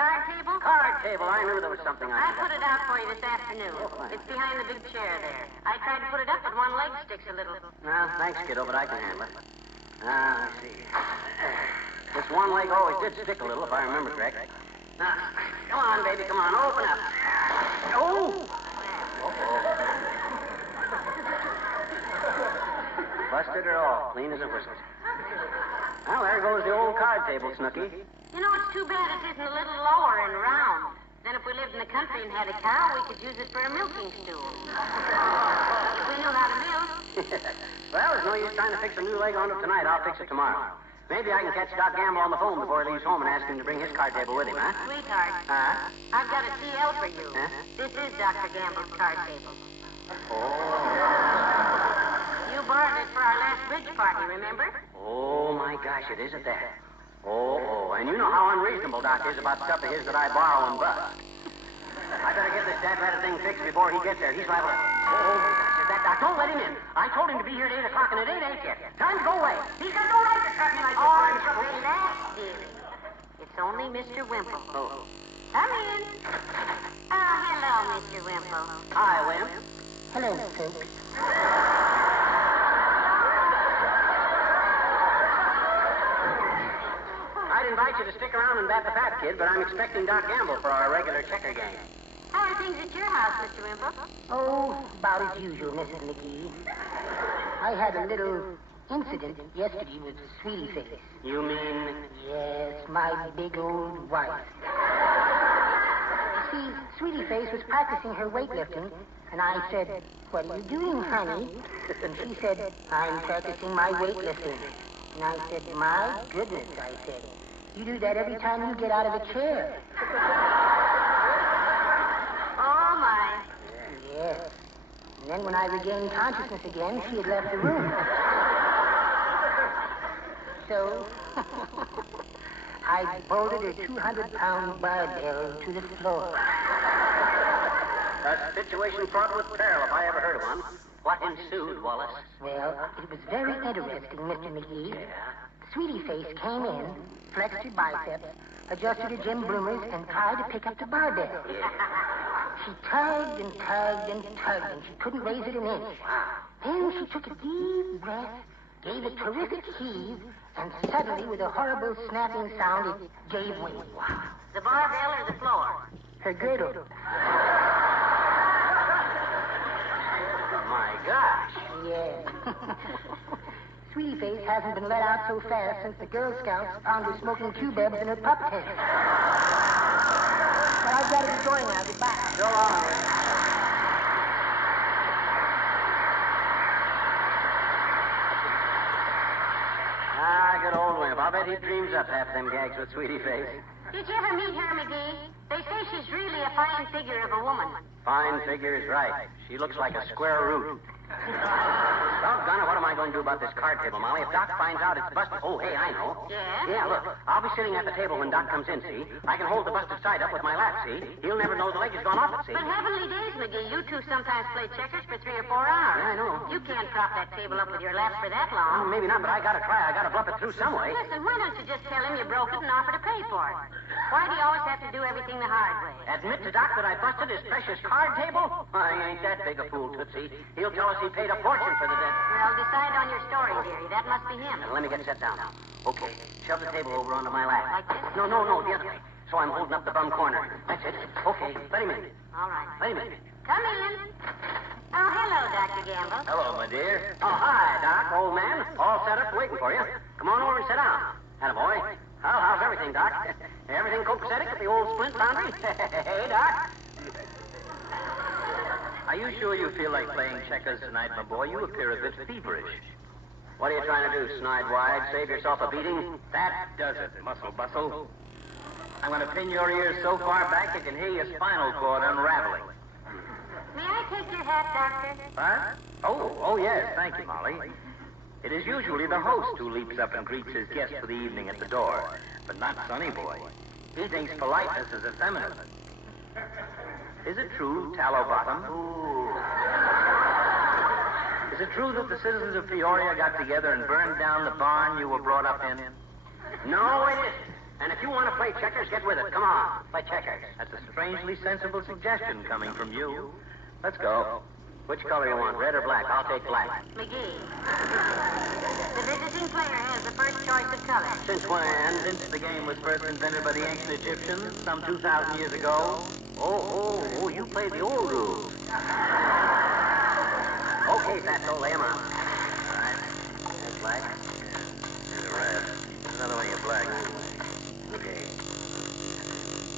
card table? Card table. I knew there was something on I it. put it out for you this afternoon. It's behind the big chair there. I tried to put it up, but one leg sticks a little. No, thanks, kiddo, but I can handle it. Let's see. This one leg always did stick a little, if I remember correct. Now, come on, baby, come on, open up. Oh! Busted her all, clean as a whistle. Well, there goes the old card table, Snooky. You know, it's too bad it isn't a little lower and round. Then if we lived in the country and had a cow, we could use it for a milking stool. If we knew how to milk. Well, there's no use trying to fix a new leg on it tonight. I'll fix it tomorrow. Maybe I can catch Doc Gamble on the phone before he leaves home and ask him to bring his card table with him, huh? Sweetheart, I've got a TL for you. Huh? This is Dr. Gamble's card table. Oh. You borrowed it for our last bridge party, remember? Oh, my gosh, it isn't that. Oh, and you know how unreasonable Doc is about stuff of his that I borrow and bust. I better get this dad-ratted thing fixed before he gets there. He's liable to... Oh, my gosh, is that Doc? Don't let him in. I told him to be here at 8 o'clock, and it ain't yet. Time to go away. He's got no right to cut me like this. Oh, relax, dearie. It's only Mr. Wimple. Oh. Come in. Oh, hello, Mr. Wimple. Hi, Wimp. Hello, folks. I'd invite you to stick around and bat the fat kid, but I'm expecting Doc Gamble for our regular checker game. How are things at your house, Mr. Wimple? Oh, about as usual, Mrs. McGee. I had a little incident yesterday with Sweetie Face. You mean? Yes, my big old wife. You see, Sweetie Face was practicing her weightlifting, and I said, "What are you doing, honey?" And she said, "I'm practicing my weightlifting." And I said, "My goodness," I said, "you do that every time you get out of a chair." Oh, my. Yes. And then when I regained consciousness again, she had left the room. So, I bolted a 200-pound barbell to the floor. A situation fraught with peril, if I ever heard of one. What ensued, Wallace? Well, it was very interesting, Mr. McGee. Yeah? Sweetie Face came in, flexed her biceps, adjusted her gym bloomers, and tried to pick up the barbell. She tugged and tugged and tugged, and she couldn't raise it an inch. Then she took a deep breath, gave a terrific heave, and suddenly, with a horrible snapping sound, it gave way. Wow. The barbell or the floor? Her girdle. My gosh. Yeah. Sweetie Face hasn't been let out so fast since the Girl Scouts found her smoking cubebs in her pup tent. But I've got to be going now. Goodbye. So long. Good old Wimp. I'll bet he dreams up half them gags with Sweetie Face. Did you ever meet her, McGee? They say she's really a fine figure of a woman. Fine figure is right. She looks like a square root. Doggone it, what am I going to do about this card table, Molly? If Doc finds out it's busted... Oh, hey, I know. Yeah? Yeah, look, I'll be sitting at the table when Doc comes in, see? I can hold the busted side up with my lap, see? He'll never know the leg has gone off it, see? But heavenly days, McGee, you two sometimes play checkers for 3 or 4 hours. Yeah, I know. You can't prop that table up with your lap for that Well, long. maybe not, but I gotta try. I gotta bluff it through some way. Listen, why don't you just tell him you broke it and offer to pay for it? Why do you always have to do everything the hard way? Admit to Doc that I busted his precious card table? Why, ain't that big a fool, Tootsie. He'll tell us he paid a fortune for the dead. Well, decide on your story, dearie. That must be him. Now, let me get set down. Okay, shove the table over onto my lap. Like this? No, the other way. So I'm holding up the bum corner. That's it. Okay, let him in. All right. Let him in. Come in. Oh, hello, Dr. Gamble. Hello, my dear. Oh, hi, Doc, old man. All set up waiting for you. Come on over and sit down. Attaboy. How's everything, Doc? Everything copacetic at the old Splint Foundry? Hey, Doc. Are you sure you feel like playing checkers tonight, my boy? You appear a bit feverish. What are you trying to do, snide wide? Save yourself a beating? That does it, muscle bustle. I'm going to pin your ears so far back you can hear your spinal cord unraveling. May I take your hat, Doctor? Huh? Oh, yes. Thank you, Molly. It is usually the host who leaps up and greets his guest for the evening at the door, but not Sonny Boy. He thinks politeness is effeminate. Is it true, Tallow Bottom? Is it true that the citizens of Peoria got together and burned down the barn you were brought up in? No, it isn't. And if you want to play checkers, get with it. Come on, play checkers. That's a strangely sensible suggestion coming from you. Let's go. Which color you want, red or black? I'll take black. McGee. The visiting player has the first choice of color. Since when? Since the game was first invented by the ancient Egyptians some 2,000 years ago. Oh, you play the old rules. Okay, Fatso, lay 'em out. All right. There's black. There's a red. There's another one of black. Okay.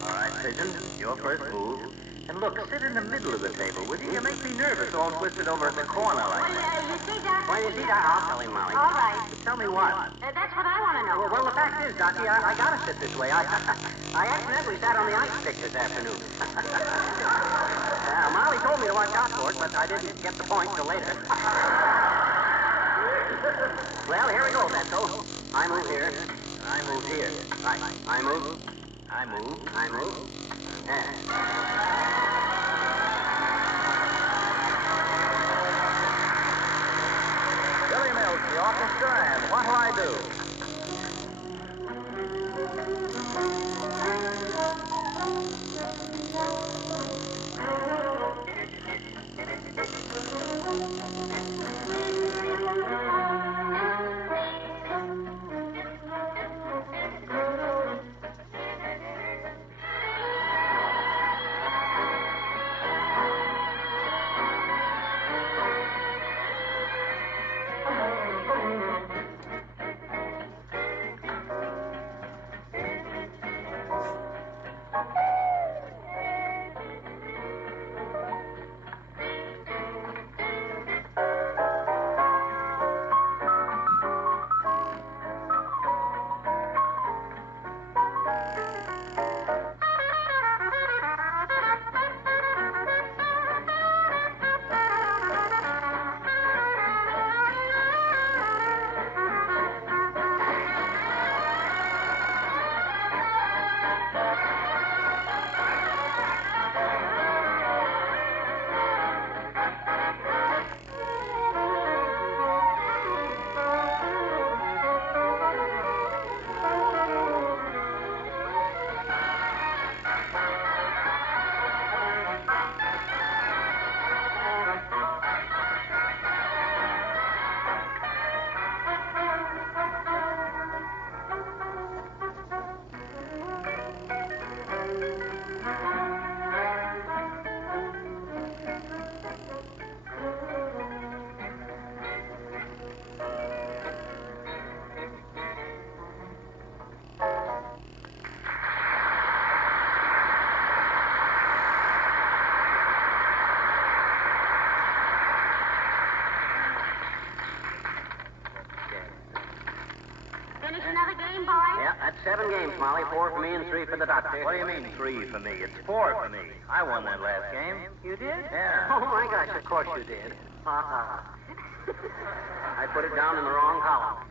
All right, Pigeon, your first move. And look, sit in the middle of the table, will you? You make me nervous, all twisted over at the corner like that. You see, Doctor? Well, you see, I'll tell him, Molly. All right. Tell me what? That's what I want to know. Well, the fact is, Docky, I gotta sit this way. I accidentally sat on the ice stick this afternoon. Molly told me to watch out for it, but I didn't get the point till later. Well, here we go, Fatso. I move here. I move here. Right. I move. I move. I move. Yeah. Billy Mills, the orchestra, and what'll I do? Another game, boy? Yeah, that's 7 games, Molly. 4 for me and 3 for the doctor. What do you mean 3 for me? It's 4 for me. I won that last game. You did? Yeah. Oh, my gosh, of course you did. I put it down in the wrong column.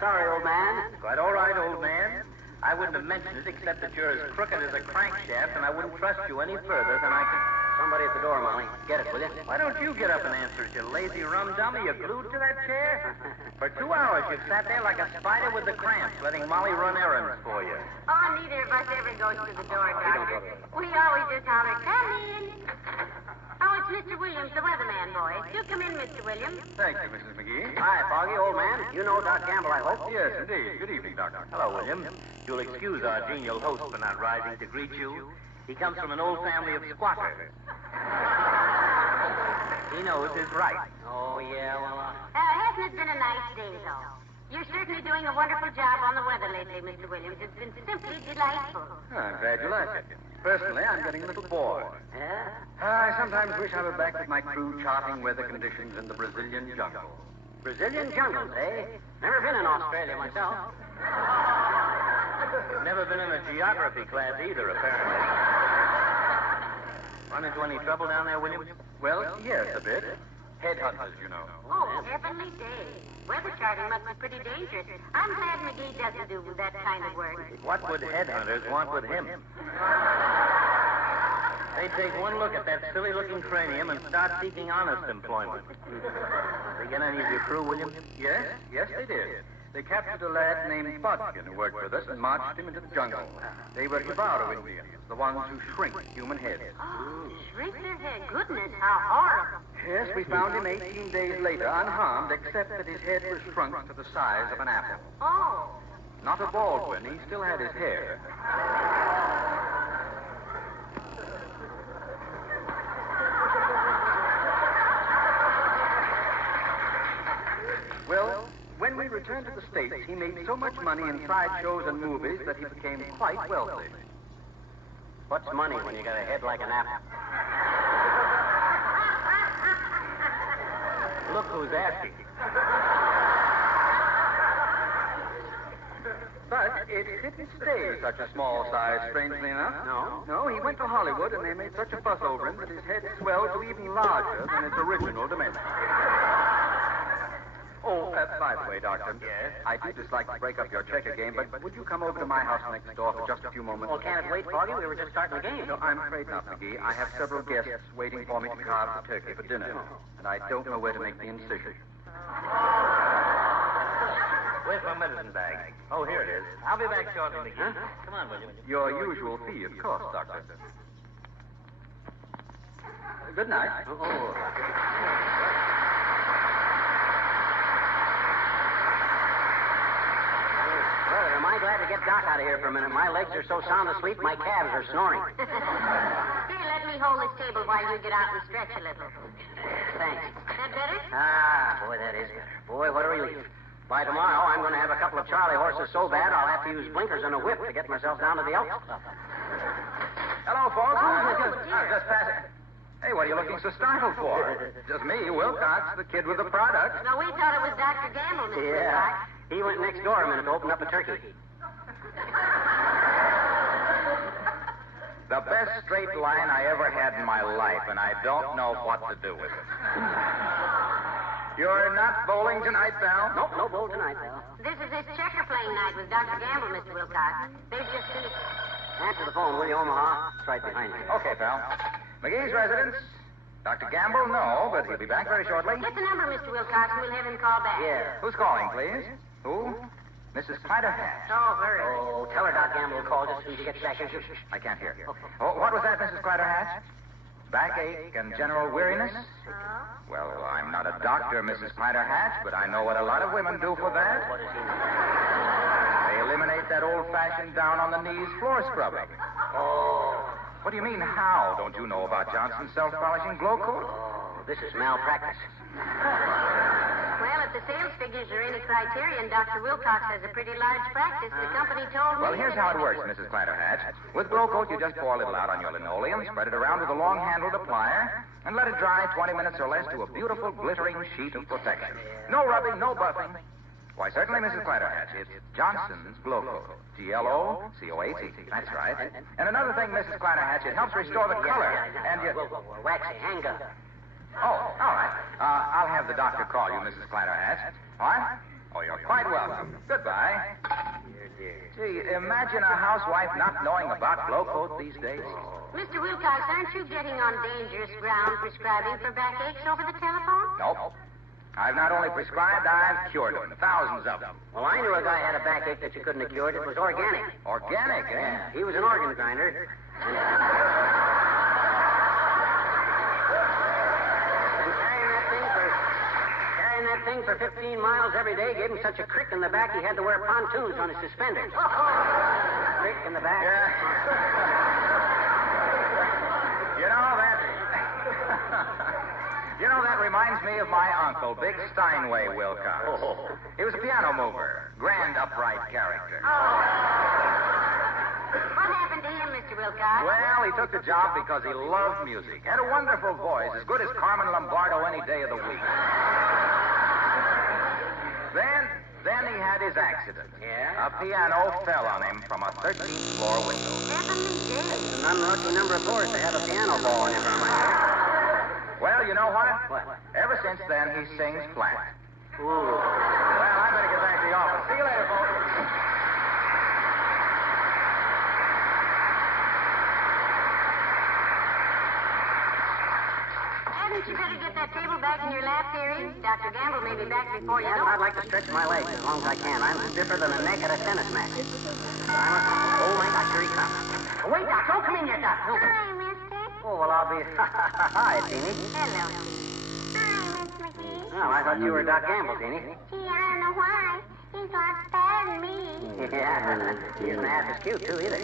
Sorry, old man. Quite all right, old man. I wouldn't have mentioned it except that you're as crooked as a crankshaft, and I wouldn't trust you any further than I could. Somebody at the door, Molly. Get it, will you? Why don't you get up and answer it, you lazy rum dummy? You're glued to that chair? For 2 hours, you've sat there like a spider with the cramps, letting Molly run errands for you. Oh, neither of us ever goes to the door, Doctor. We always just holler, come in. Oh, it's Mr. Williams, the weatherman, boy. Do come in, Mr. Williams. Thank you, Mrs. McGee. Hi, Foggy, old man. You know Doc Campbell, I hope. Yes, indeed. Good evening, Doctor. Hello, William. You'll excuse our genial host for not rising to greet you. He comes from an old family of squatters. He knows his rights. Oh, yeah, well, Hasn't it been a nice day, though? You're certainly doing a wonderful job on the weather lately, Mr. Williams. It's been simply delightful. I'm glad you like it. Personally, I'm getting a little bored. Yeah? I sometimes wish I were back with my crew charting weather conditions in the Brazilian jungle. Brazilian jungles, eh? Never been in Australia myself. You've never been in a geography class either, apparently. Run into any trouble down there, William? Well, yes, a bit. Headhunters, you know. Oh, heavenly day. Weather charting must be pretty dangerous. I'm glad McGee doesn't do that kind of work. What would headhunters want with him? They take one look at that silly-looking cranium and start seeking honest employment. They get any of your crew, William? Yes, they did. They captured a lad named Foggy who worked with us and marched him into the jungle. They were Hibaro Indians, the ones who shrink human heads. Oh, shrink their head. Goodness, how horrible. Yes, we found him 18 days later, unharmed, except that his head was shrunk to the size of an apple. Oh. Not a baldwin. He still had his hair. Well, when we returned to the States, he made so much money in sideshows and movies that he became quite wealthy. What's money when you got a head like an apple? Look who's asking. But it didn't stay such a small size, strangely enough. No, he went to Hollywood, and they made such a fuss over him that his head swelled to even larger than its original dimensions. Oh, by the way, Doctor. Yes? I do just like to break up your checker game, but would you come over to my house next door for just a few moments? Well, can't it wait, Foggy? We were just starting the game. No, I'm afraid not, McGee. I have several guests waiting for me to carve the turkey for dinner, and I don't know where to make the incision. Where's my medicine bag? Oh, here it is. I'll be back shortly, McGee. Come on, will you? Your usual fee, of course, Doctor. Good night. Brother, am I glad to get Doc out of here for a minute. My legs are so sound asleep, my calves are snoring. Here, let me hold this table while you get out and stretch a little. Thanks. That better? Ah, boy, that is better. Boy, what a relief. By tomorrow, I'm going to have a couple of Charlie horses so bad I'll have to use blinkers and a whip to get myself down to the Elks Club. Hello, folks. Just passing. Hey, what are you looking so startled for? Just me, Wilcox, the kid with the product. No, we thought it was Dr. Gamble, Mr. Wilcox. He went next door a minute to open up a turkey. The best straight line I ever had in my life, and I don't know what to do with it. You're not bowling tonight, pal? Nope, no bowl tonight, pal. This is his checker playing night with Dr. Gamble, Mr. Wilcox. They've just finished. Answer the phone, will you, Omaha? It's right behind you. Okay, pal. McGee's residence? Dr. Gamble? No, but he'll be back very shortly. Get the number, Mr. Wilcox, and we'll have him call back. Yeah. Who's calling, please? Who? Mrs. Clyder Hatch. Oh, very. Oh, tell her Doc Gamble will call just as soon as he gets back here. I can't hear. Oh, what was that, Mrs. Clyder Hatch? Backache and general weariness? Well, I'm not a doctor, Mrs. Clyder Hatch, but I know what a lot of women do for that. What does he mean? They eliminate that old-fashioned down-on-the-knees floor scrubbing. Oh. What do you mean, how? Don't you know about Johnson's self-polishing glow coat? Oh, this is malpractice. Well, if the sales figures are any criterion, Dr. Wilcox has a pretty large practice. The company told me... Well, here's how it works, Mrs. Clyder Hatch. With glow coat, you just pour a little out on your linoleum, spread it around with a long-handled applier, and let it dry 20 minutes or less to a beautiful, glittering sheet of protection. No rubbing, no buffing. Why, certainly, Mrs. Clyder Hatch. It's Johnson's Glow Coat. Glocoat. That's right. And another thing, Mrs. Clyder Hatch, it helps restore the color. And you... Waxy, handgun. Oh, all right. I'll have the doctor call you, Mrs. Clyder Hatch. What? Oh, you're quite welcome. Goodbye. Gee, imagine a housewife not knowing about Glow Coat these days. Mr. Wilcox, aren't you getting on dangerous ground prescribing for backaches over the telephone? Nope. I've not only prescribed, I've cured them. Thousands of them. Well, I knew a guy had a backache that you couldn't have cured. It was organic. Organic, eh? Yeah. He was an organ grinder. And carrying that thing for 15 miles every day gave him such a crick in the back he had to wear pontoons on his suspenders. Crick in the back. Yeah. You know, that reminds me of my uncle, Big Steinway Wilcox. Oh. He was a piano mover, grand upright character. What happened to him, Mr. Wilcox? Well, he took the job because he loved music. Had a wonderful voice, as good as Carmen Lombardo any day of the week. Then he had his accident. Yeah? A piano fell on him from a 13th floor window. Heavenly days. It's an unlucky number of floors to have a piano fall on you from. Well, you know what? What? Ever since then, he sings flat. Ooh. Well, I better get back to the office. See you later, folks. Hadn't Hadn't you better get that table back in your lap, dearie? Dr. Gamble may be back before you Yeah, know but I'd it. like to stretch my legs as long as I can. I'm stiffer than a neck at a tennis match. Oh, my gosh, here he comes. Oh, wait, Doc, don't come in yet, Doc. No. Hi, mister. Oh, well, I'll be... Hi, Teeny. Hello. Hi, Miss McGee. Oh, I thought you were Doc Gamble, Teeny. Gee, I don't know why. He's lots better than me. Yeah, he isn't half as cute, too, either.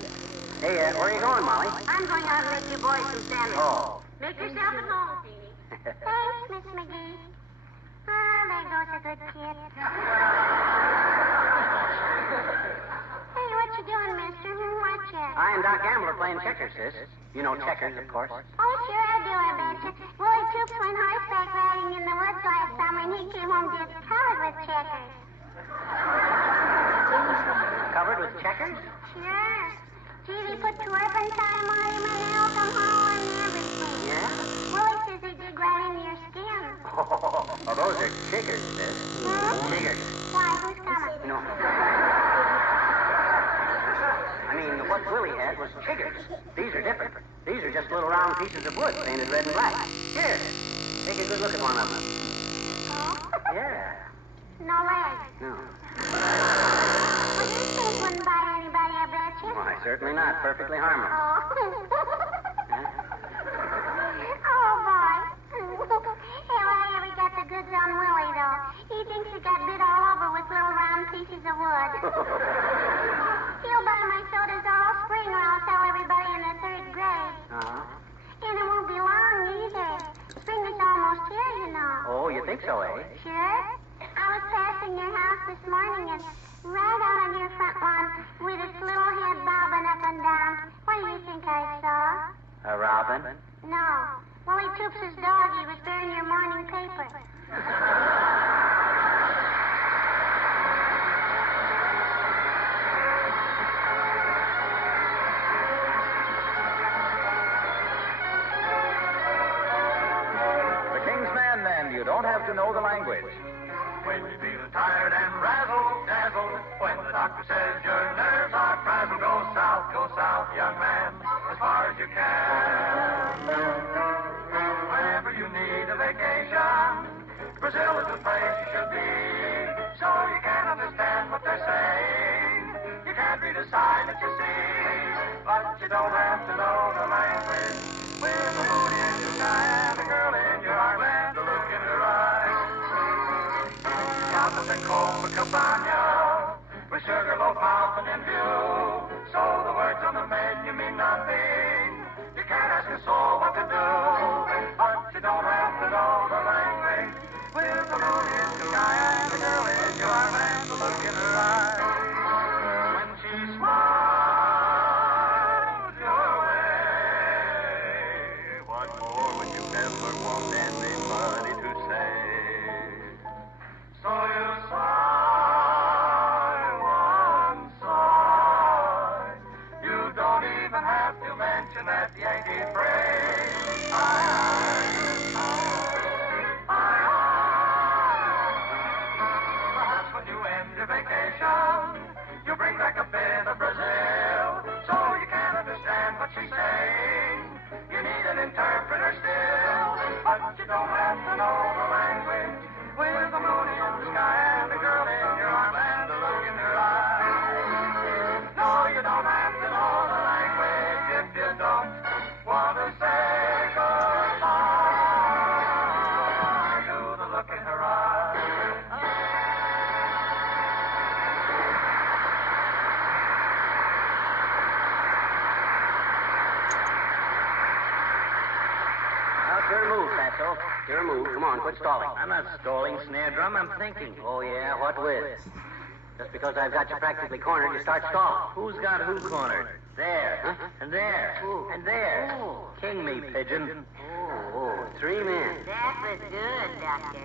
Hey, where are you going, Molly? I'm going out and make you boys some sandwiches. Oh. Make yourself at home, Teeny. Thanks, Miss McGee. Oh, there goes a good kid. Hey, what you doing, mister? What's it? I and Doc Gamble are playing checkers, sis. You know checkers, of course. Oh, sure I do, I betcha. Willie Toops went horseback riding in the woods last summer, and he came home just covered with checkers. Covered with checkers? Sure. Gee, they put turpentine on him and alcohol and everything. Yeah? Willie says they dig right into your skin. Oh, those are chiggers, sis. Chiggers. Why, who's coming? No. I mean, what Willie had was chiggers. These are different. These are just little round pieces of wood painted red and black. Here, take a good look at one of them. Oh? Yeah. No legs. No. Well, these things wouldn't bite anybody, I betcha. Why, certainly not. Perfectly harmless. Oh, boy. Hey, well, we got the goods on Willie, though. He thinks he got bit all over with little round pieces of wood. He'll buy my sodas all spring, or I'll tell everybody in the 3rd grade. Uh-huh. And it won't be long, either. Spring is almost here, you know. Oh, you think so, eh? Sure. I was passing your house this morning, and right out on your front lawn, with its little head bobbing up and down, what do you think I saw? A robin? No. Willie Toops' dog. He was bearing your morning paper. The King's Man, then. You don't have to know the language. When you feel tired and razzle-dazzled, when the doctor says your nerves are frazzled, go south, young man, as far as you can. Whenever you need a vacation, Brazil is the place you should be, so you can understand what they're saying. You can't read a sign that you see, but you don't have to know the language. With a moon in your sky and a girl in your heartland, a look in her eyes. South of the Copacabana, with Sugarloaf Mountain in view. So the words on the menu mean nothing. You can't ask a soul what to do, but you don't have to know the language. With the moon in the sky and the girl in your arms, the look in her eyes. When she smiles your way, what more would you ever want anybody to say? So you sigh one sigh. You don't even have to mention that Yankee phrase. Perhaps when you end your vacation, you bring back a bit of Brazil, so you can't understand what she's saying. You need an interpreter still, but you don't have to know the language. With the moon in the sky and the girl in your arms and the look in her eyes. No, you don't have to know the language if you don't want to say goodbye to the look in her eyes. Now, your move, Fatso. Your move. Come on, quit stalling. I'm not stalling, Snare Drum. I'm thinking. Oh, yeah? What with? Just because I've got you practically cornered, you start stalling. Who's got who cornered? There. Huh? And there. And there. King me, pigeon. Oh, 3 men. That was good, Doctor.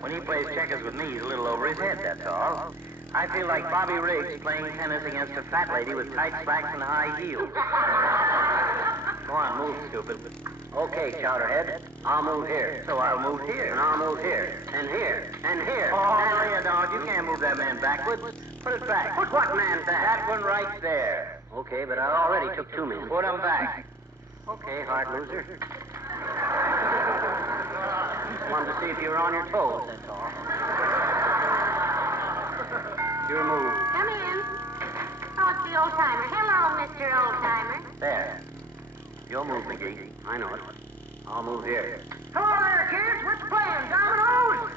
When he plays checkers with me, he's a little over his head, that's all. I feel like Bobby Riggs playing tennis against a fat lady with tight slacks and high heels. Go on, move, stupid. Okay, Chowderhead. I'll move here. So I'll move here. And I'll move here. And here. And here. Oh, no, you don't. You can't move that man backwards. Put it back. Put what man back? That one right there. Okay, but I already took 2 men. Put him back. Okay, hard loser. wanted to see if you were on your toes, that's all. Your move. Come in. Oh, it's the Oldtimer. Hello, Mr. Oldtimer. There. Your move, McGee. I know it. I'll move here. Hello there, kids. What's the plan? Dominoes?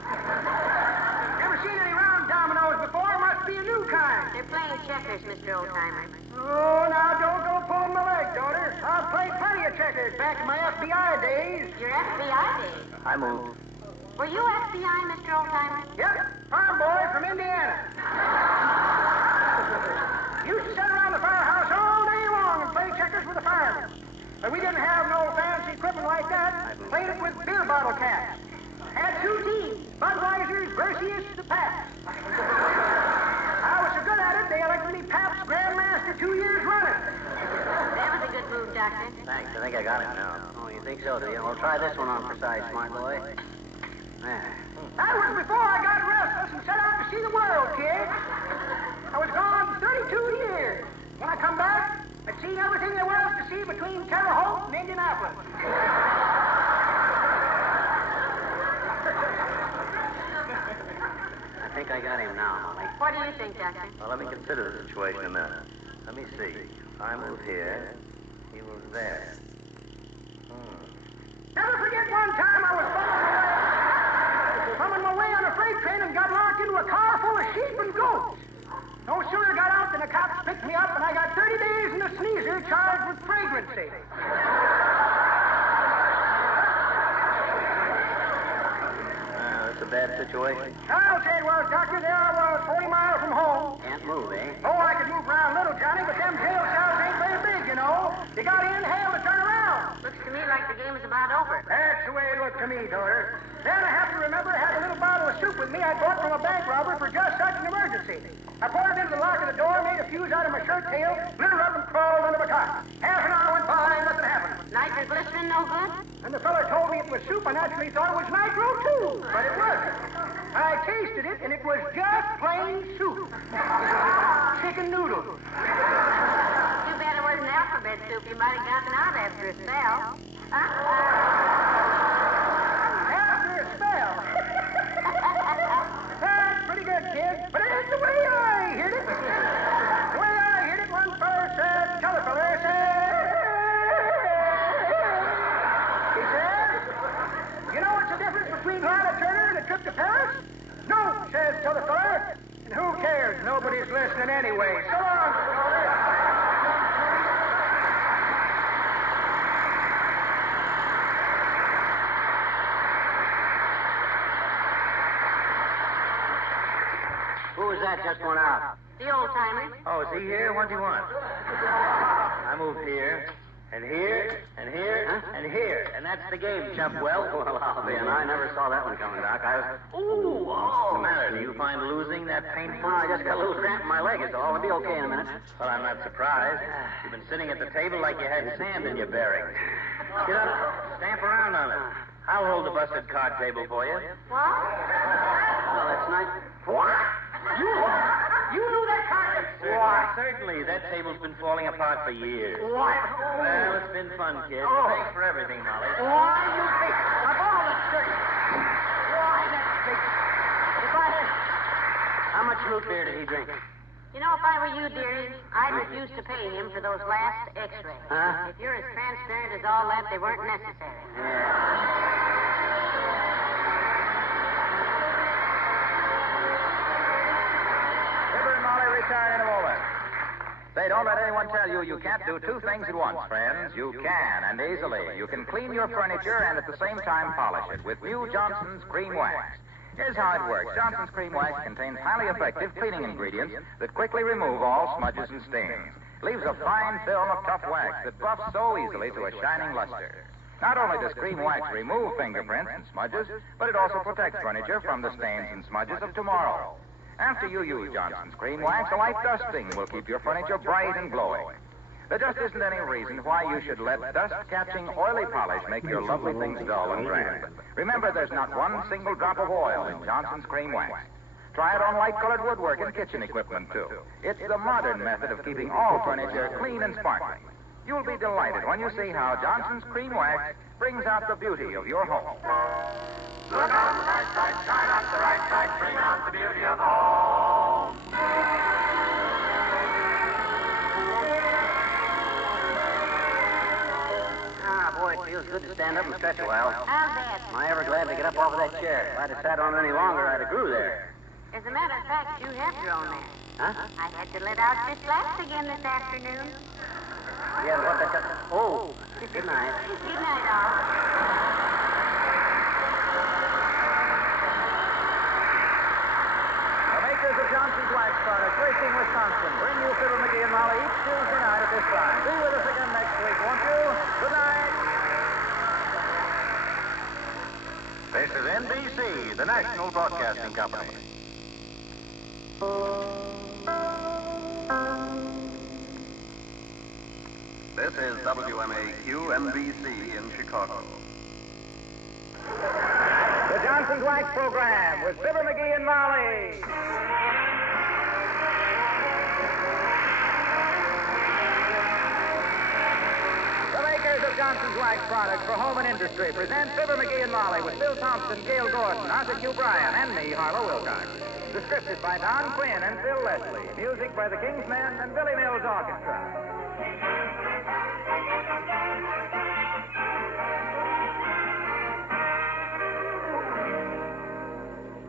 Never seen any round dominoes before. Must be a new kind. They're playing checkers, Mr. Oldtimer. Oh, now don't go pulling my leg, daughter. I've played plenty of checkers back in my FBI days. Your FBI days? I move. Were you FBI, Mr. Oldtimer? Yep, farm boy from Indiana. Used to sit around the firehouse all day long and play checkers with the firemen. But we didn't have no fancy equipment like that. Played it with beer bottle caps. Had 2 teams, Budweiser's versus the Paps. I was so good at it, they elected me Paps Grandmaster 2 years running. That was a good move, Doctor. Thanks. I think I got it now. Oh, you think so, do you? Well, try this one on for size, smart boy. There. That was before I got restless and set out to see the world, kid. I was gone 32 years. When I come back, I'd seen everything there was to see between Terre Haute and Indianapolis. I think I got him now, Molly. What do you think, Doctor? Well, let me consider the situation a minute. Let me see. I move here. He moves there. Never forget one time I was bumming my way on a freight train and got locked into a car full of sheep and goats. No sooner got out than the cops picked me up and I got 30 days in the sneezer charged with fragrancy. That's a bad situation. I'll say it was, Doctor. There I was, 40 miles from home. Can't move, eh? Oh, I could move around a little, Johnny, but them jail cells ain't very big, you know. You got in, hell to turn around. Looks to me like the game is about over. That's the way it looked to me, daughter. Then I have to remember I had a little bottle of soup with me I bought from a bank robber for just such an emergency. I poured it into the lock of the door, made a fuse out of my shirt tail, lit her up and crawled under my cot. Half an hour went by and nothing happened. Nitroglycerin no good? And the feller told me it was soup. I naturally thought it was nitro, too. But it wasn't. I tasted it, and it was just plain soup. Chicken noodles. Too bad it wasn't alphabet soup. You might have gotten out after a spell. After a spell. That's pretty good, kid. But it ain't the way I heard it. The way I heard it, one feller said, t'other feller said, he said, you know what's the difference between Lana Turner and a trip to Paris? No, says t'other feller. And who cares? Nobody's listening anyway. So long, Who was that just went out? The Oldtimer. Oh, is he here? What do you want? I move here, and here, and here, and here. And that's the game, Chuck. Well, I'll be, and I never saw that one coming, Doc. I was... What's the matter? Do you find losing that painful? No, I just got a little cramp in my leg, is all. It'll be okay in a minute. Well, I'm not surprised. You've been sitting at the table like you had sand in your bearings. Get up, stamp around on it. I'll hold the busted card table for you. What? Well, that's nice. What? You knew that card? Why? Certainly. That table's been falling apart for years. What? Well, it's been fun, kid. Oh. Thanks for everything, Molly. Why, you big... Of all the tricks. Why, that's big... If I had... How much root beer did he drink? You know, if I were you, dearie, I'd refuse to pay him for those last x-rays. Huh? If you're as transparent as all that, they weren't necessary. Fibber and Molly return in a moment. Say, don't let anyone tell you you can't do 2 things at once, friends. You can, and easily. You can clean your furniture and at the same time polish it with new Johnson's Cream Wax. Here's how it works. Johnson's Cream Wax contains highly effective cleaning ingredients that quickly remove all smudges and stains. Leaves a fine film of tough wax that buffs so easily to a shining luster. Not only does Cream Wax remove fingerprints and smudges, but it also protects furniture from the stains and smudges of tomorrow. After you use Johnson's Cream Wax, a light dusting will keep your furniture bright and glowing. There just isn't any reason why you should let dust-catching oily polish make your lovely things dull and grand. Remember, there's not one single drop of oil in Johnson's Cream Wax. Try it on light-colored woodwork and kitchen equipment, too. It's the modern method of keeping all furniture clean and sparkling. You'll be delighted when you see how Johnson's Cream Wax brings out the beauty of your home. Look out! light bring out the beauty of home. Boy, it feels good to stand up and stretch a while. How's that? Am I ever glad to get up off of that chair? If I'd have sat on it any longer, I'd have grew there. As a matter of fact, you have grown there. Huh? I had to let out your flaps again this afternoon. Yeah, what the... Oh, good night. Good night, all. The makers of Johnson's Wax Products, Racine, Wisconsin, bring you Fibber McGee and Molly each Tuesday night at this time. Be with us again next week, won't you? Good night. This is NBC, the National Broadcasting Company. This is WMAQ-NBC in Chicago. The Johnson's Wax Program with Fibber McGee and Molly. The makers of Johnson's Wax Products for home and industry present Fibber McGee and Molly with Bill Thompson, Gail Gordon, Arthur Q. Bryan, and me, Harlow Wilcox. The script is by Don Quinn and Phil Leslie. Music by the Kingsmen and Billy Mills Orchestra.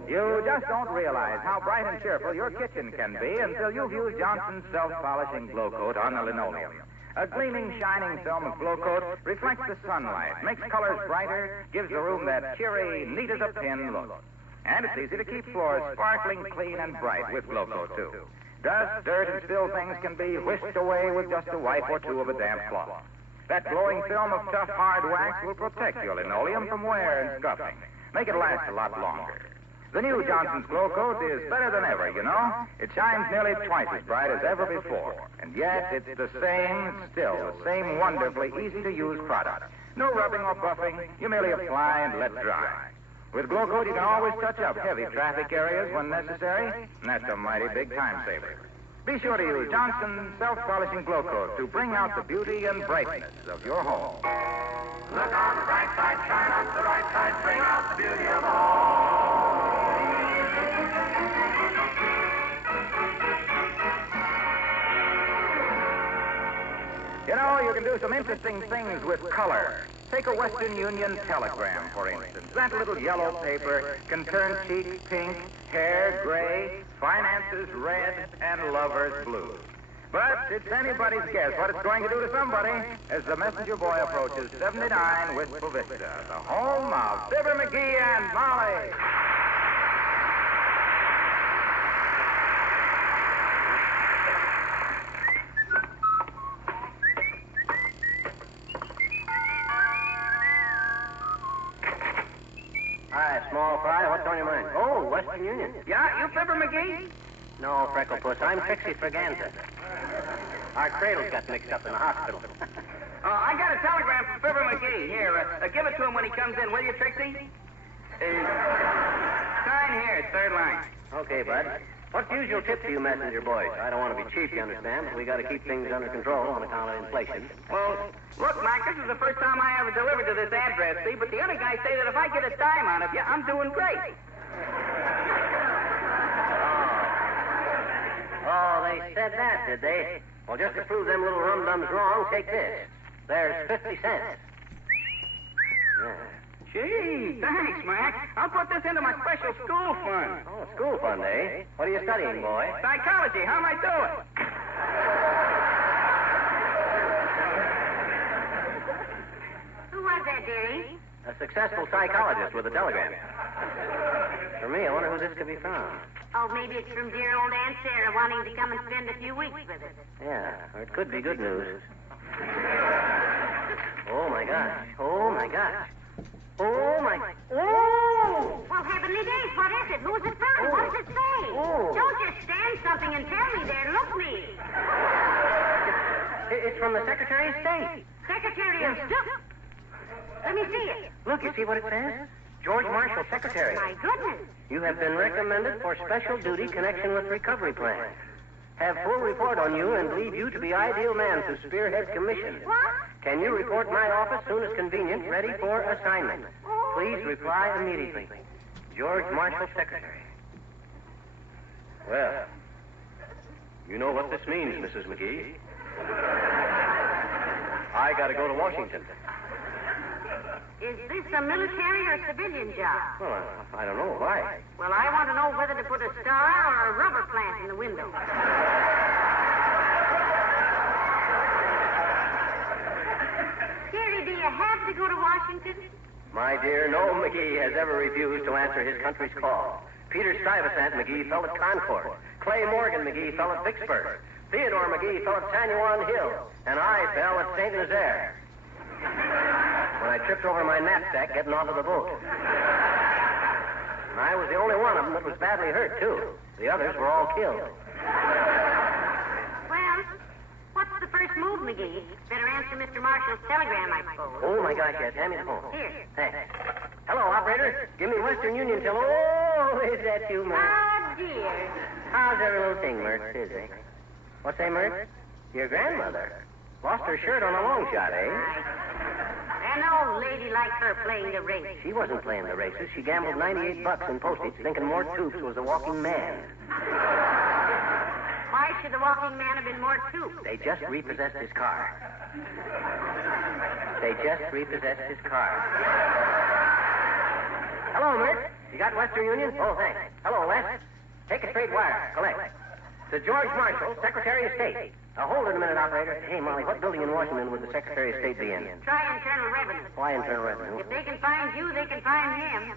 You just don't realize how bright and cheerful your kitchen can be until you've used Johnson's self-polishing glow coat on the linoleum. A gleaming, shining film of glow coat reflects the sunlight, makes colors brighter, gives the room that cheery, neat-as-a-pin look. And it's easy to keep floors sparkling clean and bright with glow coat, too. Dust, dirt, and still things can be whisked away with just a wipe or two of a damp cloth. That glowing film of tough, hard wax will protect your linoleum from wear and scuffing. Make it last a lot longer. The new Johnson's Glow Coat is better than ever, you know. It shines nearly twice as bright as ever before. And yet, it's the same wonderfully easy-to-use product. No rubbing or buffing. You merely apply and let dry. With Glow Coat, you can always touch up heavy traffic areas when necessary, and that's a mighty big time saver. Be sure to use Johnson's self-polishing Glow Coat to bring out the beauty and brightness of your home. Look on the bright side, shine on the right side, bring out the beauty of home. You know, you can do some interesting things with color. Take a Western Union telegram, for instance. That little yellow paper can turn cheeks pink, hair gray, finances red, and lovers blue. But it's anybody's guess what it's going to do to somebody as the messenger boy approaches 79 Wistful Vista, the home of Fibber McGee and Molly. Hi, small fry. What's on your mind? Oh, Western Union. Yeah, you Fibber McGee? No, Frecklepuss. I'm Trixie Fraganza. Our cradles got mixed up in the hospital. I got a telegram from Fibber McGee. Here, give it to him when he comes in, will you, Trixie? Sign here, third line. Okay, bud. What's the usual tip to you messenger boys? I don't want to be cheap, you understand, but we got to keep things under control on account of inflation. Well, look, Mike, this is the first time I ever delivered to this address, see? But the other guys say that if I get a dime out of you, I'm doing great. Oh, they said that, did they? Well, just to prove them little rum-dums wrong, take this. There's 50 cents. Yeah. Gee, thanks, Mac. I'll put this into my special school fund. Oh, school fund, eh? What are you studying, boy? Psychology. How am I doing? Who was that, dearie? A successful psychologist with a telegram. For me, I wonder who this could be from. Oh, maybe it's from dear old Aunt Sarah wanting to come and spend a few weeks with us. Yeah, or it could be good news. Oh, my gosh. Oh, my gosh. Oh, my... Oh! Well, heavenly days, what is it? Who's it from? What does it say? Oh. Don't just stand something and tell me there. Look me. It's from the Secretary of State. Secretary of State? Let me see it. Look, you see what it says? George Marshall, Secretary. My goodness. You have been recommended for special duty connection with recovery plan. Have full report on you and believe you to be ideal man to spearhead commission. What? Can you report my office soon as convenient, ready for assignment? Please reply immediately. George Marshall, Secretary. Well, you know what this means, Mrs. McGee. I got to go to Washington. Is this a military or civilian job? Well, I don't know. Why? Well, I want to know whether to put a star or a rubber plant in the window. Jerry, do you have to go to Washington? My dear, no McGee has ever refused to answer his country's call. Peter Stuyvesant McGee fell at Concord. Clay Morgan McGee fell at Vicksburg. Theodore McGee fell at San Juan Hill. And I fell at St. Nazaire. When I tripped over my knapsack getting off of the boat. And I was the only one of them that was badly hurt, too. The others were all killed. Well, what's the first move, McGee? Better answer Mr. Marshall's telegram, I suppose. Oh, my gosh, yes. Hand me the phone. Here. Thanks. Hello, operator. Give me Western Union till... Oh, is that you, Mert? Oh, dear. How's every little thing, Mert? Is it? What's that, Mert? Your grandmother. Lost her shirt on a long shot, eh? An old lady like her playing the race. She wasn't playing the races. She gambled $98 in postage, thinking Mort Toops was a walking man. Why should the walking man have been more too? They just repossessed his car. They just repossessed his car. Hello, Mert. You got Western Union? Oh, thanks. Hello, Les. Take a straight wire. Collect. To George Marshall, Secretary of State. Now, hold it a minute, operator. Hey, Molly, what building in Washington would the Secretary of State be in? Try Internal Revenue. Why Internal Revenue? If they can find you, they can find him.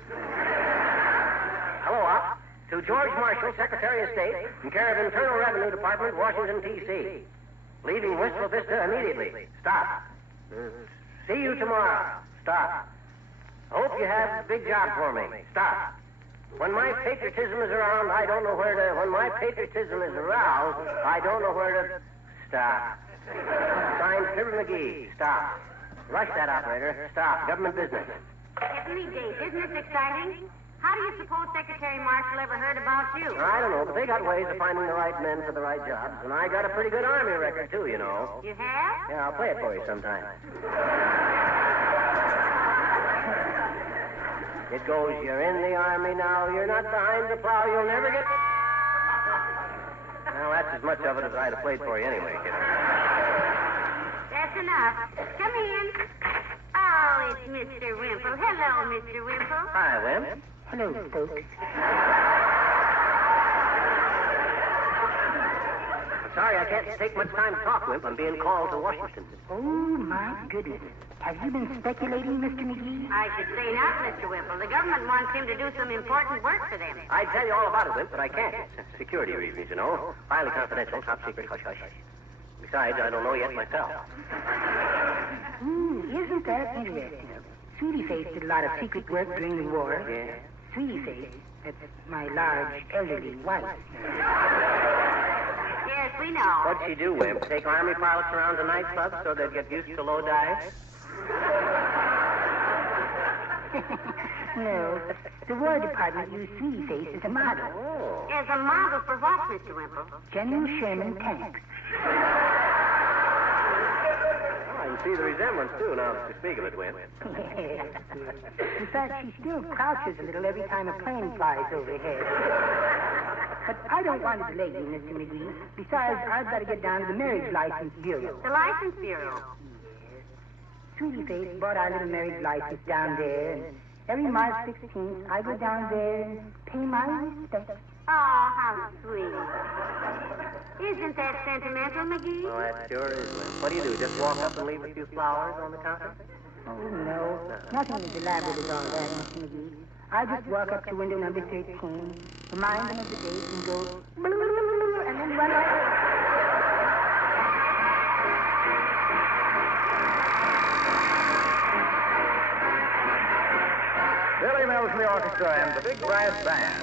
Hello, Op. To George Marshall, Secretary of State, in care of Internal Revenue Department, Washington, D.C. Leaving Wistful Vista immediately. Stop. See you tomorrow. Stop. Hope you have a big job for me. Stop. When my patriotism is around, I don't know where to... When my patriotism is aroused, I don't know where to... Stop. Signed, Fibber McGee. Stop. Rush that, operator. Stop. Government business. Heavenly days, isn't this exciting? How do you suppose Secretary Marshall ever heard about you? I don't know, but they got ways of finding the right men for the right jobs, and I got a pretty good Army record, too, you know. You have? Yeah, I'll play it for you sometime. It goes, you're in the Army now, you're not behind the plow, you'll never get... Well, that's as much of it as I'd have played for you anyway, kid. That's enough. Come in. Oh, it's Mr. Wimple. Hello, Mr. Wimple. Hi, Wimp. Hello, folks. I'm sorry I can't take much time to talk, Wimp. I'm being called to Washington. Oh, my goodness. Have you been speculating, Mr. McGee? I should say not, Mr. Wimple. The government wants him to do some important work for them. I'd tell you all about it, Wimp, but I can't. Security reasons, you know. Highly confidential, top secret, hush, hush. Besides, I don't know yet myself. Isn't that interesting? Sweetie Face did a lot of secret work during the war. Yeah? Sweetie Face, that's my large, elderly wife. Yes, we know. What'd she do, Wimp? Take Army pilots around to nightclubs so they'd get used to low dives? No, the War Department used Sweetie Face as a model. Oh. As a model for what, Mr. Wimple? General Sherman tanks. I can see the resemblance, too, now that you speak of it, Wimp. In fact, she still crouches a little every time a plane flies overhead. But I don't want to delay you, Mr. McGee. Besides, I've got to get down to the Marriage License Bureau. The License Bureau? Sweetie Face bought our little marriage license down there, and every March 16th, I go down there and pay my respects. Oh, how sweet. Isn't that sentimental, McGee? Oh, that sure is, Wimp. What do you do, just walk up and leave a few flowers on the counter? Oh, no. Nothing as elaborate as all that, Mr. McGee. I just walk up to window number 13, remind them of the date, and go, and then run right away. Billy Mills and the orchestra and the big brass band.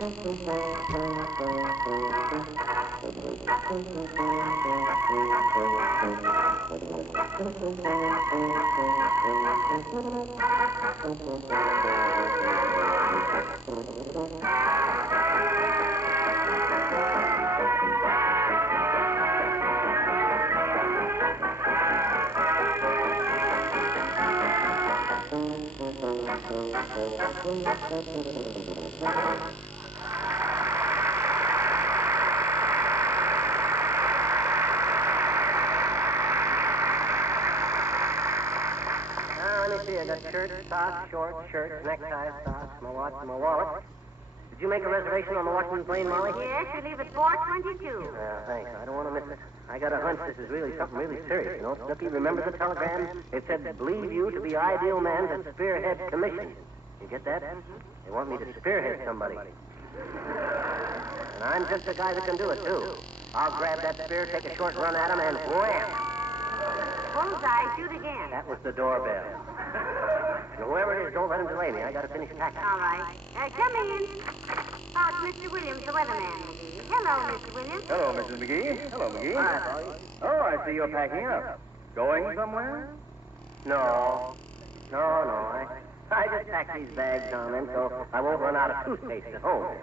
Let me see. I got shirts, socks, shorts, shirts, neckties, socks, my watch, and my wallet. Did you make a reservation on the Washington plane, Molly? Yes, you leave at 4:22. Thanks. I don't want to miss it. I got a hunch this is really something really serious, you know. Snooky, remember the telegram? It said, believe you to be ideal man to spearhead commission. You get that? They want me to spearhead somebody. And I'm just the guy that can do it, too. I'll grab that spear, take a short run at him, and wham! Bullseye, shoot again. That was the doorbell. And whoever it is, don't let him delay me. I got to finish packing. All right. Come in. Oh, it's Mr. Williams, the weatherman, McGee. Hello, Mr. Williams. Hello, Mrs. McGee. Hello, McGee. Hi, Foggy. Oh, I see you're packing up. Going somewhere? No. I just pack these bags on them so I won't run out of toothpaste at home.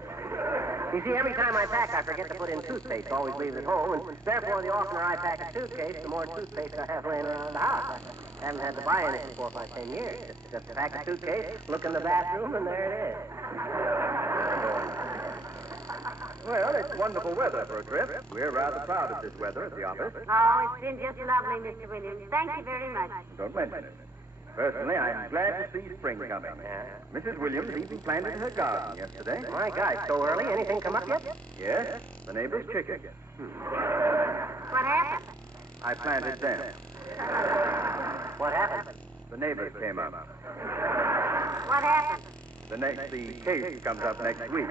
You see, every time I pack, I forget to put in toothpaste. Always leave it at home, and therefore, the oftener I pack a suitcase, the more toothpaste I have laying around the house. I haven't had to buy any for 4 or 5, 10 years. Just pack a suitcase, look in the bathroom, and there it is. Well, it's wonderful weather for a trip. We're rather proud of this weather at the office. Oh, it's been just lovely, Mr. Williams. Thank you very much. Don't mention it. Personally, I'm glad to see spring coming. Mrs. Williams even planted her garden yesterday. My God, so early? Anything come up yet? Yes, the neighbor's chicken. What happened? I planted them. What happened? The neighbors came up. What happened? The case comes up next week.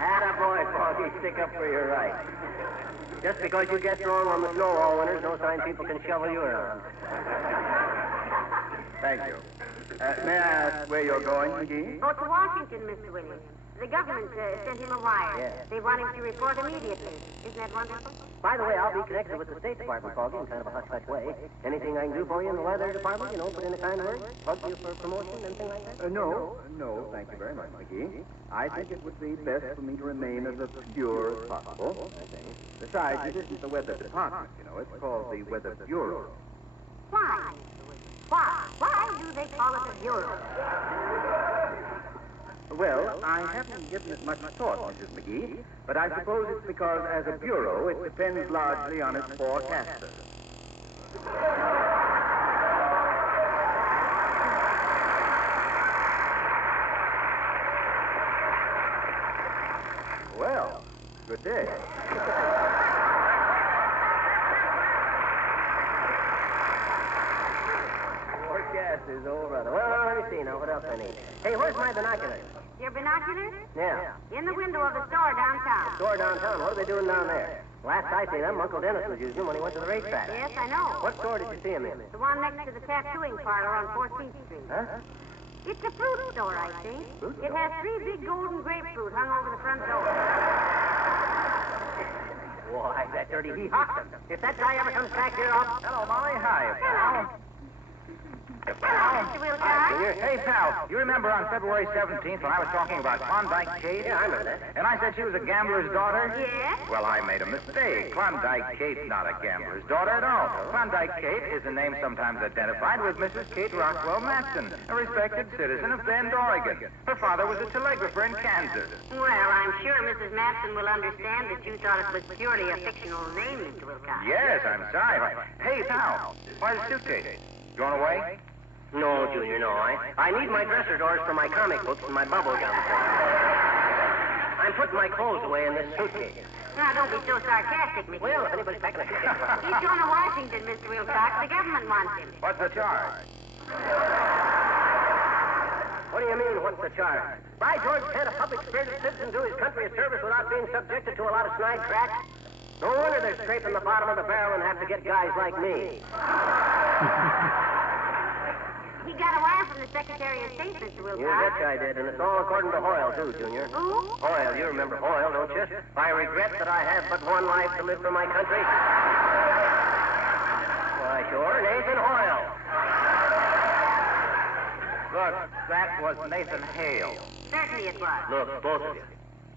Attaboy, Foggy. Stick up for your rights. Just because you guessed wrong on the snow all winters, no sign people can shovel you around. Thank you. May I ask where you're going, McGee? Oh, to Washington, Mr. Williams. The government sent him a wire. Yes. They want him to report immediately. Isn't that wonderful? By the way, I'll be connected with the State Department, Foggy, in kind of a hush-hush way. Anything I can do for you in the weather department, you know, put in a kind word, plug you for promotion, anything like that? No, thank you very much, McGee. I think it would be best for me to remain as obscure as possible. Besides, it isn't the weather department, you know. It's called the Weather Bureau. Why, Mr. Williams? Why? Why do they call it a bureau? Well, I haven't given it much thought, Mrs. McGee, but I suppose it's because as a bureau, it depends largely on its forecasters. Well, good day. Forecasters, oh, brother. Well, let me see now. What else I need? Hey, where's my binoculars? Your binoculars? Yeah. In the window of the store downtown. Store downtown. What are they doing down there? Last I seen them, Uncle Dennis was using them when he went to the racetrack. Yes, I know. What store did you see him in? The one next to the tattooing parlor on 14th Street. Huh? It's a fruit store, I think. It has 3 big golden grapefruit hung over the front door. Why, that dirty he hocked them. If that guy ever comes back here, I'll... Hello, Molly. Hi. Hello. Hello, Mr. Wilcox. Hey, pal, you remember on February 17th when I was talking about Klondike Kate? Yeah, I remember that. And I said she was a gambler's daughter? Yes? Well, I made a mistake. Klondike Kate's not a gambler's daughter at all. Klondike Kate is a name sometimes identified with Mrs. Kate Rockwell Matson, a respected citizen of Bend, Oregon. Her father was a telegrapher in Kansas. Well, I'm sure Mrs. Matson will understand that you thought it was purely a fictional name, Mr. Wilcox. Yes, I'm sorry. Hey, pal, why the suitcase? Going away? No, Junior, no. I need my dresser drawers for my comic books and my bubble gum. I'm putting my clothes away in this suitcase. Now, don't be so sarcastic, Mr. Well, if anybody's packing a suitcase... He's going to Washington, Mr. Wilcox. The government wants him. What's the charge? What do you mean, what's the charge? By George, can't a public-spirited citizen do his country a service without being subjected to a lot of snide cracks? No wonder they're scraping the bottom of the barrel and have to get guys like me. He got a wire from the Secretary of State, Mr. Wilcox. You betcha I did, and it's all according to Hoyle, too, Junior. Who? Hoyle, you remember Hoyle, don't you? I regret that I have but one life to live for my country. Why, sure, Nathan Hoyle. Look, that was Nathan Hale. Certainly it was. Look, both of you.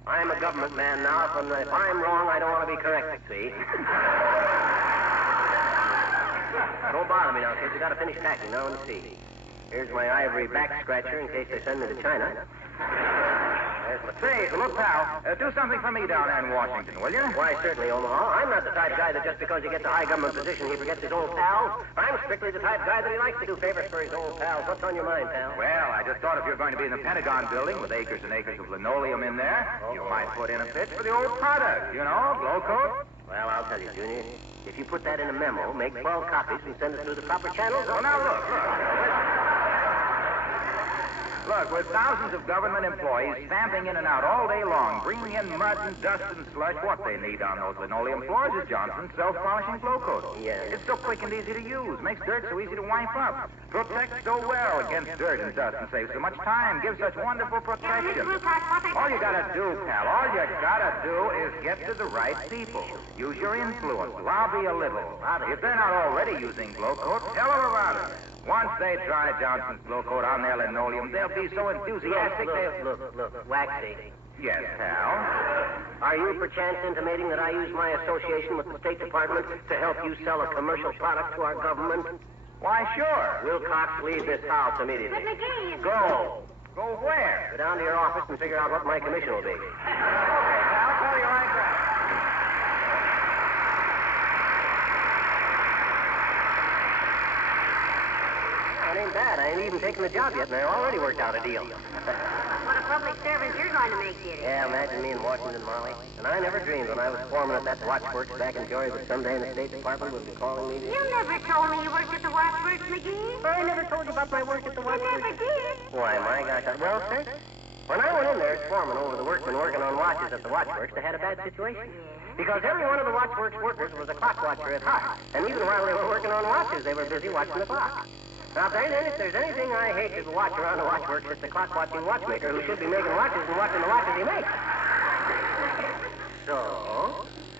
I'm a government man now, so if I'm wrong, I don't want to be corrected, see? Don't bother me now, kids. You got to finish packing now and see. Here's my ivory back scratcher in case they send me to China. Say, look, pal, do something for me down there in Washington, will you? Why, certainly, Omaha. I'm not the type of guy that just because he gets a high government position, he forgets his old pals. I'm strictly the type of guy that he likes to do favors for his old pals. What's on your mind, pal? Well, I just thought if you're going to be in the Pentagon building with acres and acres of linoleum in there, you might put in a pitch for the old product, you know, glow coat. Well, I'll tell you, Junior. If you put that in a memo, make 12 copies and send it through the proper channels. Well, now, look. Look, with thousands of government employees stamping in and out all day long, bringing in mud and dust and slush, what they need on those linoleum floors is Johnson's self-polishing glow coat. Yeah. It's so quick and easy to use, makes dirt so easy to wipe up, protects so well against dirt and dust, and saves so much time, gives such wonderful protection. All you gotta do, pal, all you gotta do is get to the right people. Use your influence, lobby a little. If they're not already using glow coat, tell them about it. Once they try Johnson's glow coat on their linoleum, they'll be so enthusiastic Look, Waxy. Yes, pal? Are you perchance intimating that I use my association with the State Department to help you sell a commercial product to our government? Why, sure. Wilcox, leave this house immediately. But McGee... Go. Go where? Go down to your office and figure out what my commission will be. Okay, pal, tell you like that. It ain't bad. I ain't even taken the job yet, and I already worked out a deal. What a public servant you're going to make, dearie. Yeah, imagine me in Washington, Molly. And I never dreamed when I was foreman at that watchworks back in Georgia that someday in the State Department would be calling me to... You never told me you worked at the watchworks, McGee. I never told you about my work at the watchworks. You never did. Why, my gosh. Well, sir, when I went in there as foreman over the workmen working on watches at the watchworks, they had a bad situation. Because every one of the watchworks workers was a clock watcher at heart. And even while they were working on watches, they were busy watching the clock. Now, if there's anything I hate as a watcher on the watchworks, it's the clock-watching watchmaker who should be making watches and watching the watches he makes. So,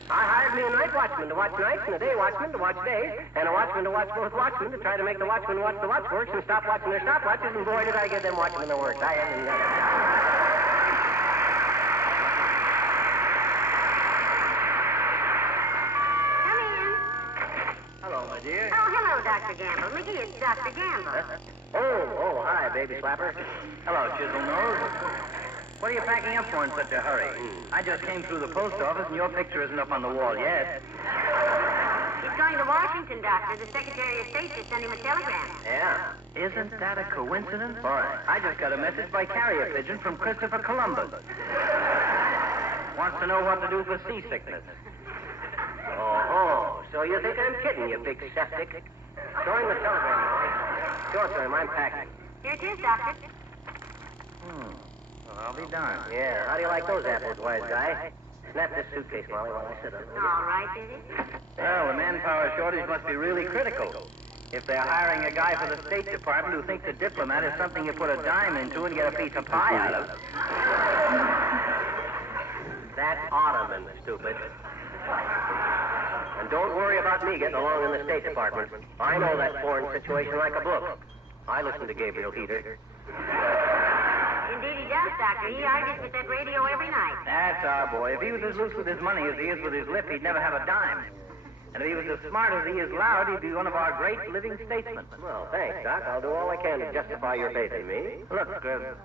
I hired me a night watchman to watch nights and a day watchman to watch days, and a watchman to watch both watchmen to try to make the watchmen watch the watchworks and stop watching their stopwatches, and boy, did I get them watching the works. I haven't got it. My dear. Oh, hello, Dr. Gamble. McGee, it's Dr. Gamble. Oh, hi, baby slapper. Hello, Chisel Nose. What are you packing up for in such a hurry? I just came through the post office, and your picture isn't up on the wall yet. He's going to Washington, Doctor. The Secretary of State just sent him a telegram. Yeah. Isn't that a coincidence? I just got a message by carrier pigeon from Christopher Columbus. Wants to know what to do for seasickness. Oh, so you think I'm kidding, you big septic? Show him the telegram, Molly. Show it to him. I'm packing. Here it is, Doctor. Well, I'll be darned. Yeah, how do you like those apples, wise guy? Snap this suitcase, Molly, while I sit up. All right, Diddy. Well, the manpower shortage must be really critical. If they're hiring a guy for the State Department who thinks a diplomat is something you put a dime into and get a piece of pie out of. That's Ottoman, stupid. And don't worry about me getting along in the State Department. I know that foreign situation like a book. I listen to Gabriel Heater. Indeed he does, Doctor. He argues with that radio every night. That's our boy. If he was as loose with his money as he is with his lip, he'd never have a dime. And if he was as smart as he is loud, he'd be one of our great living statesmen. Well, thanks, Doc. I'll do all I can to justify your faith in me. Look,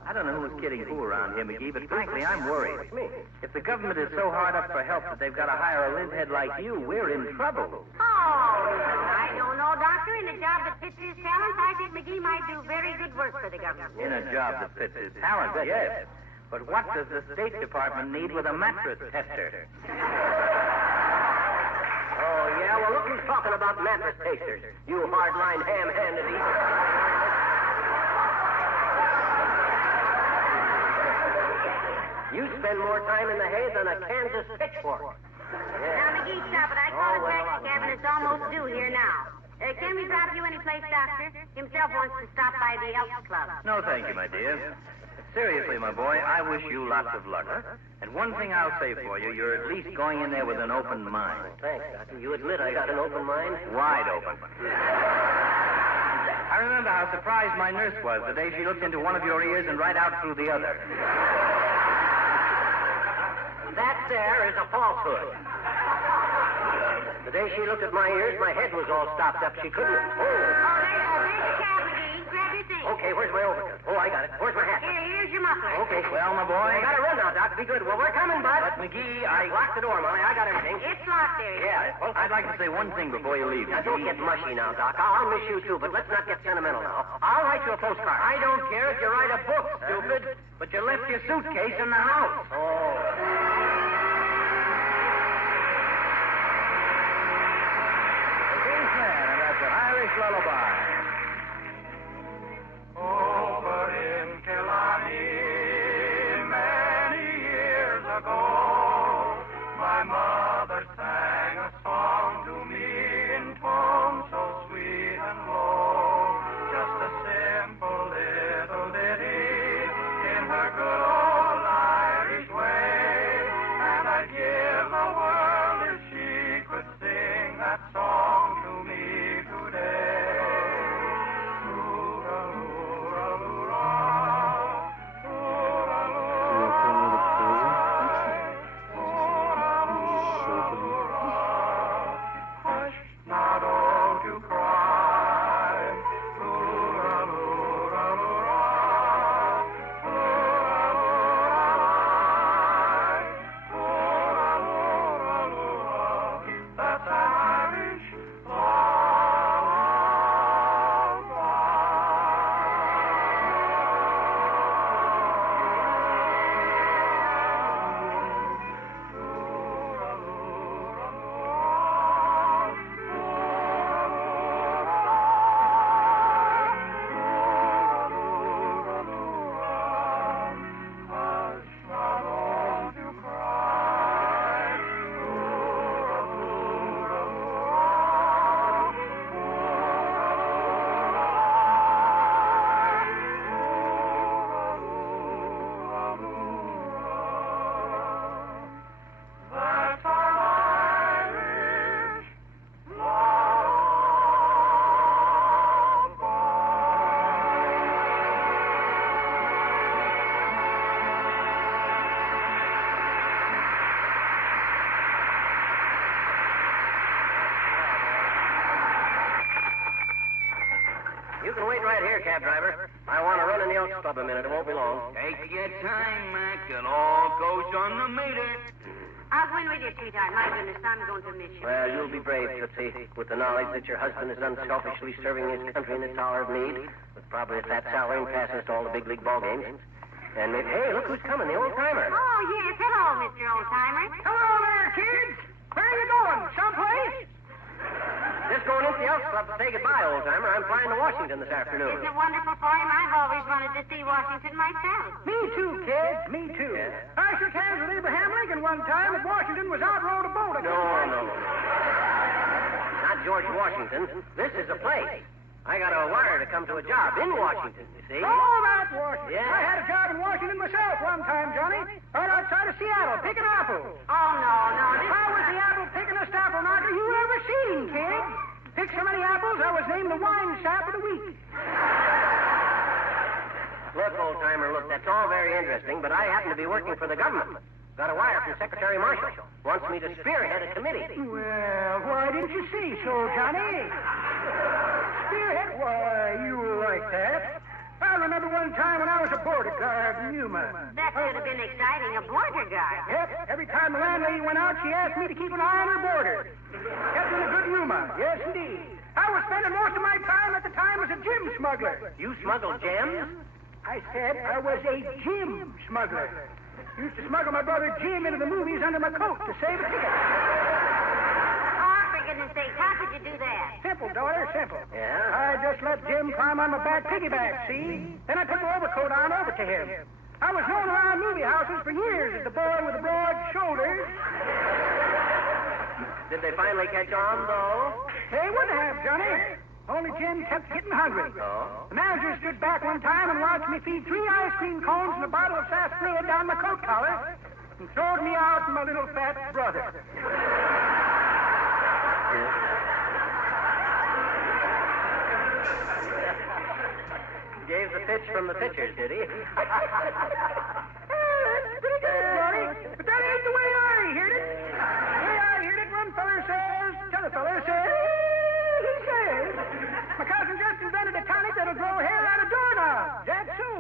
I don't know who's kidding who around here, McGee, but frankly, I'm worried. If the government is so hard up for help that they've got to hire a linthead like you, we're in trouble. Oh, I don't know, Doctor. In a job that fits his talents, I think McGee might do very good work for the government. In a job that fits his talents, yes. But what does the State Department need with a mattress tester? Oh, yeah? Well, look who's talking about mattress tasters. You hard-line, ham-handed eater. You spend more time in the hay than a Kansas pitchfork. Yeah. Now, McGee, stop it. I call a taxi cab, and it's almost due here now. Can we drop you any place, Doctor? Himself wants to stop by the Elks Club. No, thank you, my dear. Seriously, my boy, I wish you lots of luck. And one thing I'll say for you, you're at least going in there with an open mind. Thanks, Doctor. You admit I got an open mind? Wide open. I remember how surprised my nurse was the day she looked into one of your ears and right out through the other. That there is a falsehood. The day she looked at my ears, my head was all stopped up. She couldn't... There's your cab, McGee. Grab your things. Okay, where's my overcoat? Oh, I got it. Where's my hat? Here's your muffler. Okay. Well, my boy... I gotta run now, Doc. Be good. Well, we're coming, bud. But, McGee, I... Lock the door, Molly. I got everything. It's locked there. Yeah. Well, I'd like to say one thing before you leave. Now, don't get mushy now, Doc. I'll miss you, too, but let's not get sentimental now. I'll write you a postcard. I don't care if you write a book, stupid, but you left your suitcase in the house. Oh. And that's an Irish lullaby. Over in Callahan, many years ago, my mother sang a song to me in tones so sweet and low. Just a simple little ditty in her good old Irish way, and I'd give the world if she could sing that song to me today. You can wait right here, cab driver. I want to run in the Elks Club a minute. It won't be long. Take your time, Mac. It all goes on the meter. I'll go in with you, sweetheart. My goodness, I'm going to miss you. Well, you'll be brave, Tootsie, with the knowledge that your husband is unselfishly serving his country in its hour of need, with probably a fat salary and passes to all the big league ball games. And hey, look who's coming, the Oldtimer. Oh, yes. Hello, Mr. Oldtimer. Hello there, kids. Where are you going? Someplace? Just going into the Elks Club to say goodbye, Oldtimer. I'm flying to Washington this afternoon. Isn't it wonderful for him? I've always wanted to see Washington myself. Me too, kids. Me too. Yeah. I shook hands with Abraham Lincoln one time at Washington was out rowed a boat. No. Not George Washington. This is a place. I got a wire to come to a job in Washington, you see. Oh, that's Washington. Yeah. I had a job in Washington myself one time, Johnny. Right outside of Seattle, picking apples. Oh, no. I was the apple pickingest apple knocker you ever seen, kid. Picked so many apples, I was named the wine sap of the week. Look, Oldtimer, look, that's all very interesting, but I happen to be working for the government. Got a wire from Secretary Marshall. Wants me to spearhead a committee. Well, why didn't you say so, Johnny? Spearhead? Why, you were like that. I remember one time when I was a border guard in Yuma. That should have been exciting, a border guard. Yep, every time the landlady went out, she asked me to keep an eye on her border. Kept in a good Yuma, yes, indeed. I was spending most of my time at the time as a gem smuggler. You smuggled gems? I said I was a gem smuggler. Used to smuggle my brother Jim into the movies under my coat to save a ticket. Oh, for goodness sake, how could you do that? Simple, daughter, simple. Yeah? I just let Jim climb on my back piggyback, see? Then I put the overcoat on over to him. I was known around movie houses for years as the boy with the broad shoulders. Did they finally catch on, though? They wouldn't have, Johnny. Only Jim kept getting hungry. Oh? The manager stood back one time and watched me feed 3 ice cream cones and a bottle of sarsaparilla down my coat collar and throwed me out and my little fat brother. Gave the pitch from the pitchers, did he?